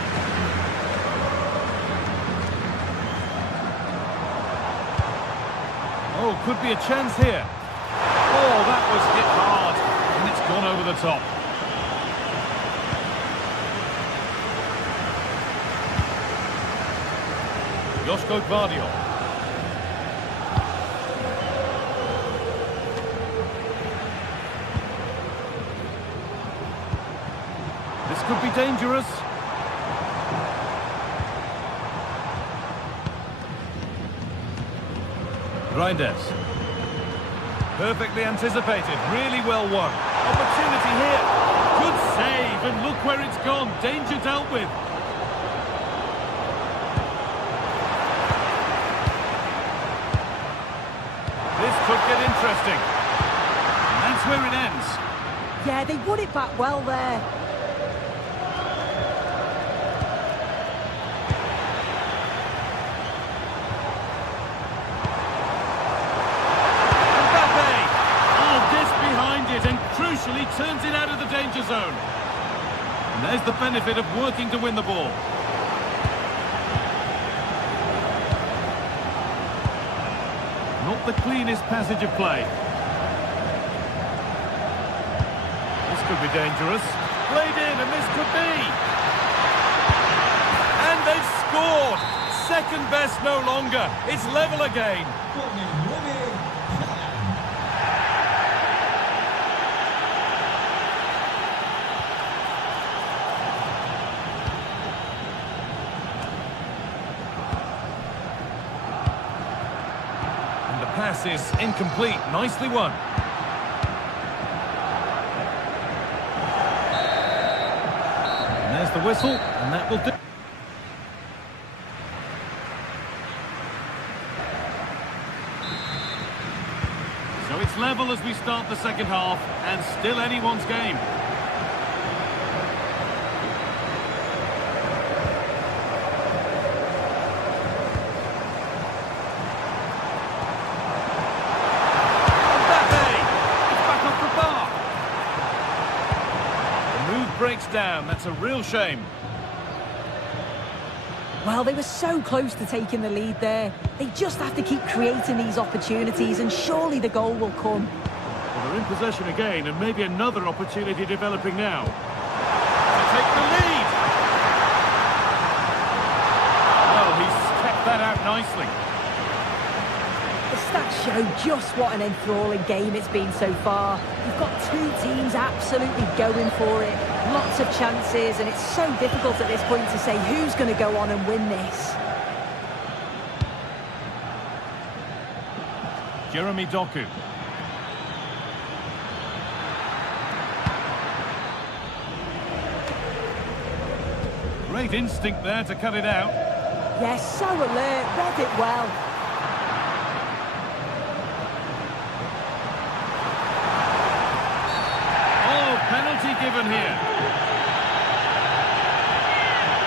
Oh, could be a chance here. Oh, that was hit hard. And it's gone over the top. Josko Gvardiol. This could be dangerous. Reinders. Perfectly anticipated, really well won. Opportunity here. Good save, and look where it's gone. Danger dealt with. This could get interesting. And that's where it ends. Yeah, they won it back well there. Crucially turns it out of the danger zone. And there's the benefit of working to win the ball. Not the cleanest passage of play. This could be dangerous. Played in, and this could be. And they've scored. Second best no longer. It's level again. Pass is incomplete. Nicely won. And there's the whistle, and that will do. So it's level as we start the second half, and still anyone's game. Breaks down. That's a real shame. Well, they were so close to taking the lead there. They just have to keep creating these opportunities, and surely the goal will come. Well, they're in possession again, and maybe another opportunity developing now. To take the lead. Well, he's kept that out nicely. The stats show just what an enthralling game it's been so far. You've got two teams absolutely going for it. Lots of chances, and it's so difficult at this point to say who's going to go on and win this. Jeremy Doku. Great instinct there to cut it out. Yes, so alert, read it well. Penalty given here.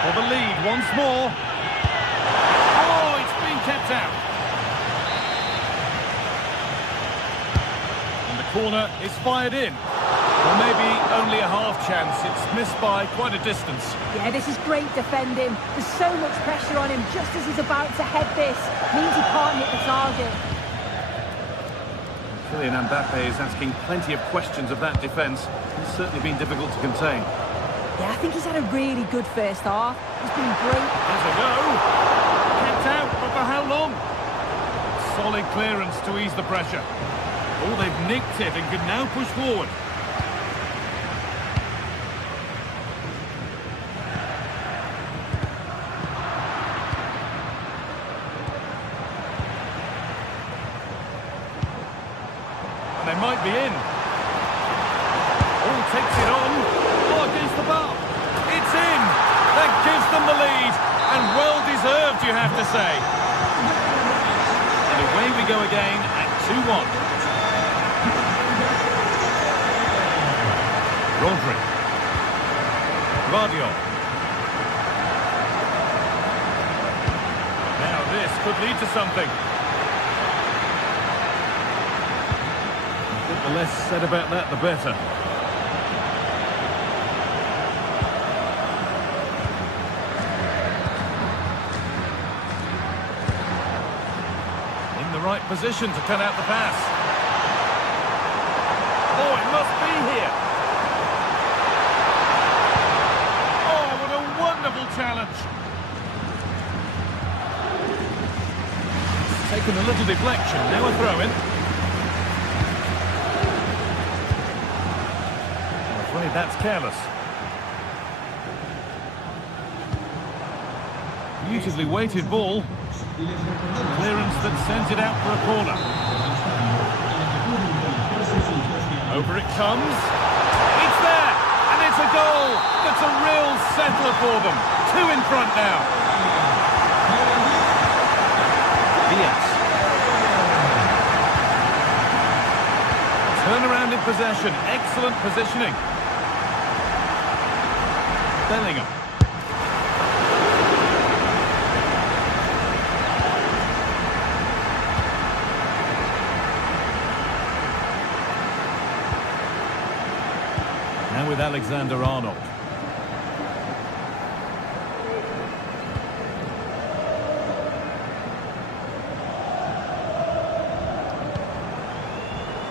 For the lead once more. Oh, it's been kept out. And the corner is fired in. Or maybe only a half chance. It's missed by quite a distance. Yeah, this is great defending. There's so much pressure on him just as he's about to head this. Means he can't hit the target. Kylian Mbappe is asking plenty of questions of that defence. It's certainly been difficult to contain. Yeah, I think he's had a really good first half. He's been great. There's a go. Kept out, but for how long? Solid clearance to ease the pressure. Oh, they've nicked it and can now push forward. And they might be in. Oh, takes it on. Oh, against the bar. It's in. That gives them the lead. And well-deserved, you have to say. And away we go again at 2-1. Rodri. Gvardiol. Now this could lead to something. I think the less said about that, the better. In the right position to cut out the pass. Oh, it must be here. Oh, what a wonderful challenge. Taken a little deflection, now a throw-in. I'm afraid that's careless. Beautifully weighted ball. Clearance that sends it out for a corner. Over it comes. It's there! And it's a goal! That's a real settler for them. 2 in front now. Yes. Turnaround in possession. Excellent positioning. Bellingham. Now with Alexander-Arnold.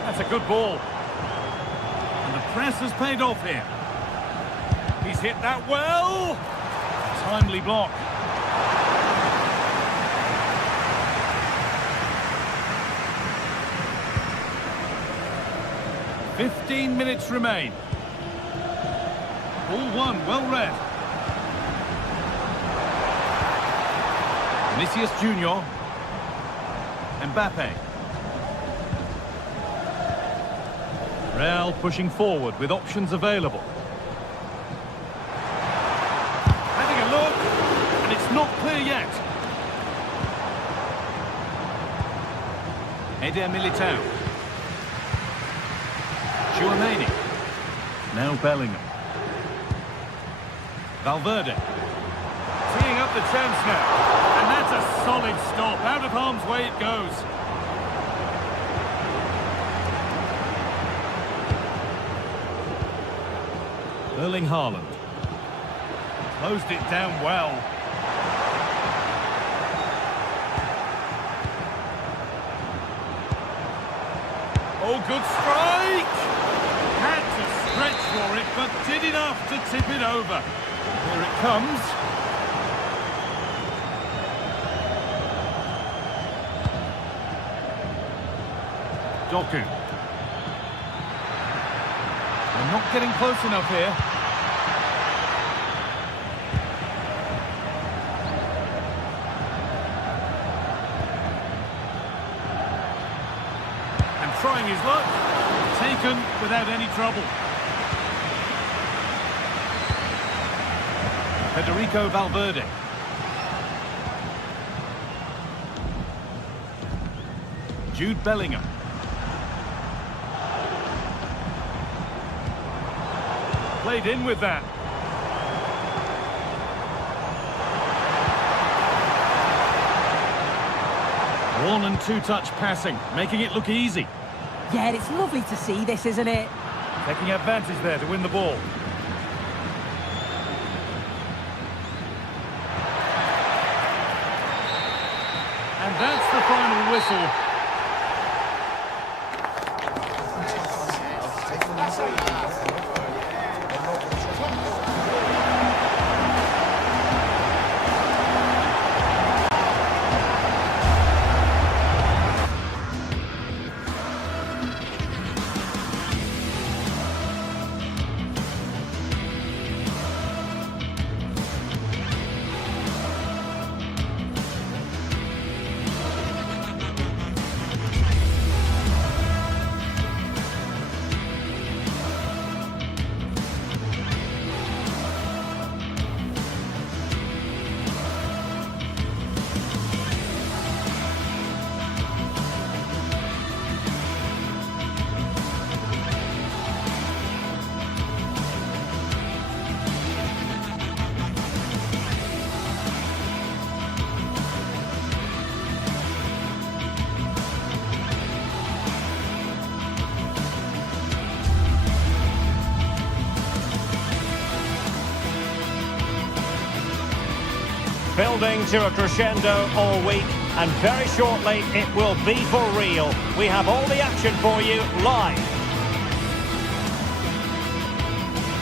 That's a good ball. And the press has paid off here. He's hit that well. Timely block. "15 minutes remain. Ball one, well read. Vinicius Junior. Mbappe. Real pushing forward with options available. Having a look, and it's not clear yet. Eder Militao. Chouameni. Now Bellingham. Valverde. Teeing up the chance now. And that's a solid stop. Out of harm's way it goes. Erling Haaland. Closed it down well. Oh, good strike! Had to stretch for it, but did enough to tip it over. Here it comes. Doku. They're not getting close enough here. And trying his luck. Taken without any trouble. Federico Valverde. Jude Bellingham. Played in with that. One and two touch passing, making it look easy. Yeah, it's lovely to see this, isn't it? Taking advantage there to win the ball. And that's the final whistle. Building to a crescendo all week, and very shortly it will be for real. We have all the action for you live.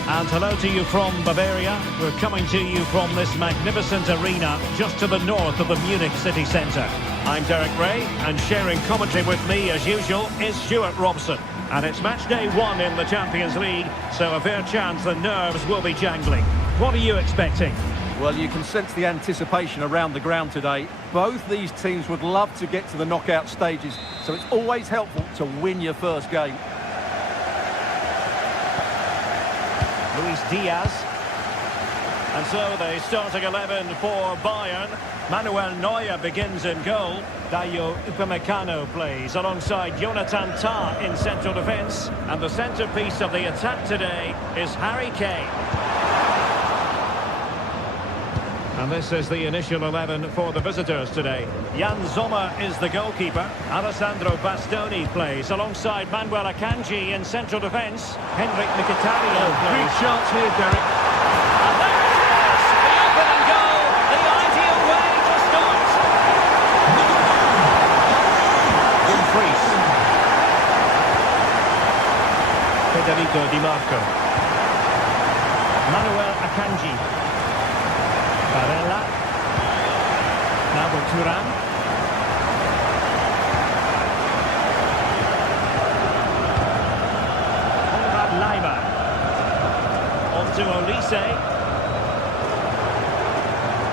And hello to you from Bavaria. We're coming to you from this magnificent arena just to the north of the Munich city centre. I'm Derek Ray, and sharing commentary with me, as usual, is Stuart Robson. And it's match day 1 in the Champions League, so a fair chance the nerves will be jangling. What are you expecting? Well, you can sense the anticipation around the ground today. Both these teams would love to get to the knockout stages, so it's always helpful to win your first game. Luis Diaz. And so the starting 11 for Bayern. Manuel Neuer begins in goal. Dayo Upamecano plays alongside Jonathan Tah in central defence. And the centrepiece of the attack today is Harry Kane. And this is the initial 11 for the visitors today. Jan Sommer is the goalkeeper. Alessandro Bastoni plays alongside Manuel Akanji in central defence. Henrik Mkhitaryan plays. Big chance here, Derek. And there it is! The opening goal! The ideal way to start! Dumfries. Federico Di Marco. Manuel Akanji. Barella. Now Turan. Konrad Laimer. On to Olise.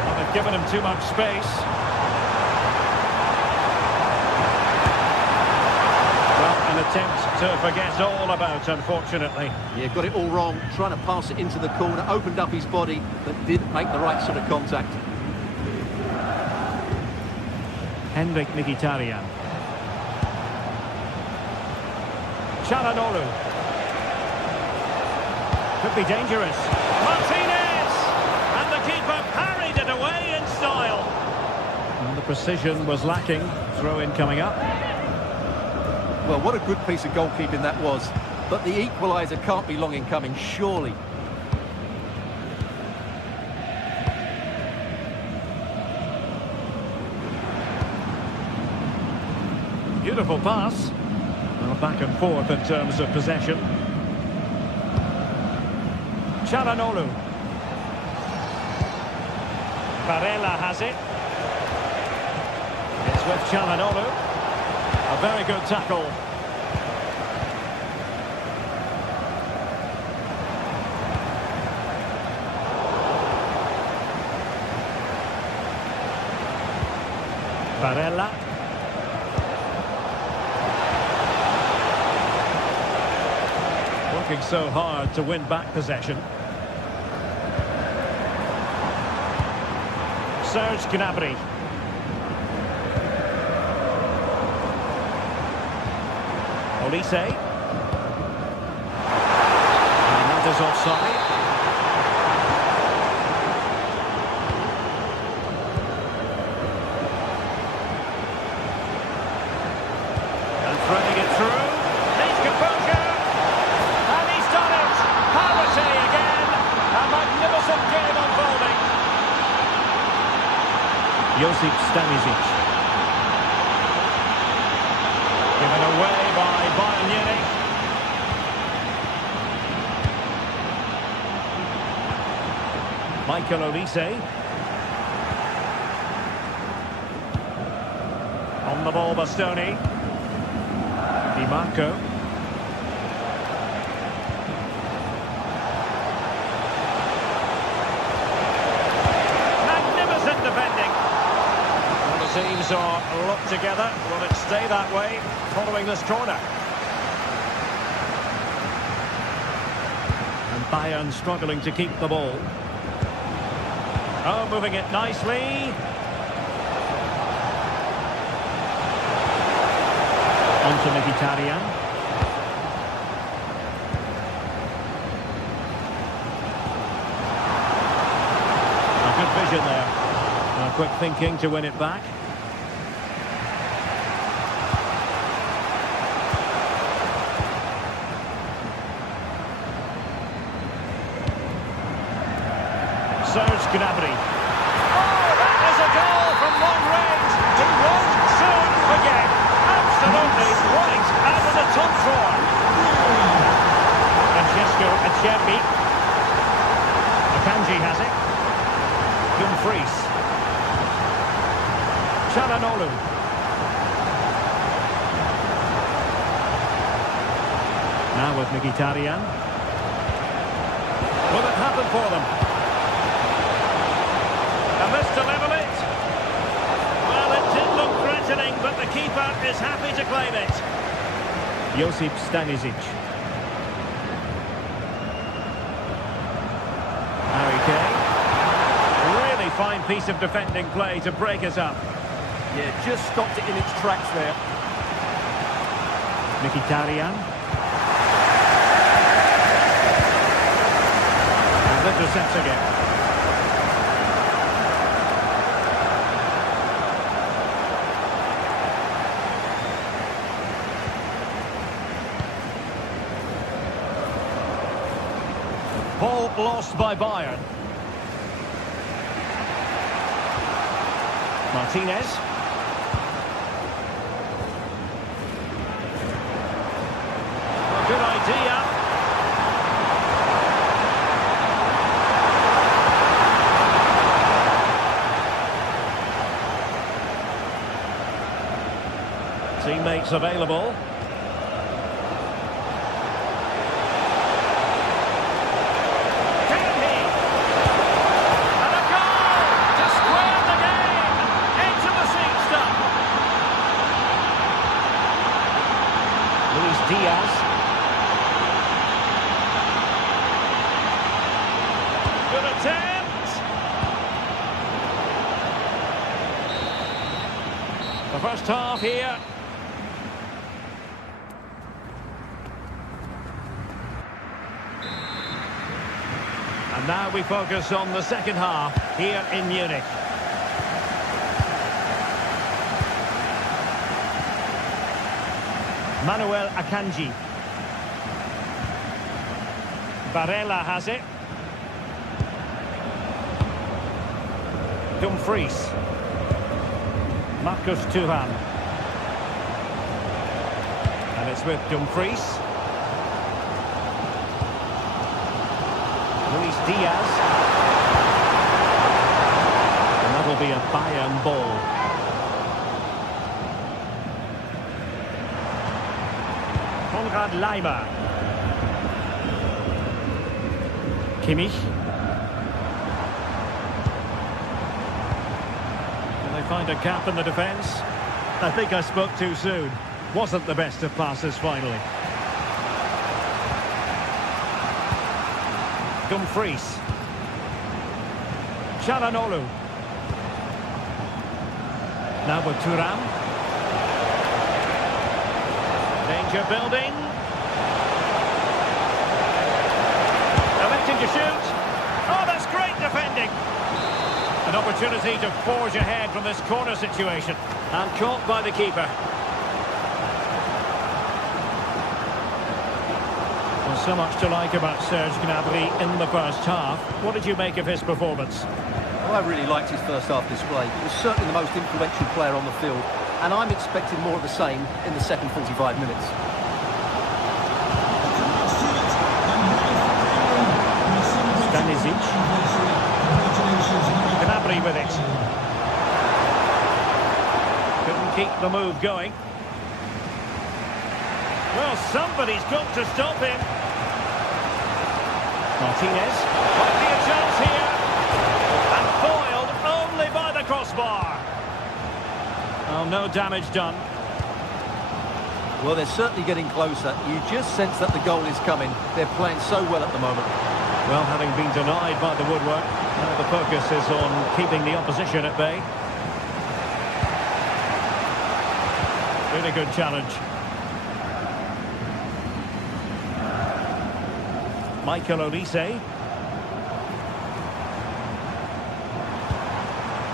Well, they've given him too much space. Well, an attempt to forget all about, unfortunately. Yeah, got it all wrong, trying to pass it into the corner, opened up his body, but didn't make the right sort of contact. Henrik Mkhitaryan. Çalhanoğlu. Could be dangerous. Martinez! And the keeper parried it away in style. And the precision was lacking. Throw-in coming up. Well, what a good piece of goalkeeping that was. But the equaliser can't be long in coming, surely. Beautiful pass. Well, back and forth in terms of possession. Çalhanoğlu. Barella has it. It's with Çalhanoğlu. A very good tackle. Barella. Working so hard to win back possession. Serge Gnabry. Olise. And that is offside. And threading it through. Needs composure. And he's done it. Parity again. A magnificent game unfolding. Josip Stanisic. Given away by Bayern Munich. Michael Olise. On the ball, Bastoni. Di Marco. Magnificent defending. Well, the teams are locked together. Will it stay that way following this corner? And Bayern struggling to keep the ball. Oh, moving it nicely. On to Mkhitaryan. A good vision there. Quick thinking to win it back. Serge Gnabry. Oh, that is a goal from long range. He won't soon forget. Absolutely right out of the top drawer. Francesco Acerbi. Akanji has it. Dumfries. Çalhanoğlu. Now with Mkhitaryan. Will it happen for them? And this to level it. Well, it did look threatening, but the keeper is happy to claim it. Josip Stanisic. Harry Kane. Really fine piece of defending play to break us up. Yeah, just stopped it in its tracks there. Mkhitaryan. And intercepts again. Ball lost by Bayern. Martinez. A good idea. Teammates available. Diaz. Good attempt. The first half here. And now we focus on the second half here in Munich. Manuel Akanji. Barella has it. Dumfries. Marcus Thuram. And it's with Dumfries. Luis Diaz. And that will be a Bayern ball. Leimer. Kimmich. Can they find a gap in the defence? I think I spoke too soon. Wasn't the best of passes finally. Dumfries. Çalhanoğlu. Now with Thuram. Danger building. Electing to shoot. Oh, that's great defending. An opportunity to forge ahead from this corner situation. And caught by the keeper. Well, so much to like about Serge Gnabry in the first half. What did you make of his performance? Well, I really liked his first half display. He was certainly the most influential player on the field. And I'm expecting more of the same in the second 45 minutes. Stanisic. Gnabry with it. Couldn't keep the move going. Well, somebody's got to stop him. Martinez. Might be a chance here. And foiled only by the crossbar. Oh, no damage done. Well, they're certainly getting closer. You just sense that the goal is coming. They're playing so well at the moment. Well, having been denied by the woodwork, now the focus is on keeping the opposition at bay. Really good challenge. Michael Olise.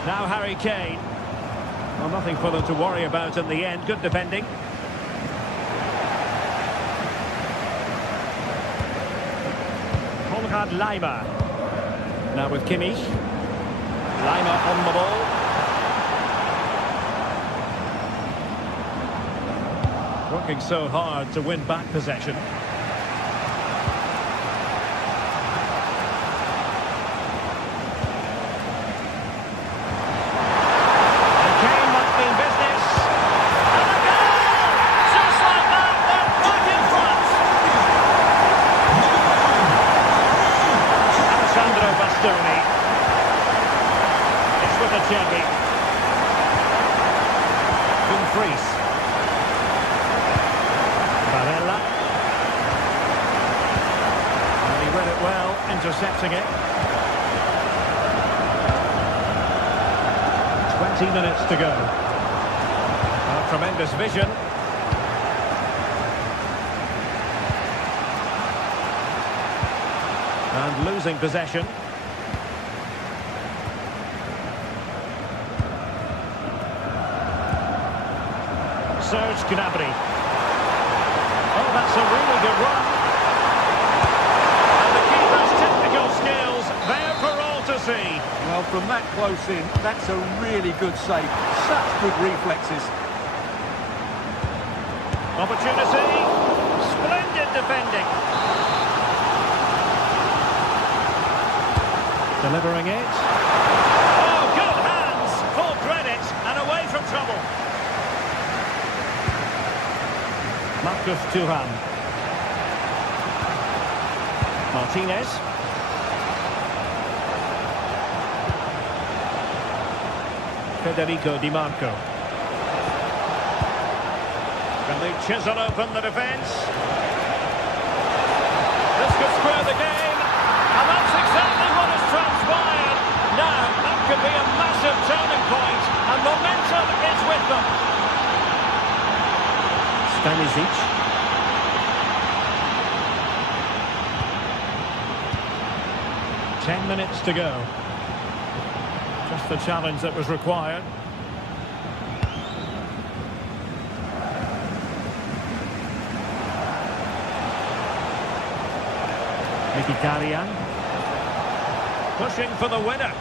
Now Harry Kane. Well, nothing for them to worry about in the end. Good defending. Leimer. Now with Kimmich. Leimer on the ball. Working so hard to win back possession. And Kane might be in business. And a goal! Just like that, they're back in front. intercepting it. 20 minutes to go. A tremendous vision. And losing possession. Serge Gnabry. Oh, that's a really good run. And the keeper's technical skills there for all to see. Well, from that close in, that's a really good save. Such good reflexes. Opportunity. Splendid defending. Delivering it. Oh, good hands. Full credit and away from trouble. Marcus Thuram. Martinez. Federico Di Marco. Can they chisel open the defence? This could square the game. And that's exactly what has transpired. Now, that could be a massive turning point. And momentum is with them. Stanisic. 10 minutes to go. Just the challenge that was required. Mkhitaryan. Pushing for the winner.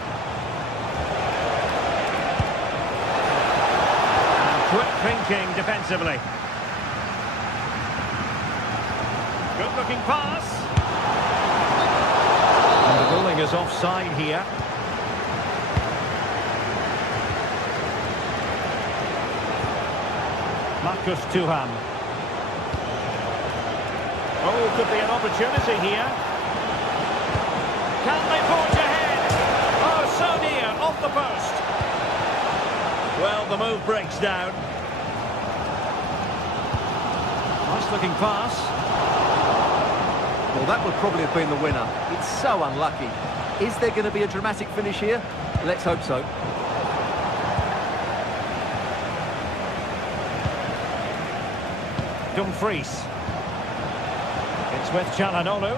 And quick thinking defensively. Good looking pass. And the ruling is offside here. Marcus Thuram. Oh, could be an opportunity here. Can they forge ahead? Oh, so near, off the post. Well, the move breaks down. Nice looking pass. Well, that would probably have been the winner. It's so unlucky. Is there going to be a dramatic finish here? Let's hope so. Dumfries. It's with Çalhanoğlu.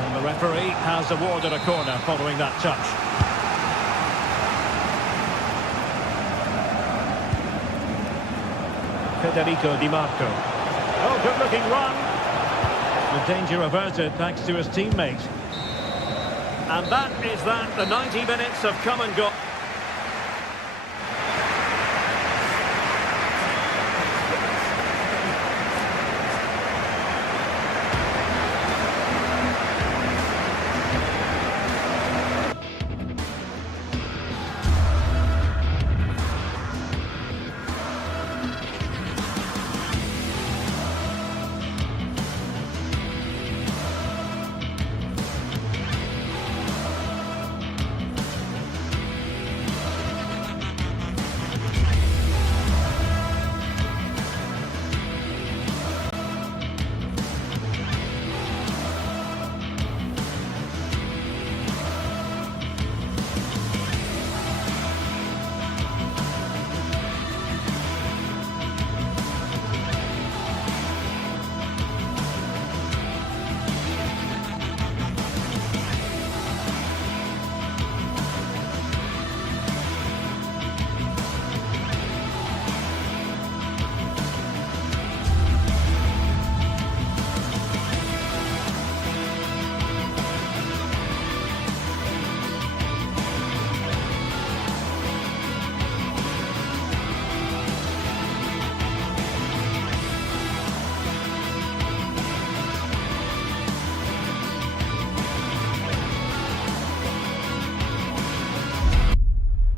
And the referee has awarded a corner following that touch. Federico Di Marco. Oh, good-looking run. The danger averted thanks to his teammate. And that is that. The 90 minutes have come and gone.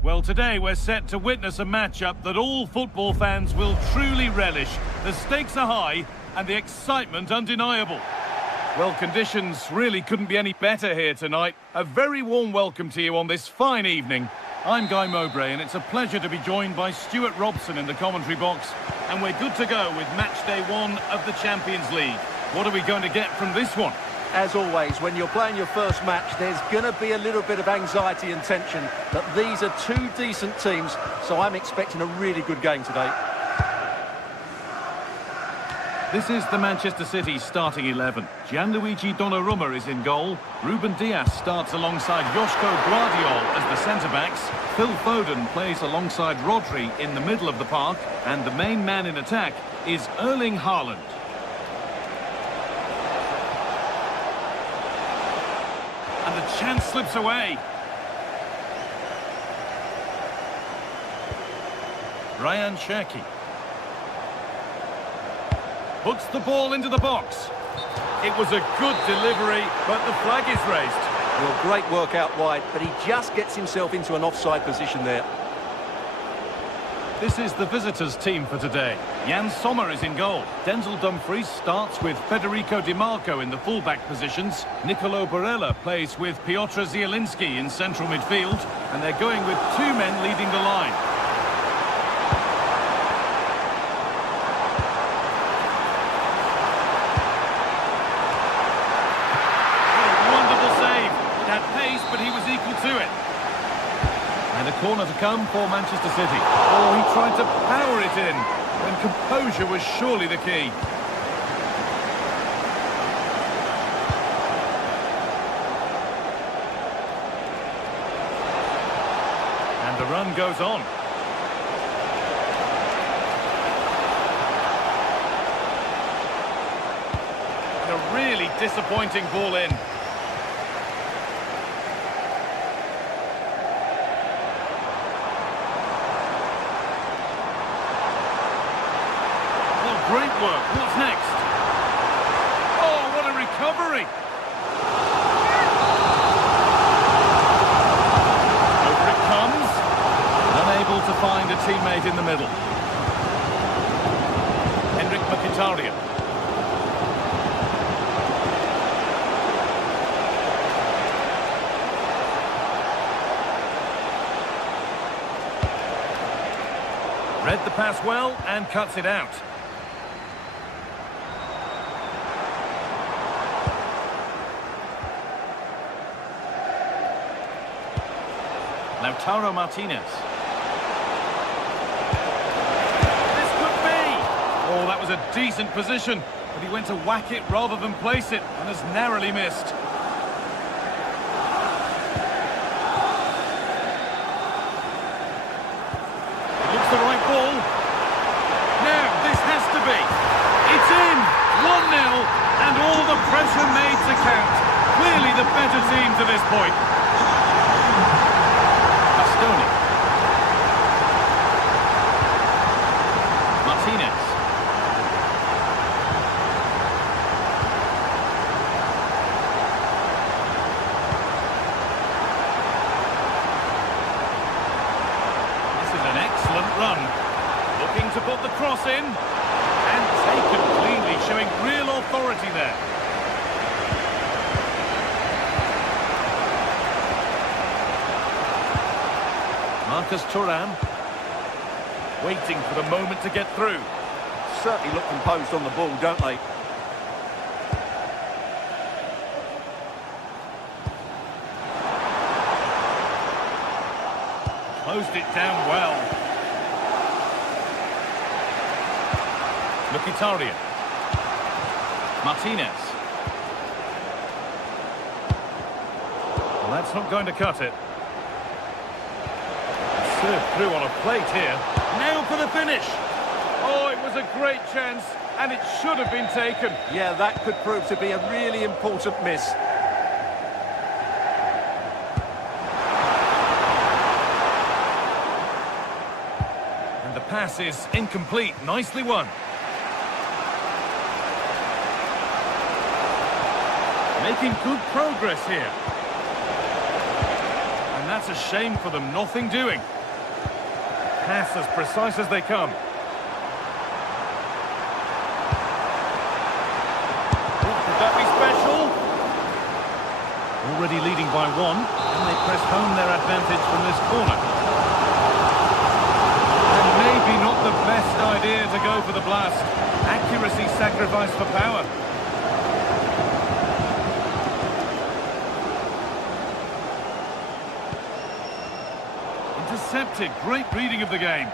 Well, today we're set to witness a matchup that all football fans will truly relish. The stakes are high and the excitement undeniable. Well, conditions really couldn't be any better here tonight. A very warm welcome to you on this fine evening. I'm Guy Mowbray, and it's a pleasure to be joined by Stuart Robson in the commentary box and we're good to go with match day 1 of the Champions League. What are we going to get from this one? As always, when you're playing your first match, there's going to be a little bit of anxiety and tension. But these are two decent teams, so I'm expecting a really good game today. This is the Manchester City starting 11. Gianluigi Donnarumma is in goal. Ruben Dias starts alongside Joško Gvardiol as the centre-backs. Phil Foden plays alongside Rodri in the middle of the park. And the main man in attack is Erling Haaland. And the chance slips away. Ryan Cherki puts the ball into the box. It was a good delivery, but the flag is raised. Well, great work out wide, but he just gets himself into an offside position there. This is the visitors' team for today. Jan Sommer is in goal. Denzel Dumfries starts with Federico Di Marco in the full-back positions. Nicolo Barella plays with Piotr Zielinski in central midfield. And they're going with 2 men leading the line. But he was equal to it. And a corner to come for Manchester City. Oh, he tried to power it in, and composure was surely the key. And the run goes on. And a really disappointing ball in. Great work. What's next? Oh, what a recovery! Over it comes. Unable to find a teammate in the middle. Henrik Mkhitaryan. Read the pass well and cuts it out. Lautaro Martinez. This could be! Oh, that was a decent position, but he went to whack it rather than place it, and has narrowly missed. Looks the right ball. Now, this has to be. It's in! 1-0, and all the pressure made to count. Clearly the better team to this point. Martinez. This is an excellent run. Looking to put the cross in. And taken cleanly, showing real authority there. Marcus Thuram, waiting for the moment to get through. Certainly look composed on the ball, don't they? Closed it down well. Mkhitaryan. Martinez. Well, that's not going to cut it. Served through on a plate here. Now for the finish. Oh, it was a great chance, and it should have been taken. Yeah, that could prove to be a really important miss. And the pass is incomplete. Nicely won. Making good progress here. And that's a shame for them. Nothing doing. Pass as precise as they come. Could that be special? Already leading by 1, and they press home their advantage from this corner. And maybe not the best idea to go for sacrifice for power. Intercepted. Great reading of the game.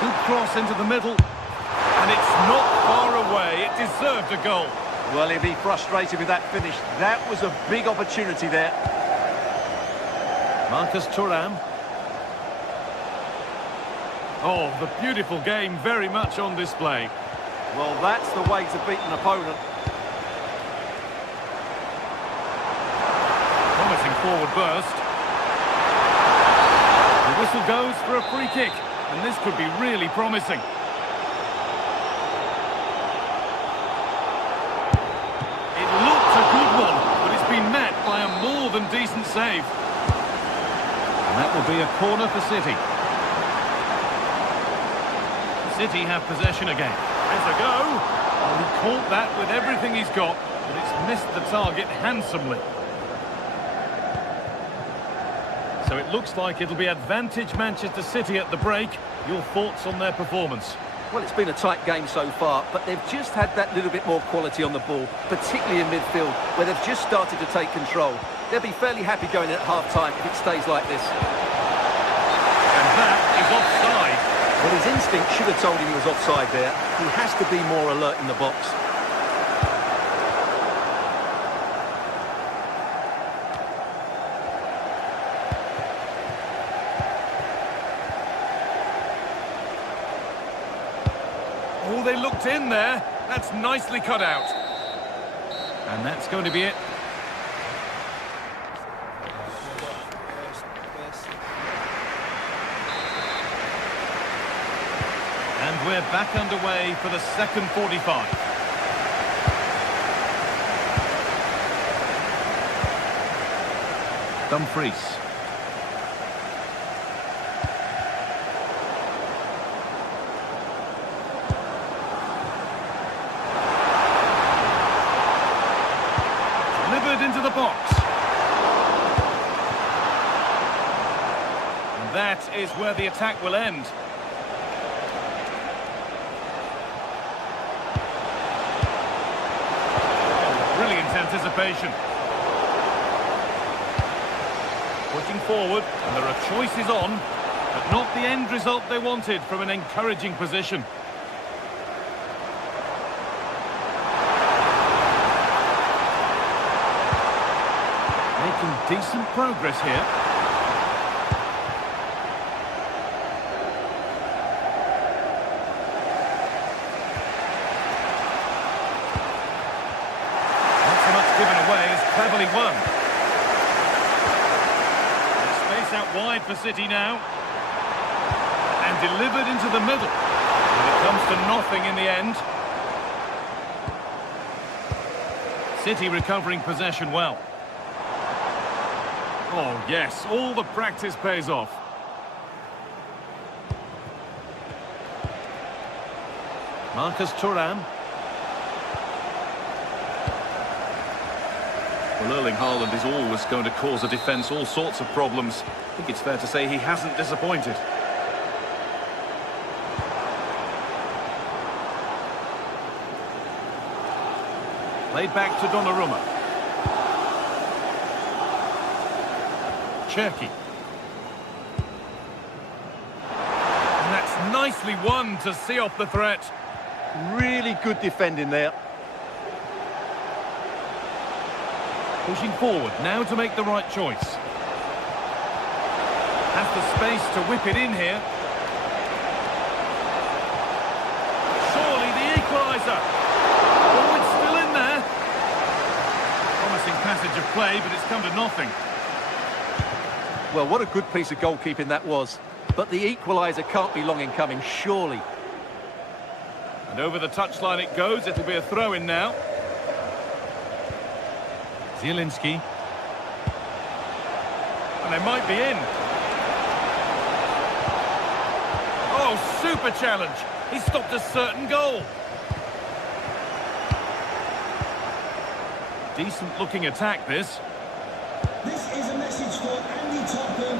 Good cross into the middle. And it's not far away. It deserved a goal. Well, he'll be frustrated with that finish. That was a big opportunity there. Marcus Thuram. Oh, the beautiful game, very much on display. Well, that's the way to beat an opponent. Promising forward burst. The whistle goes for a free kick, and this could be really promising. It looked a good one, but it's been met by a more than decent save. And that will be a corner for City. City have possession again. There's a go. Oh, he caught that with everything he's got, but it's missed the target handsomely. So it looks like it'll be advantage Manchester City at the break. Your thoughts on their performance? Well, it's been a tight game so far, but they've just had that little bit more quality on the ball, particularly in midfield, where they've just started to take control. They'll be fairly happy going in at half-time if it stays like this. And that is offside. Well, his instinct should have told him he was offside there. He has to be more alert in the box. Oh, they looked in there. That's nicely cut out. And that's going to be it. And we're back underway for the second 45. Dumfries. Delivered into the box. And that is where the attack will end. Brilliant anticipation. Pushing forward, and there are choices on, but not the end result they wanted from an encouraging position. Making decent progress here. Given away is cleverly won. Space out wide for City now. And delivered into the middle. And it comes to nothing in the end. City recovering possession well. Oh yes, all the practice pays off. Marcus Thuram. Well, Erling Haaland is always going to cause a defence all sorts of problems. I think it's fair to say he hasn't disappointed. Played back to Donnarumma. Cherki. And that's nicely won to see off the threat. Really good defending there. Pushing forward, now to make the right choice. Has the space to whip it in here. Surely the equaliser. Oh, it's still in there. Promising passage of play, but it's come to nothing. Well, what a good piece of goalkeeping that was. But the equaliser can't be long in coming, surely. And over the touchline it goes. It'll be a throw-in now. Zielinski. And they might be in. Oh, super challenge. He stopped a certain goal. Decent looking attack, this. This is a message for Andy Topham.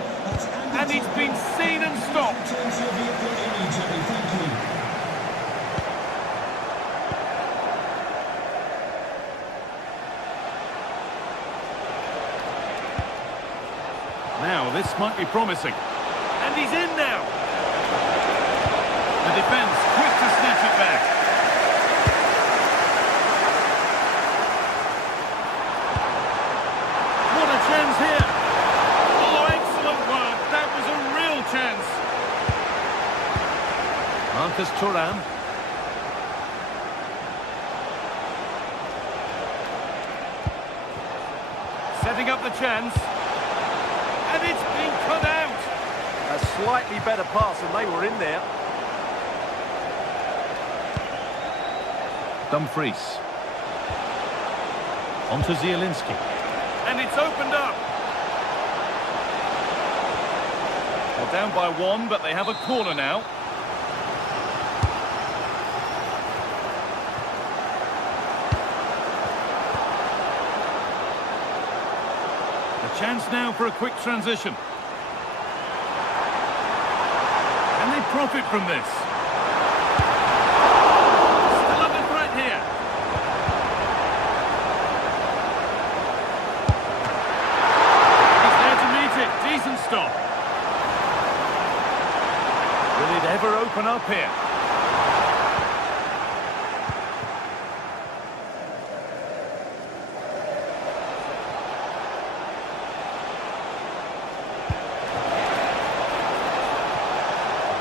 And he's been seen and stopped. Returns your vehicle Now, this might be promising. And he's in now. The defence quick to snatch it back. What a chance here. Oh, excellent work. That was a real chance. Marcus Thuram. Setting up the chance. And it's been cut out. A slightly better pass and they were in there. Dumfries. On to Zielinski. And it's opened up. Well, down by one, but they have a corner now. A chance now for a quick transition. Can they profit from this? Still under threat here. He's there to meet it. Decent stop. Will it ever open up here?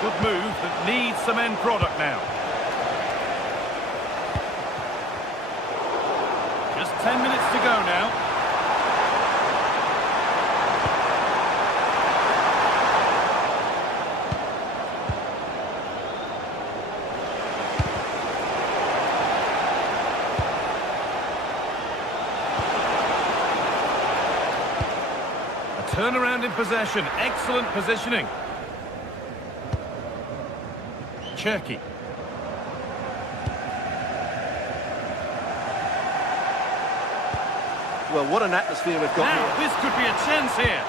Good move that needs some end product now. Just 10 minutes to go now. A turnaround in possession. Excellent positioning. Cherky. Well, what an atmosphere we've got Now, here. this could be a chance here.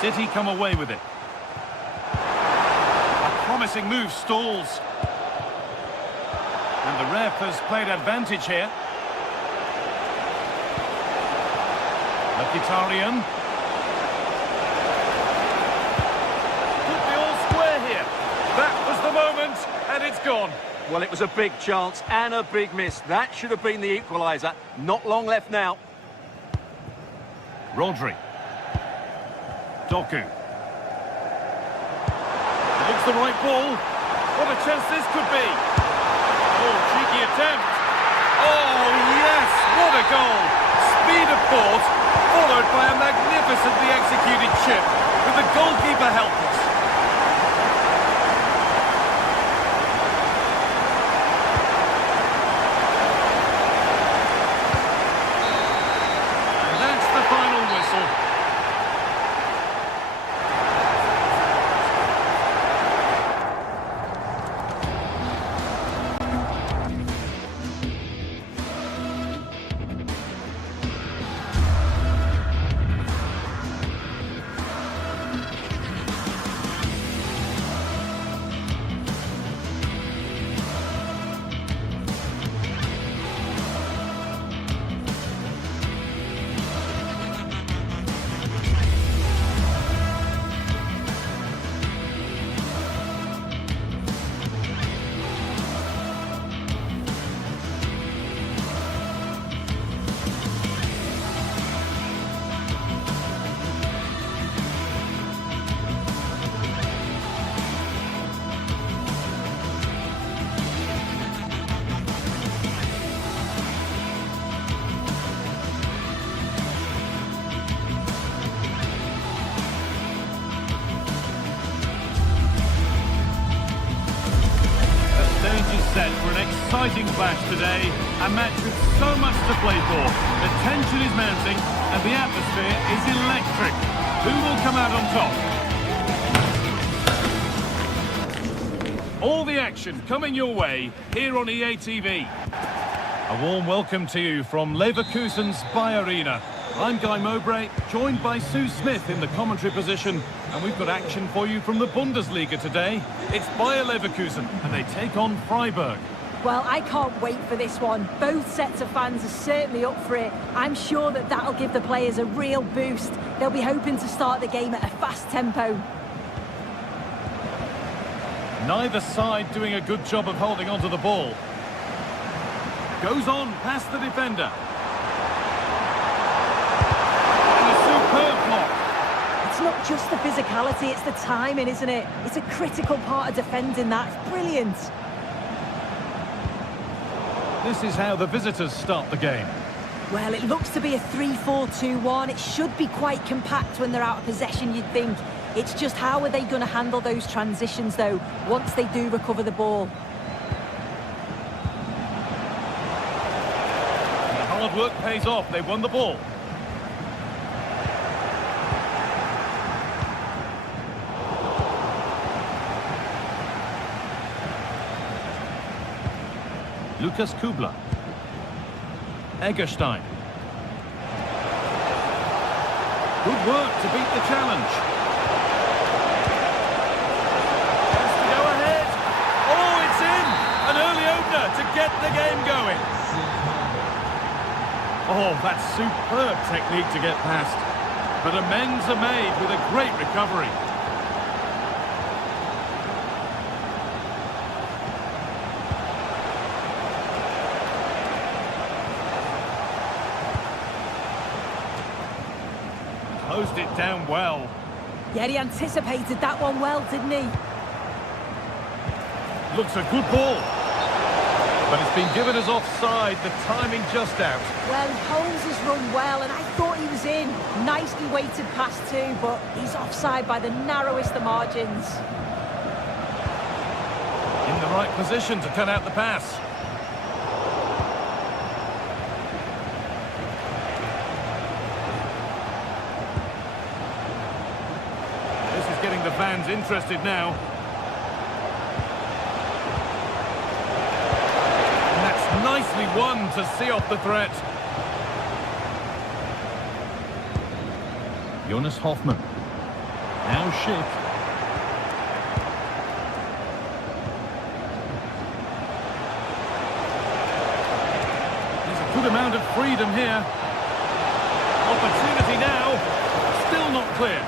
City come away with it. A promising move stalls. And the ref has played advantage here. Mkhitaryan. Could be all square here. That was the moment, and it's gone. Well, it was a big chance and a big miss. That should have been the equaliser. Not long left now. Rodri. Doku. Looks the right ball. What a chance this could be. Oh, cheeky attempt. Oh, yes, what a goal. Speed of thought, followed by a magnificently executed chip, with the goalkeeper helpless. And that's the final whistle. Set for an exciting clash today, a match with so much to play for. The tension is mounting and the atmosphere is electric. Who will come out on top? All the action coming your way here on EA TV. A warm welcome to you from Leverkusen's Bayern. I'm Guy Mowbray, joined by Sue Smith in the commentary position, and we've got action for you from the Bundesliga today. It's Bayer Leverkusen, and they take on Fryberg. Well, I can't wait for this one. Both sets of fans are certainly up for it. I'm sure that that'll give the players a real boost. They'll be hoping to start the game at a fast tempo. Neither side doing a good job of holding onto the ball. Goes on past the defender. And a superb block. It's not just the physicality, it's the timing, isn't it? It's a critical part of defending that. It's brilliant. This is how the visitors start the game. Well, it looks to be a 3-4-2-1. It should be quite compact when they're out of possession, you'd think. It's just how are they going to handle those transitions, though, once they do recover the ball. The hard work pays off. They won the ball. Lucas Kubler. Egerstein. Good work to beat the challenge. Has to go ahead. Oh, it's in! An early opener to get the game going. Oh, that's superb technique to get past. But amends are made with a great recovery. Closed it down well. Yeah, he anticipated that one well, didn't he? Looks a good ball. But it's been given as offside, the timing just out. Well, he holds his run well, and I thought he was in. Nicely weighted pass too, but he's offside by the narrowest of margins. In the right position to cut out the pass. Getting the fans interested now. And that's nicely won to see off the threat. Jonas Hoffmann. Now Schick. There's a good amount of freedom here. Opportunity now. Still not clear.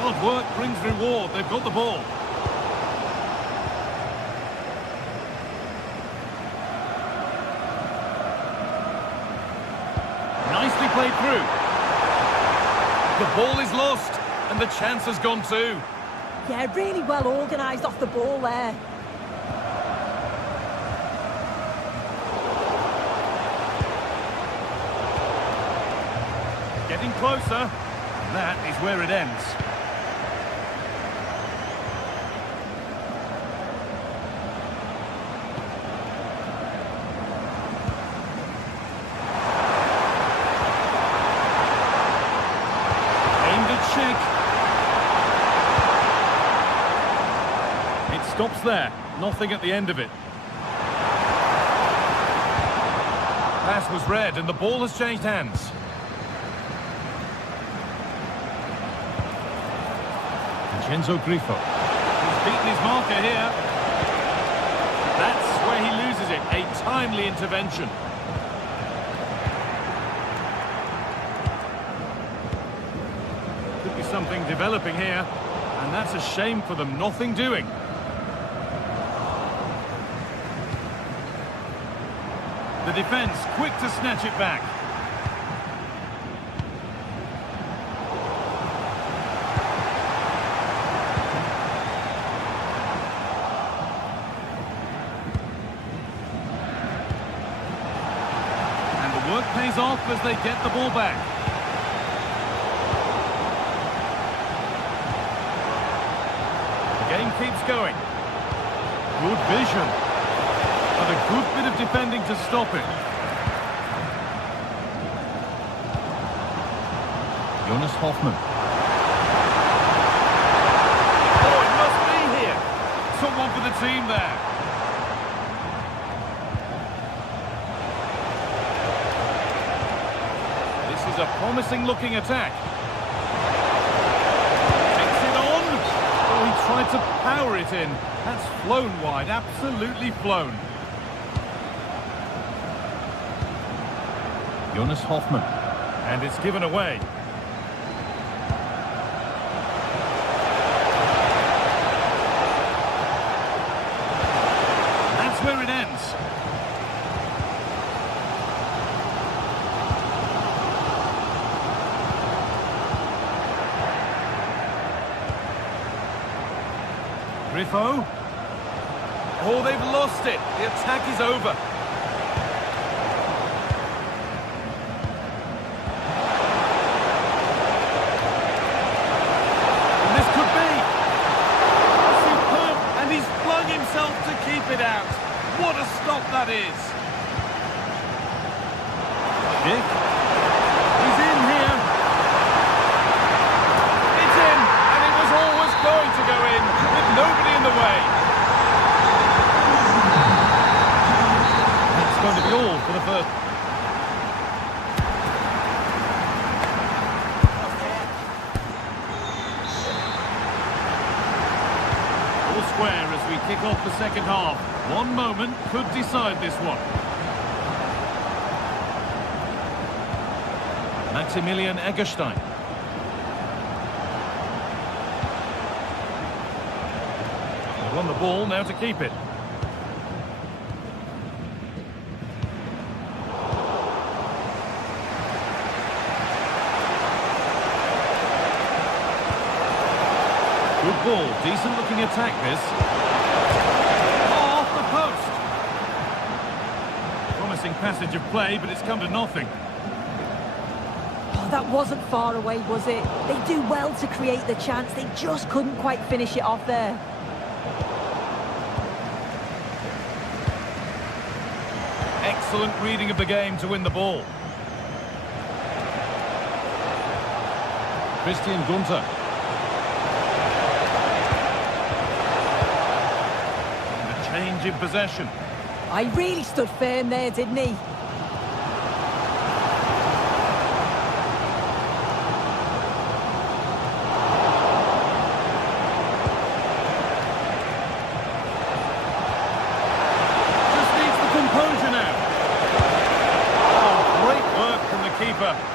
Hard work brings reward. They've got the ball. Nicely played through. The ball is lost, and the chance has gone too. Yeah, really well organised off the ball there. Getting closer. That is where it ends. Stops there. Nothing at the end of it. Pass was read and the ball has changed hands. Vincenzo Grifo. He's beaten his marker here. That's where he loses it. A timely intervention. Could be something developing here. And that's a shame for them. Nothing doing. The defence quick to snatch it back. And the work pays off as they get the ball back. The game keeps going. Good vision. But a good bit of defending to stop it. Jonas Hoffmann. Oh, it must be here. Someone for the team there. This is a promising looking attack. Takes it on. tried to power it in. That's flown wide, absolutely flown. Jonas Hoffmann. And it's given away. That's where it ends. Griffo. Oh, they've lost it. The attack is over. And this could be superb, and he's flung himself to keep it out. What a stop that is. Dick. He's in here. It's in, and it was always going to go in, with nobody in the way. That's going to be all for the first. All square as we kick off the second half. One moment could decide this one. Maximilian Eggestein. They've won the ball, now to keep it. Good ball, decent looking attack this. Oh, off the post. Promising passage of play, but it's come to nothing. Oh, that wasn't far away, was it? They do well to create the chance. They just couldn't quite finish it off there. Excellent reading of the game to win the ball. Christian Gunther. And a change in possession. I really stood firm there, didn't he?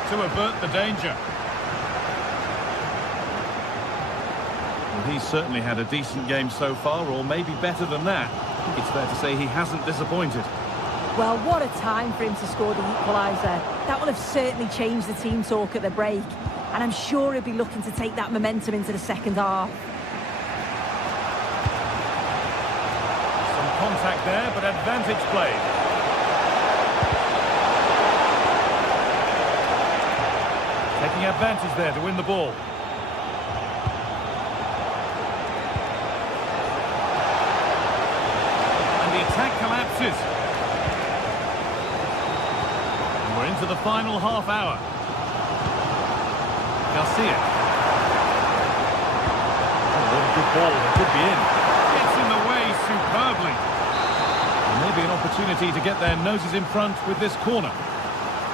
To avert the danger. Well, he's certainly had a decent game so far, or maybe better than that. I think it's fair to say he hasn't disappointed. Well, what a time for him to score the equaliser. That will have certainly changed the team talk at the break. And I'm sure he'll be looking to take that momentum into the second half. Some contact there, but advantage played. Taking advantage there to win the ball. And the attack collapses. And we're into the final half hour. Garcia. Oh, what a good ball. It could be in. Gets in the way superbly. And maybe an opportunity to get their noses in front with this corner.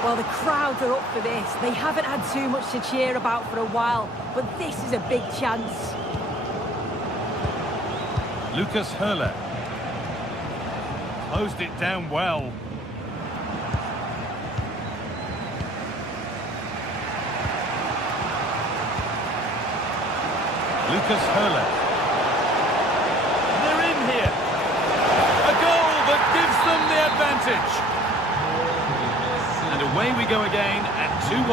Well, the crowd are up for this. They haven't had too much to cheer about for a while, but this is a big chance. Lucas Höhler. Closed it down well. Lucas Höhler. They're in here. A goal that gives them the advantage. And away we go again at 2-1.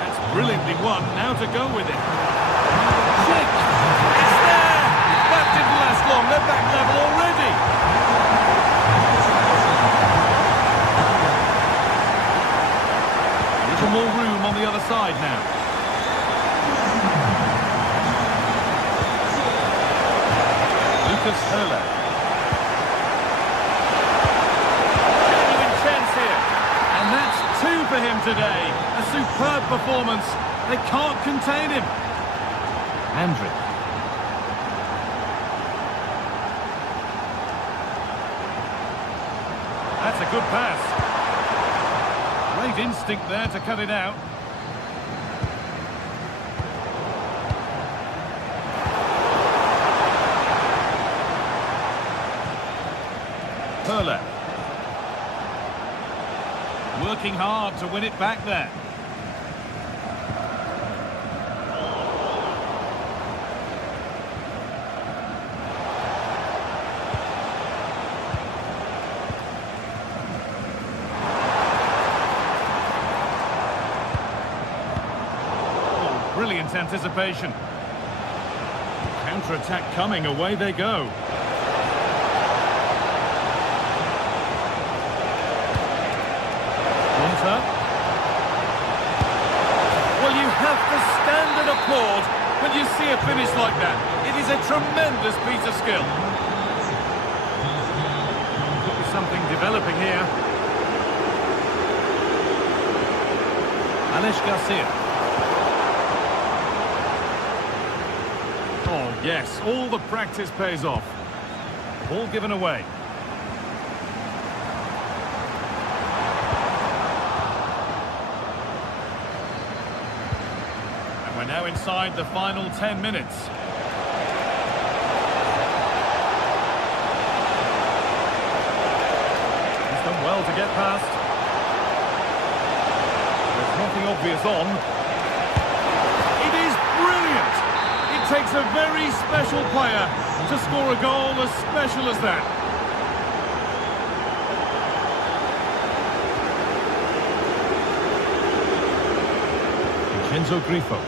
That's brilliantly won. Now to go with it. Shit! It's there! That didn't last long. They're back level already. A little more room on the other side now. Lucas Höhler. Genuine chance here. And that's 2 for him today. A superb performance. They can't contain him. Andrić. That's a good pass. Great instinct there to cut it out. working hard to win it back there. Oh, brilliant anticipation. Counter-attack coming, away they go. Well, you have to stand and applaud when you see a finish like that. It is a tremendous piece of skill. Could be something developing here. Alex Garcia. Oh, yes, all the practice pays off. Ball given away. We're now inside the final 10 minutes. He's done well to get past. There's nothing obvious on. It is brilliant! It takes a very special player to score a goal as special as that. Enzo Grifo.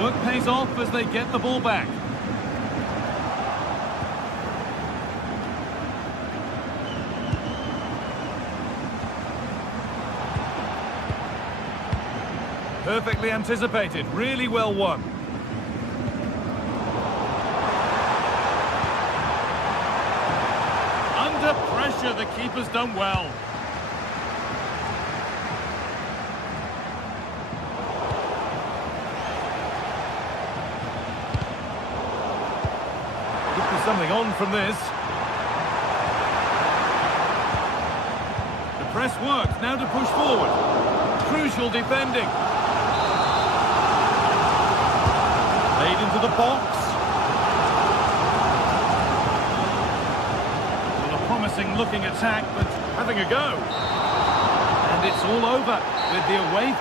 Work pays off as they get the ball back. Perfectly anticipated, really well won. Under pressure, the keeper's done well. Something on from this. The press works, now to push forward. Crucial defending. Laid into the box. Well, a promising looking attack, but having a go. And it's all over with the away.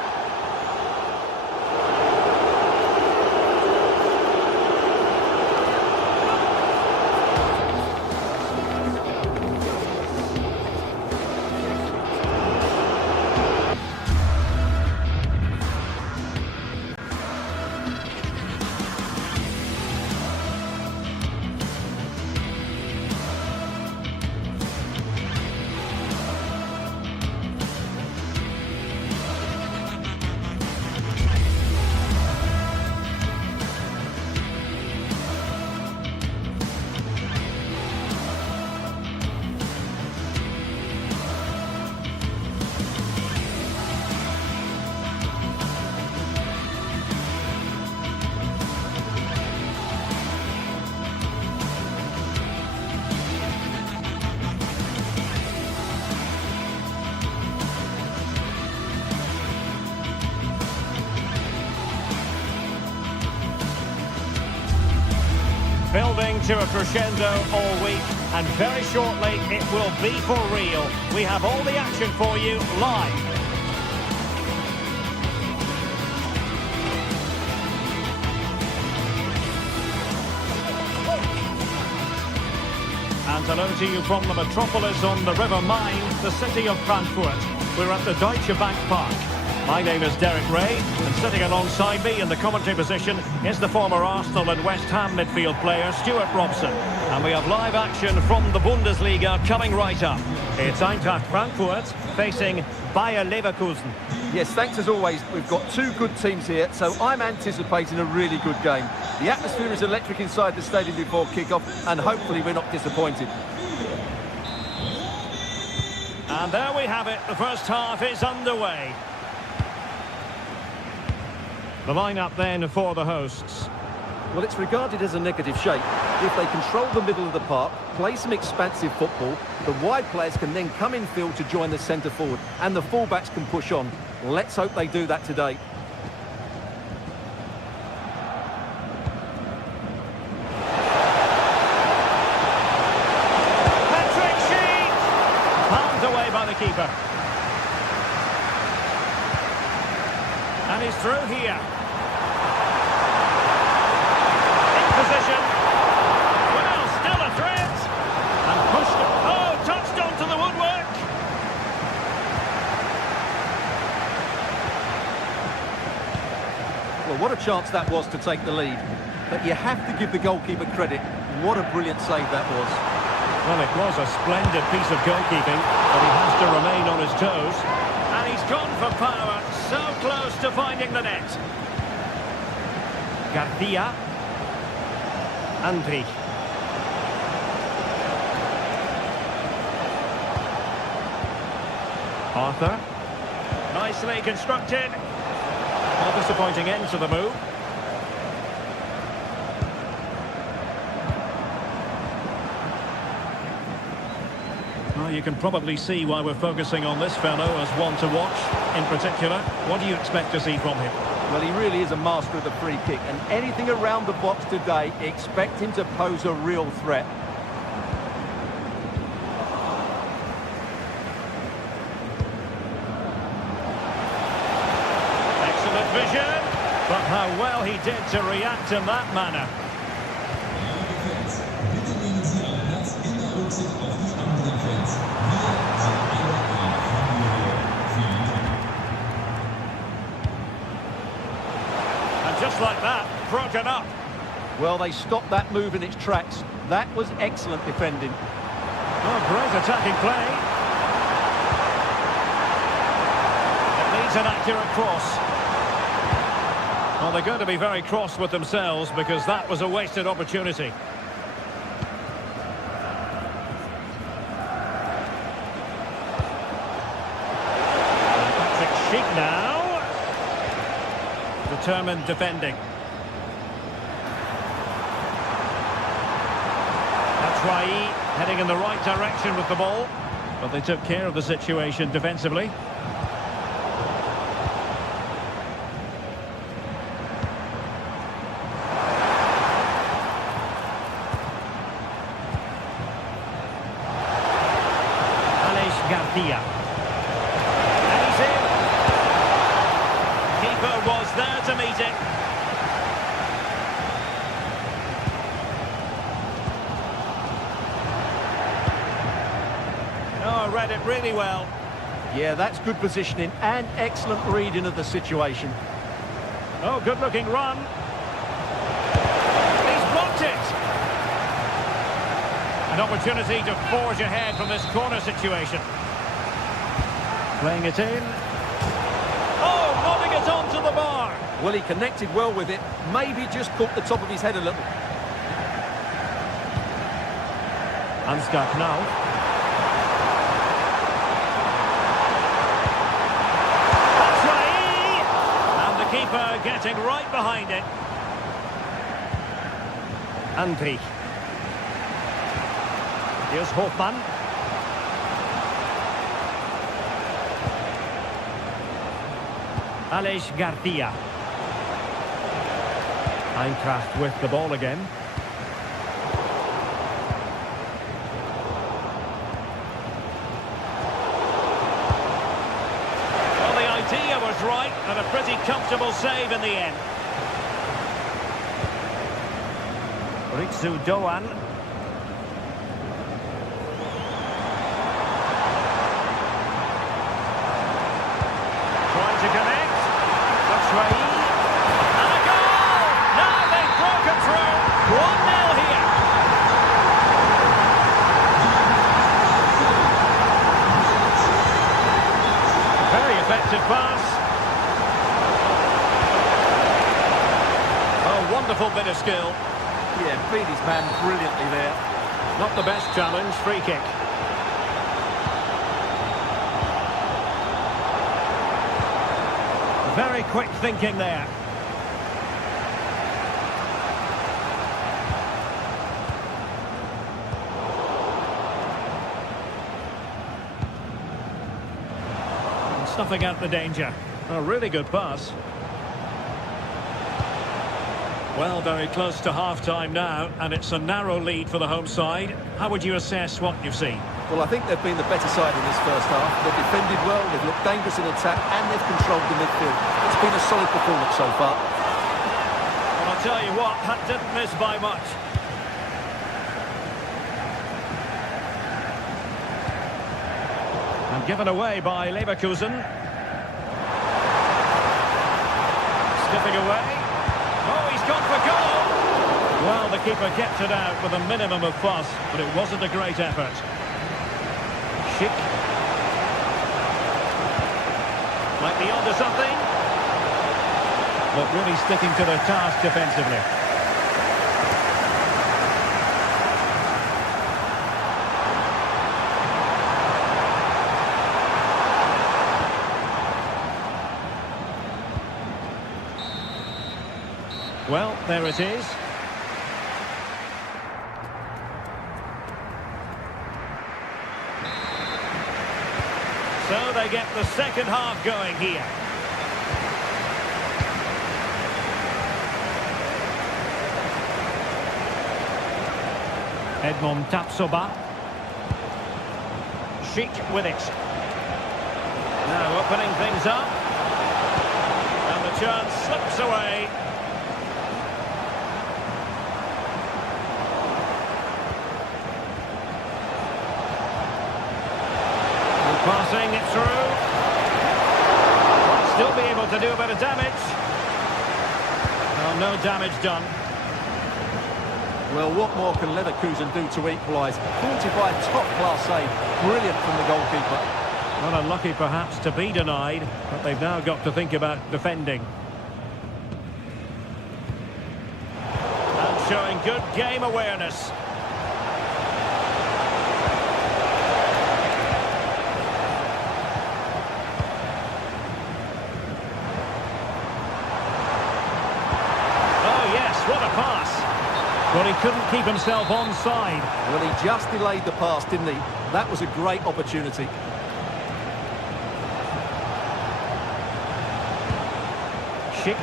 Building to a crescendo all week, and very shortly it will be for real. We have all the action for you live. And hello to you from the metropolis on the River Main, the city of Frankfurt. We're at the Deutsche Bank Park. My name is Derek Ray, and sitting alongside me in the commentary position is the former Arsenal and West Ham midfield player Stuart Robson. And we have live action from the Bundesliga coming right up. It's Eintracht Frankfurt facing Bayern Leverkusen. Yes, thanks as always. We've got two good teams here, so I'm anticipating a really good game. The atmosphere is electric inside the stadium before kick-off, and hopefully we're not disappointed. And there we have it. The first half is underway. The lineup then for the hosts. Well, it's regarded as a negative shape. If they control the middle of the park, play some expansive football, the wide players can then come in field to join the centre forward, and the fullbacks can push on. Let's hope they do that today. Patrick goalkeeper. And he's through here. In position. Well, still a threat. And pushed. Oh, touched onto the woodwork. Well, what a chance that was to take the lead. But you have to give the goalkeeper credit. What a brilliant save that was. Well, it was a splendid piece of goalkeeping, but he has to remain on his toes. And he's gone for power, so close to finding the net. Garcia. Andri. Arthur. Nicely constructed. A disappointing end to the move. Well, you can probably see why we're focusing on this fellow as one to watch in particular. What do you expect to see from him? Well, he really is a master of the free kick, and anything around the box today, expect him to pose a real threat. Excellent vision, but how well he did to react in that manner. Just like that, broken up. Well, they stopped that move in its tracks. That was excellent defending. Oh, great attacking play. It needs an accurate cross. Well, they're going to be very cross with themselves because that was a wasted opportunity. Patrick Schick now. Determined defending. That's Rai heading in the right direction with the ball, but they took care of the situation defensively. Alex Garcia. Was there to meet it. Oh, read it really well. Yeah, that's good positioning and excellent reading of the situation. Oh, good-looking run. He's blocked it. An opportunity to forge ahead from this corner situation. Playing it in. Oh, nodding it onto the bar. Well, he connected well with it. Maybe just caught the top of his head a little. Ansgar Knau. That's right. And the keeper getting right behind it. Andri. Here's Hofmann. Alex Garcia. Eintracht with the ball again. Well, the idea was right, and a pretty comfortable save in the end. Ritsu Doan. Trying to connect. And a goal! Now they've broken through. 1-0 here. Very effective pass. Oh, wonderful bit of skill. Yeah, beat his man brilliantly there. Not the best challenge, free kick. Very quick thinking there. And snuffing out the danger. A really good pass. Well, very close to half-time now, and it's a narrow lead for the home side. How would you assess what you've seen? Well, I think they've been the better side in this first half. They've defended well, they've looked dangerous in attack, and they've controlled the midfield. It's been a solid performance so far. Well, I'll tell you what, that didn't miss by much. And given away by Leverkusen. Skipping away. Oh, he's gone for goal! Well, the keeper kept it out with a minimum of fuss, but it wasn't a great effort. Schick. Might be onto something. But really sticking to their task defensively. Well, there it is. So they get the second half going here. Edmond Tapsoba. Schick with it. Now opening things up. And the chance slips away. Passing it through. Still be able to do a bit of damage. Well, no damage done. Well, what more can Leverkusen do to equalise? 45 top-class save. Brilliant from the goalkeeper. Well, unlucky perhaps to be denied, but they've now got to think about defending. And showing good game awareness. What a pass. Well, he couldn't keep himself onside. Well, he just delayed the pass, didn't he? That was a great opportunity. Schick.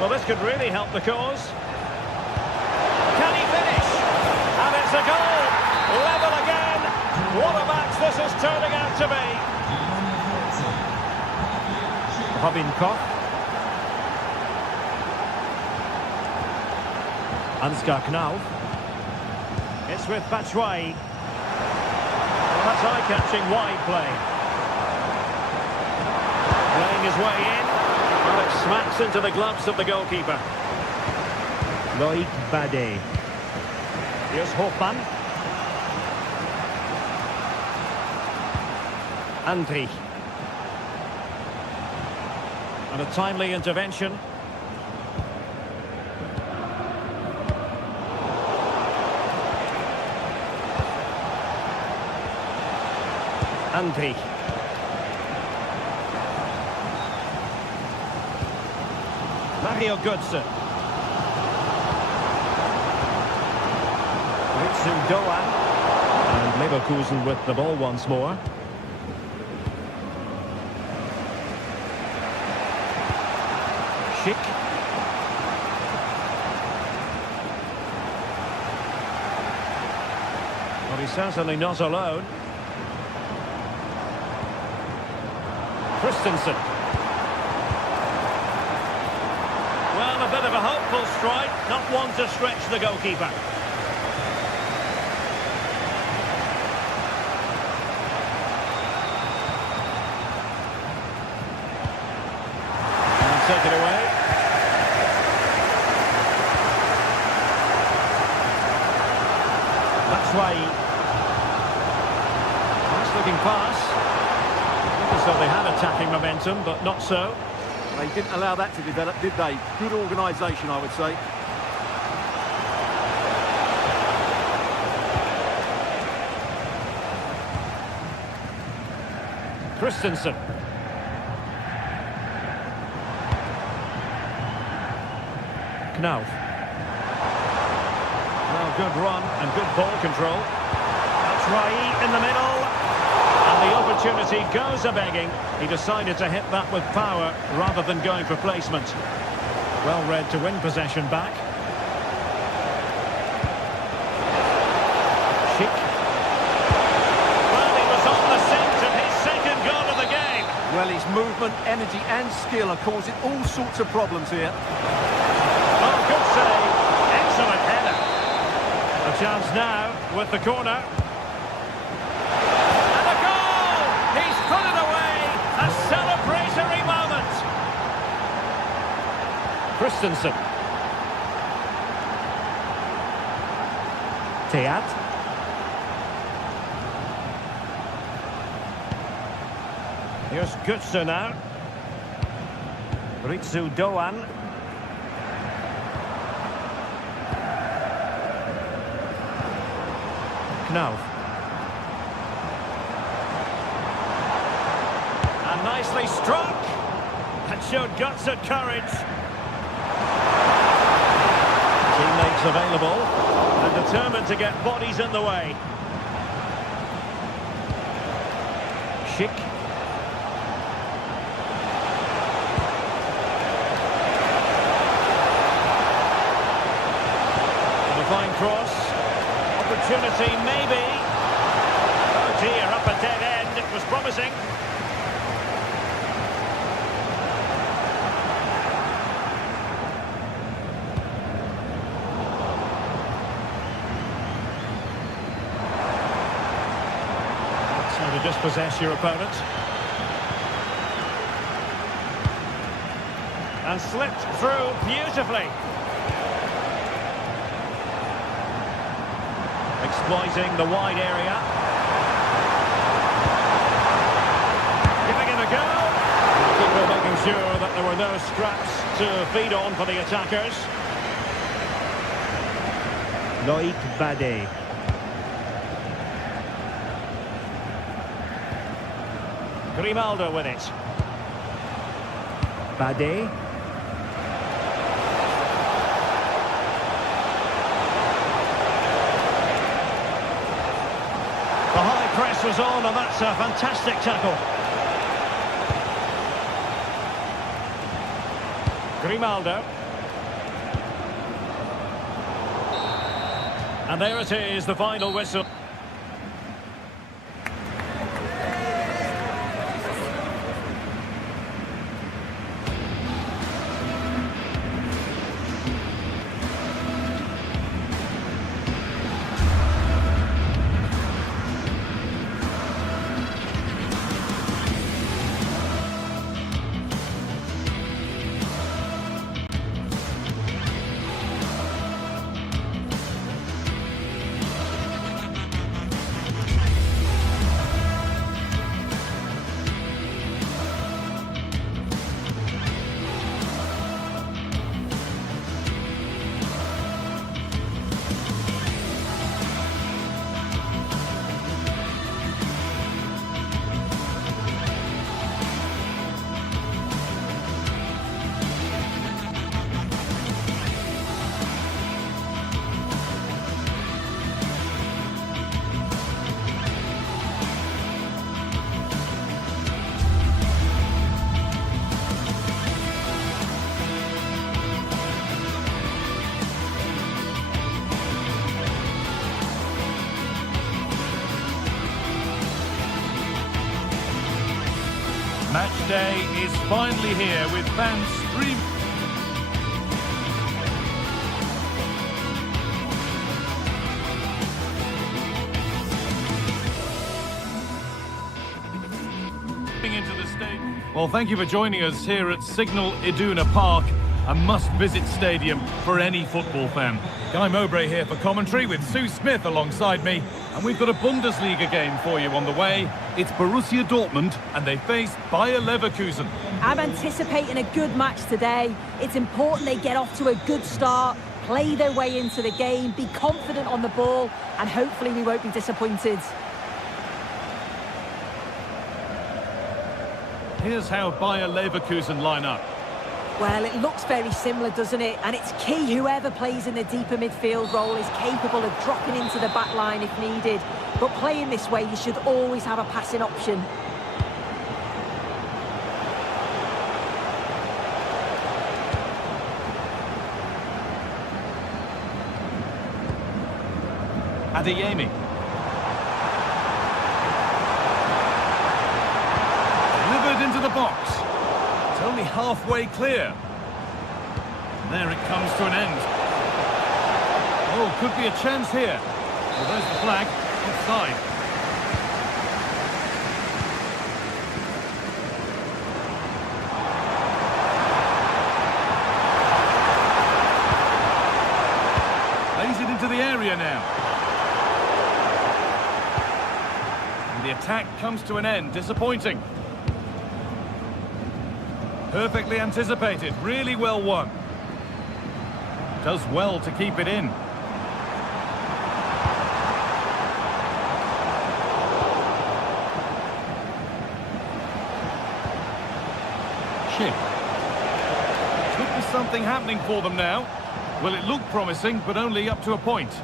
Well, this could really help the cause. Can he finish? And it's a goal. Level again. What a match this is turning out to be. Kickoff. Ansgar Knauf. It's with Batshuayi. Well, that's eye-catching wide play. Playing his way in. Well, it smacks into the gloves of the goalkeeper. Loic Bade. Here's Hofmann. Andri. And a timely intervention. Andri. Mario Götze. Ritsu Doan. And Leverkusen with the ball once more. Schick. Well, he's certainly not alone. Christensen. Well, a bit of a hopeful strike, not one to stretch the goalkeeper. And take it away. Batshuayi. Nice looking pass. So they had attacking momentum, but not so. They didn't allow that to develop, did they? Good organisation, I would say. Christensen. Knauf. Well, good run and good ball control. That's Rai in the middle. And the opportunity goes a-begging. He decided to hit that with power rather than going for placement. Well read to win possession back. His movement, energy and skill are causing all sorts of problems here. Oh, good save. Excellent header. A chance now with the corner. And a goal! He's put it away! A celebratory moment! Christensen. Teat. Here's Götze now. Ritsu Doan. Knauf. And nicely struck. That showed guts and courage. Teammates available and determined to get bodies in the way. Schick. Fine cross. Opportunity, maybe. Oh dear, up a dead end. It was promising. That's how to dispossess your opponent. And slipped through beautifully. Exploiting the wide area. Giving it a go. People making sure that there were no scraps to feed on for the attackers. Loïc Badé. Grimaldo with it. Badé. The high press was on, and that's a fantastic tackle. Grimaldo. And there it is, the final whistle. Match day is finally here with fans streaming. Into the stadium. Well, thank you for joining us here at Signal Iduna Park, a must-visit stadium for any football fan. Guy Mowbray here for commentary with Sue Smith alongside me, and we've got a Bundesliga game for you on the way. It's Borussia Dortmund, and they face Bayer Leverkusen. I'm anticipating a good match today. It's important they get off to a good start, play their way into the game, be confident on the ball, and hopefully we won't be disappointed. Here's how Bayer Leverkusen line up. Well, it looks very similar, doesn't it? And it's key whoever plays in the deeper midfield role is capable of dropping into the back line if needed. But playing this way, you should always have a passing option. Adeyemi. Delivered into the box. It's only halfway clear. And there it comes to an end. Oh, could be a chance here. Well, there's the flag. Offside. Lays it into the area now. And the attack comes to an end. Disappointing. Perfectly anticipated. Really well won. Does well to keep it in. Could be something happening for them now. Well, it looked promising, but only up to a point. Good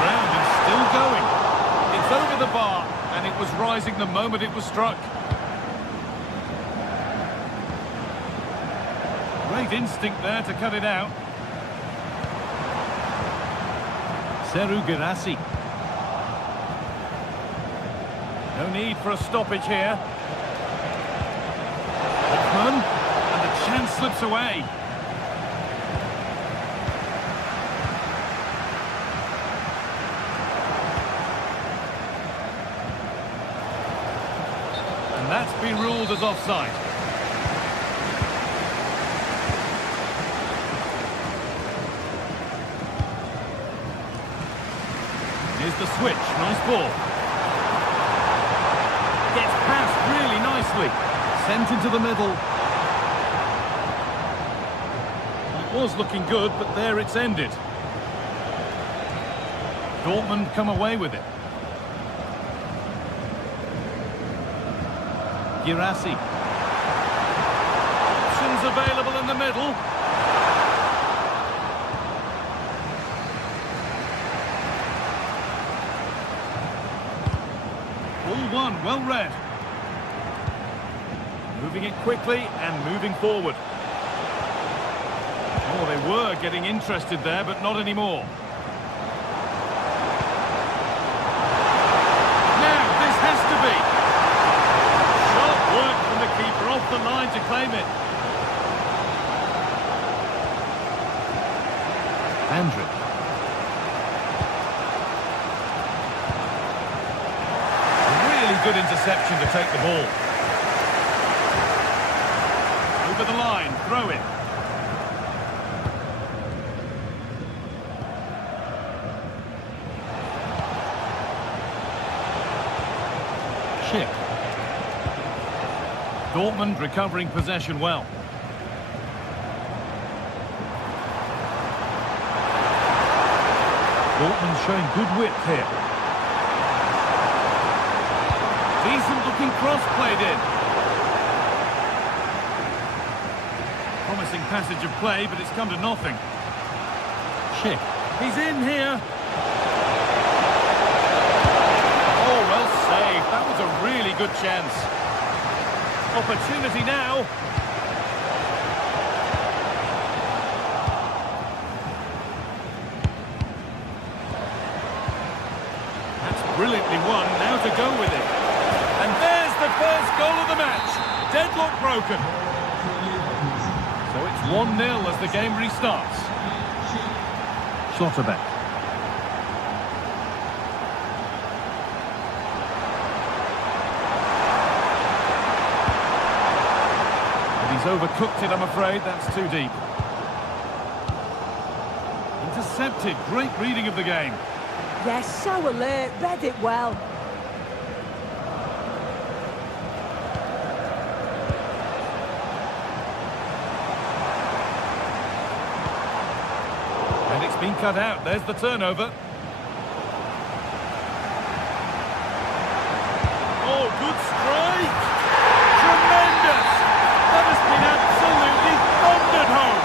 ground and still going. It's over the bar, and it was rising the moment it was struck. Great instinct there to cut it out. Girassi. No need for a stoppage here. Dortmund, and the chance slips away. And that's been ruled as offside. Here's the switch, nice ball. Gets past really nicely. Sent into the middle. It was looking good, but there it's ended. Dortmund come away with it. Girassi. Options available in the middle. One, well read. Moving it quickly and moving forward. Oh, they were getting interested there, but not anymore. Now, this has to be. Sharp work from the keeper off the line to claim it. Andrew. Good interception to take the ball. Over the line, throw it. Chip. Dortmund recovering possession well. Dortmund showing good width here. Decent looking cross played in. Promising passage of play, but it's come to nothing. Chick. He's in here. Oh, well saved. That was a really good chance. Opportunity now. That's brilliantly won. Now to go with it. And there's the first goal of the match. Deadlock broken. So it's 1-0 as the game restarts. Schlotterbeck. But he's overcooked it, I'm afraid. That's too deep. Intercepted. Great reading of the game. Yes, so alert. Read it well. Been cut out. There's the turnover. Oh, good strike! Tremendous! That has been absolutely thundered home.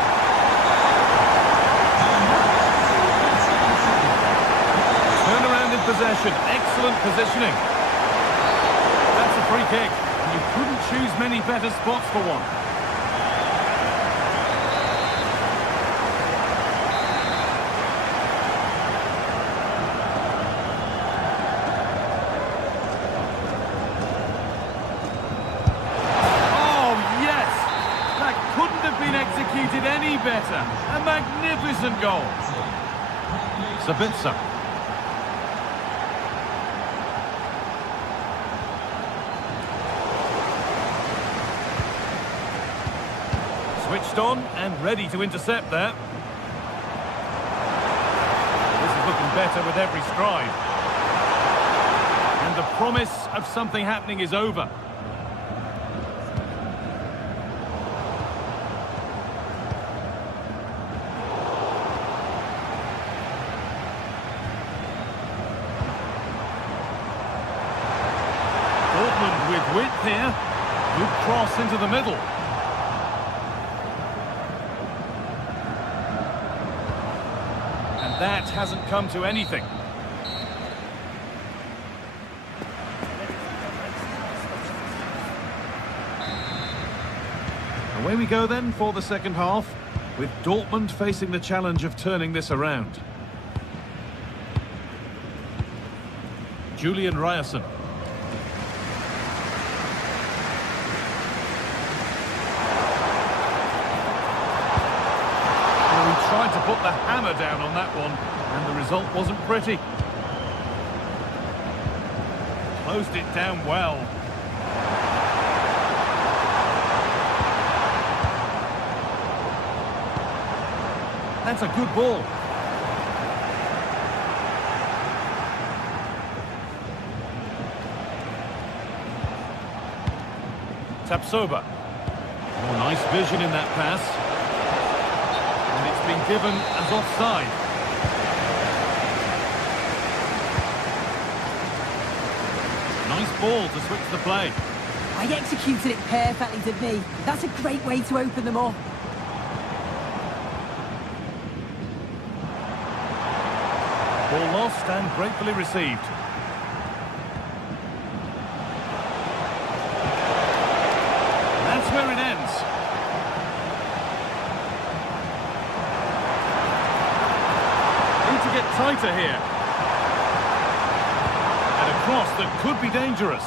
Turnaround in possession. Excellent positioning. That's a free kick. And you couldn't choose many better spots for one. better. A magnificent goal. Sabitzer. Switched on and ready to intercept there. This is looking better with every stride. And the promise of something happening is over. Dortmund with width here. Good cross into the middle. And that hasn't come to anything. Away we go then for the second half, with Dortmund facing the challenge of turning this around. Julian Ryerson. Tried to put the hammer down on that one, and the result wasn't pretty. Closed it down well. That's a good ball. Tapsoba. Oh, nice vision in that pass. Been given as offside. Nice ball to switch the play. I executed it perfectly, didn't he? That's a great way to open them up. Ball lost and gratefully received. That's where it ends. Get tighter here. And a cross that could be dangerous.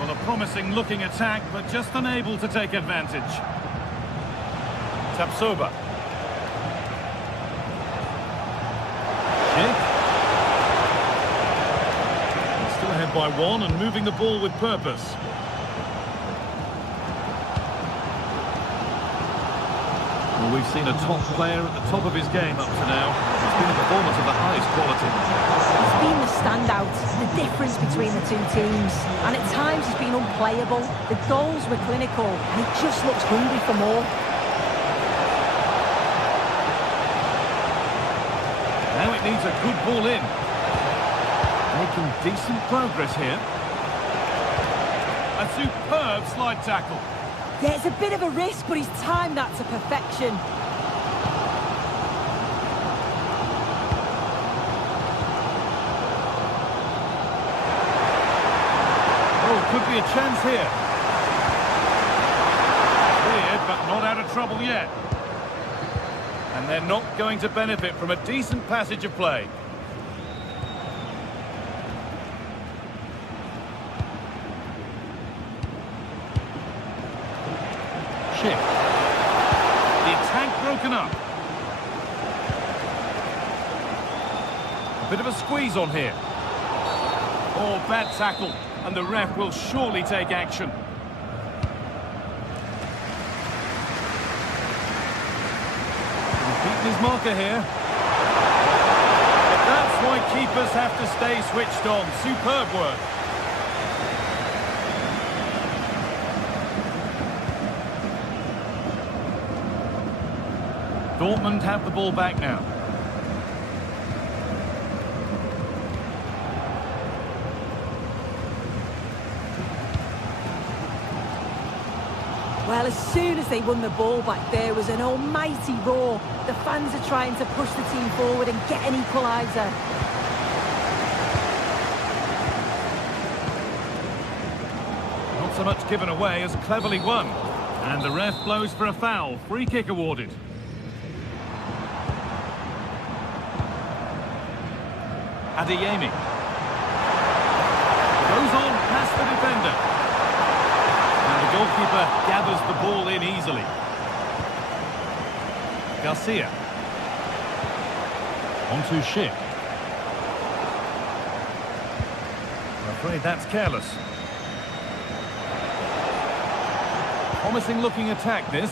Well, a promising looking attack, but just unable to take advantage. Tapsoba. Kick. Still ahead by one and moving the ball with purpose. Well, we've seen a top player at the top of his game up to now. He's been a performance of the highest quality. He's been the standout, the difference between the two teams. And at times he's been unplayable. The goals were clinical, and he just looks hungry for more. Now it needs a good ball in. Making decent progress here. A superb slide tackle. Yeah, it's a bit of a risk, but he's timed that to perfection. Oh, could be a chance here. Cleared, but not out of trouble yet. And they're not going to benefit from a decent passage of play. The attack broken up. A bit of a squeeze on here. Oh, bad tackle, and the ref will surely take action. He's beaten his marker here. But that's why keepers have to stay switched on. Superb work. Dortmund have the ball back now. Well, as soon as they won the ball back, there was an almighty roar. The fans are trying to push the team forward and get an equaliser. Not so much given away as cleverly won. And the ref blows for a foul. Free kick awarded. Adeyemi. Goes on past the defender. And the goalkeeper gathers the ball in easily. Garcia. On to Schick. I'm afraid that's careless. Promising looking attack, this.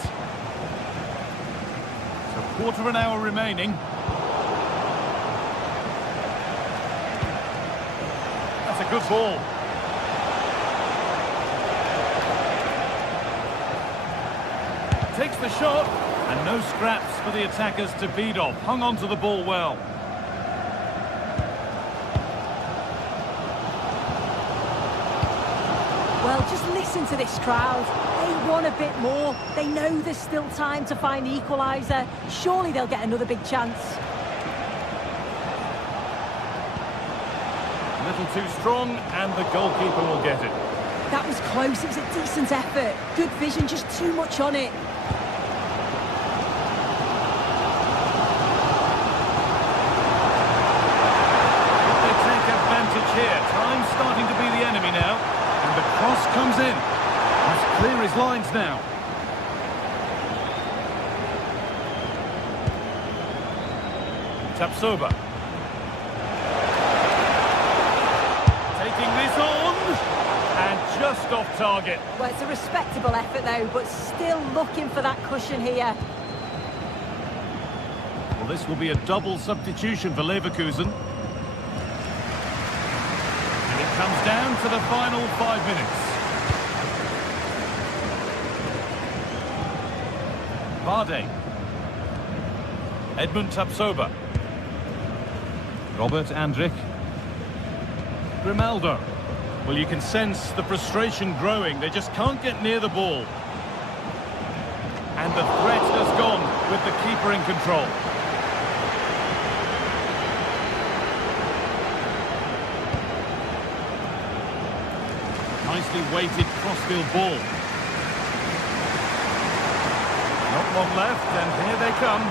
So quarter of an hour remaining. That's a good ball. Takes the shot, and no scraps for the attackers to beat off. Hung on to the ball well. Well, just listen to this crowd. They want a bit more. They know there's still time to find the equaliser. Surely they'll get another big chance. A little too strong, and the goalkeeper will get it. That was close. It was a decent effort. Good vision, just too much on it. They take advantage here. Time's starting to be the enemy now. And the cross comes in. Must clear his lines now. Tapsoba. Taking this on. And just off target. Well, it's a respectable effort, though, but still looking for that cushion here. Well, this will be a double substitution for Leverkusen. And it comes down to the final 5 minutes. Vardy. Edmund Tapsoba. Robert Andrich. Grimaldo. Well, you can sense the frustration growing. They just can't get near the ball. And the threat has gone with the keeper in control. Nicely weighted crossfield ball. Not long left, and here they come.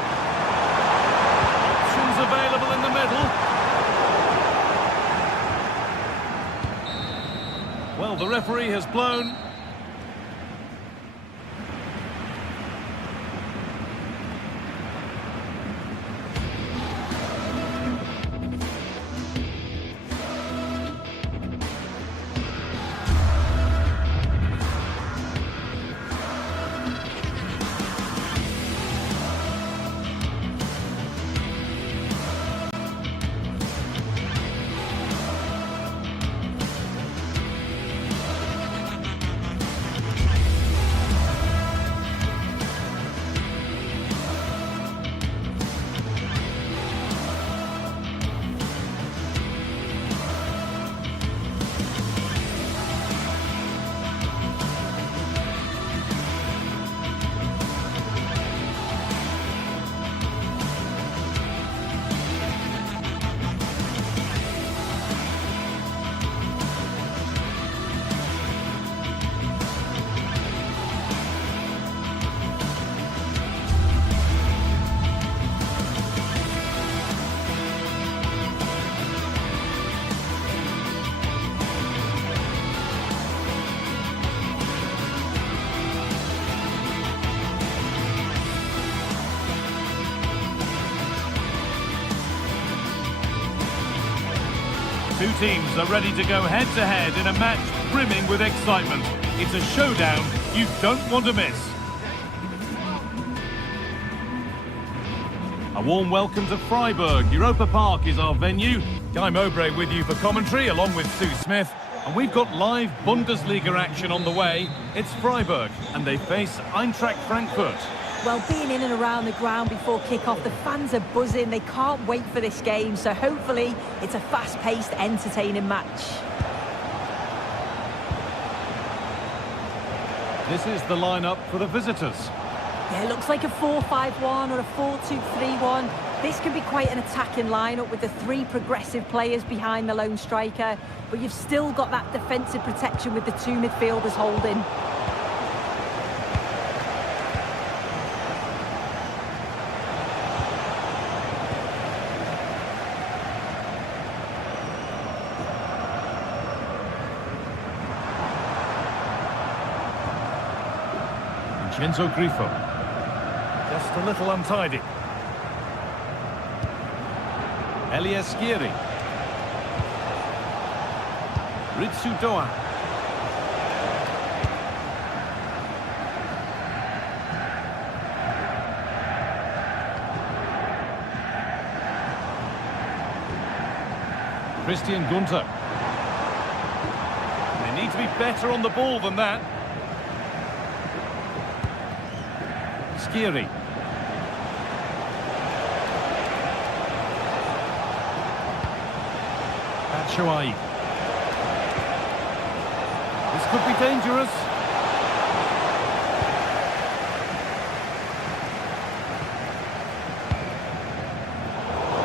Options available in the middle. Well, the referee has blown. Two teams are ready to go head-to-head in a match brimming with excitement. It's a showdown you don't want to miss. A warm welcome to Fryberg. Europa Park is our venue. Guy Mowbray with you for commentary, along with Sue Smith. And we've got live Bundesliga action on the way. It's Fryberg, and they face Eintracht Frankfurt. Well, being in and around the ground before kick-off, the fans are buzzing. They can't wait for this game, so hopefully it's a fast-paced, entertaining match. This is the lineup for the visitors. Yeah, it looks like a 4-5-1 or a 4-2-3-1. This can be quite an attacking lineup with the three progressive players behind the lone striker, but you've still got that defensive protection with the two midfielders holding. Vincenzo Grifo. Just a little untidy. Eliaskiri. Ritsudoa. Christian Gunter. They need to be better on the ball than that. Skiri. Batshuayi. This could be dangerous.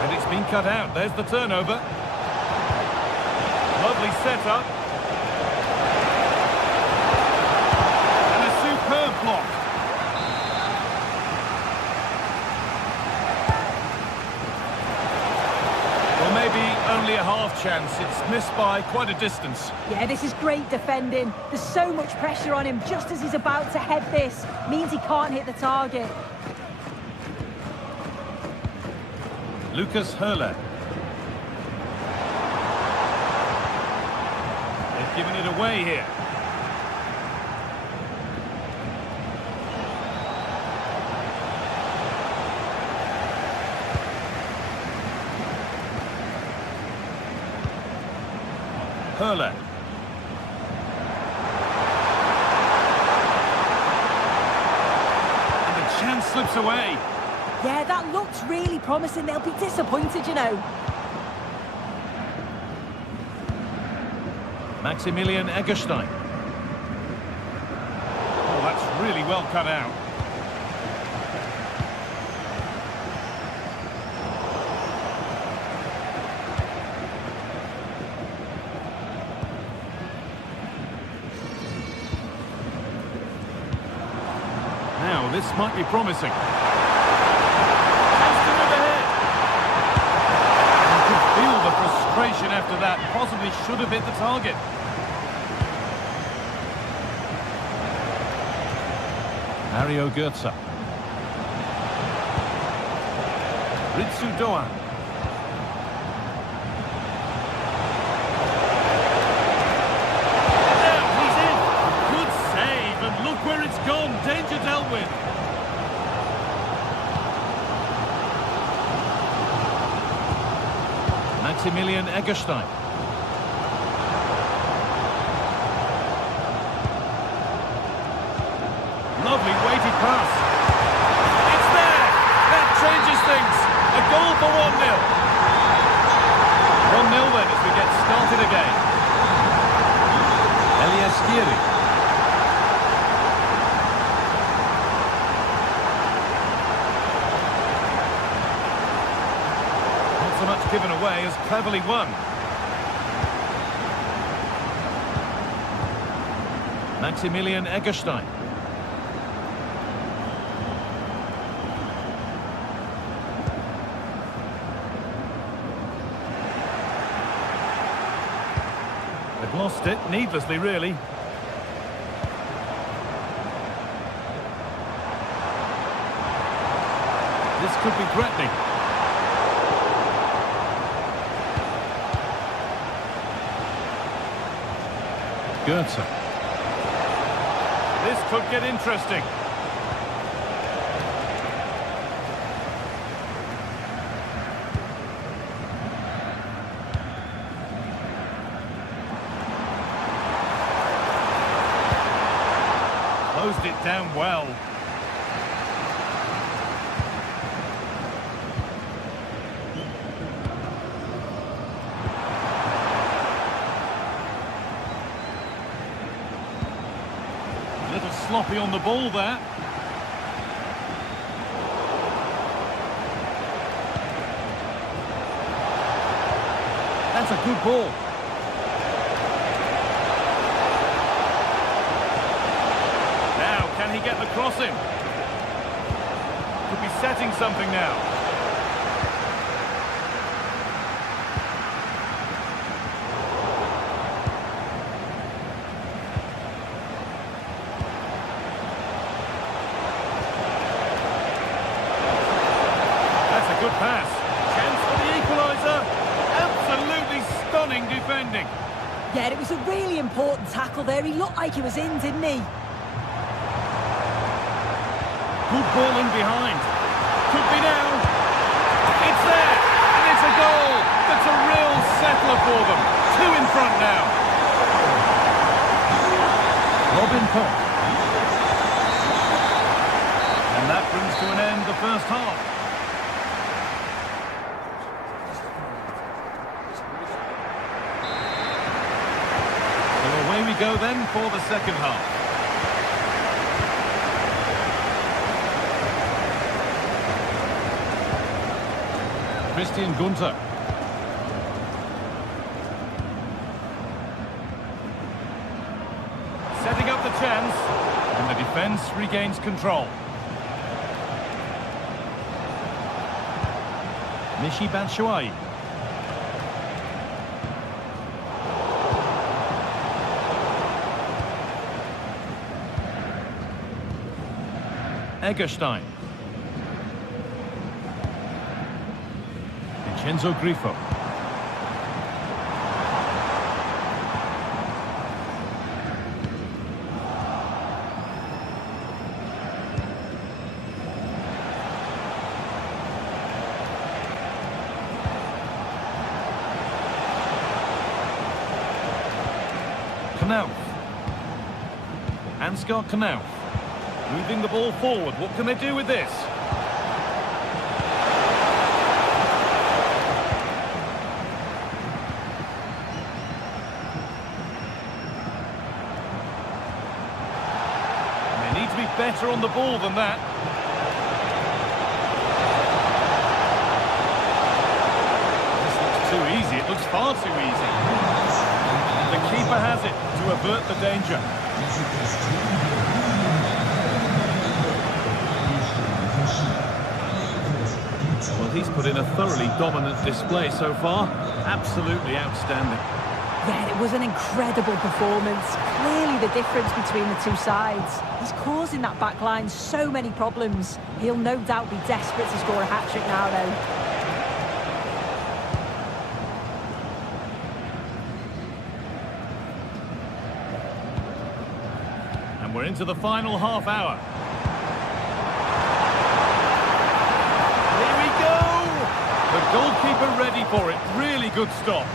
And it's been cut out. There's the turnover. Lovely setup. And a superb block. Well, maybe only a half chance. It's missed by quite a distance. Yeah, this is great defending. There's so much pressure on him just as he's about to head this. Means he can't hit the target. Lucas Hurler. They've given it away here. Hurler. And the chance slips away. Yeah, that looks really promising. They'll be disappointed, you know. Maximilian Eggestein. Oh, that's really well cut out. Now, this might be promising. Chance to move ahead. You could feel the frustration after that. Possibly should have hit the target. Mario Götze. Ritsudoa. Now he's in. Good save, and look where it's gone. Danger dealt with. Maximilian Eggestein. Lovely weighted pass. It's there! That changes things. A goal for 1-0. 1-0 then as we get started again. Eliaskiri. Not so much given away as cleverly won. Maximilian Eggestein. They've lost it, needlessly, really. This could be threatening. Götze. This could get interesting. Closed it down well. A little sloppy on the ball there. That's a good ball. Can he get the crossing? Could be setting something now. good pass. Chance for the equaliser. Absolutely stunning defending. Yeah, it was a really important tackle there. He looked like he was in, didn't he? Good ball in behind. Could be now. It's there. And it's a goal. That's a real settler for them. 2 in front now. Robin Koch. And that brings to an end the first half. So away we go then for the second half. Christian Gunter. Setting up the chance, and the defence regains control. Michy Batshuayi. Egerstein. Vincenzo Grifo. Knauf. Ansgar Knauf. Moving the ball forward. What can they do with this? They need to be better on the ball than that. This looks too easy. It looks far too easy. The keeper has it to avert the danger. Well, he's put in a thoroughly dominant display so far. Absolutely outstanding. Yeah, it was an incredible performance. Clearly the difference between the two sides. He's causing that back line so many problems. He'll no doubt be desperate to score a hat-trick now, though. And we're into the final half hour. Here we go! The goalkeeper ready for it. Really good stop.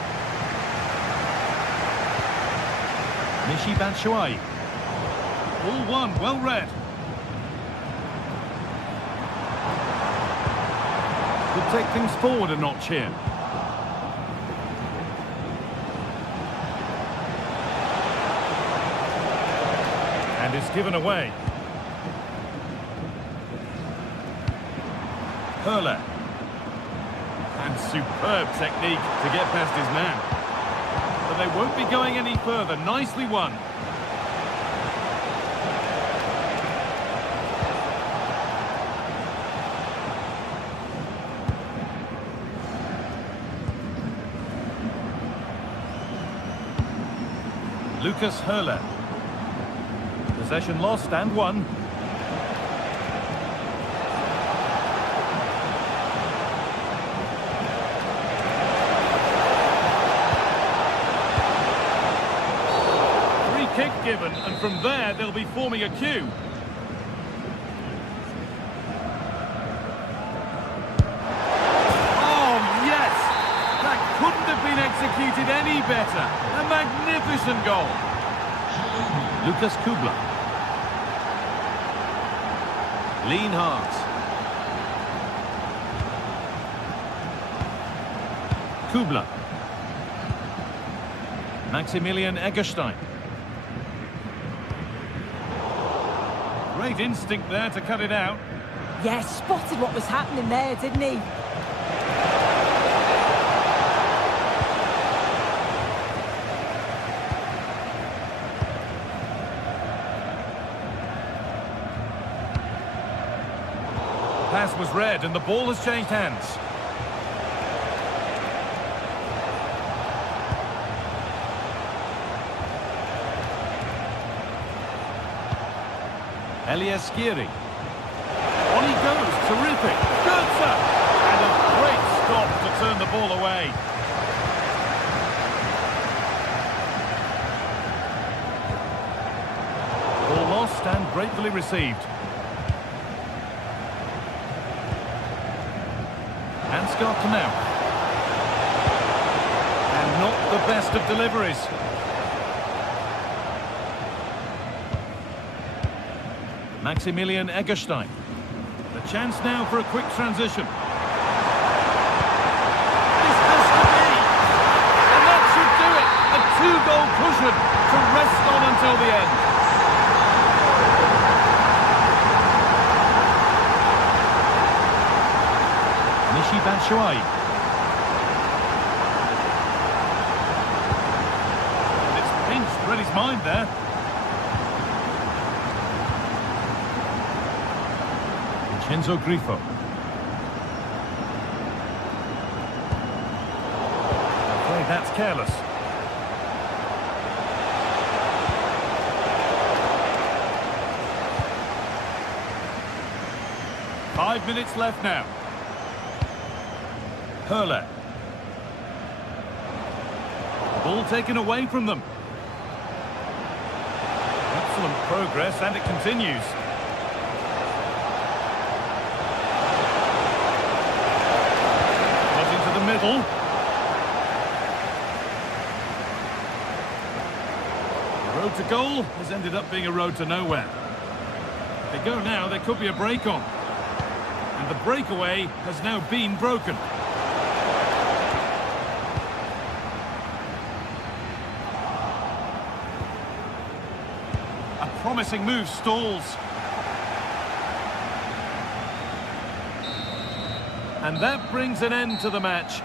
Michy Batshuayi. All one, well read. Could take things forward a notch here. And it's given away. Hurler. And superb technique to get past his man. But they won't be going any further. Nicely won. Lucas Hurler. Possession lost and won. Free kick given, and from there they'll be forming a queue. Oh yes! That couldn't have been executed any better. A magnificent goal. Lucas Kubla. Lienhardt. Kubla. Maximilian Egerstein. Great instinct there to cut it out. Yeah, spotted what was happening there, didn't he? Pass was read and the ball has changed hands. Elias Skiri. On he goes, terrific. Goetze! And a turn the ball away. Ball lost and gratefully received. And Scarpa now. And not the best of deliveries. Maximilian Eggestein. The chance now for a quick transition. This has to be! And that should do it! A two-goal cushion to rest on until the end. Michy Batshuayi. And it's pinched Reddy's mind there. Enzo Grifo. Okay, that's careless. Five minutes left now. Hurler. Ball taken away from them. Excellent progress, and it continues. Middle. The road to goal has ended up being a road to nowhere. If they go now, there could be a break on. And the breakaway has now been broken. A promising move stalls. And that brings an end to the match.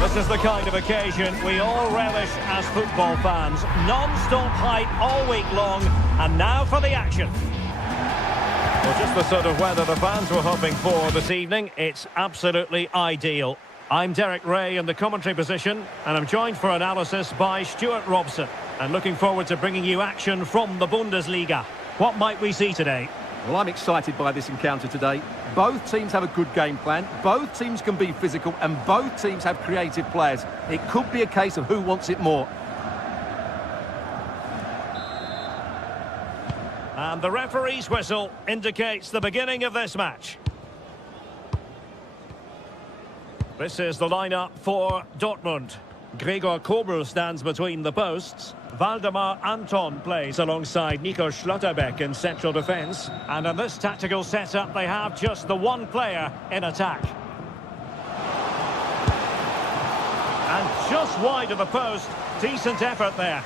This is the kind of occasion we all relish as football fans. Non-stop hype all week long, and now for the action. Well, just the sort of weather the fans were hoping for this evening. It's absolutely ideal. I'm Derek Ray in the commentary position, and I'm joined for analysis by Stuart Robson. And looking forward to bringing you action from the Bundesliga. What might we see today? Well, I'm excited by this encounter today. Both teams have a good game plan, both teams can be physical, and both teams have creative players. It could be a case of who wants it more. And the referee's whistle indicates the beginning of this match. This is the lineup for Dortmund. Gregor Kobel stands between the posts. Waldemar Anton plays alongside Nico Schlotterbeck in central defence. And in this tactical setup, they have just the one player in attack. And just wide of the post, decent effort there.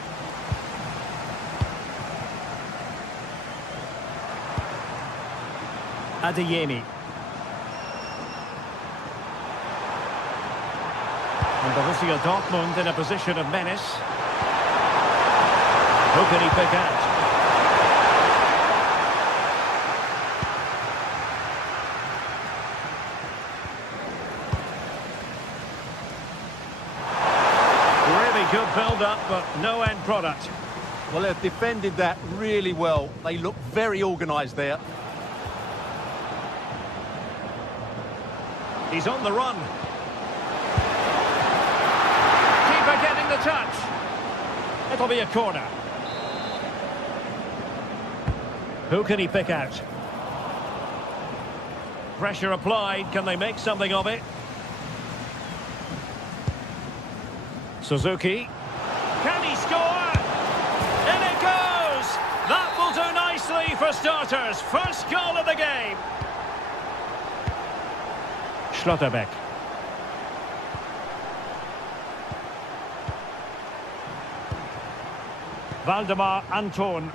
Adeyemi. And Borussia Dortmund in a position of menace. Who can he pick out? but no end product. Well, they've defended that really well. They look very organised there. He's on the run. Keeper getting the touch. It'll be a corner. Who can he pick out? Pressure applied. Can they make something of it? Suzuki. Can he score? In it goes! That will do nicely for starters. First goal of the game. Schlotterbeck. Waldemar Anton.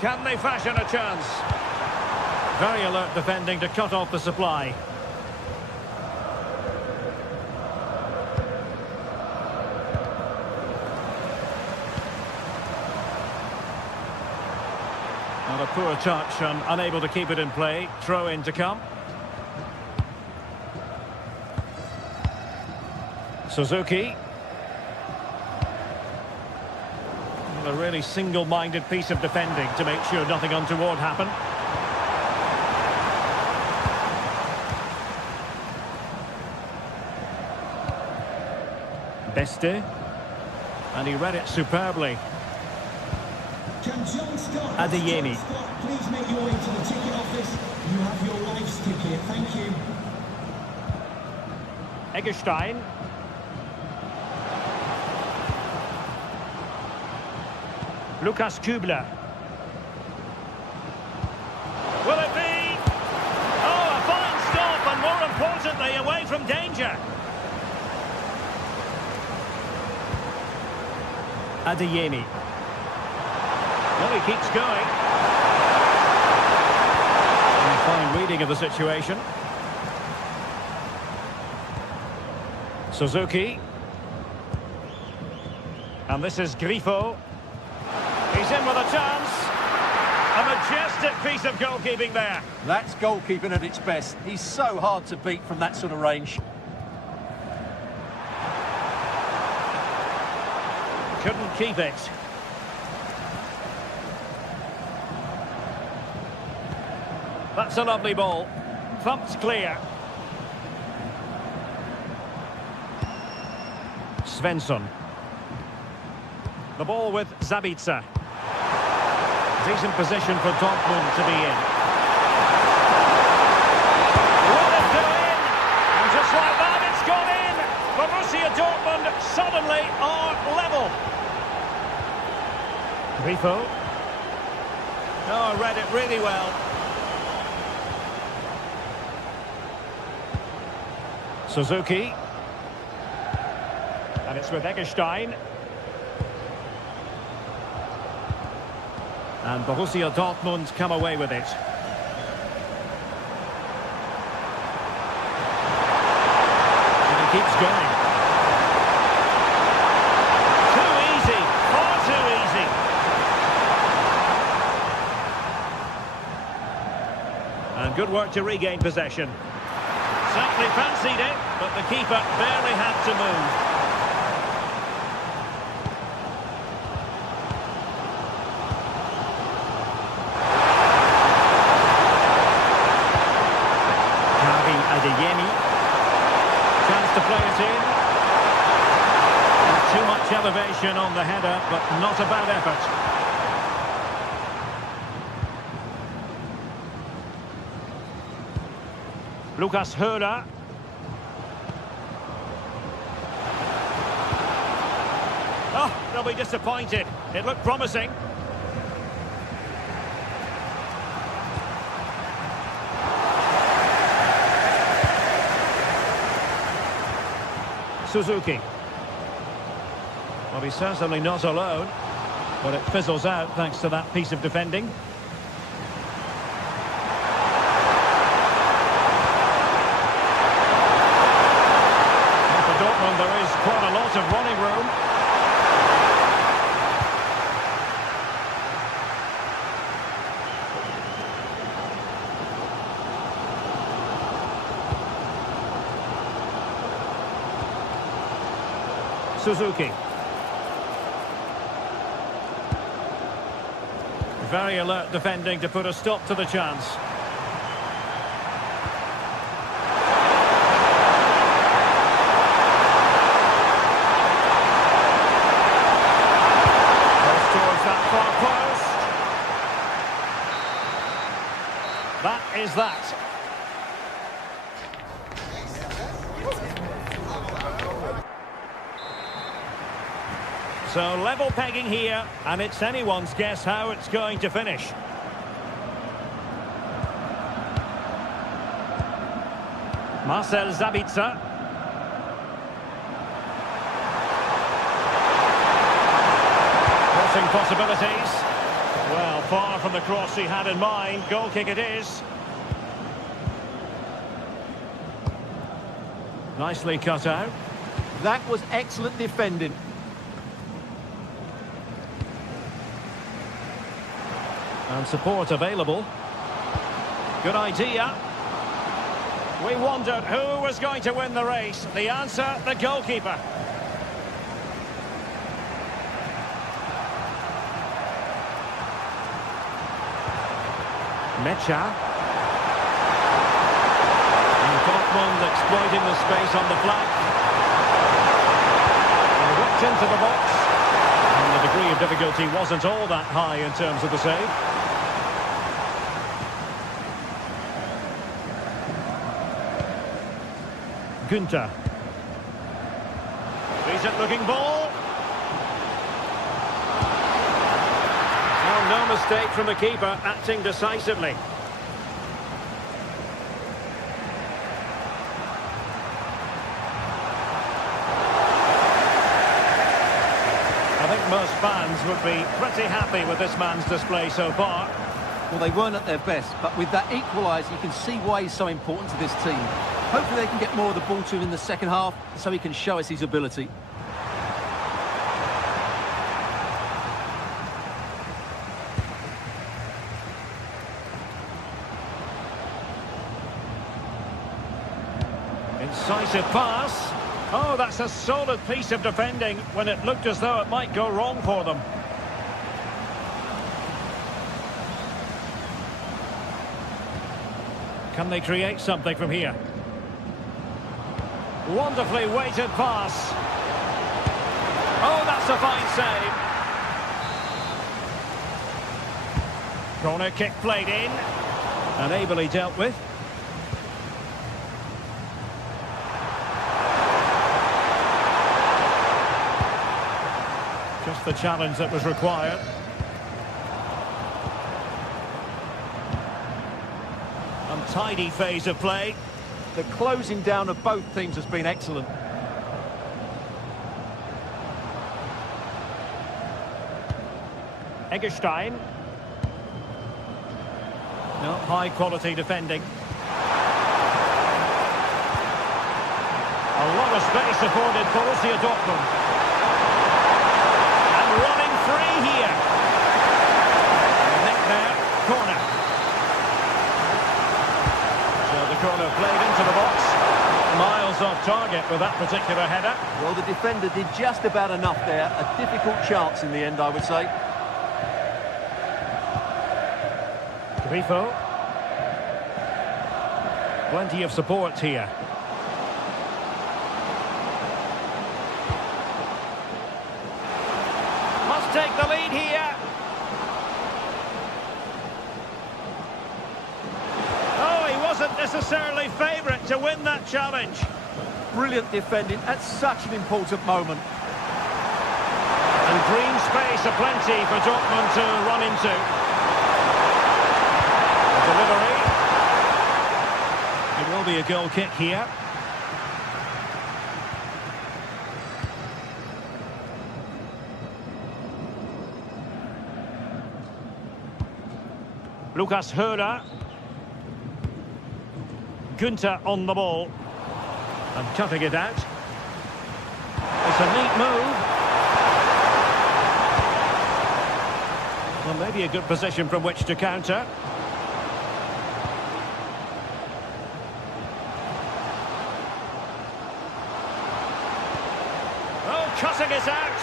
Can they fashion a chance? Very alert defending to cut off the supply. Not a poor touch and unable to keep it in play. Throw in to come. Suzuki. A really single-minded piece of defending to make sure nothing untoward happened. Beste. And he read it superbly. Can John Scott, Adeyemi. please make your way to the ticket office? You have your life's ticket. Thank you. Eggestein. Lukas Kübler. Will it be? Oh, a fine stop, and more importantly, away from danger. Adeyemi. Well, he keeps going. And a fine reading of the situation. Suzuki. And this is Grifo. He's in with a chance. A majestic piece of goalkeeping there. That's goalkeeping at its best. He's so hard to beat from that sort of range. Couldn't keep it. That's a lovely ball. Thumped clear. Svensson. The ball with Zabitzer. Decent position for Dortmund to be in. Will it go in? And just like that, it's gone in. Borussia Dortmund suddenly are level. Grifo. Oh, read it really well. Suzuki. And it's with Eggestein. And Borussia Dortmund come away with it. And he keeps going. Too easy. Far too easy. And good work to regain possession. Certainly fancied it, but the keeper barely had to move. Adeyemi. Chance to play it in. Not too much elevation on the header, but not a bad effort. Lukas Höhler. Oh, they'll be disappointed. It looked promising. Suzuki. Well, he's certainly not alone, but it fizzles out thanks to that piece of defending. And for Dortmund, there is quite a lot of running room. Suzuki. Very alert defending to put a stop to the chance. Goes towards that far post. That is that. So level pegging here, and it's anyone's guess how it's going to finish. Marcel Sabitzer. Crossing possibilities. Well, far from the cross he had in mind. Goal kick it is. Nicely cut out. That was excellent defending. And support available. Good idea. We wondered who was going to win the race. The answer, the goalkeeper. Mecha. And Dortmund exploiting the space on the flank. And whipped into the box. And the degree of difficulty wasn't all that high in terms of the save. Günther. Decent looking ball. Oh, no mistake from the keeper, acting decisively. I think most fans would be pretty happy with this man's display so far. Well, they weren't at their best, but with that equaliser, you can see why he's so important to this team. Hopefully they can get more of the ball to him in the second half so he can show us his ability. Incisive pass. Oh, that's a solid piece of defending when it looked as though it might go wrong for them. Can they create something from here? Wonderfully weighted pass. Oh, that's a fine save. Corner kick played in. And ably dealt with. Just the challenge that was required. Untidy phase of play. The closing down of both teams has been excellent. Eggestein. No, high quality defending. A lot of space afforded Borussia Dortmund. And running free here. Nick there, corner. So the corner played into the box. Miles off target with that particular header. Well, the defender did just about enough there. A difficult chance in the end, I would say. Grifo. Plenty of support here. Must take the lead here. Oh, he wasn't necessarily favourite to win that challenge. Brilliant defending at such an important moment. And green space aplenty for Dortmund to run into. Delivery. It will be a goal kick here. Lucas Höhler. Günther on the ball. And cutting it out. It's a neat move. Well, maybe a good position from which to counter. cutting it out.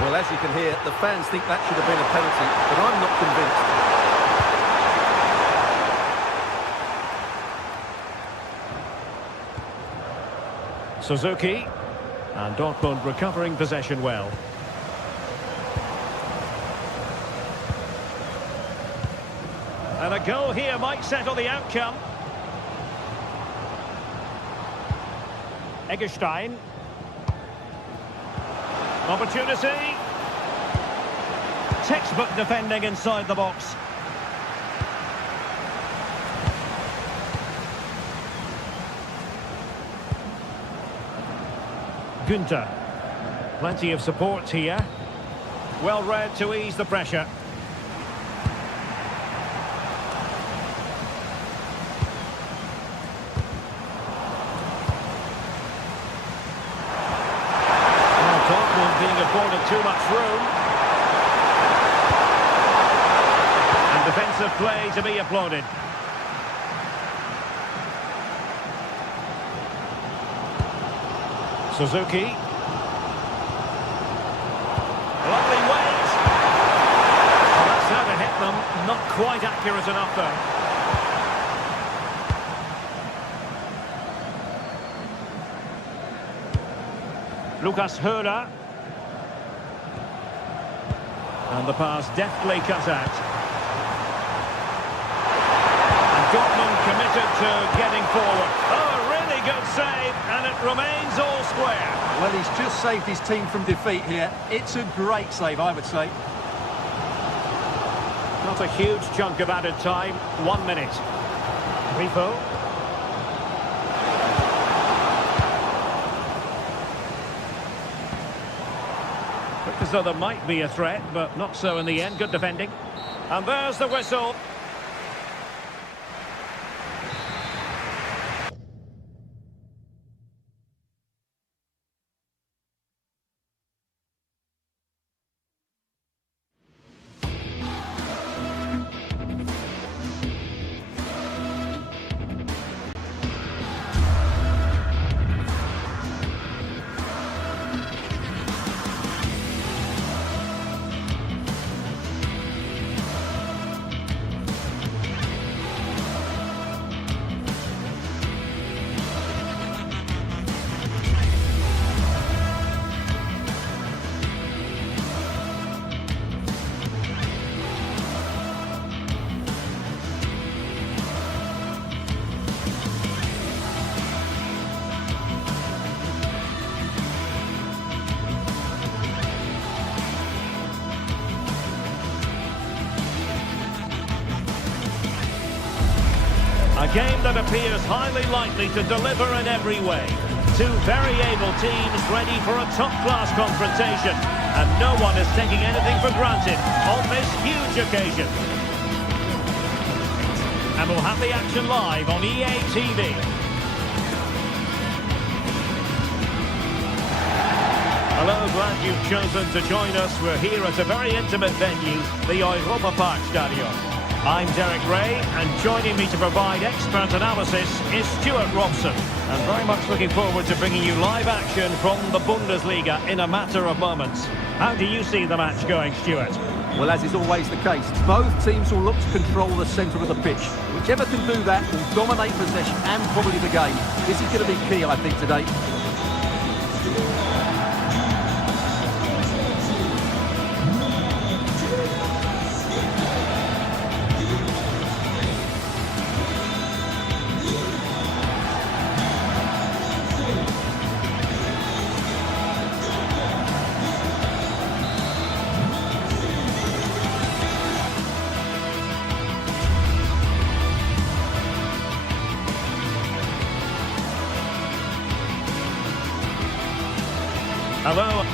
Well, as you can hear, the fans think that should have been a penalty, but I'm not convinced. Suzuki. And Dortmund recovering possession well. And a goal here might settle the outcome. Eggestein. Opportunity. Textbook defending inside the box. Günther. Plenty of support here. Well read to ease the pressure. Dortmund being afforded too much room. And defensive play to be applauded. Suzuki. Lovely weight. Well, that's how to hit them. Not quite accurate enough, though. Lucas Hörer. And the pass deftly cut out. And Dortmund committed to getting forward. Oh, a really good save, and it remains all square. Well, he's just saved his team from defeat here. It's a great save, I would say. Not a huge chunk of added time. 1 minute. Grifo. Looked as though there might be a threat, but not so in the end. Good defending. And there's the whistle. A game that appears highly likely to deliver in every way. Two very able teams ready for a top-class confrontation. And no one is taking anything for granted on this huge occasion. And we'll have the action live on EA TV. Hello, glad you've chosen to join us. We're here at a very intimate venue, the Europa Park Stadium. I'm Derek Ray, and joining me to provide expert analysis is Stuart Robson. And very much looking forward to bringing you live action from the Bundesliga in a matter of moments. How do you see the match going, Stuart? Well, as is always the case, both teams will look to control the centre of the pitch. Whichever can do that will dominate possession and probably the game. This is going to be key, I think, today. Hello.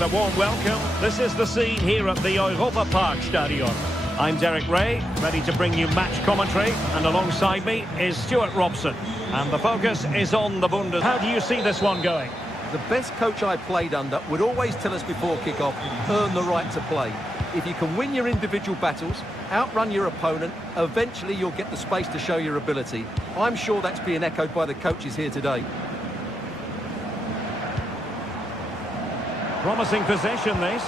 and a warm welcome. This is the scene here at the Europa Park Stadion. I'm Derek Ray, ready to bring you match commentary, and alongside me is Stuart Robson. And the focus is on the Bundesliga. How do you see this one going? The best coach I played under would always tell us before kick-off, earn the right to play. If you can win your individual battles, outrun your opponent, eventually you'll get the space to show your ability. I'm sure that's being echoed by the coaches here today. Promising possession, this.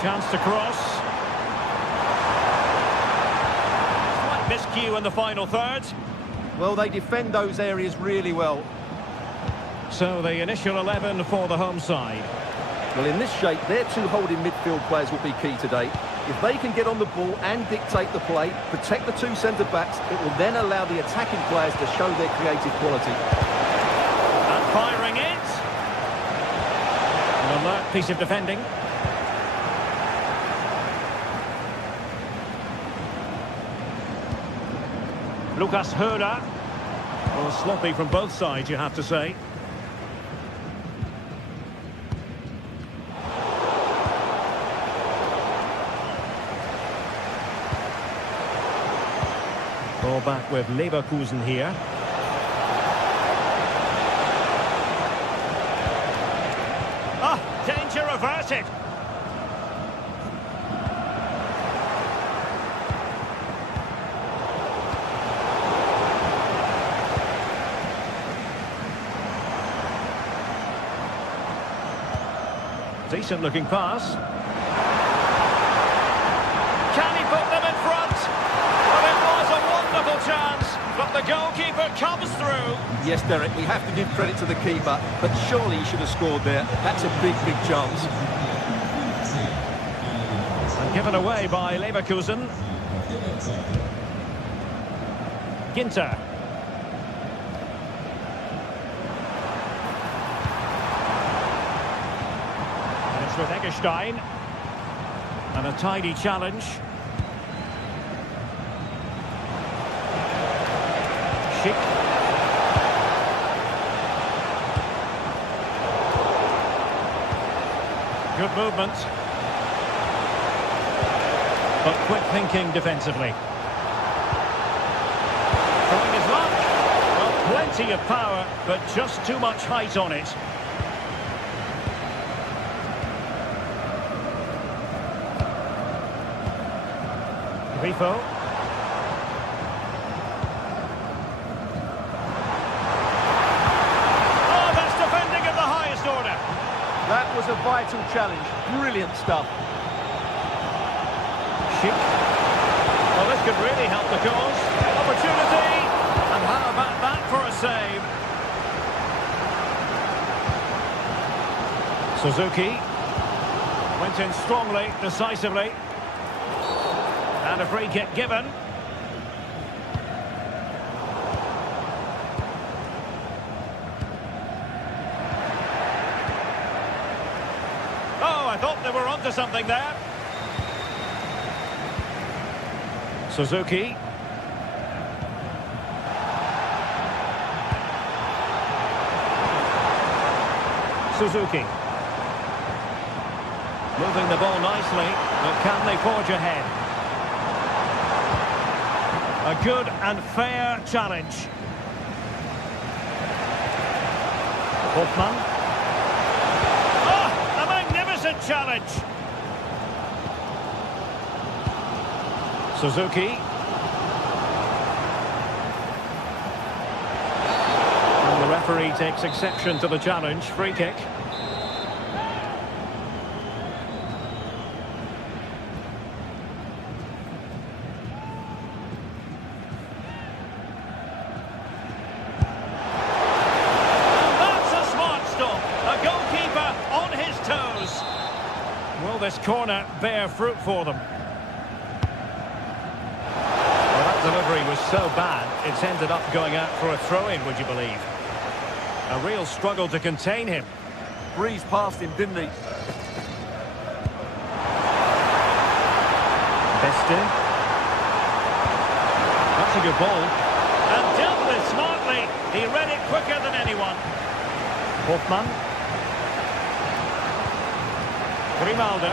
Chance to cross. Slight miscue in the final third. Well, they defend those areas really well. So the initial 11 for the home side. Well, in this shape, their two holding midfield players will be key today. If they can get on the ball and dictate the play, protect the two centre-backs, it will then allow the attacking players to show their creative quality. And firing it. An alert piece of defending. Lucas Herder. Well, sloppy from both sides, you have to say. Ball back with Leverkusen here. Ah, danger averted. Decent looking pass. Can he put them in front? Well, it was a wonderful chance, but the goalkeeper comes through. Yes, Derek, we have to give credit to the keeper, but surely he should have scored there. That's a big, big chance. And given away by Leverkusen. Ginter. With Eggestein, and a tidy challenge. Schick. Good movement, but quick thinking defensively. Trying his luck. Well, plenty of power, but just too much height on it. Rifo. Oh, that's defending of the highest order. That was a vital challenge. Brilliant stuff. Schick. Well, this could really help the cause. Opportunity. And how about that for a save? Suzuki. Went in strongly, decisively. And a free kick given. Oh, I thought they were onto something there. Suzuki. Suzuki. Moving the ball nicely, but can they forge ahead? A good and fair challenge. Hoffmann. Oh, a magnificent challenge. Suzuki. And the referee takes exception to the challenge. Free kick. Will this corner bear fruit for them? Well, that delivery was so bad, it's ended up going out for a throw-in, would you believe? A real struggle to contain him. Breezed past him, didn't he? Beste. That's a good ball. And dealt with smartly. He read it quicker than anyone. Hofmann. Grimaldo.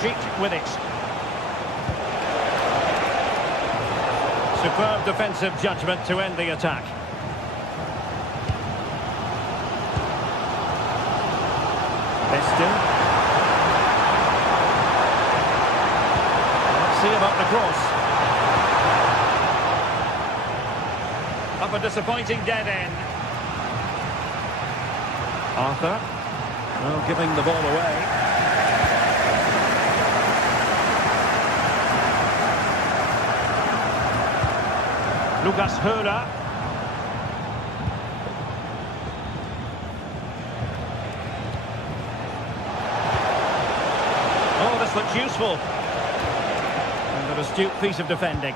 Sheik with it. Superb defensive judgment to end the attack. Beston. Let's see about the cross. Up a disappointing dead end. Arthur. Well, giving the ball away. Lucas Höhler. Oh, this looks useful. And an astute piece of defending.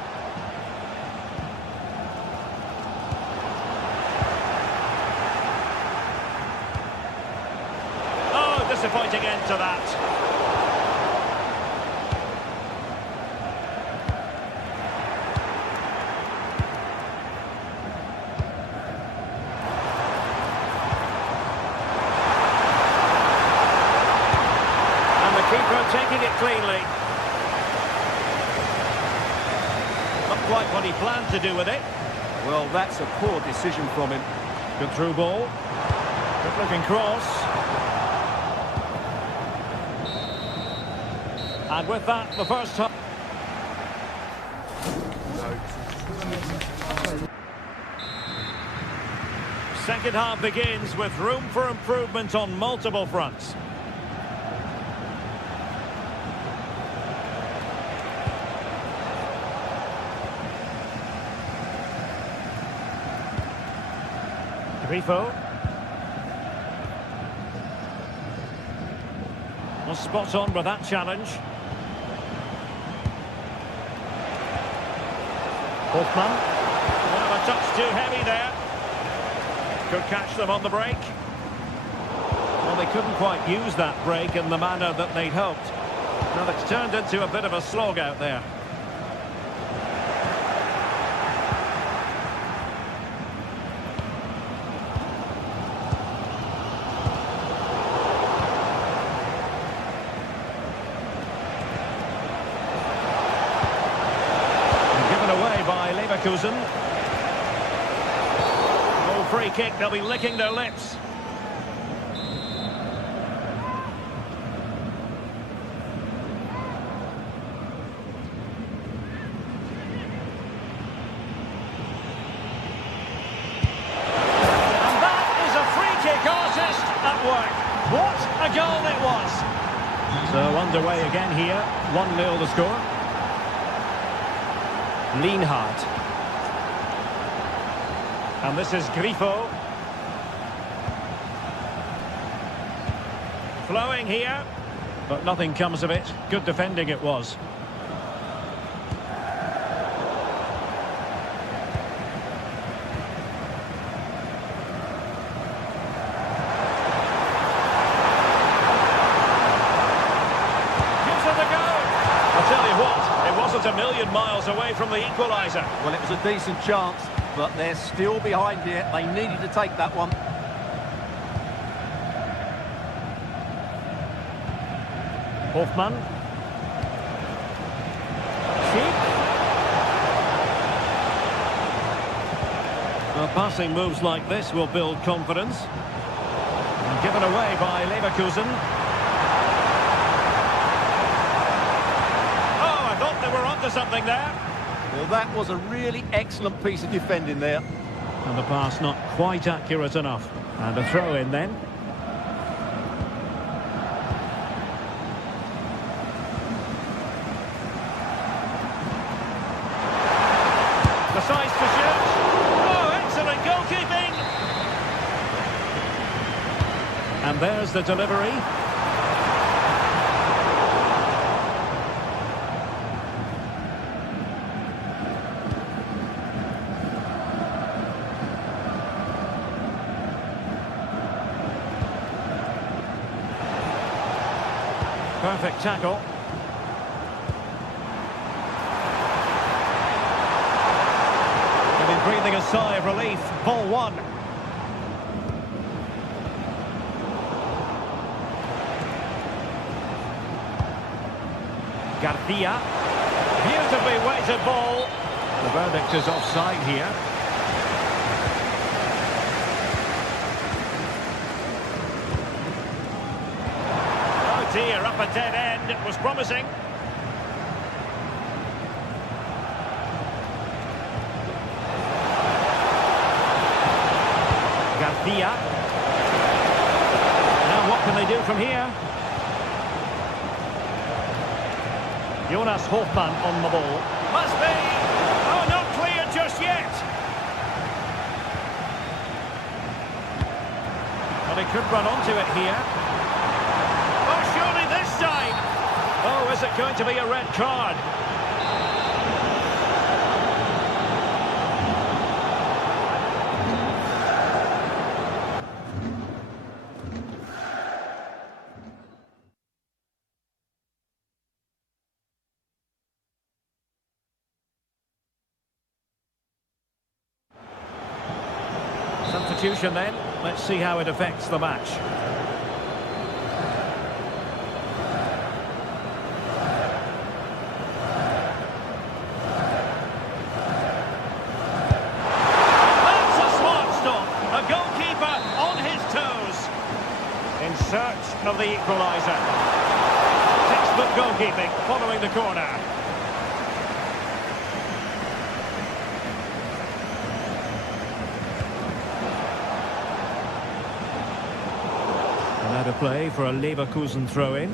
Oh, disappointing end to that. Taking it cleanly. Not quite what he planned to do with it. Well, that's a poor decision from him. Good through ball. Good looking cross. And with that, the first half. Second half begins with room for improvement on multiple fronts. Grifo. Well, spot on with that challenge. Hofmann. Well, a touch too heavy there. Could catch them on the break. Well, they couldn't quite use that break in the manner that they'd hoped. Now it's turned into a bit of a slog out there. Leverkusen. Oh, free kick, they'll be licking their lips. And that is a free kick artist at work. What a goal it was. So underway again here, 1-0 the score. Lienhard. And this is Grifo. Flowing here, but nothing comes of it. Good defending it was. Gives it a go. I'll tell you what, it wasn't a million miles away from the equaliser. Well, it was a decent chance, but they're still behind here. They needed to take that one. Hofmann. Sheik. Well, passing moves like this will build confidence. And given away by Leverkusen. Oh, I thought they were onto something there. Well, that was a really excellent piece of defending there. And the pass not quite accurate enough. And a throw in then. Decides to shoot. Oh, excellent goalkeeping. And there's the delivery. Perfect tackle. breathing a sigh of relief. Ball one. Garcia. Beautifully weighted ball. The verdict is offside here. Oh dear, up a dead end. It was promising. Garcia. Now what can they do from here? Jonas Hofmann on the ball. Must be! Oh, not clear just yet! Well, he could run onto it here. Oh, surely this time! Oh, is it going to be a red card? Substitution then. Let's see how it affects the match. That's a smart stop. A goalkeeper on his toes. In search of the equaliser. Textbook goalkeeping following the corner. Now to play for a Leverkusen throw-in.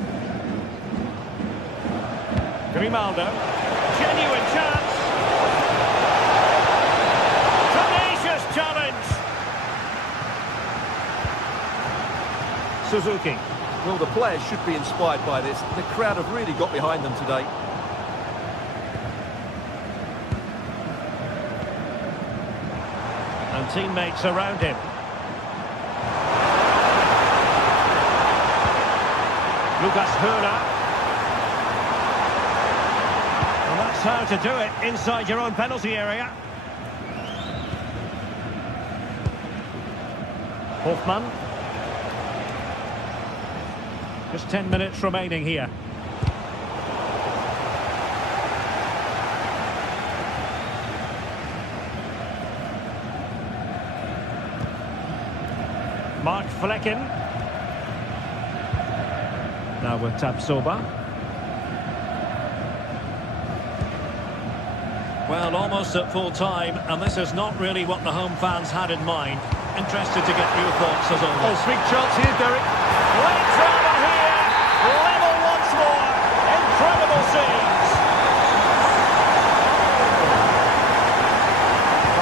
Grimaldo. Genuine chance. Tenacious challenge. Suzuki. Well, the players should be inspired by this. The crowd have really got behind them today. And teammates around him. Lucas Huna. Well, that's how to do it inside your own penalty area. Hofmann. Just 10 minutes remaining here. Mark Flecken. Now with Tapsoba. Well, almost at full time, and this is not really what the home fans had in mind. Interested to get your thoughts as always. Oh, big chance here, Derek. Great drama here! Level once more! Incredible scenes!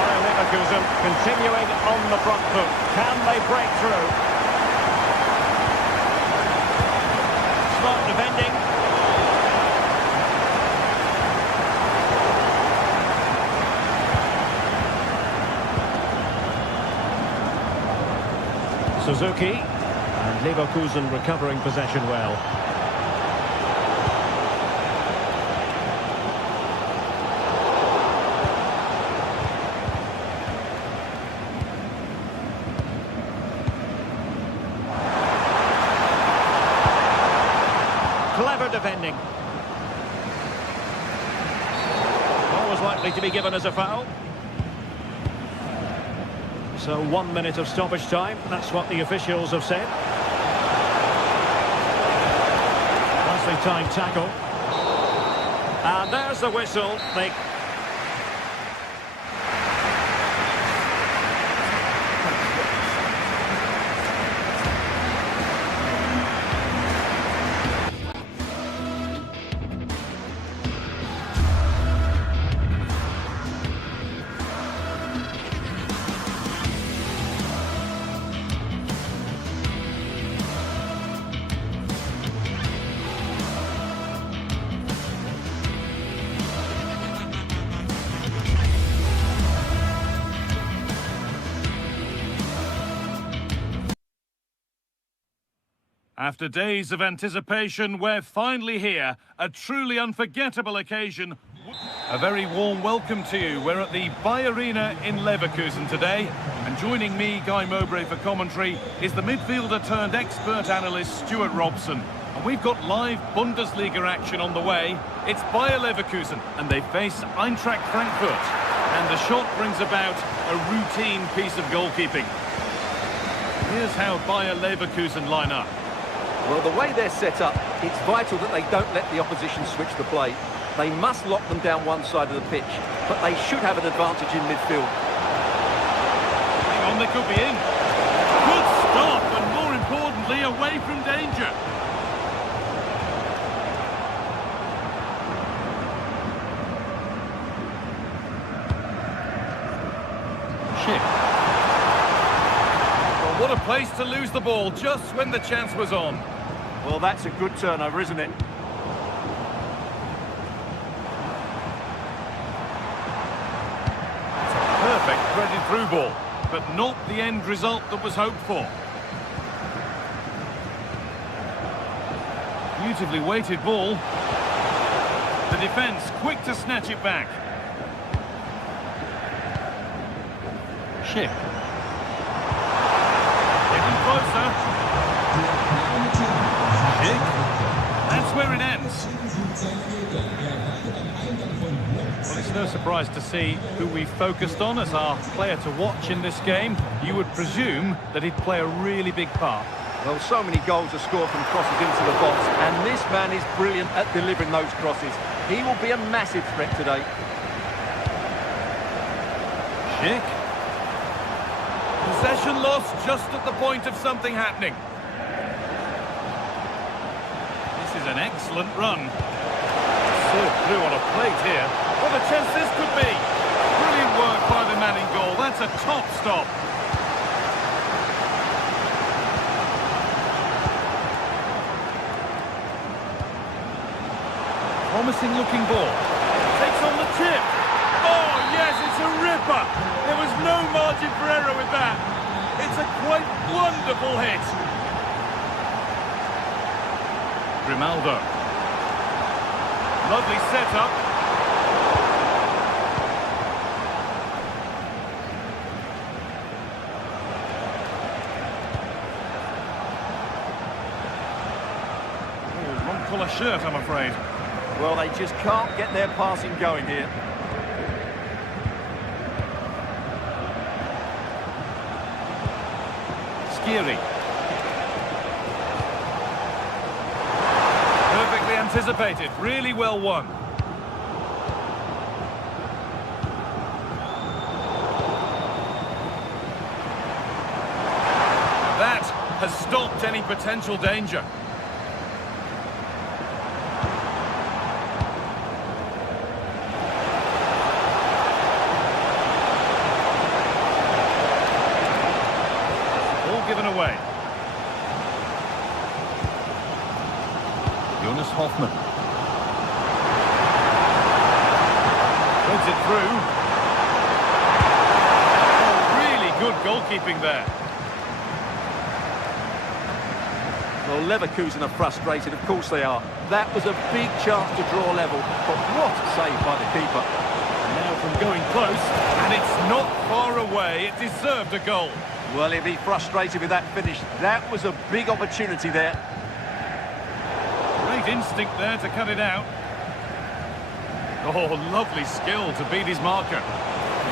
Bayern Leverkusen continuing on the front foot. Can they break through? Smart defending. Suzuki, and Leverkusen recovering possession well. Clever defending. Always likely to be given as a foul. So 1 minute of stoppage time, that's what the officials have said. Nicely timed tackle. And there's the whistle. They... After days of anticipation, we're finally here. A truly unforgettable occasion A very warm welcome to you. We're at the Bayern in Leverkusen today, and joining me, Guy Mowbray, for commentary is the midfielder turned expert analyst Stuart Robson. And we've got live Bundesliga action on the way. It's Bayer Leverkusen, and they face Eintracht Frankfurt. And the shot brings about a routine piece of goalkeeping. Here's how Bayer Leverkusen line up. Well, the way they're set up, it's vital that they don't let the opposition switch the play. They must lock them down one side of the pitch, but they should have an advantage in midfield. Hang on, they could be in. Good stop, and more importantly, away from danger. Shit. Well, what a place to lose the ball just when the chance was on. Well, that's a good turnover, isn't it? Perfect threaded through ball, but not the end result that was hoped for. Beautifully weighted ball. The defence quick to snatch it back. Schick. Getting closer. Schick. That's where it ends. Well, it's no surprise to see who we focused on as our player to watch in this game. You would presume that he'd play a really big part. Well, so many goals are scored from crosses into the box, and this man is brilliant at delivering those crosses. He will be a massive threat today. Schick. Possession lost just at the point of something happening. This is an excellent run. Served through on a plate here. What a chance this could be. Brilliant work by the man in goal. That's a top stop. Promising looking ball. Takes on the chip. Oh yes, it's a ripper. There was no margin for error with that. It's a quite wonderful hit. Grimaldo. Lovely setup. Oh, wrong colour shirt, I'm afraid. Well, they just can't get their passing going here. Skiri. Perfectly anticipated, really well won. That has stopped any potential danger. Given away. Jonas Hoffmann. Threads it through. Oh, really good goalkeeping there. Well, Leverkusen are frustrated, of course they are. That was a big chance to draw level, but what a save by the keeper. Now from going close, and it's not far away. It deserved a goal. Well, he'll be frustrated with that finish. That was a big opportunity there. Great instinct there to cut it out. Oh, lovely skill to beat his marker.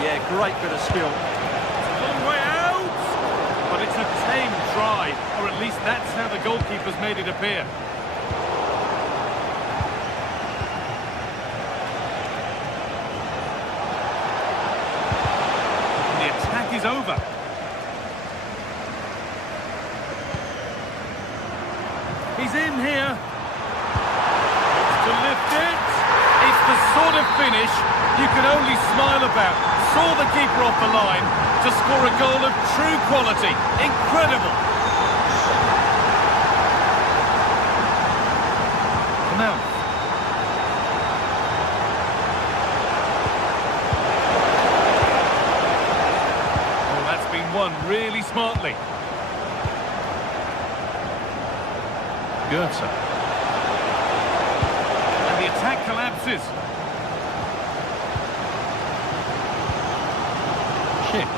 Yeah, great bit of skill. Long way out! But it's a tame try, or at least that's how the goalkeeper's made it appear. And the attack is over. He's in here. To lift it. It's the sort of finish you can only smile about. Saw the keeper off the line to score a goal of true quality. Incredible. Now. Oh, that's been won really smartly. Goethe. And the attack collapses. Schick.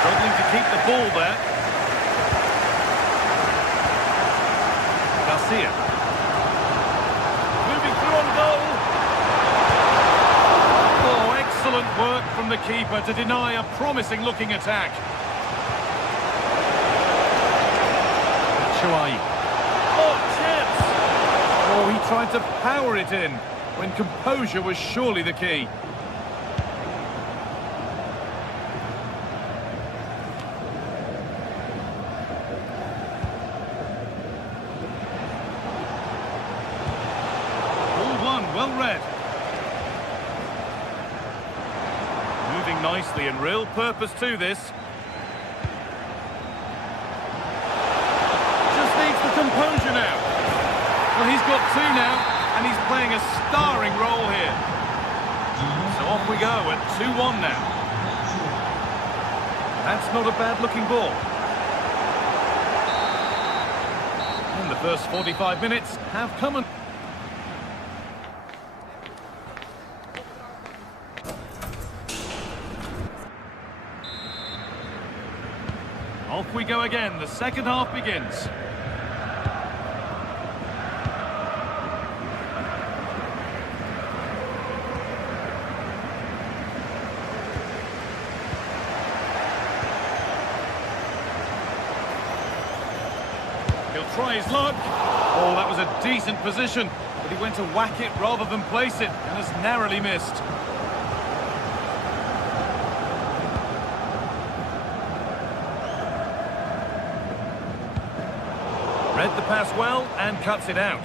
Struggling to keep the ball there. Garcia. Moving through on goal. Oh, excellent work from the keeper to deny a promising looking attack. Oh, chips! Oh, he tried to power it in when composure was surely the key. Well read. Moving nicely and real purpose to this. Just needs the composure now. Well, he's got two now, and he's playing a starring role here. So off we go at 2-1 now. That's not a bad-looking ball. And the first 45 minutes have come and... Off we go again, the second half begins. He'll try his luck. Oh, that was a decent position, but he went to whack it rather than place it, and has narrowly missed. Read the pass well and cuts it out.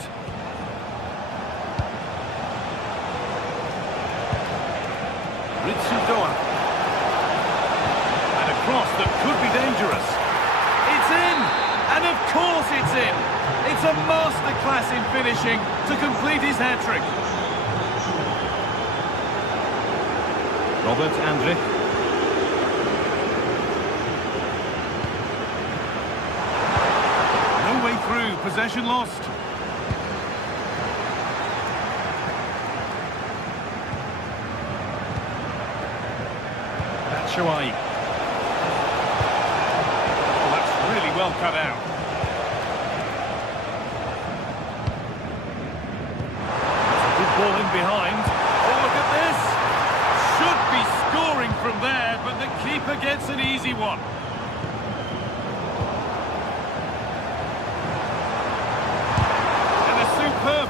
Ritsudoa. And a cross that could be dangerous. It's in! And of course it's in! It's a masterclass in finishing to complete his hat-trick. Robert Andrich. Through, possession lost. Batshuayi. Oh, that's really well cut out. That's a good ball in behind. Oh, look at this! Should be scoring from there, but the keeper gets an easy one.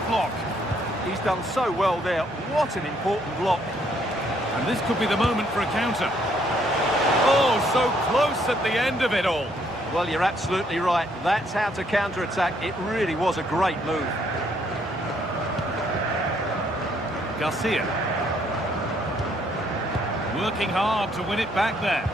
Block. He's done so well there. What an important block. And this could be the moment for a counter. Oh, so close at the end of it all. Well, you're absolutely right. That's how to counter-attack. It really was a great move. Garcia. Working hard to win it back there.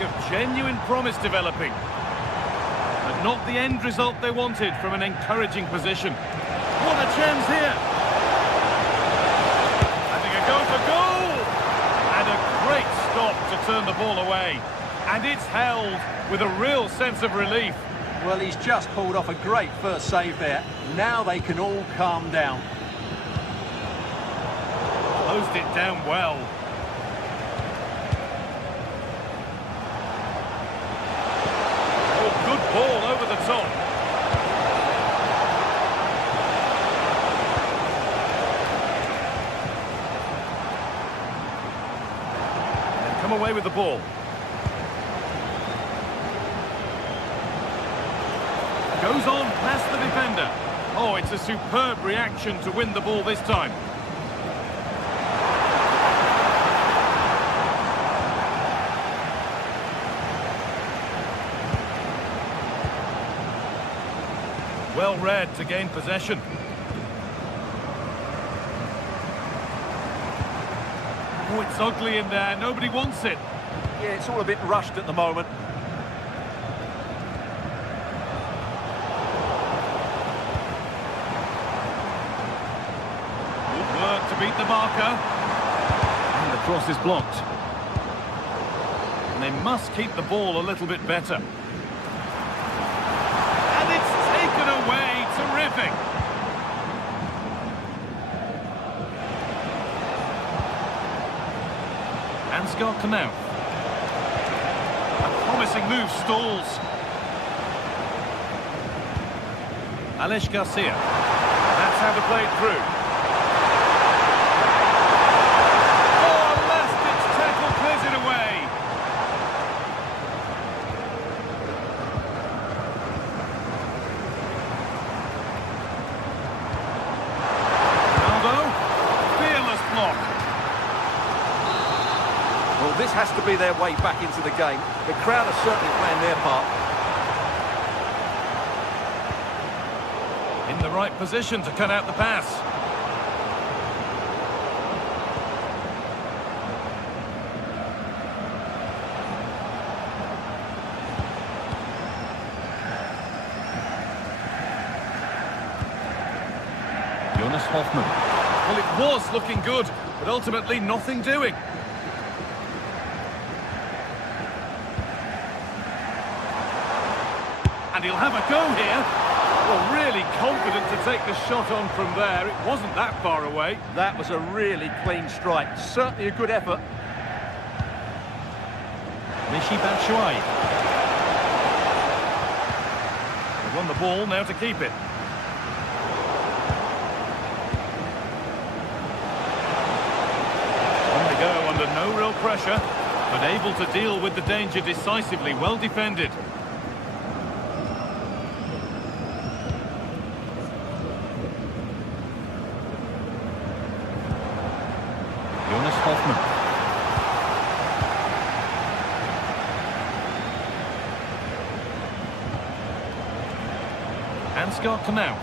Of genuine promise developing, but not the end result they wanted from an encouraging position. What a chance here! Having a go for goal! And a great stop to turn the ball away. And it's held with a real sense of relief. Well, he's just pulled off a great first save there. Now they can all calm down. Closed it down well. Ball over the top. And come away with the ball. Goes on past the defender. Oh, it's a superb reaction to win the ball this time. Well read to gain possession. Oh, it's ugly in there. Nobody wants it. Yeah, it's all a bit rushed at the moment. beat the marker. And the cross is blocked. And they must keep the ball a little bit better. And it's taken away. Terrific. Ansgar Knauf. A promising move stalls. Aleix Garcia. That's how to play it through. Oh, Lastic's tackle clears it away. Ronaldo. Fearless block. Well, this has to be their way back into the game. The crowd are certainly playing their part. In the right position to cut out the pass. Jonas Hoffmann. Well, it was looking good, but ultimately nothing doing. And he'll have a go here. Well, really confident to take the shot on from there. It wasn't that far away. That was a really clean strike. Certainly a good effort. Michy Batshuayi. They won the ball, now to keep it. On they go under no real pressure, but able to deal with the danger decisively. Well defended. Jonas Hoffmann. Ansgar Knauf.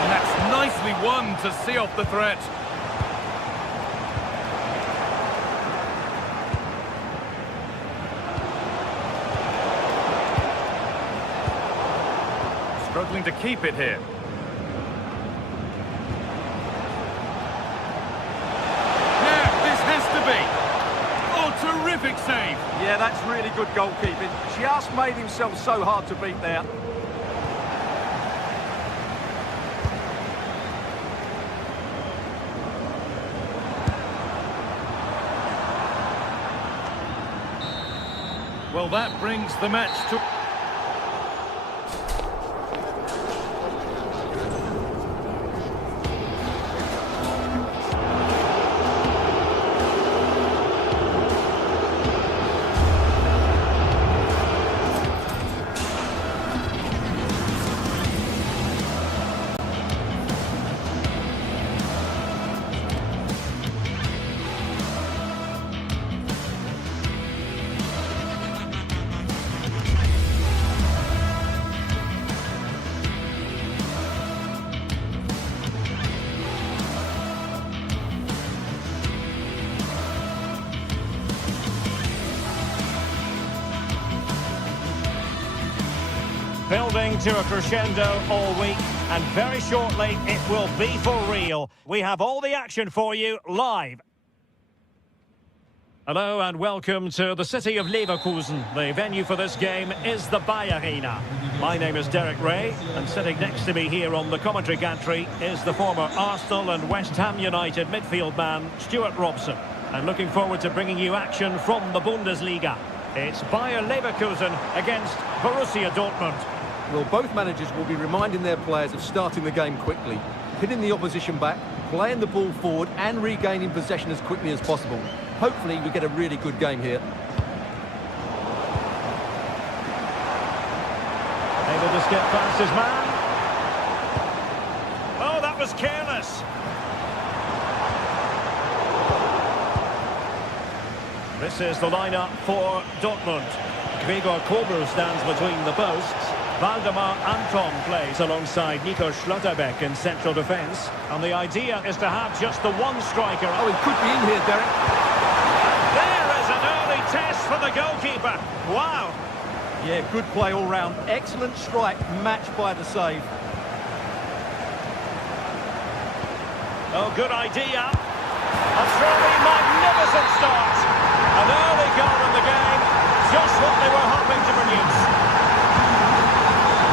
And that's nicely won to see off the threat. Struggling to keep it here. Terrific save. Yeah, that's really good goalkeeping. Just made himself so hard to beat there. Well, that brings the match to... Building to a crescendo all week, and very shortly it will be for real. We have all the action for you live. Hello and welcome to the city of Leverkusen. The venue for this game is the Bayern. My name is Derek Ray, and sitting next to me here on the commentary gantry is the former Arsenal and West Ham United midfield man, Stuart Robson. And looking forward to bringing you action from the Bundesliga. It's Bayern Leverkusen against Borussia Dortmund. Well, both managers will be reminding their players of starting the game quickly, hitting the opposition back, playing the ball forward and regaining possession as quickly as possible. Hopefully we get a really good game here. Able to skip past his man. Oh, that was careless. This is the lineup for Dortmund. Gregor Kobel stands between the posts. Waldemar Anton plays alongside Nico Schlotterbeck in central defence. And the idea is to have just the one striker. Oh, he could be in here, Derek. And there is an early test for the goalkeeper. Wow. Yeah, good play all round. Excellent strike, matched by the save. Oh, good idea. A truly magnificent start. An early goal in the game. Just what they were hoping to produce.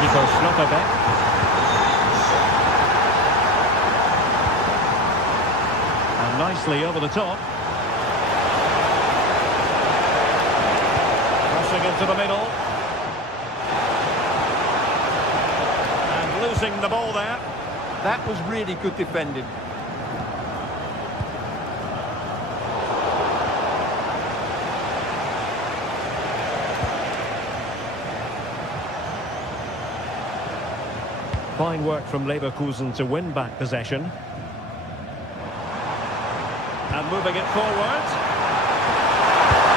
Nico Slotterbeck. And nicely over the top. Crossing into the middle. And losing the ball there. That was really good defending. Fine work from Leverkusen to win back possession. And moving it forward.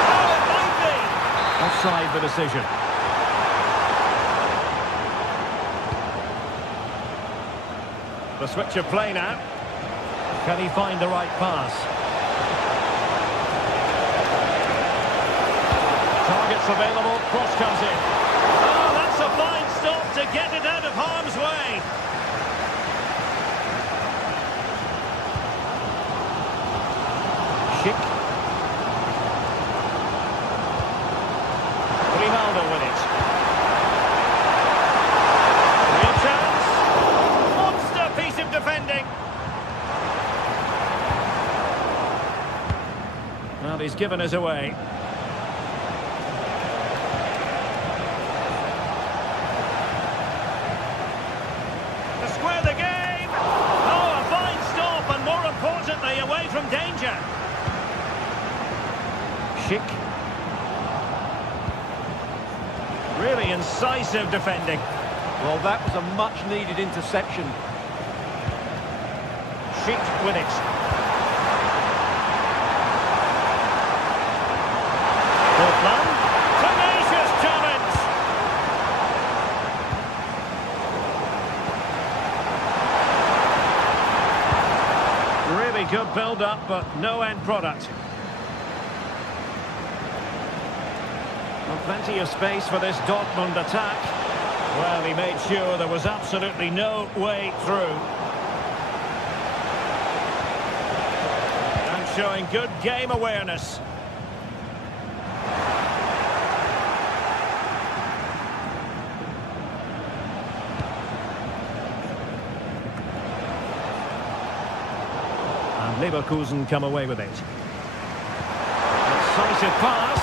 Oh, it might be! Offside the decision. The switch of play now. Can he find the right pass? Targets available, cross comes in. Oh, that's a fine stop to get it out of harm's way. Schick. Grimaldo with it. Real chance. Monster piece of defending. Well, he's given us away. Away from danger. Schick. Really incisive defending. Well, that was a much-needed interception. Schick with it. Dortmund. Tenacious challenge. Really good build-up, but no end product. Well, plenty of space for this Dortmund attack. Well, he made sure there was absolutely no way through. And showing good game awareness. Leverkusen come away with it. Decisive pass.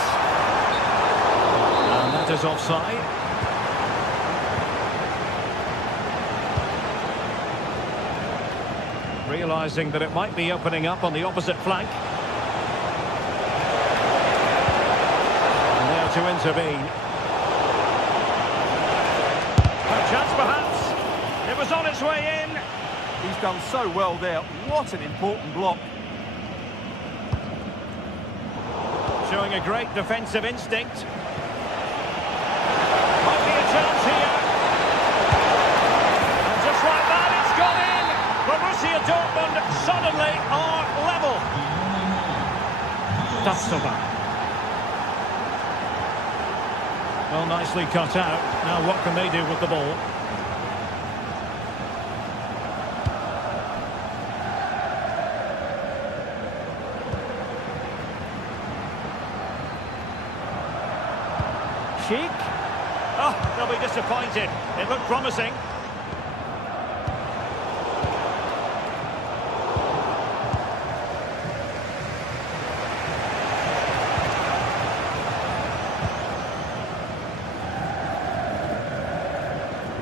And that is offside. Realising that it might be opening up on the opposite flank. And there to intervene. A chance perhaps. It was on its way in. He's done so well there. What an important block. Showing a great defensive instinct. Might be a chance here. And just like that, it's gone in. Borussia Dortmund suddenly are level. Datsilva. Well, nicely cut out. Now what can they do with the ball? Oh, they'll be disappointed. It looked promising.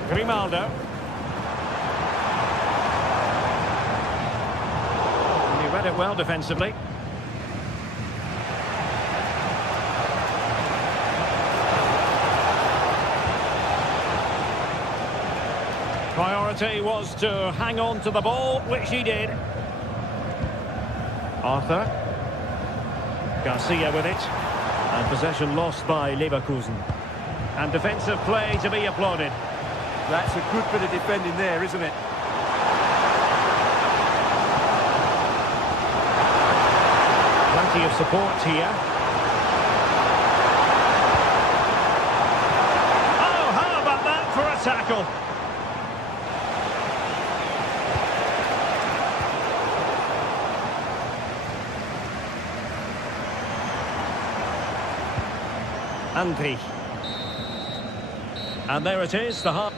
Grimaldo. And he read it well defensively. Priority was to hang on to the ball, which he did. Arthur. Garcia with it. And possession lost by Leverkusen. And defensive play to be applauded. That's a good bit of defending there, isn't it? Plenty of support here. Oh, how about that for a tackle? Andri. And there it is, the half.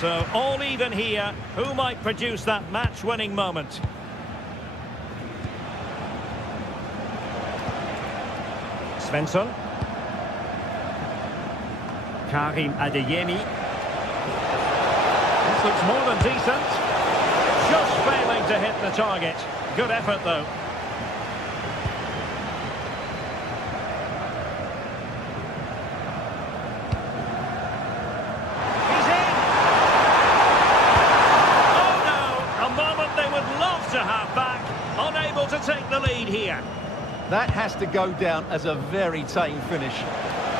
So all even here. Who might produce that match-winning moment? Svensson. Karim Adeyemi. This looks more than decent. Just failing to hit the target. Good effort, though. He's in! Oh, no! A moment they would love to have back. Unable to take the lead here. That has to go down as a very tame finish.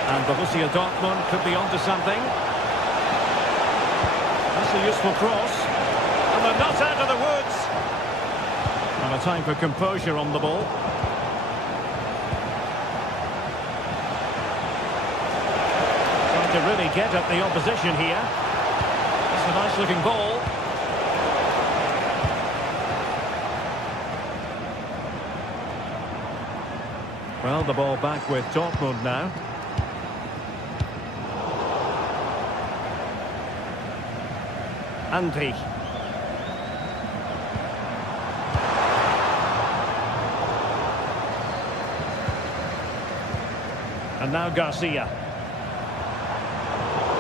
And Borussia Dortmund could be onto something. That's a useful cross. And they're not out of the woods. And a time for composure on the ball. Trying to really get at the opposition here. It's a nice-looking ball. Well, the ball back with Dortmund now. Andri. And now Garcia.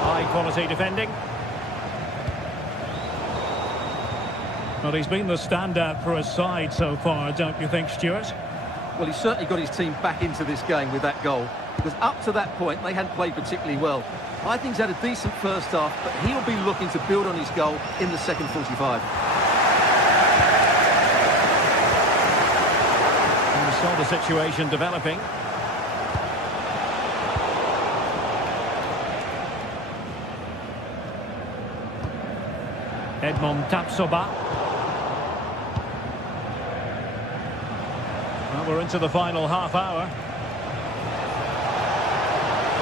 High quality defending. Well, he's been the standout for his side so far, don't you think, Stuart? Well, he's certainly got his team back into this game with that goal, because up to that point they hadn't played particularly well. I think he's had a decent first half, but he'll be looking to build on his goal in the second 45. And we saw the situation developing. Edmond Tapsoba. Well, we're into the final half hour.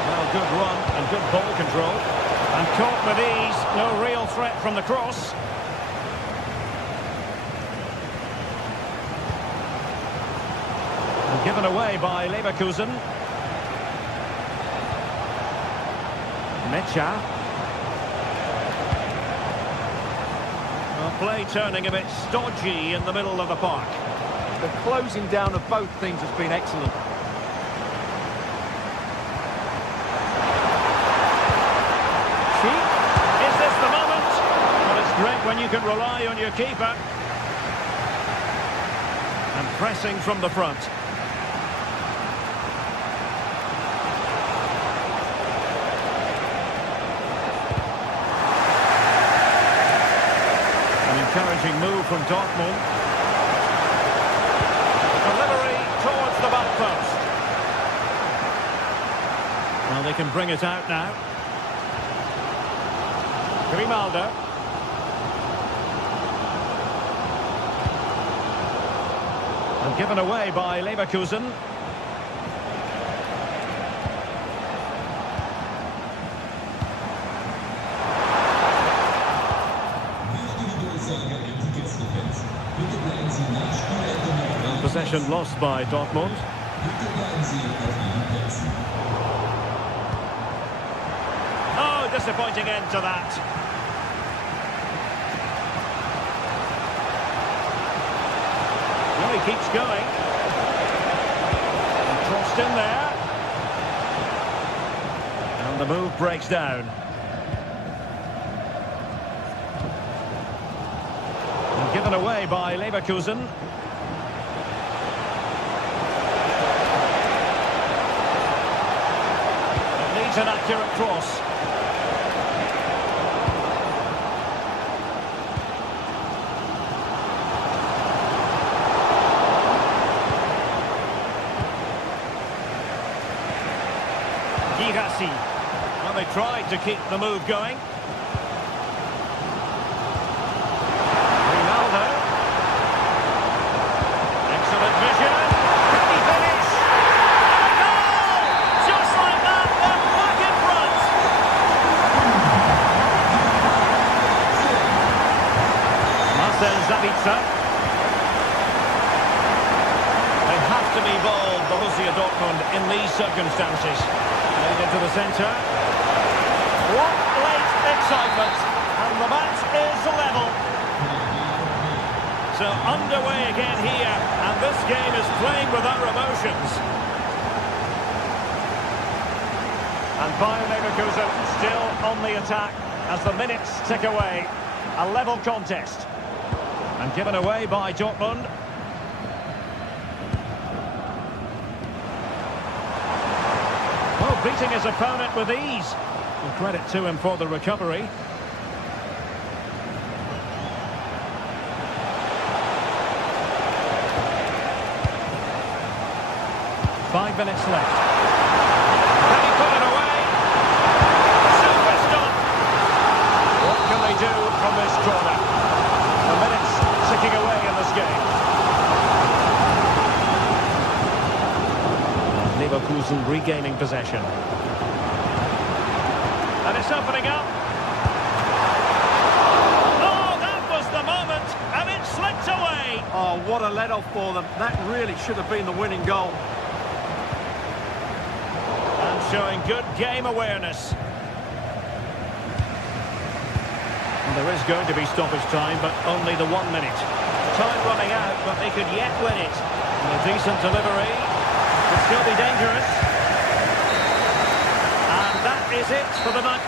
Well, good run and good ball control. And caught with ease. No real threat from the cross. And given away by Leverkusen. Mecha. Well, play turning a bit stodgy in the middle of the park. The closing down of both teams has been excellent. Is this the moment? Well, it's great when you can rely on your keeper. And pressing from the front. An encouraging move from Dortmund. Delivery towards the back post. Well, they can bring it out now. Grimaldo. And given away by Leverkusen. And possession lost by Dortmund. Oh, disappointing end to that. Well, he keeps going. And crossed in there. And the move breaks down. And given away by Leverkusen. It needs an accurate cross. Well, they tried to keep the move going. Ronaldo. Excellent vision. Can he finish? A goal! Just like that, they're back in front. Marcel Sabitzer. Dortmund in these circumstances. Played into the centre. What late excitement. And the match is level. So underway again here. And this game is playing with our emotions. And Bayern Leverkusen still on the attack as the minutes tick away. A level contest. And given away by Dortmund. Oh, beating his opponent with ease. Well, credit to him for the recovery. Five minutes left. Can he put it away? Super stop. What can they do from this corner? The minutes ticking away in this game. Leverkusen regaining possession. And it's opening up. Oh, that was the moment, and it slipped away. Oh, what a let-off for them. That really should have been the winning goal. And showing good game awareness. And there is going to be stoppage time, but only the 1 minute. Time running out, but they could yet win it. And a decent delivery. Could still be dangerous. And that is it for the night.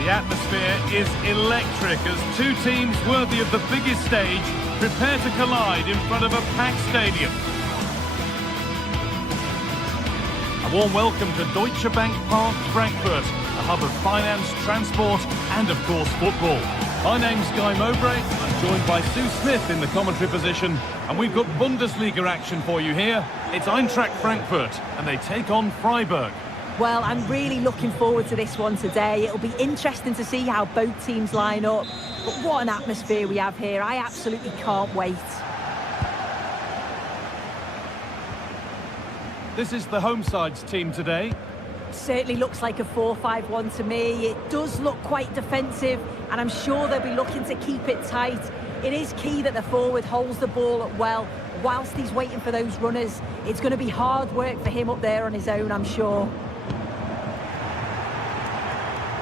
The atmosphere is electric as two teams worthy of the biggest stage prepare to collide in front of a packed stadium. A warm welcome to Deutsche Bank Park, Frankfurt, a hub of finance, transport and of course football. My name's Guy Mowbray, I'm joined by Sue Smith in the commentary position, and we've got Bundesliga action for you here. It's Eintracht Frankfurt and they take on Fryberg. Well, I'm really looking forward to this one today. It'll be interesting to see how both teams line up. But what an atmosphere we have here. I absolutely can't wait. This is the home side's team today. Certainly looks like a 4-5-1 to me. It does look quite defensive, and I'm sure they'll be looking to keep it tight. It is key that the forward holds the ball up well whilst he's waiting for those runners. It's going to be hard work for him up there on his own, I'm sure.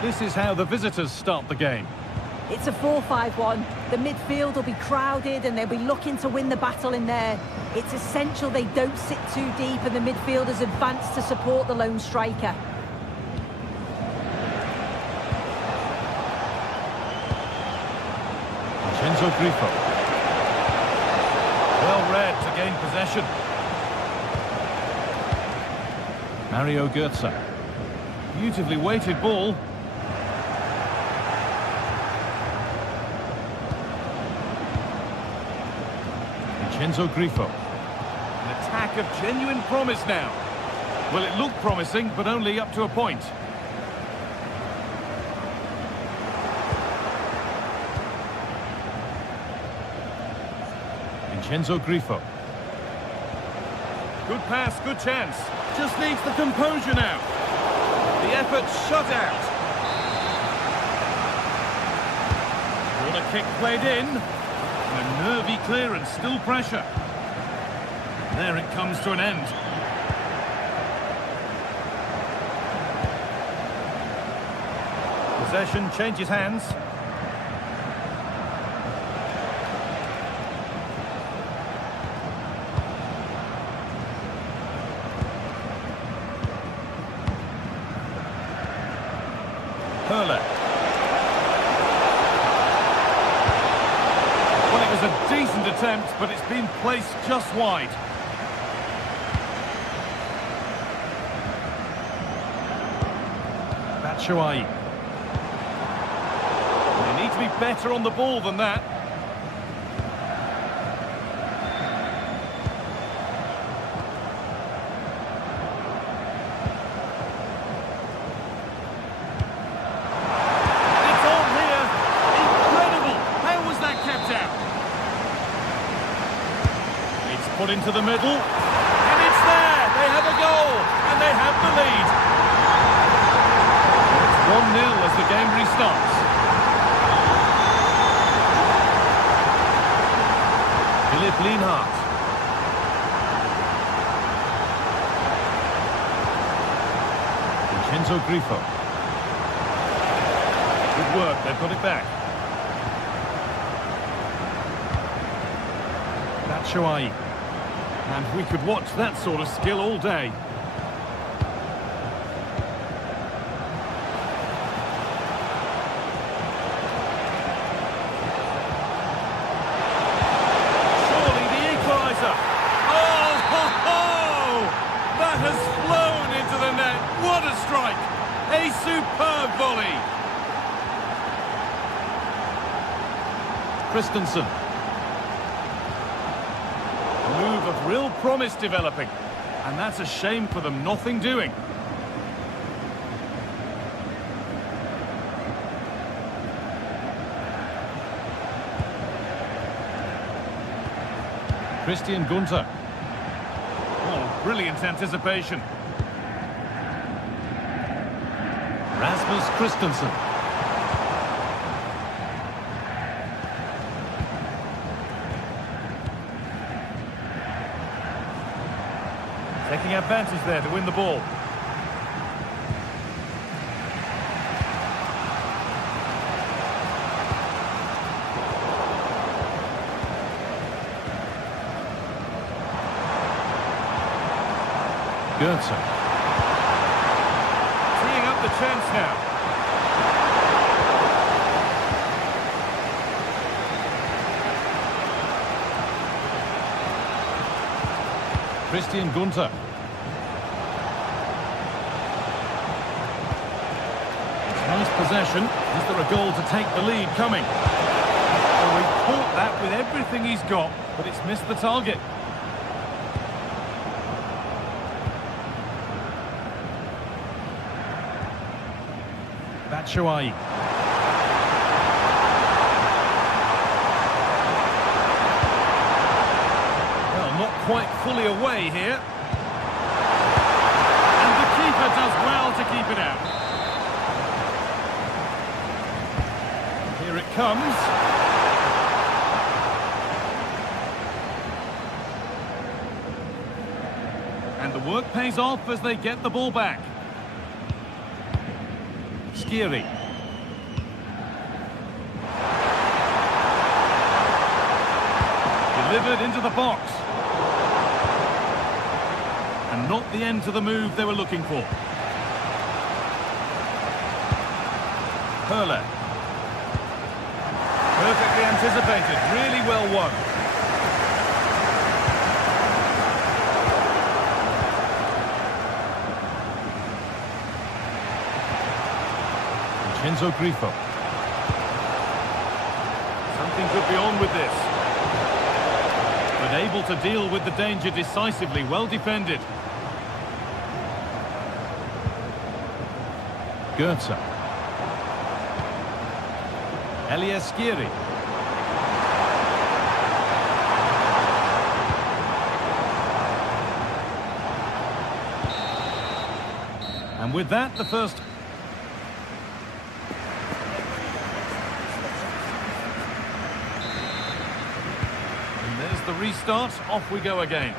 This is how the visitors start the game. It's a 4-5-1. The midfield will be crowded and they'll be looking to win the battle in there. It's essential they don't sit too deep and the midfielders advance to support the lone striker. Vincenzo Grifo. Well read to gain possession. Mario Götze. Beautifully weighted ball. Vincenzo Grifo. An attack of genuine promise now. Well, it looked promising, but only up to a point. Vincenzo Grifo. Good pass, good chance. Just needs the composure now. The effort shut out. Corner kick played in. And a nervy clearance, still pressure. There it comes to an end. Possession changes hands. Hurler. Well, it was a decent attempt, but it's been placed just wide. Batshuayi. They need to be better on the ball than that. It's on here. Incredible. How was that kept out? It's put into the middle. And it's there. They have a goal. And they have the lead. 1-0 as the game restarts. Philipp Lienhardt. Vincenzo Grifo. Good work, they've got it back. Batshuayi. And we could watch that sort of skill all day. What a strike! A superb volley! Christensen. A move of real promise developing. And that's a shame for them, nothing doing. Christian Gunter. Oh, brilliant anticipation. Rasmus Christensen. Taking advantage there to win the ball. Goetze. The chance now. Christian Gunter. Nice possession. Is there a goal to take the lead coming? Well, we caught that with everything he's got, but it's missed the target. Batshuayi. Well, not quite fully away here. And the keeper does well to keep it out. Here it comes. And the work pays off as they get the ball back. Skiri. Delivered into the box. And not the end to the move they were looking for. Hurler. Perfectly anticipated, really well won. Vincenzo Grifo. Something could be on with this. But able to deal with the danger decisively, well defended. Goetze. Elias Skiri. And with that, the first... And there's the restart. Off we go again.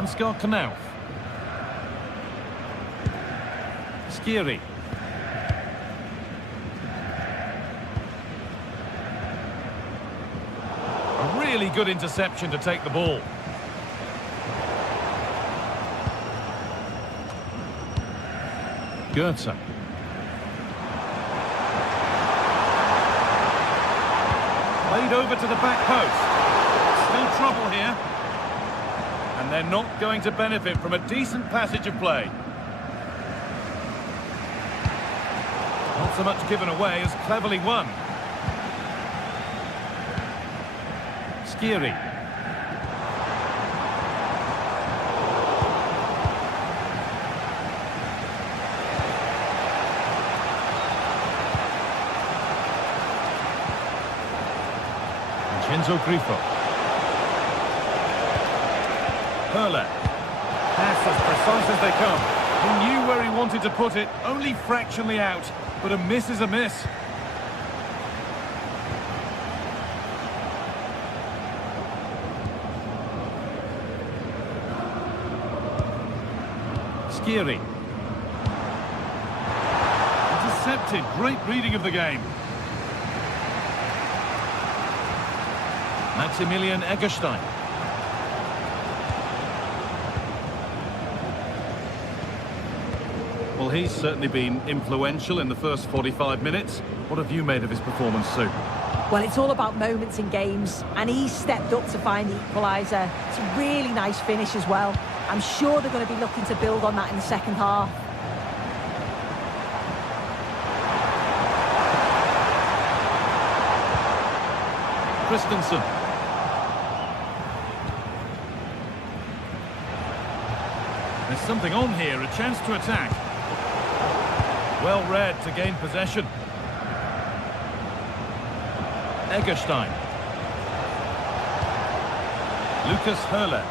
Ansgar Knauf. Skiri. A really good interception to take the ball. Goetze. Played over to the back post. Still trouble here. And they're not going to benefit from a decent passage of play. Not so much given away as cleverly won. Skiri. Enzo Grifo. Hurler. Pass as precise as they come. He knew where he wanted to put it, only fractionally out, but a miss is a miss. Skiri. Intercepted, great reading of the game. Maximilian Eggestein. Well, he's certainly been influential in the first 45 minutes. What have you made of his performance, Sue? Well, it's all about moments in games, and he stepped up to find the equaliser. It's a really nice finish as well. I'm sure they're going to be looking to build on that in the second half. Christensen. There's something on here, a chance to attack. Well read to gain possession. Eggestein. Lucas Hurler.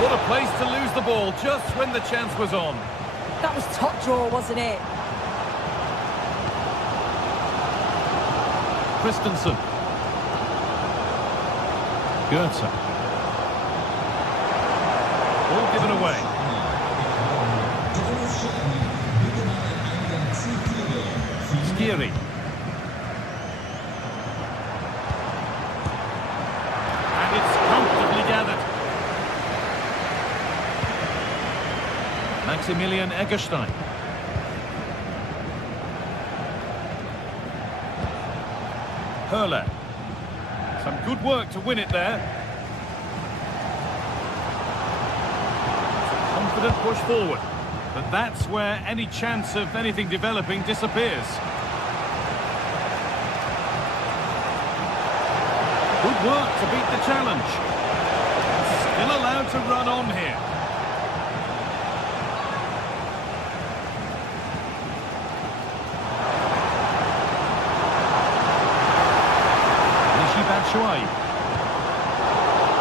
What a place to lose the ball just when the chance was on. That was top draw, wasn't it? Christensen. Goetze. All given away. Skiri. And it's comfortably gathered. Maximilian Eggestein. Hurler. Some good work to win it there. Confident push forward. But that's where any chance of anything developing disappears. Good work to beat the challenge. Still allowed to run on here.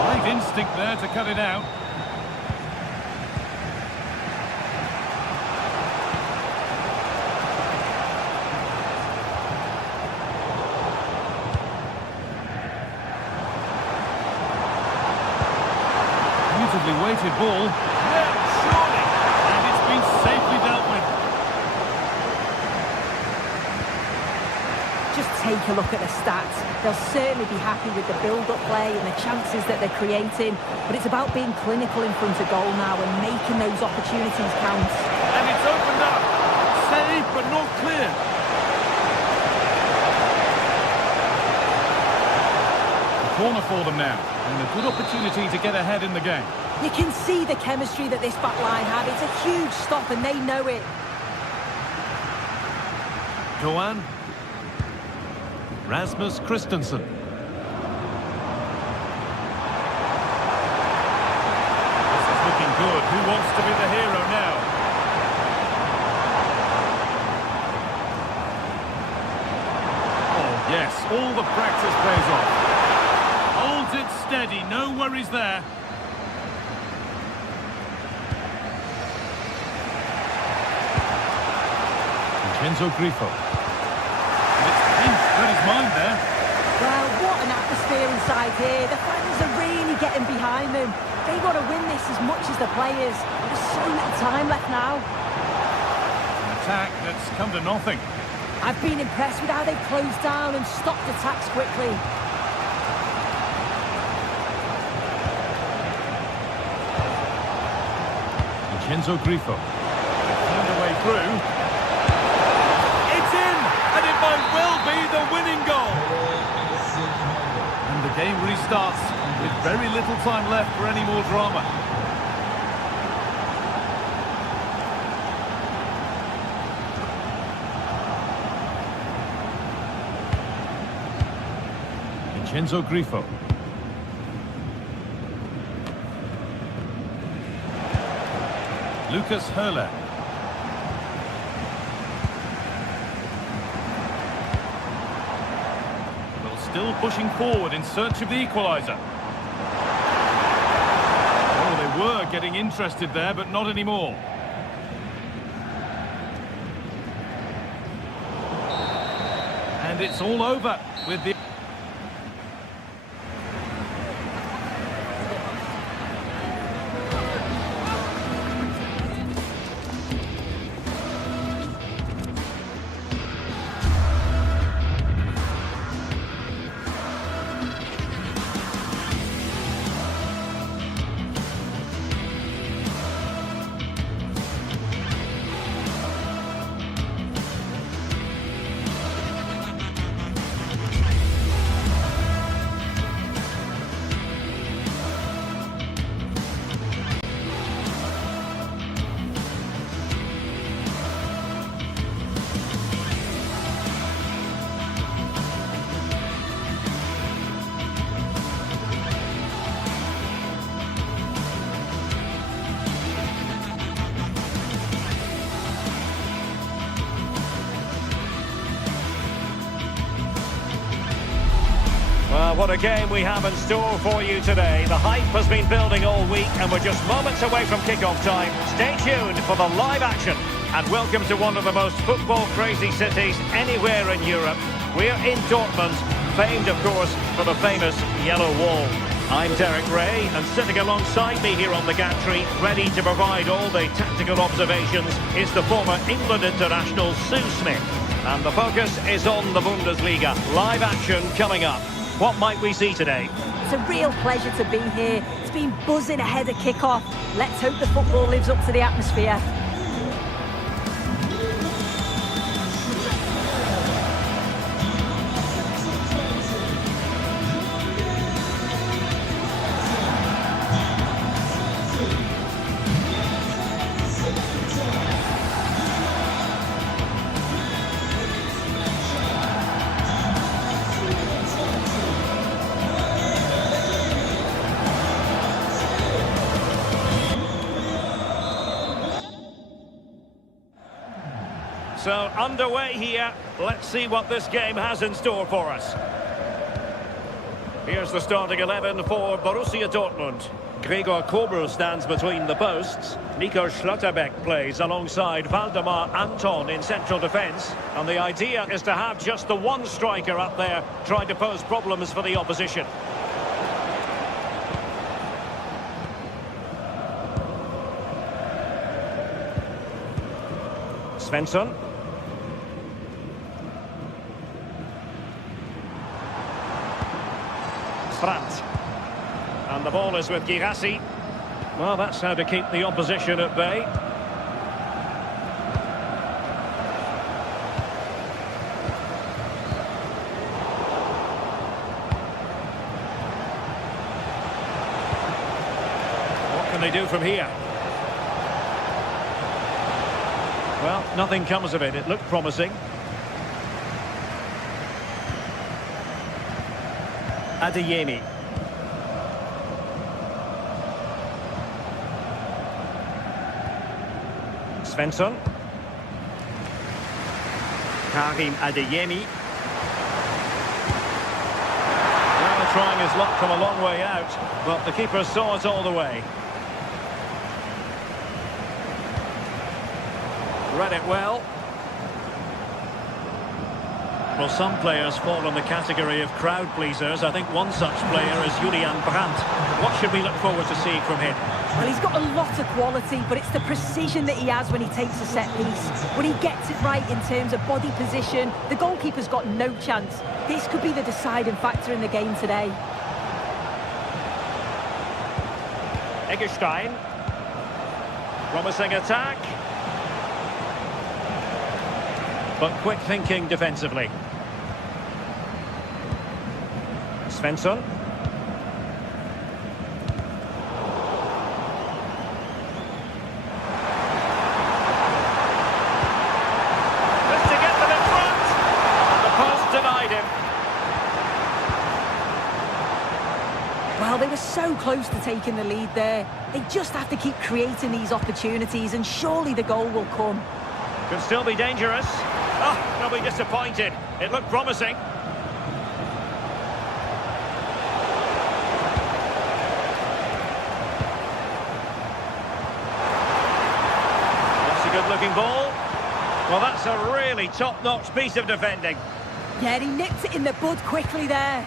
Great instinct there to cut it out. Beautifully weighted ball. Yeah, surely. And it's been safely dealt with. Just take a look at the stats. They'll certainly be happy with the build-up play and the chances that they're creating, but it's about being clinical in front of goal now and making those opportunities count. And it's opened up. Save, but not clear. A corner for them now, and a good opportunity to get ahead in the game. You can see the chemistry that this back line had. It's a huge stop and they know it. Goan. Rasmus Christensen. This is looking good. Who wants to be the hero now? Oh, yes. All the practice pays off. Holds it steady. No worries there. Enzo Grifo. Read his mind there. Well, what an atmosphere atmosphere inside here. The fans are really getting behind them. They want to win this as much as the players. There's so little time left now. An attack that's come to nothing. I've been impressed with how they've closed down and stopped attacks quickly. Vincenzo Grifo. Found a way through. It's in! And it might well be the winning goal. And the game restarts with very little time left for any more drama. Vincenzo Grifo. Lucas Höhler. Well, still pushing forward in search of the equaliser. Oh, they were getting interested there, but not anymore. And it's all over with the... Well, what a game we have in store for you today. The hype has been building all week and we're just moments away from kickoff time. Stay tuned for the live action. And welcome to one of the most football-crazy cities anywhere in Europe. We're in Dortmund, famed, of course, for the famous Yellow Wall. I'm Derek Ray, and sitting alongside me here on the gantry, ready to provide all the tactical observations, is the former England international Sue Smith. And the focus is on the Bundesliga. Live action coming up. What might we see today? It's a real pleasure to be here. It's been buzzing ahead of kick-off. Let's hope the football lives up to the atmosphere. So, underway here. Let's see what this game has in store for us. Here's the starting 11 for Borussia Dortmund. Gregor Kobel stands between the posts. Nico Schlotterbeck plays alongside Valdemar Anton in central defence. And the idea is to have just the one striker up there trying to pose problems for the opposition. Svensson. Brandt. And the ball is with Girassi. Well, that's how to keep the opposition at bay. What can they do from here? Well, nothing comes of it. It looked promising. Adeyemi. Svensson. Karim Adeyemi. Well, trying his luck from a long way out, but the keeper saw it all the way. Read it well. Well, some players fall in the category of crowd pleasers. I think one such player is Julian Brandt. What should we look forward to seeing from him? Well, he's got a lot of quality, but it's the precision that he has when he takes a set piece. When he gets it right in terms of body position, the goalkeeper's got no chance. This could be the deciding factor in the game today. Eggestein. Promising attack. But quick thinking defensively. Svensson. Just to get them in front. The post denied him. Well, they were so close to taking the lead there. They just have to keep creating these opportunities, and surely the goal will come. Could still be dangerous. Oh, they'll be disappointed. It looked promising. That's a good-looking ball. Well, that's a really top-notch piece of defending. Yeah, he nipped it in the bud quickly there.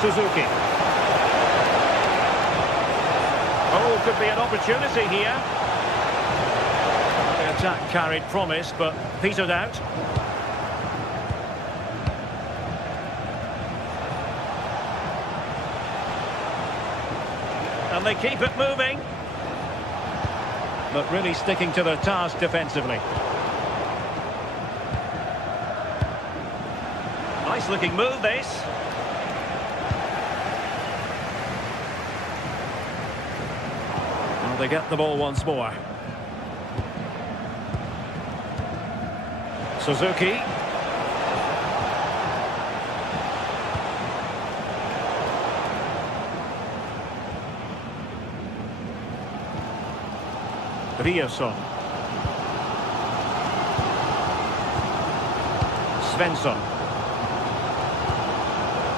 Suzuki. Oh, could be an opportunity here. The attack carried promise, but petered out. And they keep it moving. But really sticking to their task defensively. Nice looking move, this. Well, they get the ball once more. Suzuki. Ryerson. Svensson.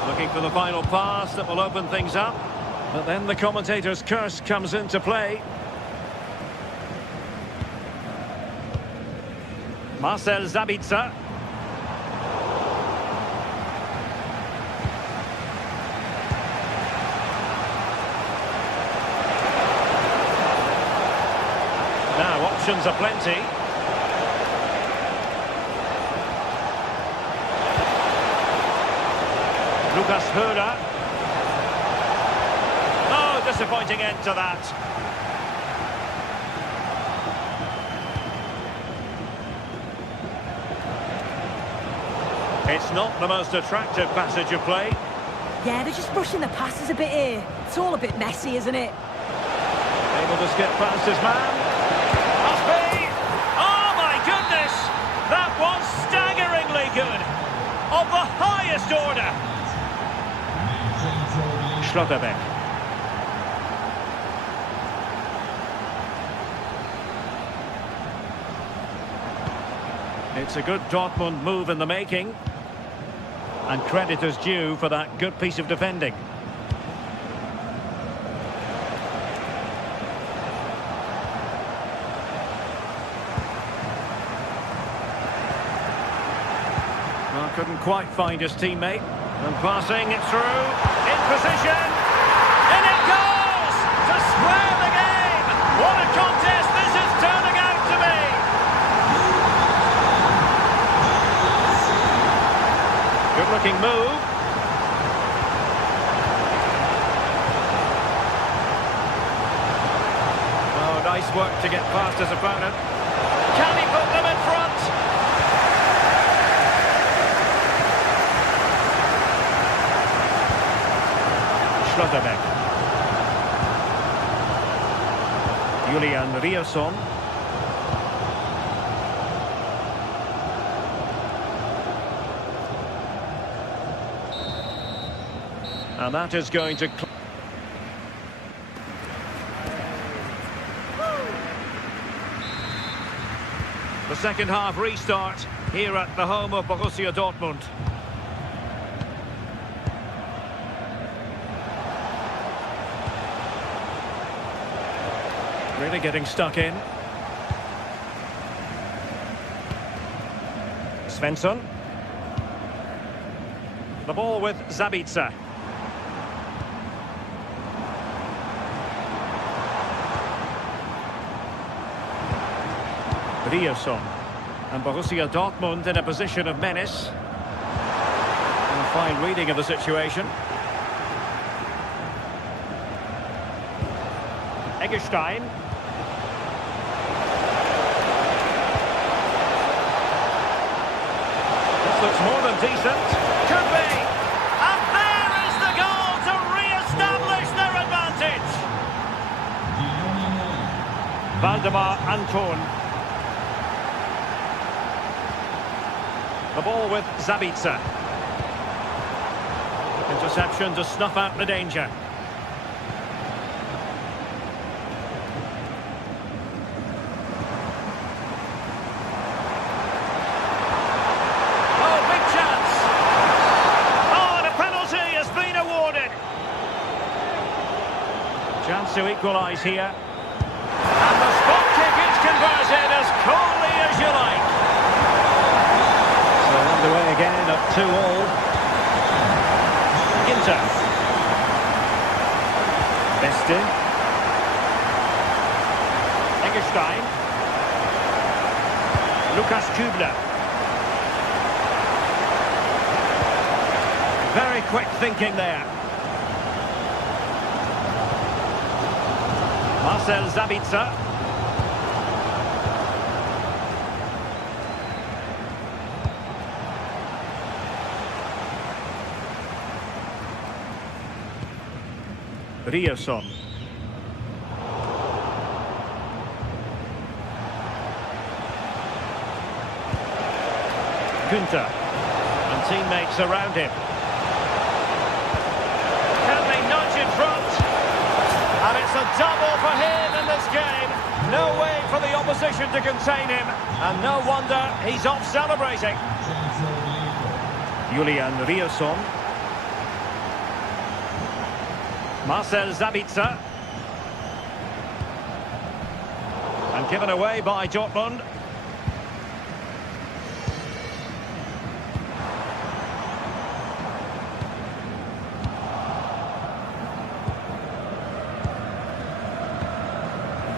Looking for the final pass that will open things up. But then the commentator's curse comes into play. Marcel Sabitzer. Now options are plenty. Lucas Höra. Oh, disappointing end to that. It's not the most attractive passage of play. Yeah, they're just rushing the passes a bit here. It's all a bit messy, isn't it? Able to skip past his man. Must be! Oh my goodness! That was staggeringly good. Of the highest order. Schlotterbeck. It's a good Dortmund move in the making. And credit is due for that good piece of defending. Well, couldn't quite find his teammate. And passing it through. In position. In it goes! To square the game! What a contest this is turning out to be! Good-looking move. Oh, nice work to get past his opponent. Can he put them in front? Schlotterbeck. Julian Ryerson. And that is going to... The second half restart here at the home of Borussia Dortmund. Really getting stuck in. Svensson. The ball with Zabitzer. Ryerson. And Borussia Dortmund in a position of menace. And a fine reading of the situation. Eggestein. This looks more than decent. Could be. And there is the goal to re-establish their advantage. Valdemar Anton. The ball with Zabitzer. Interception to snuff out the danger. Oh, big chance! Oh, and a penalty has been awarded. Chance to equalise here. And the spot kick is converted as coolly as you like. Underway again at 2-2. Ginter. Beste. Eggestein. Lukas Kübler. Very quick thinking there. Marcel Zabitzer. Ryerson. Günther. And teammates around him. Can they nudge in front? And it's a double for him in this game. No way for the opposition to contain him. And no wonder he's off celebrating. Julian Ryerson. Marcel Zabitzer. And given away by Dortmund.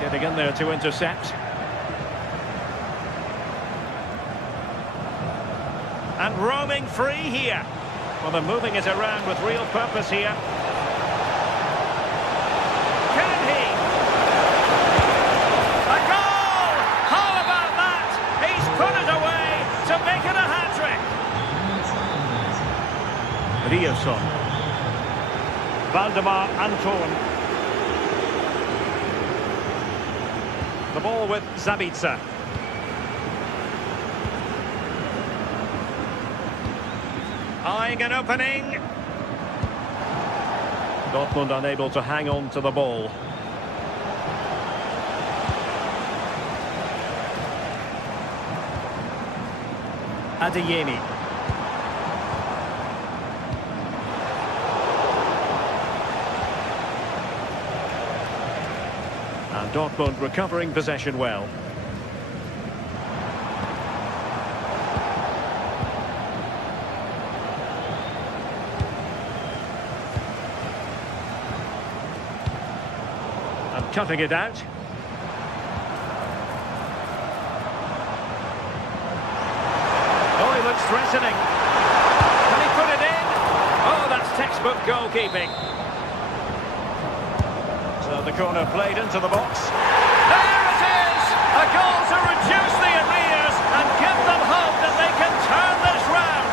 Getting in there to intercept. And roaming free here. Well, they're moving it around with real purpose here. Ryerson. Valdemar Anton. The ball with Zabitzer. Eyeing an opening. Dortmund unable to hang on to the ball. Adeyemi. And Dortmund recovering possession well. And cutting it out. Oh, he looks threatening. Can he put it in? Oh, that's textbook goalkeeping. So the corner played into the box. There it is! A goal to reduce the arrears and give them hope that they can turn this round.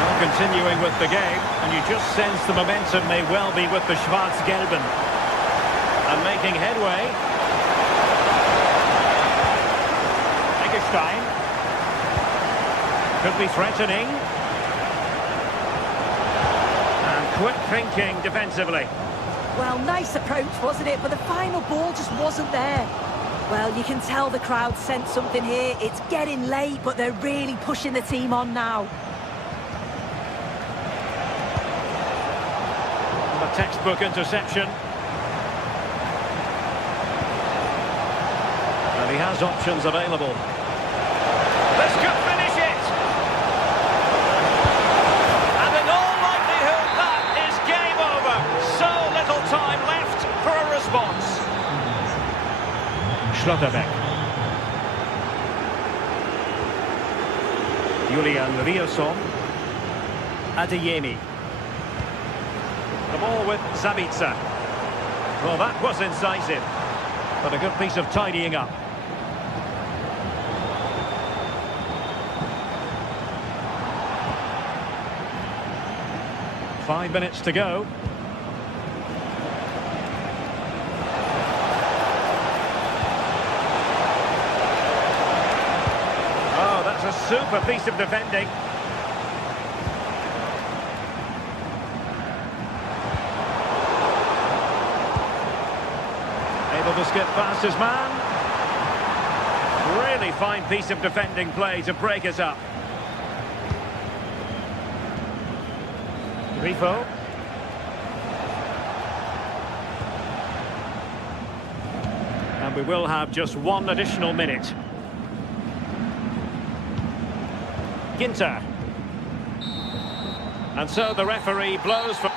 Now continuing with the game, and you just sense the momentum may well be with the Schwarz-Gelben. And making headway. Eggestein. Could be threatening. And quick thinking defensively. Well, nice approach, wasn't it? But the final ball just wasn't there. Well, you can tell the crowd sensed something here. It's getting late, but they're really pushing the team on now. A textbook interception. And he has options available. This could finish it. And in all likelihood, that is game over. So little time left for a response. Schlotterbeck. Julian Riosson. Adeyemi. The ball with Zabitzer. Well, that was incisive. But a good piece of tidying up. Five minutes to go. Oh, that's a super piece of defending. Able to skip past his man. Really fine piece of defending play to break us up. Grifo. And we will have just one additional minute. Ginter. And so the referee blows for...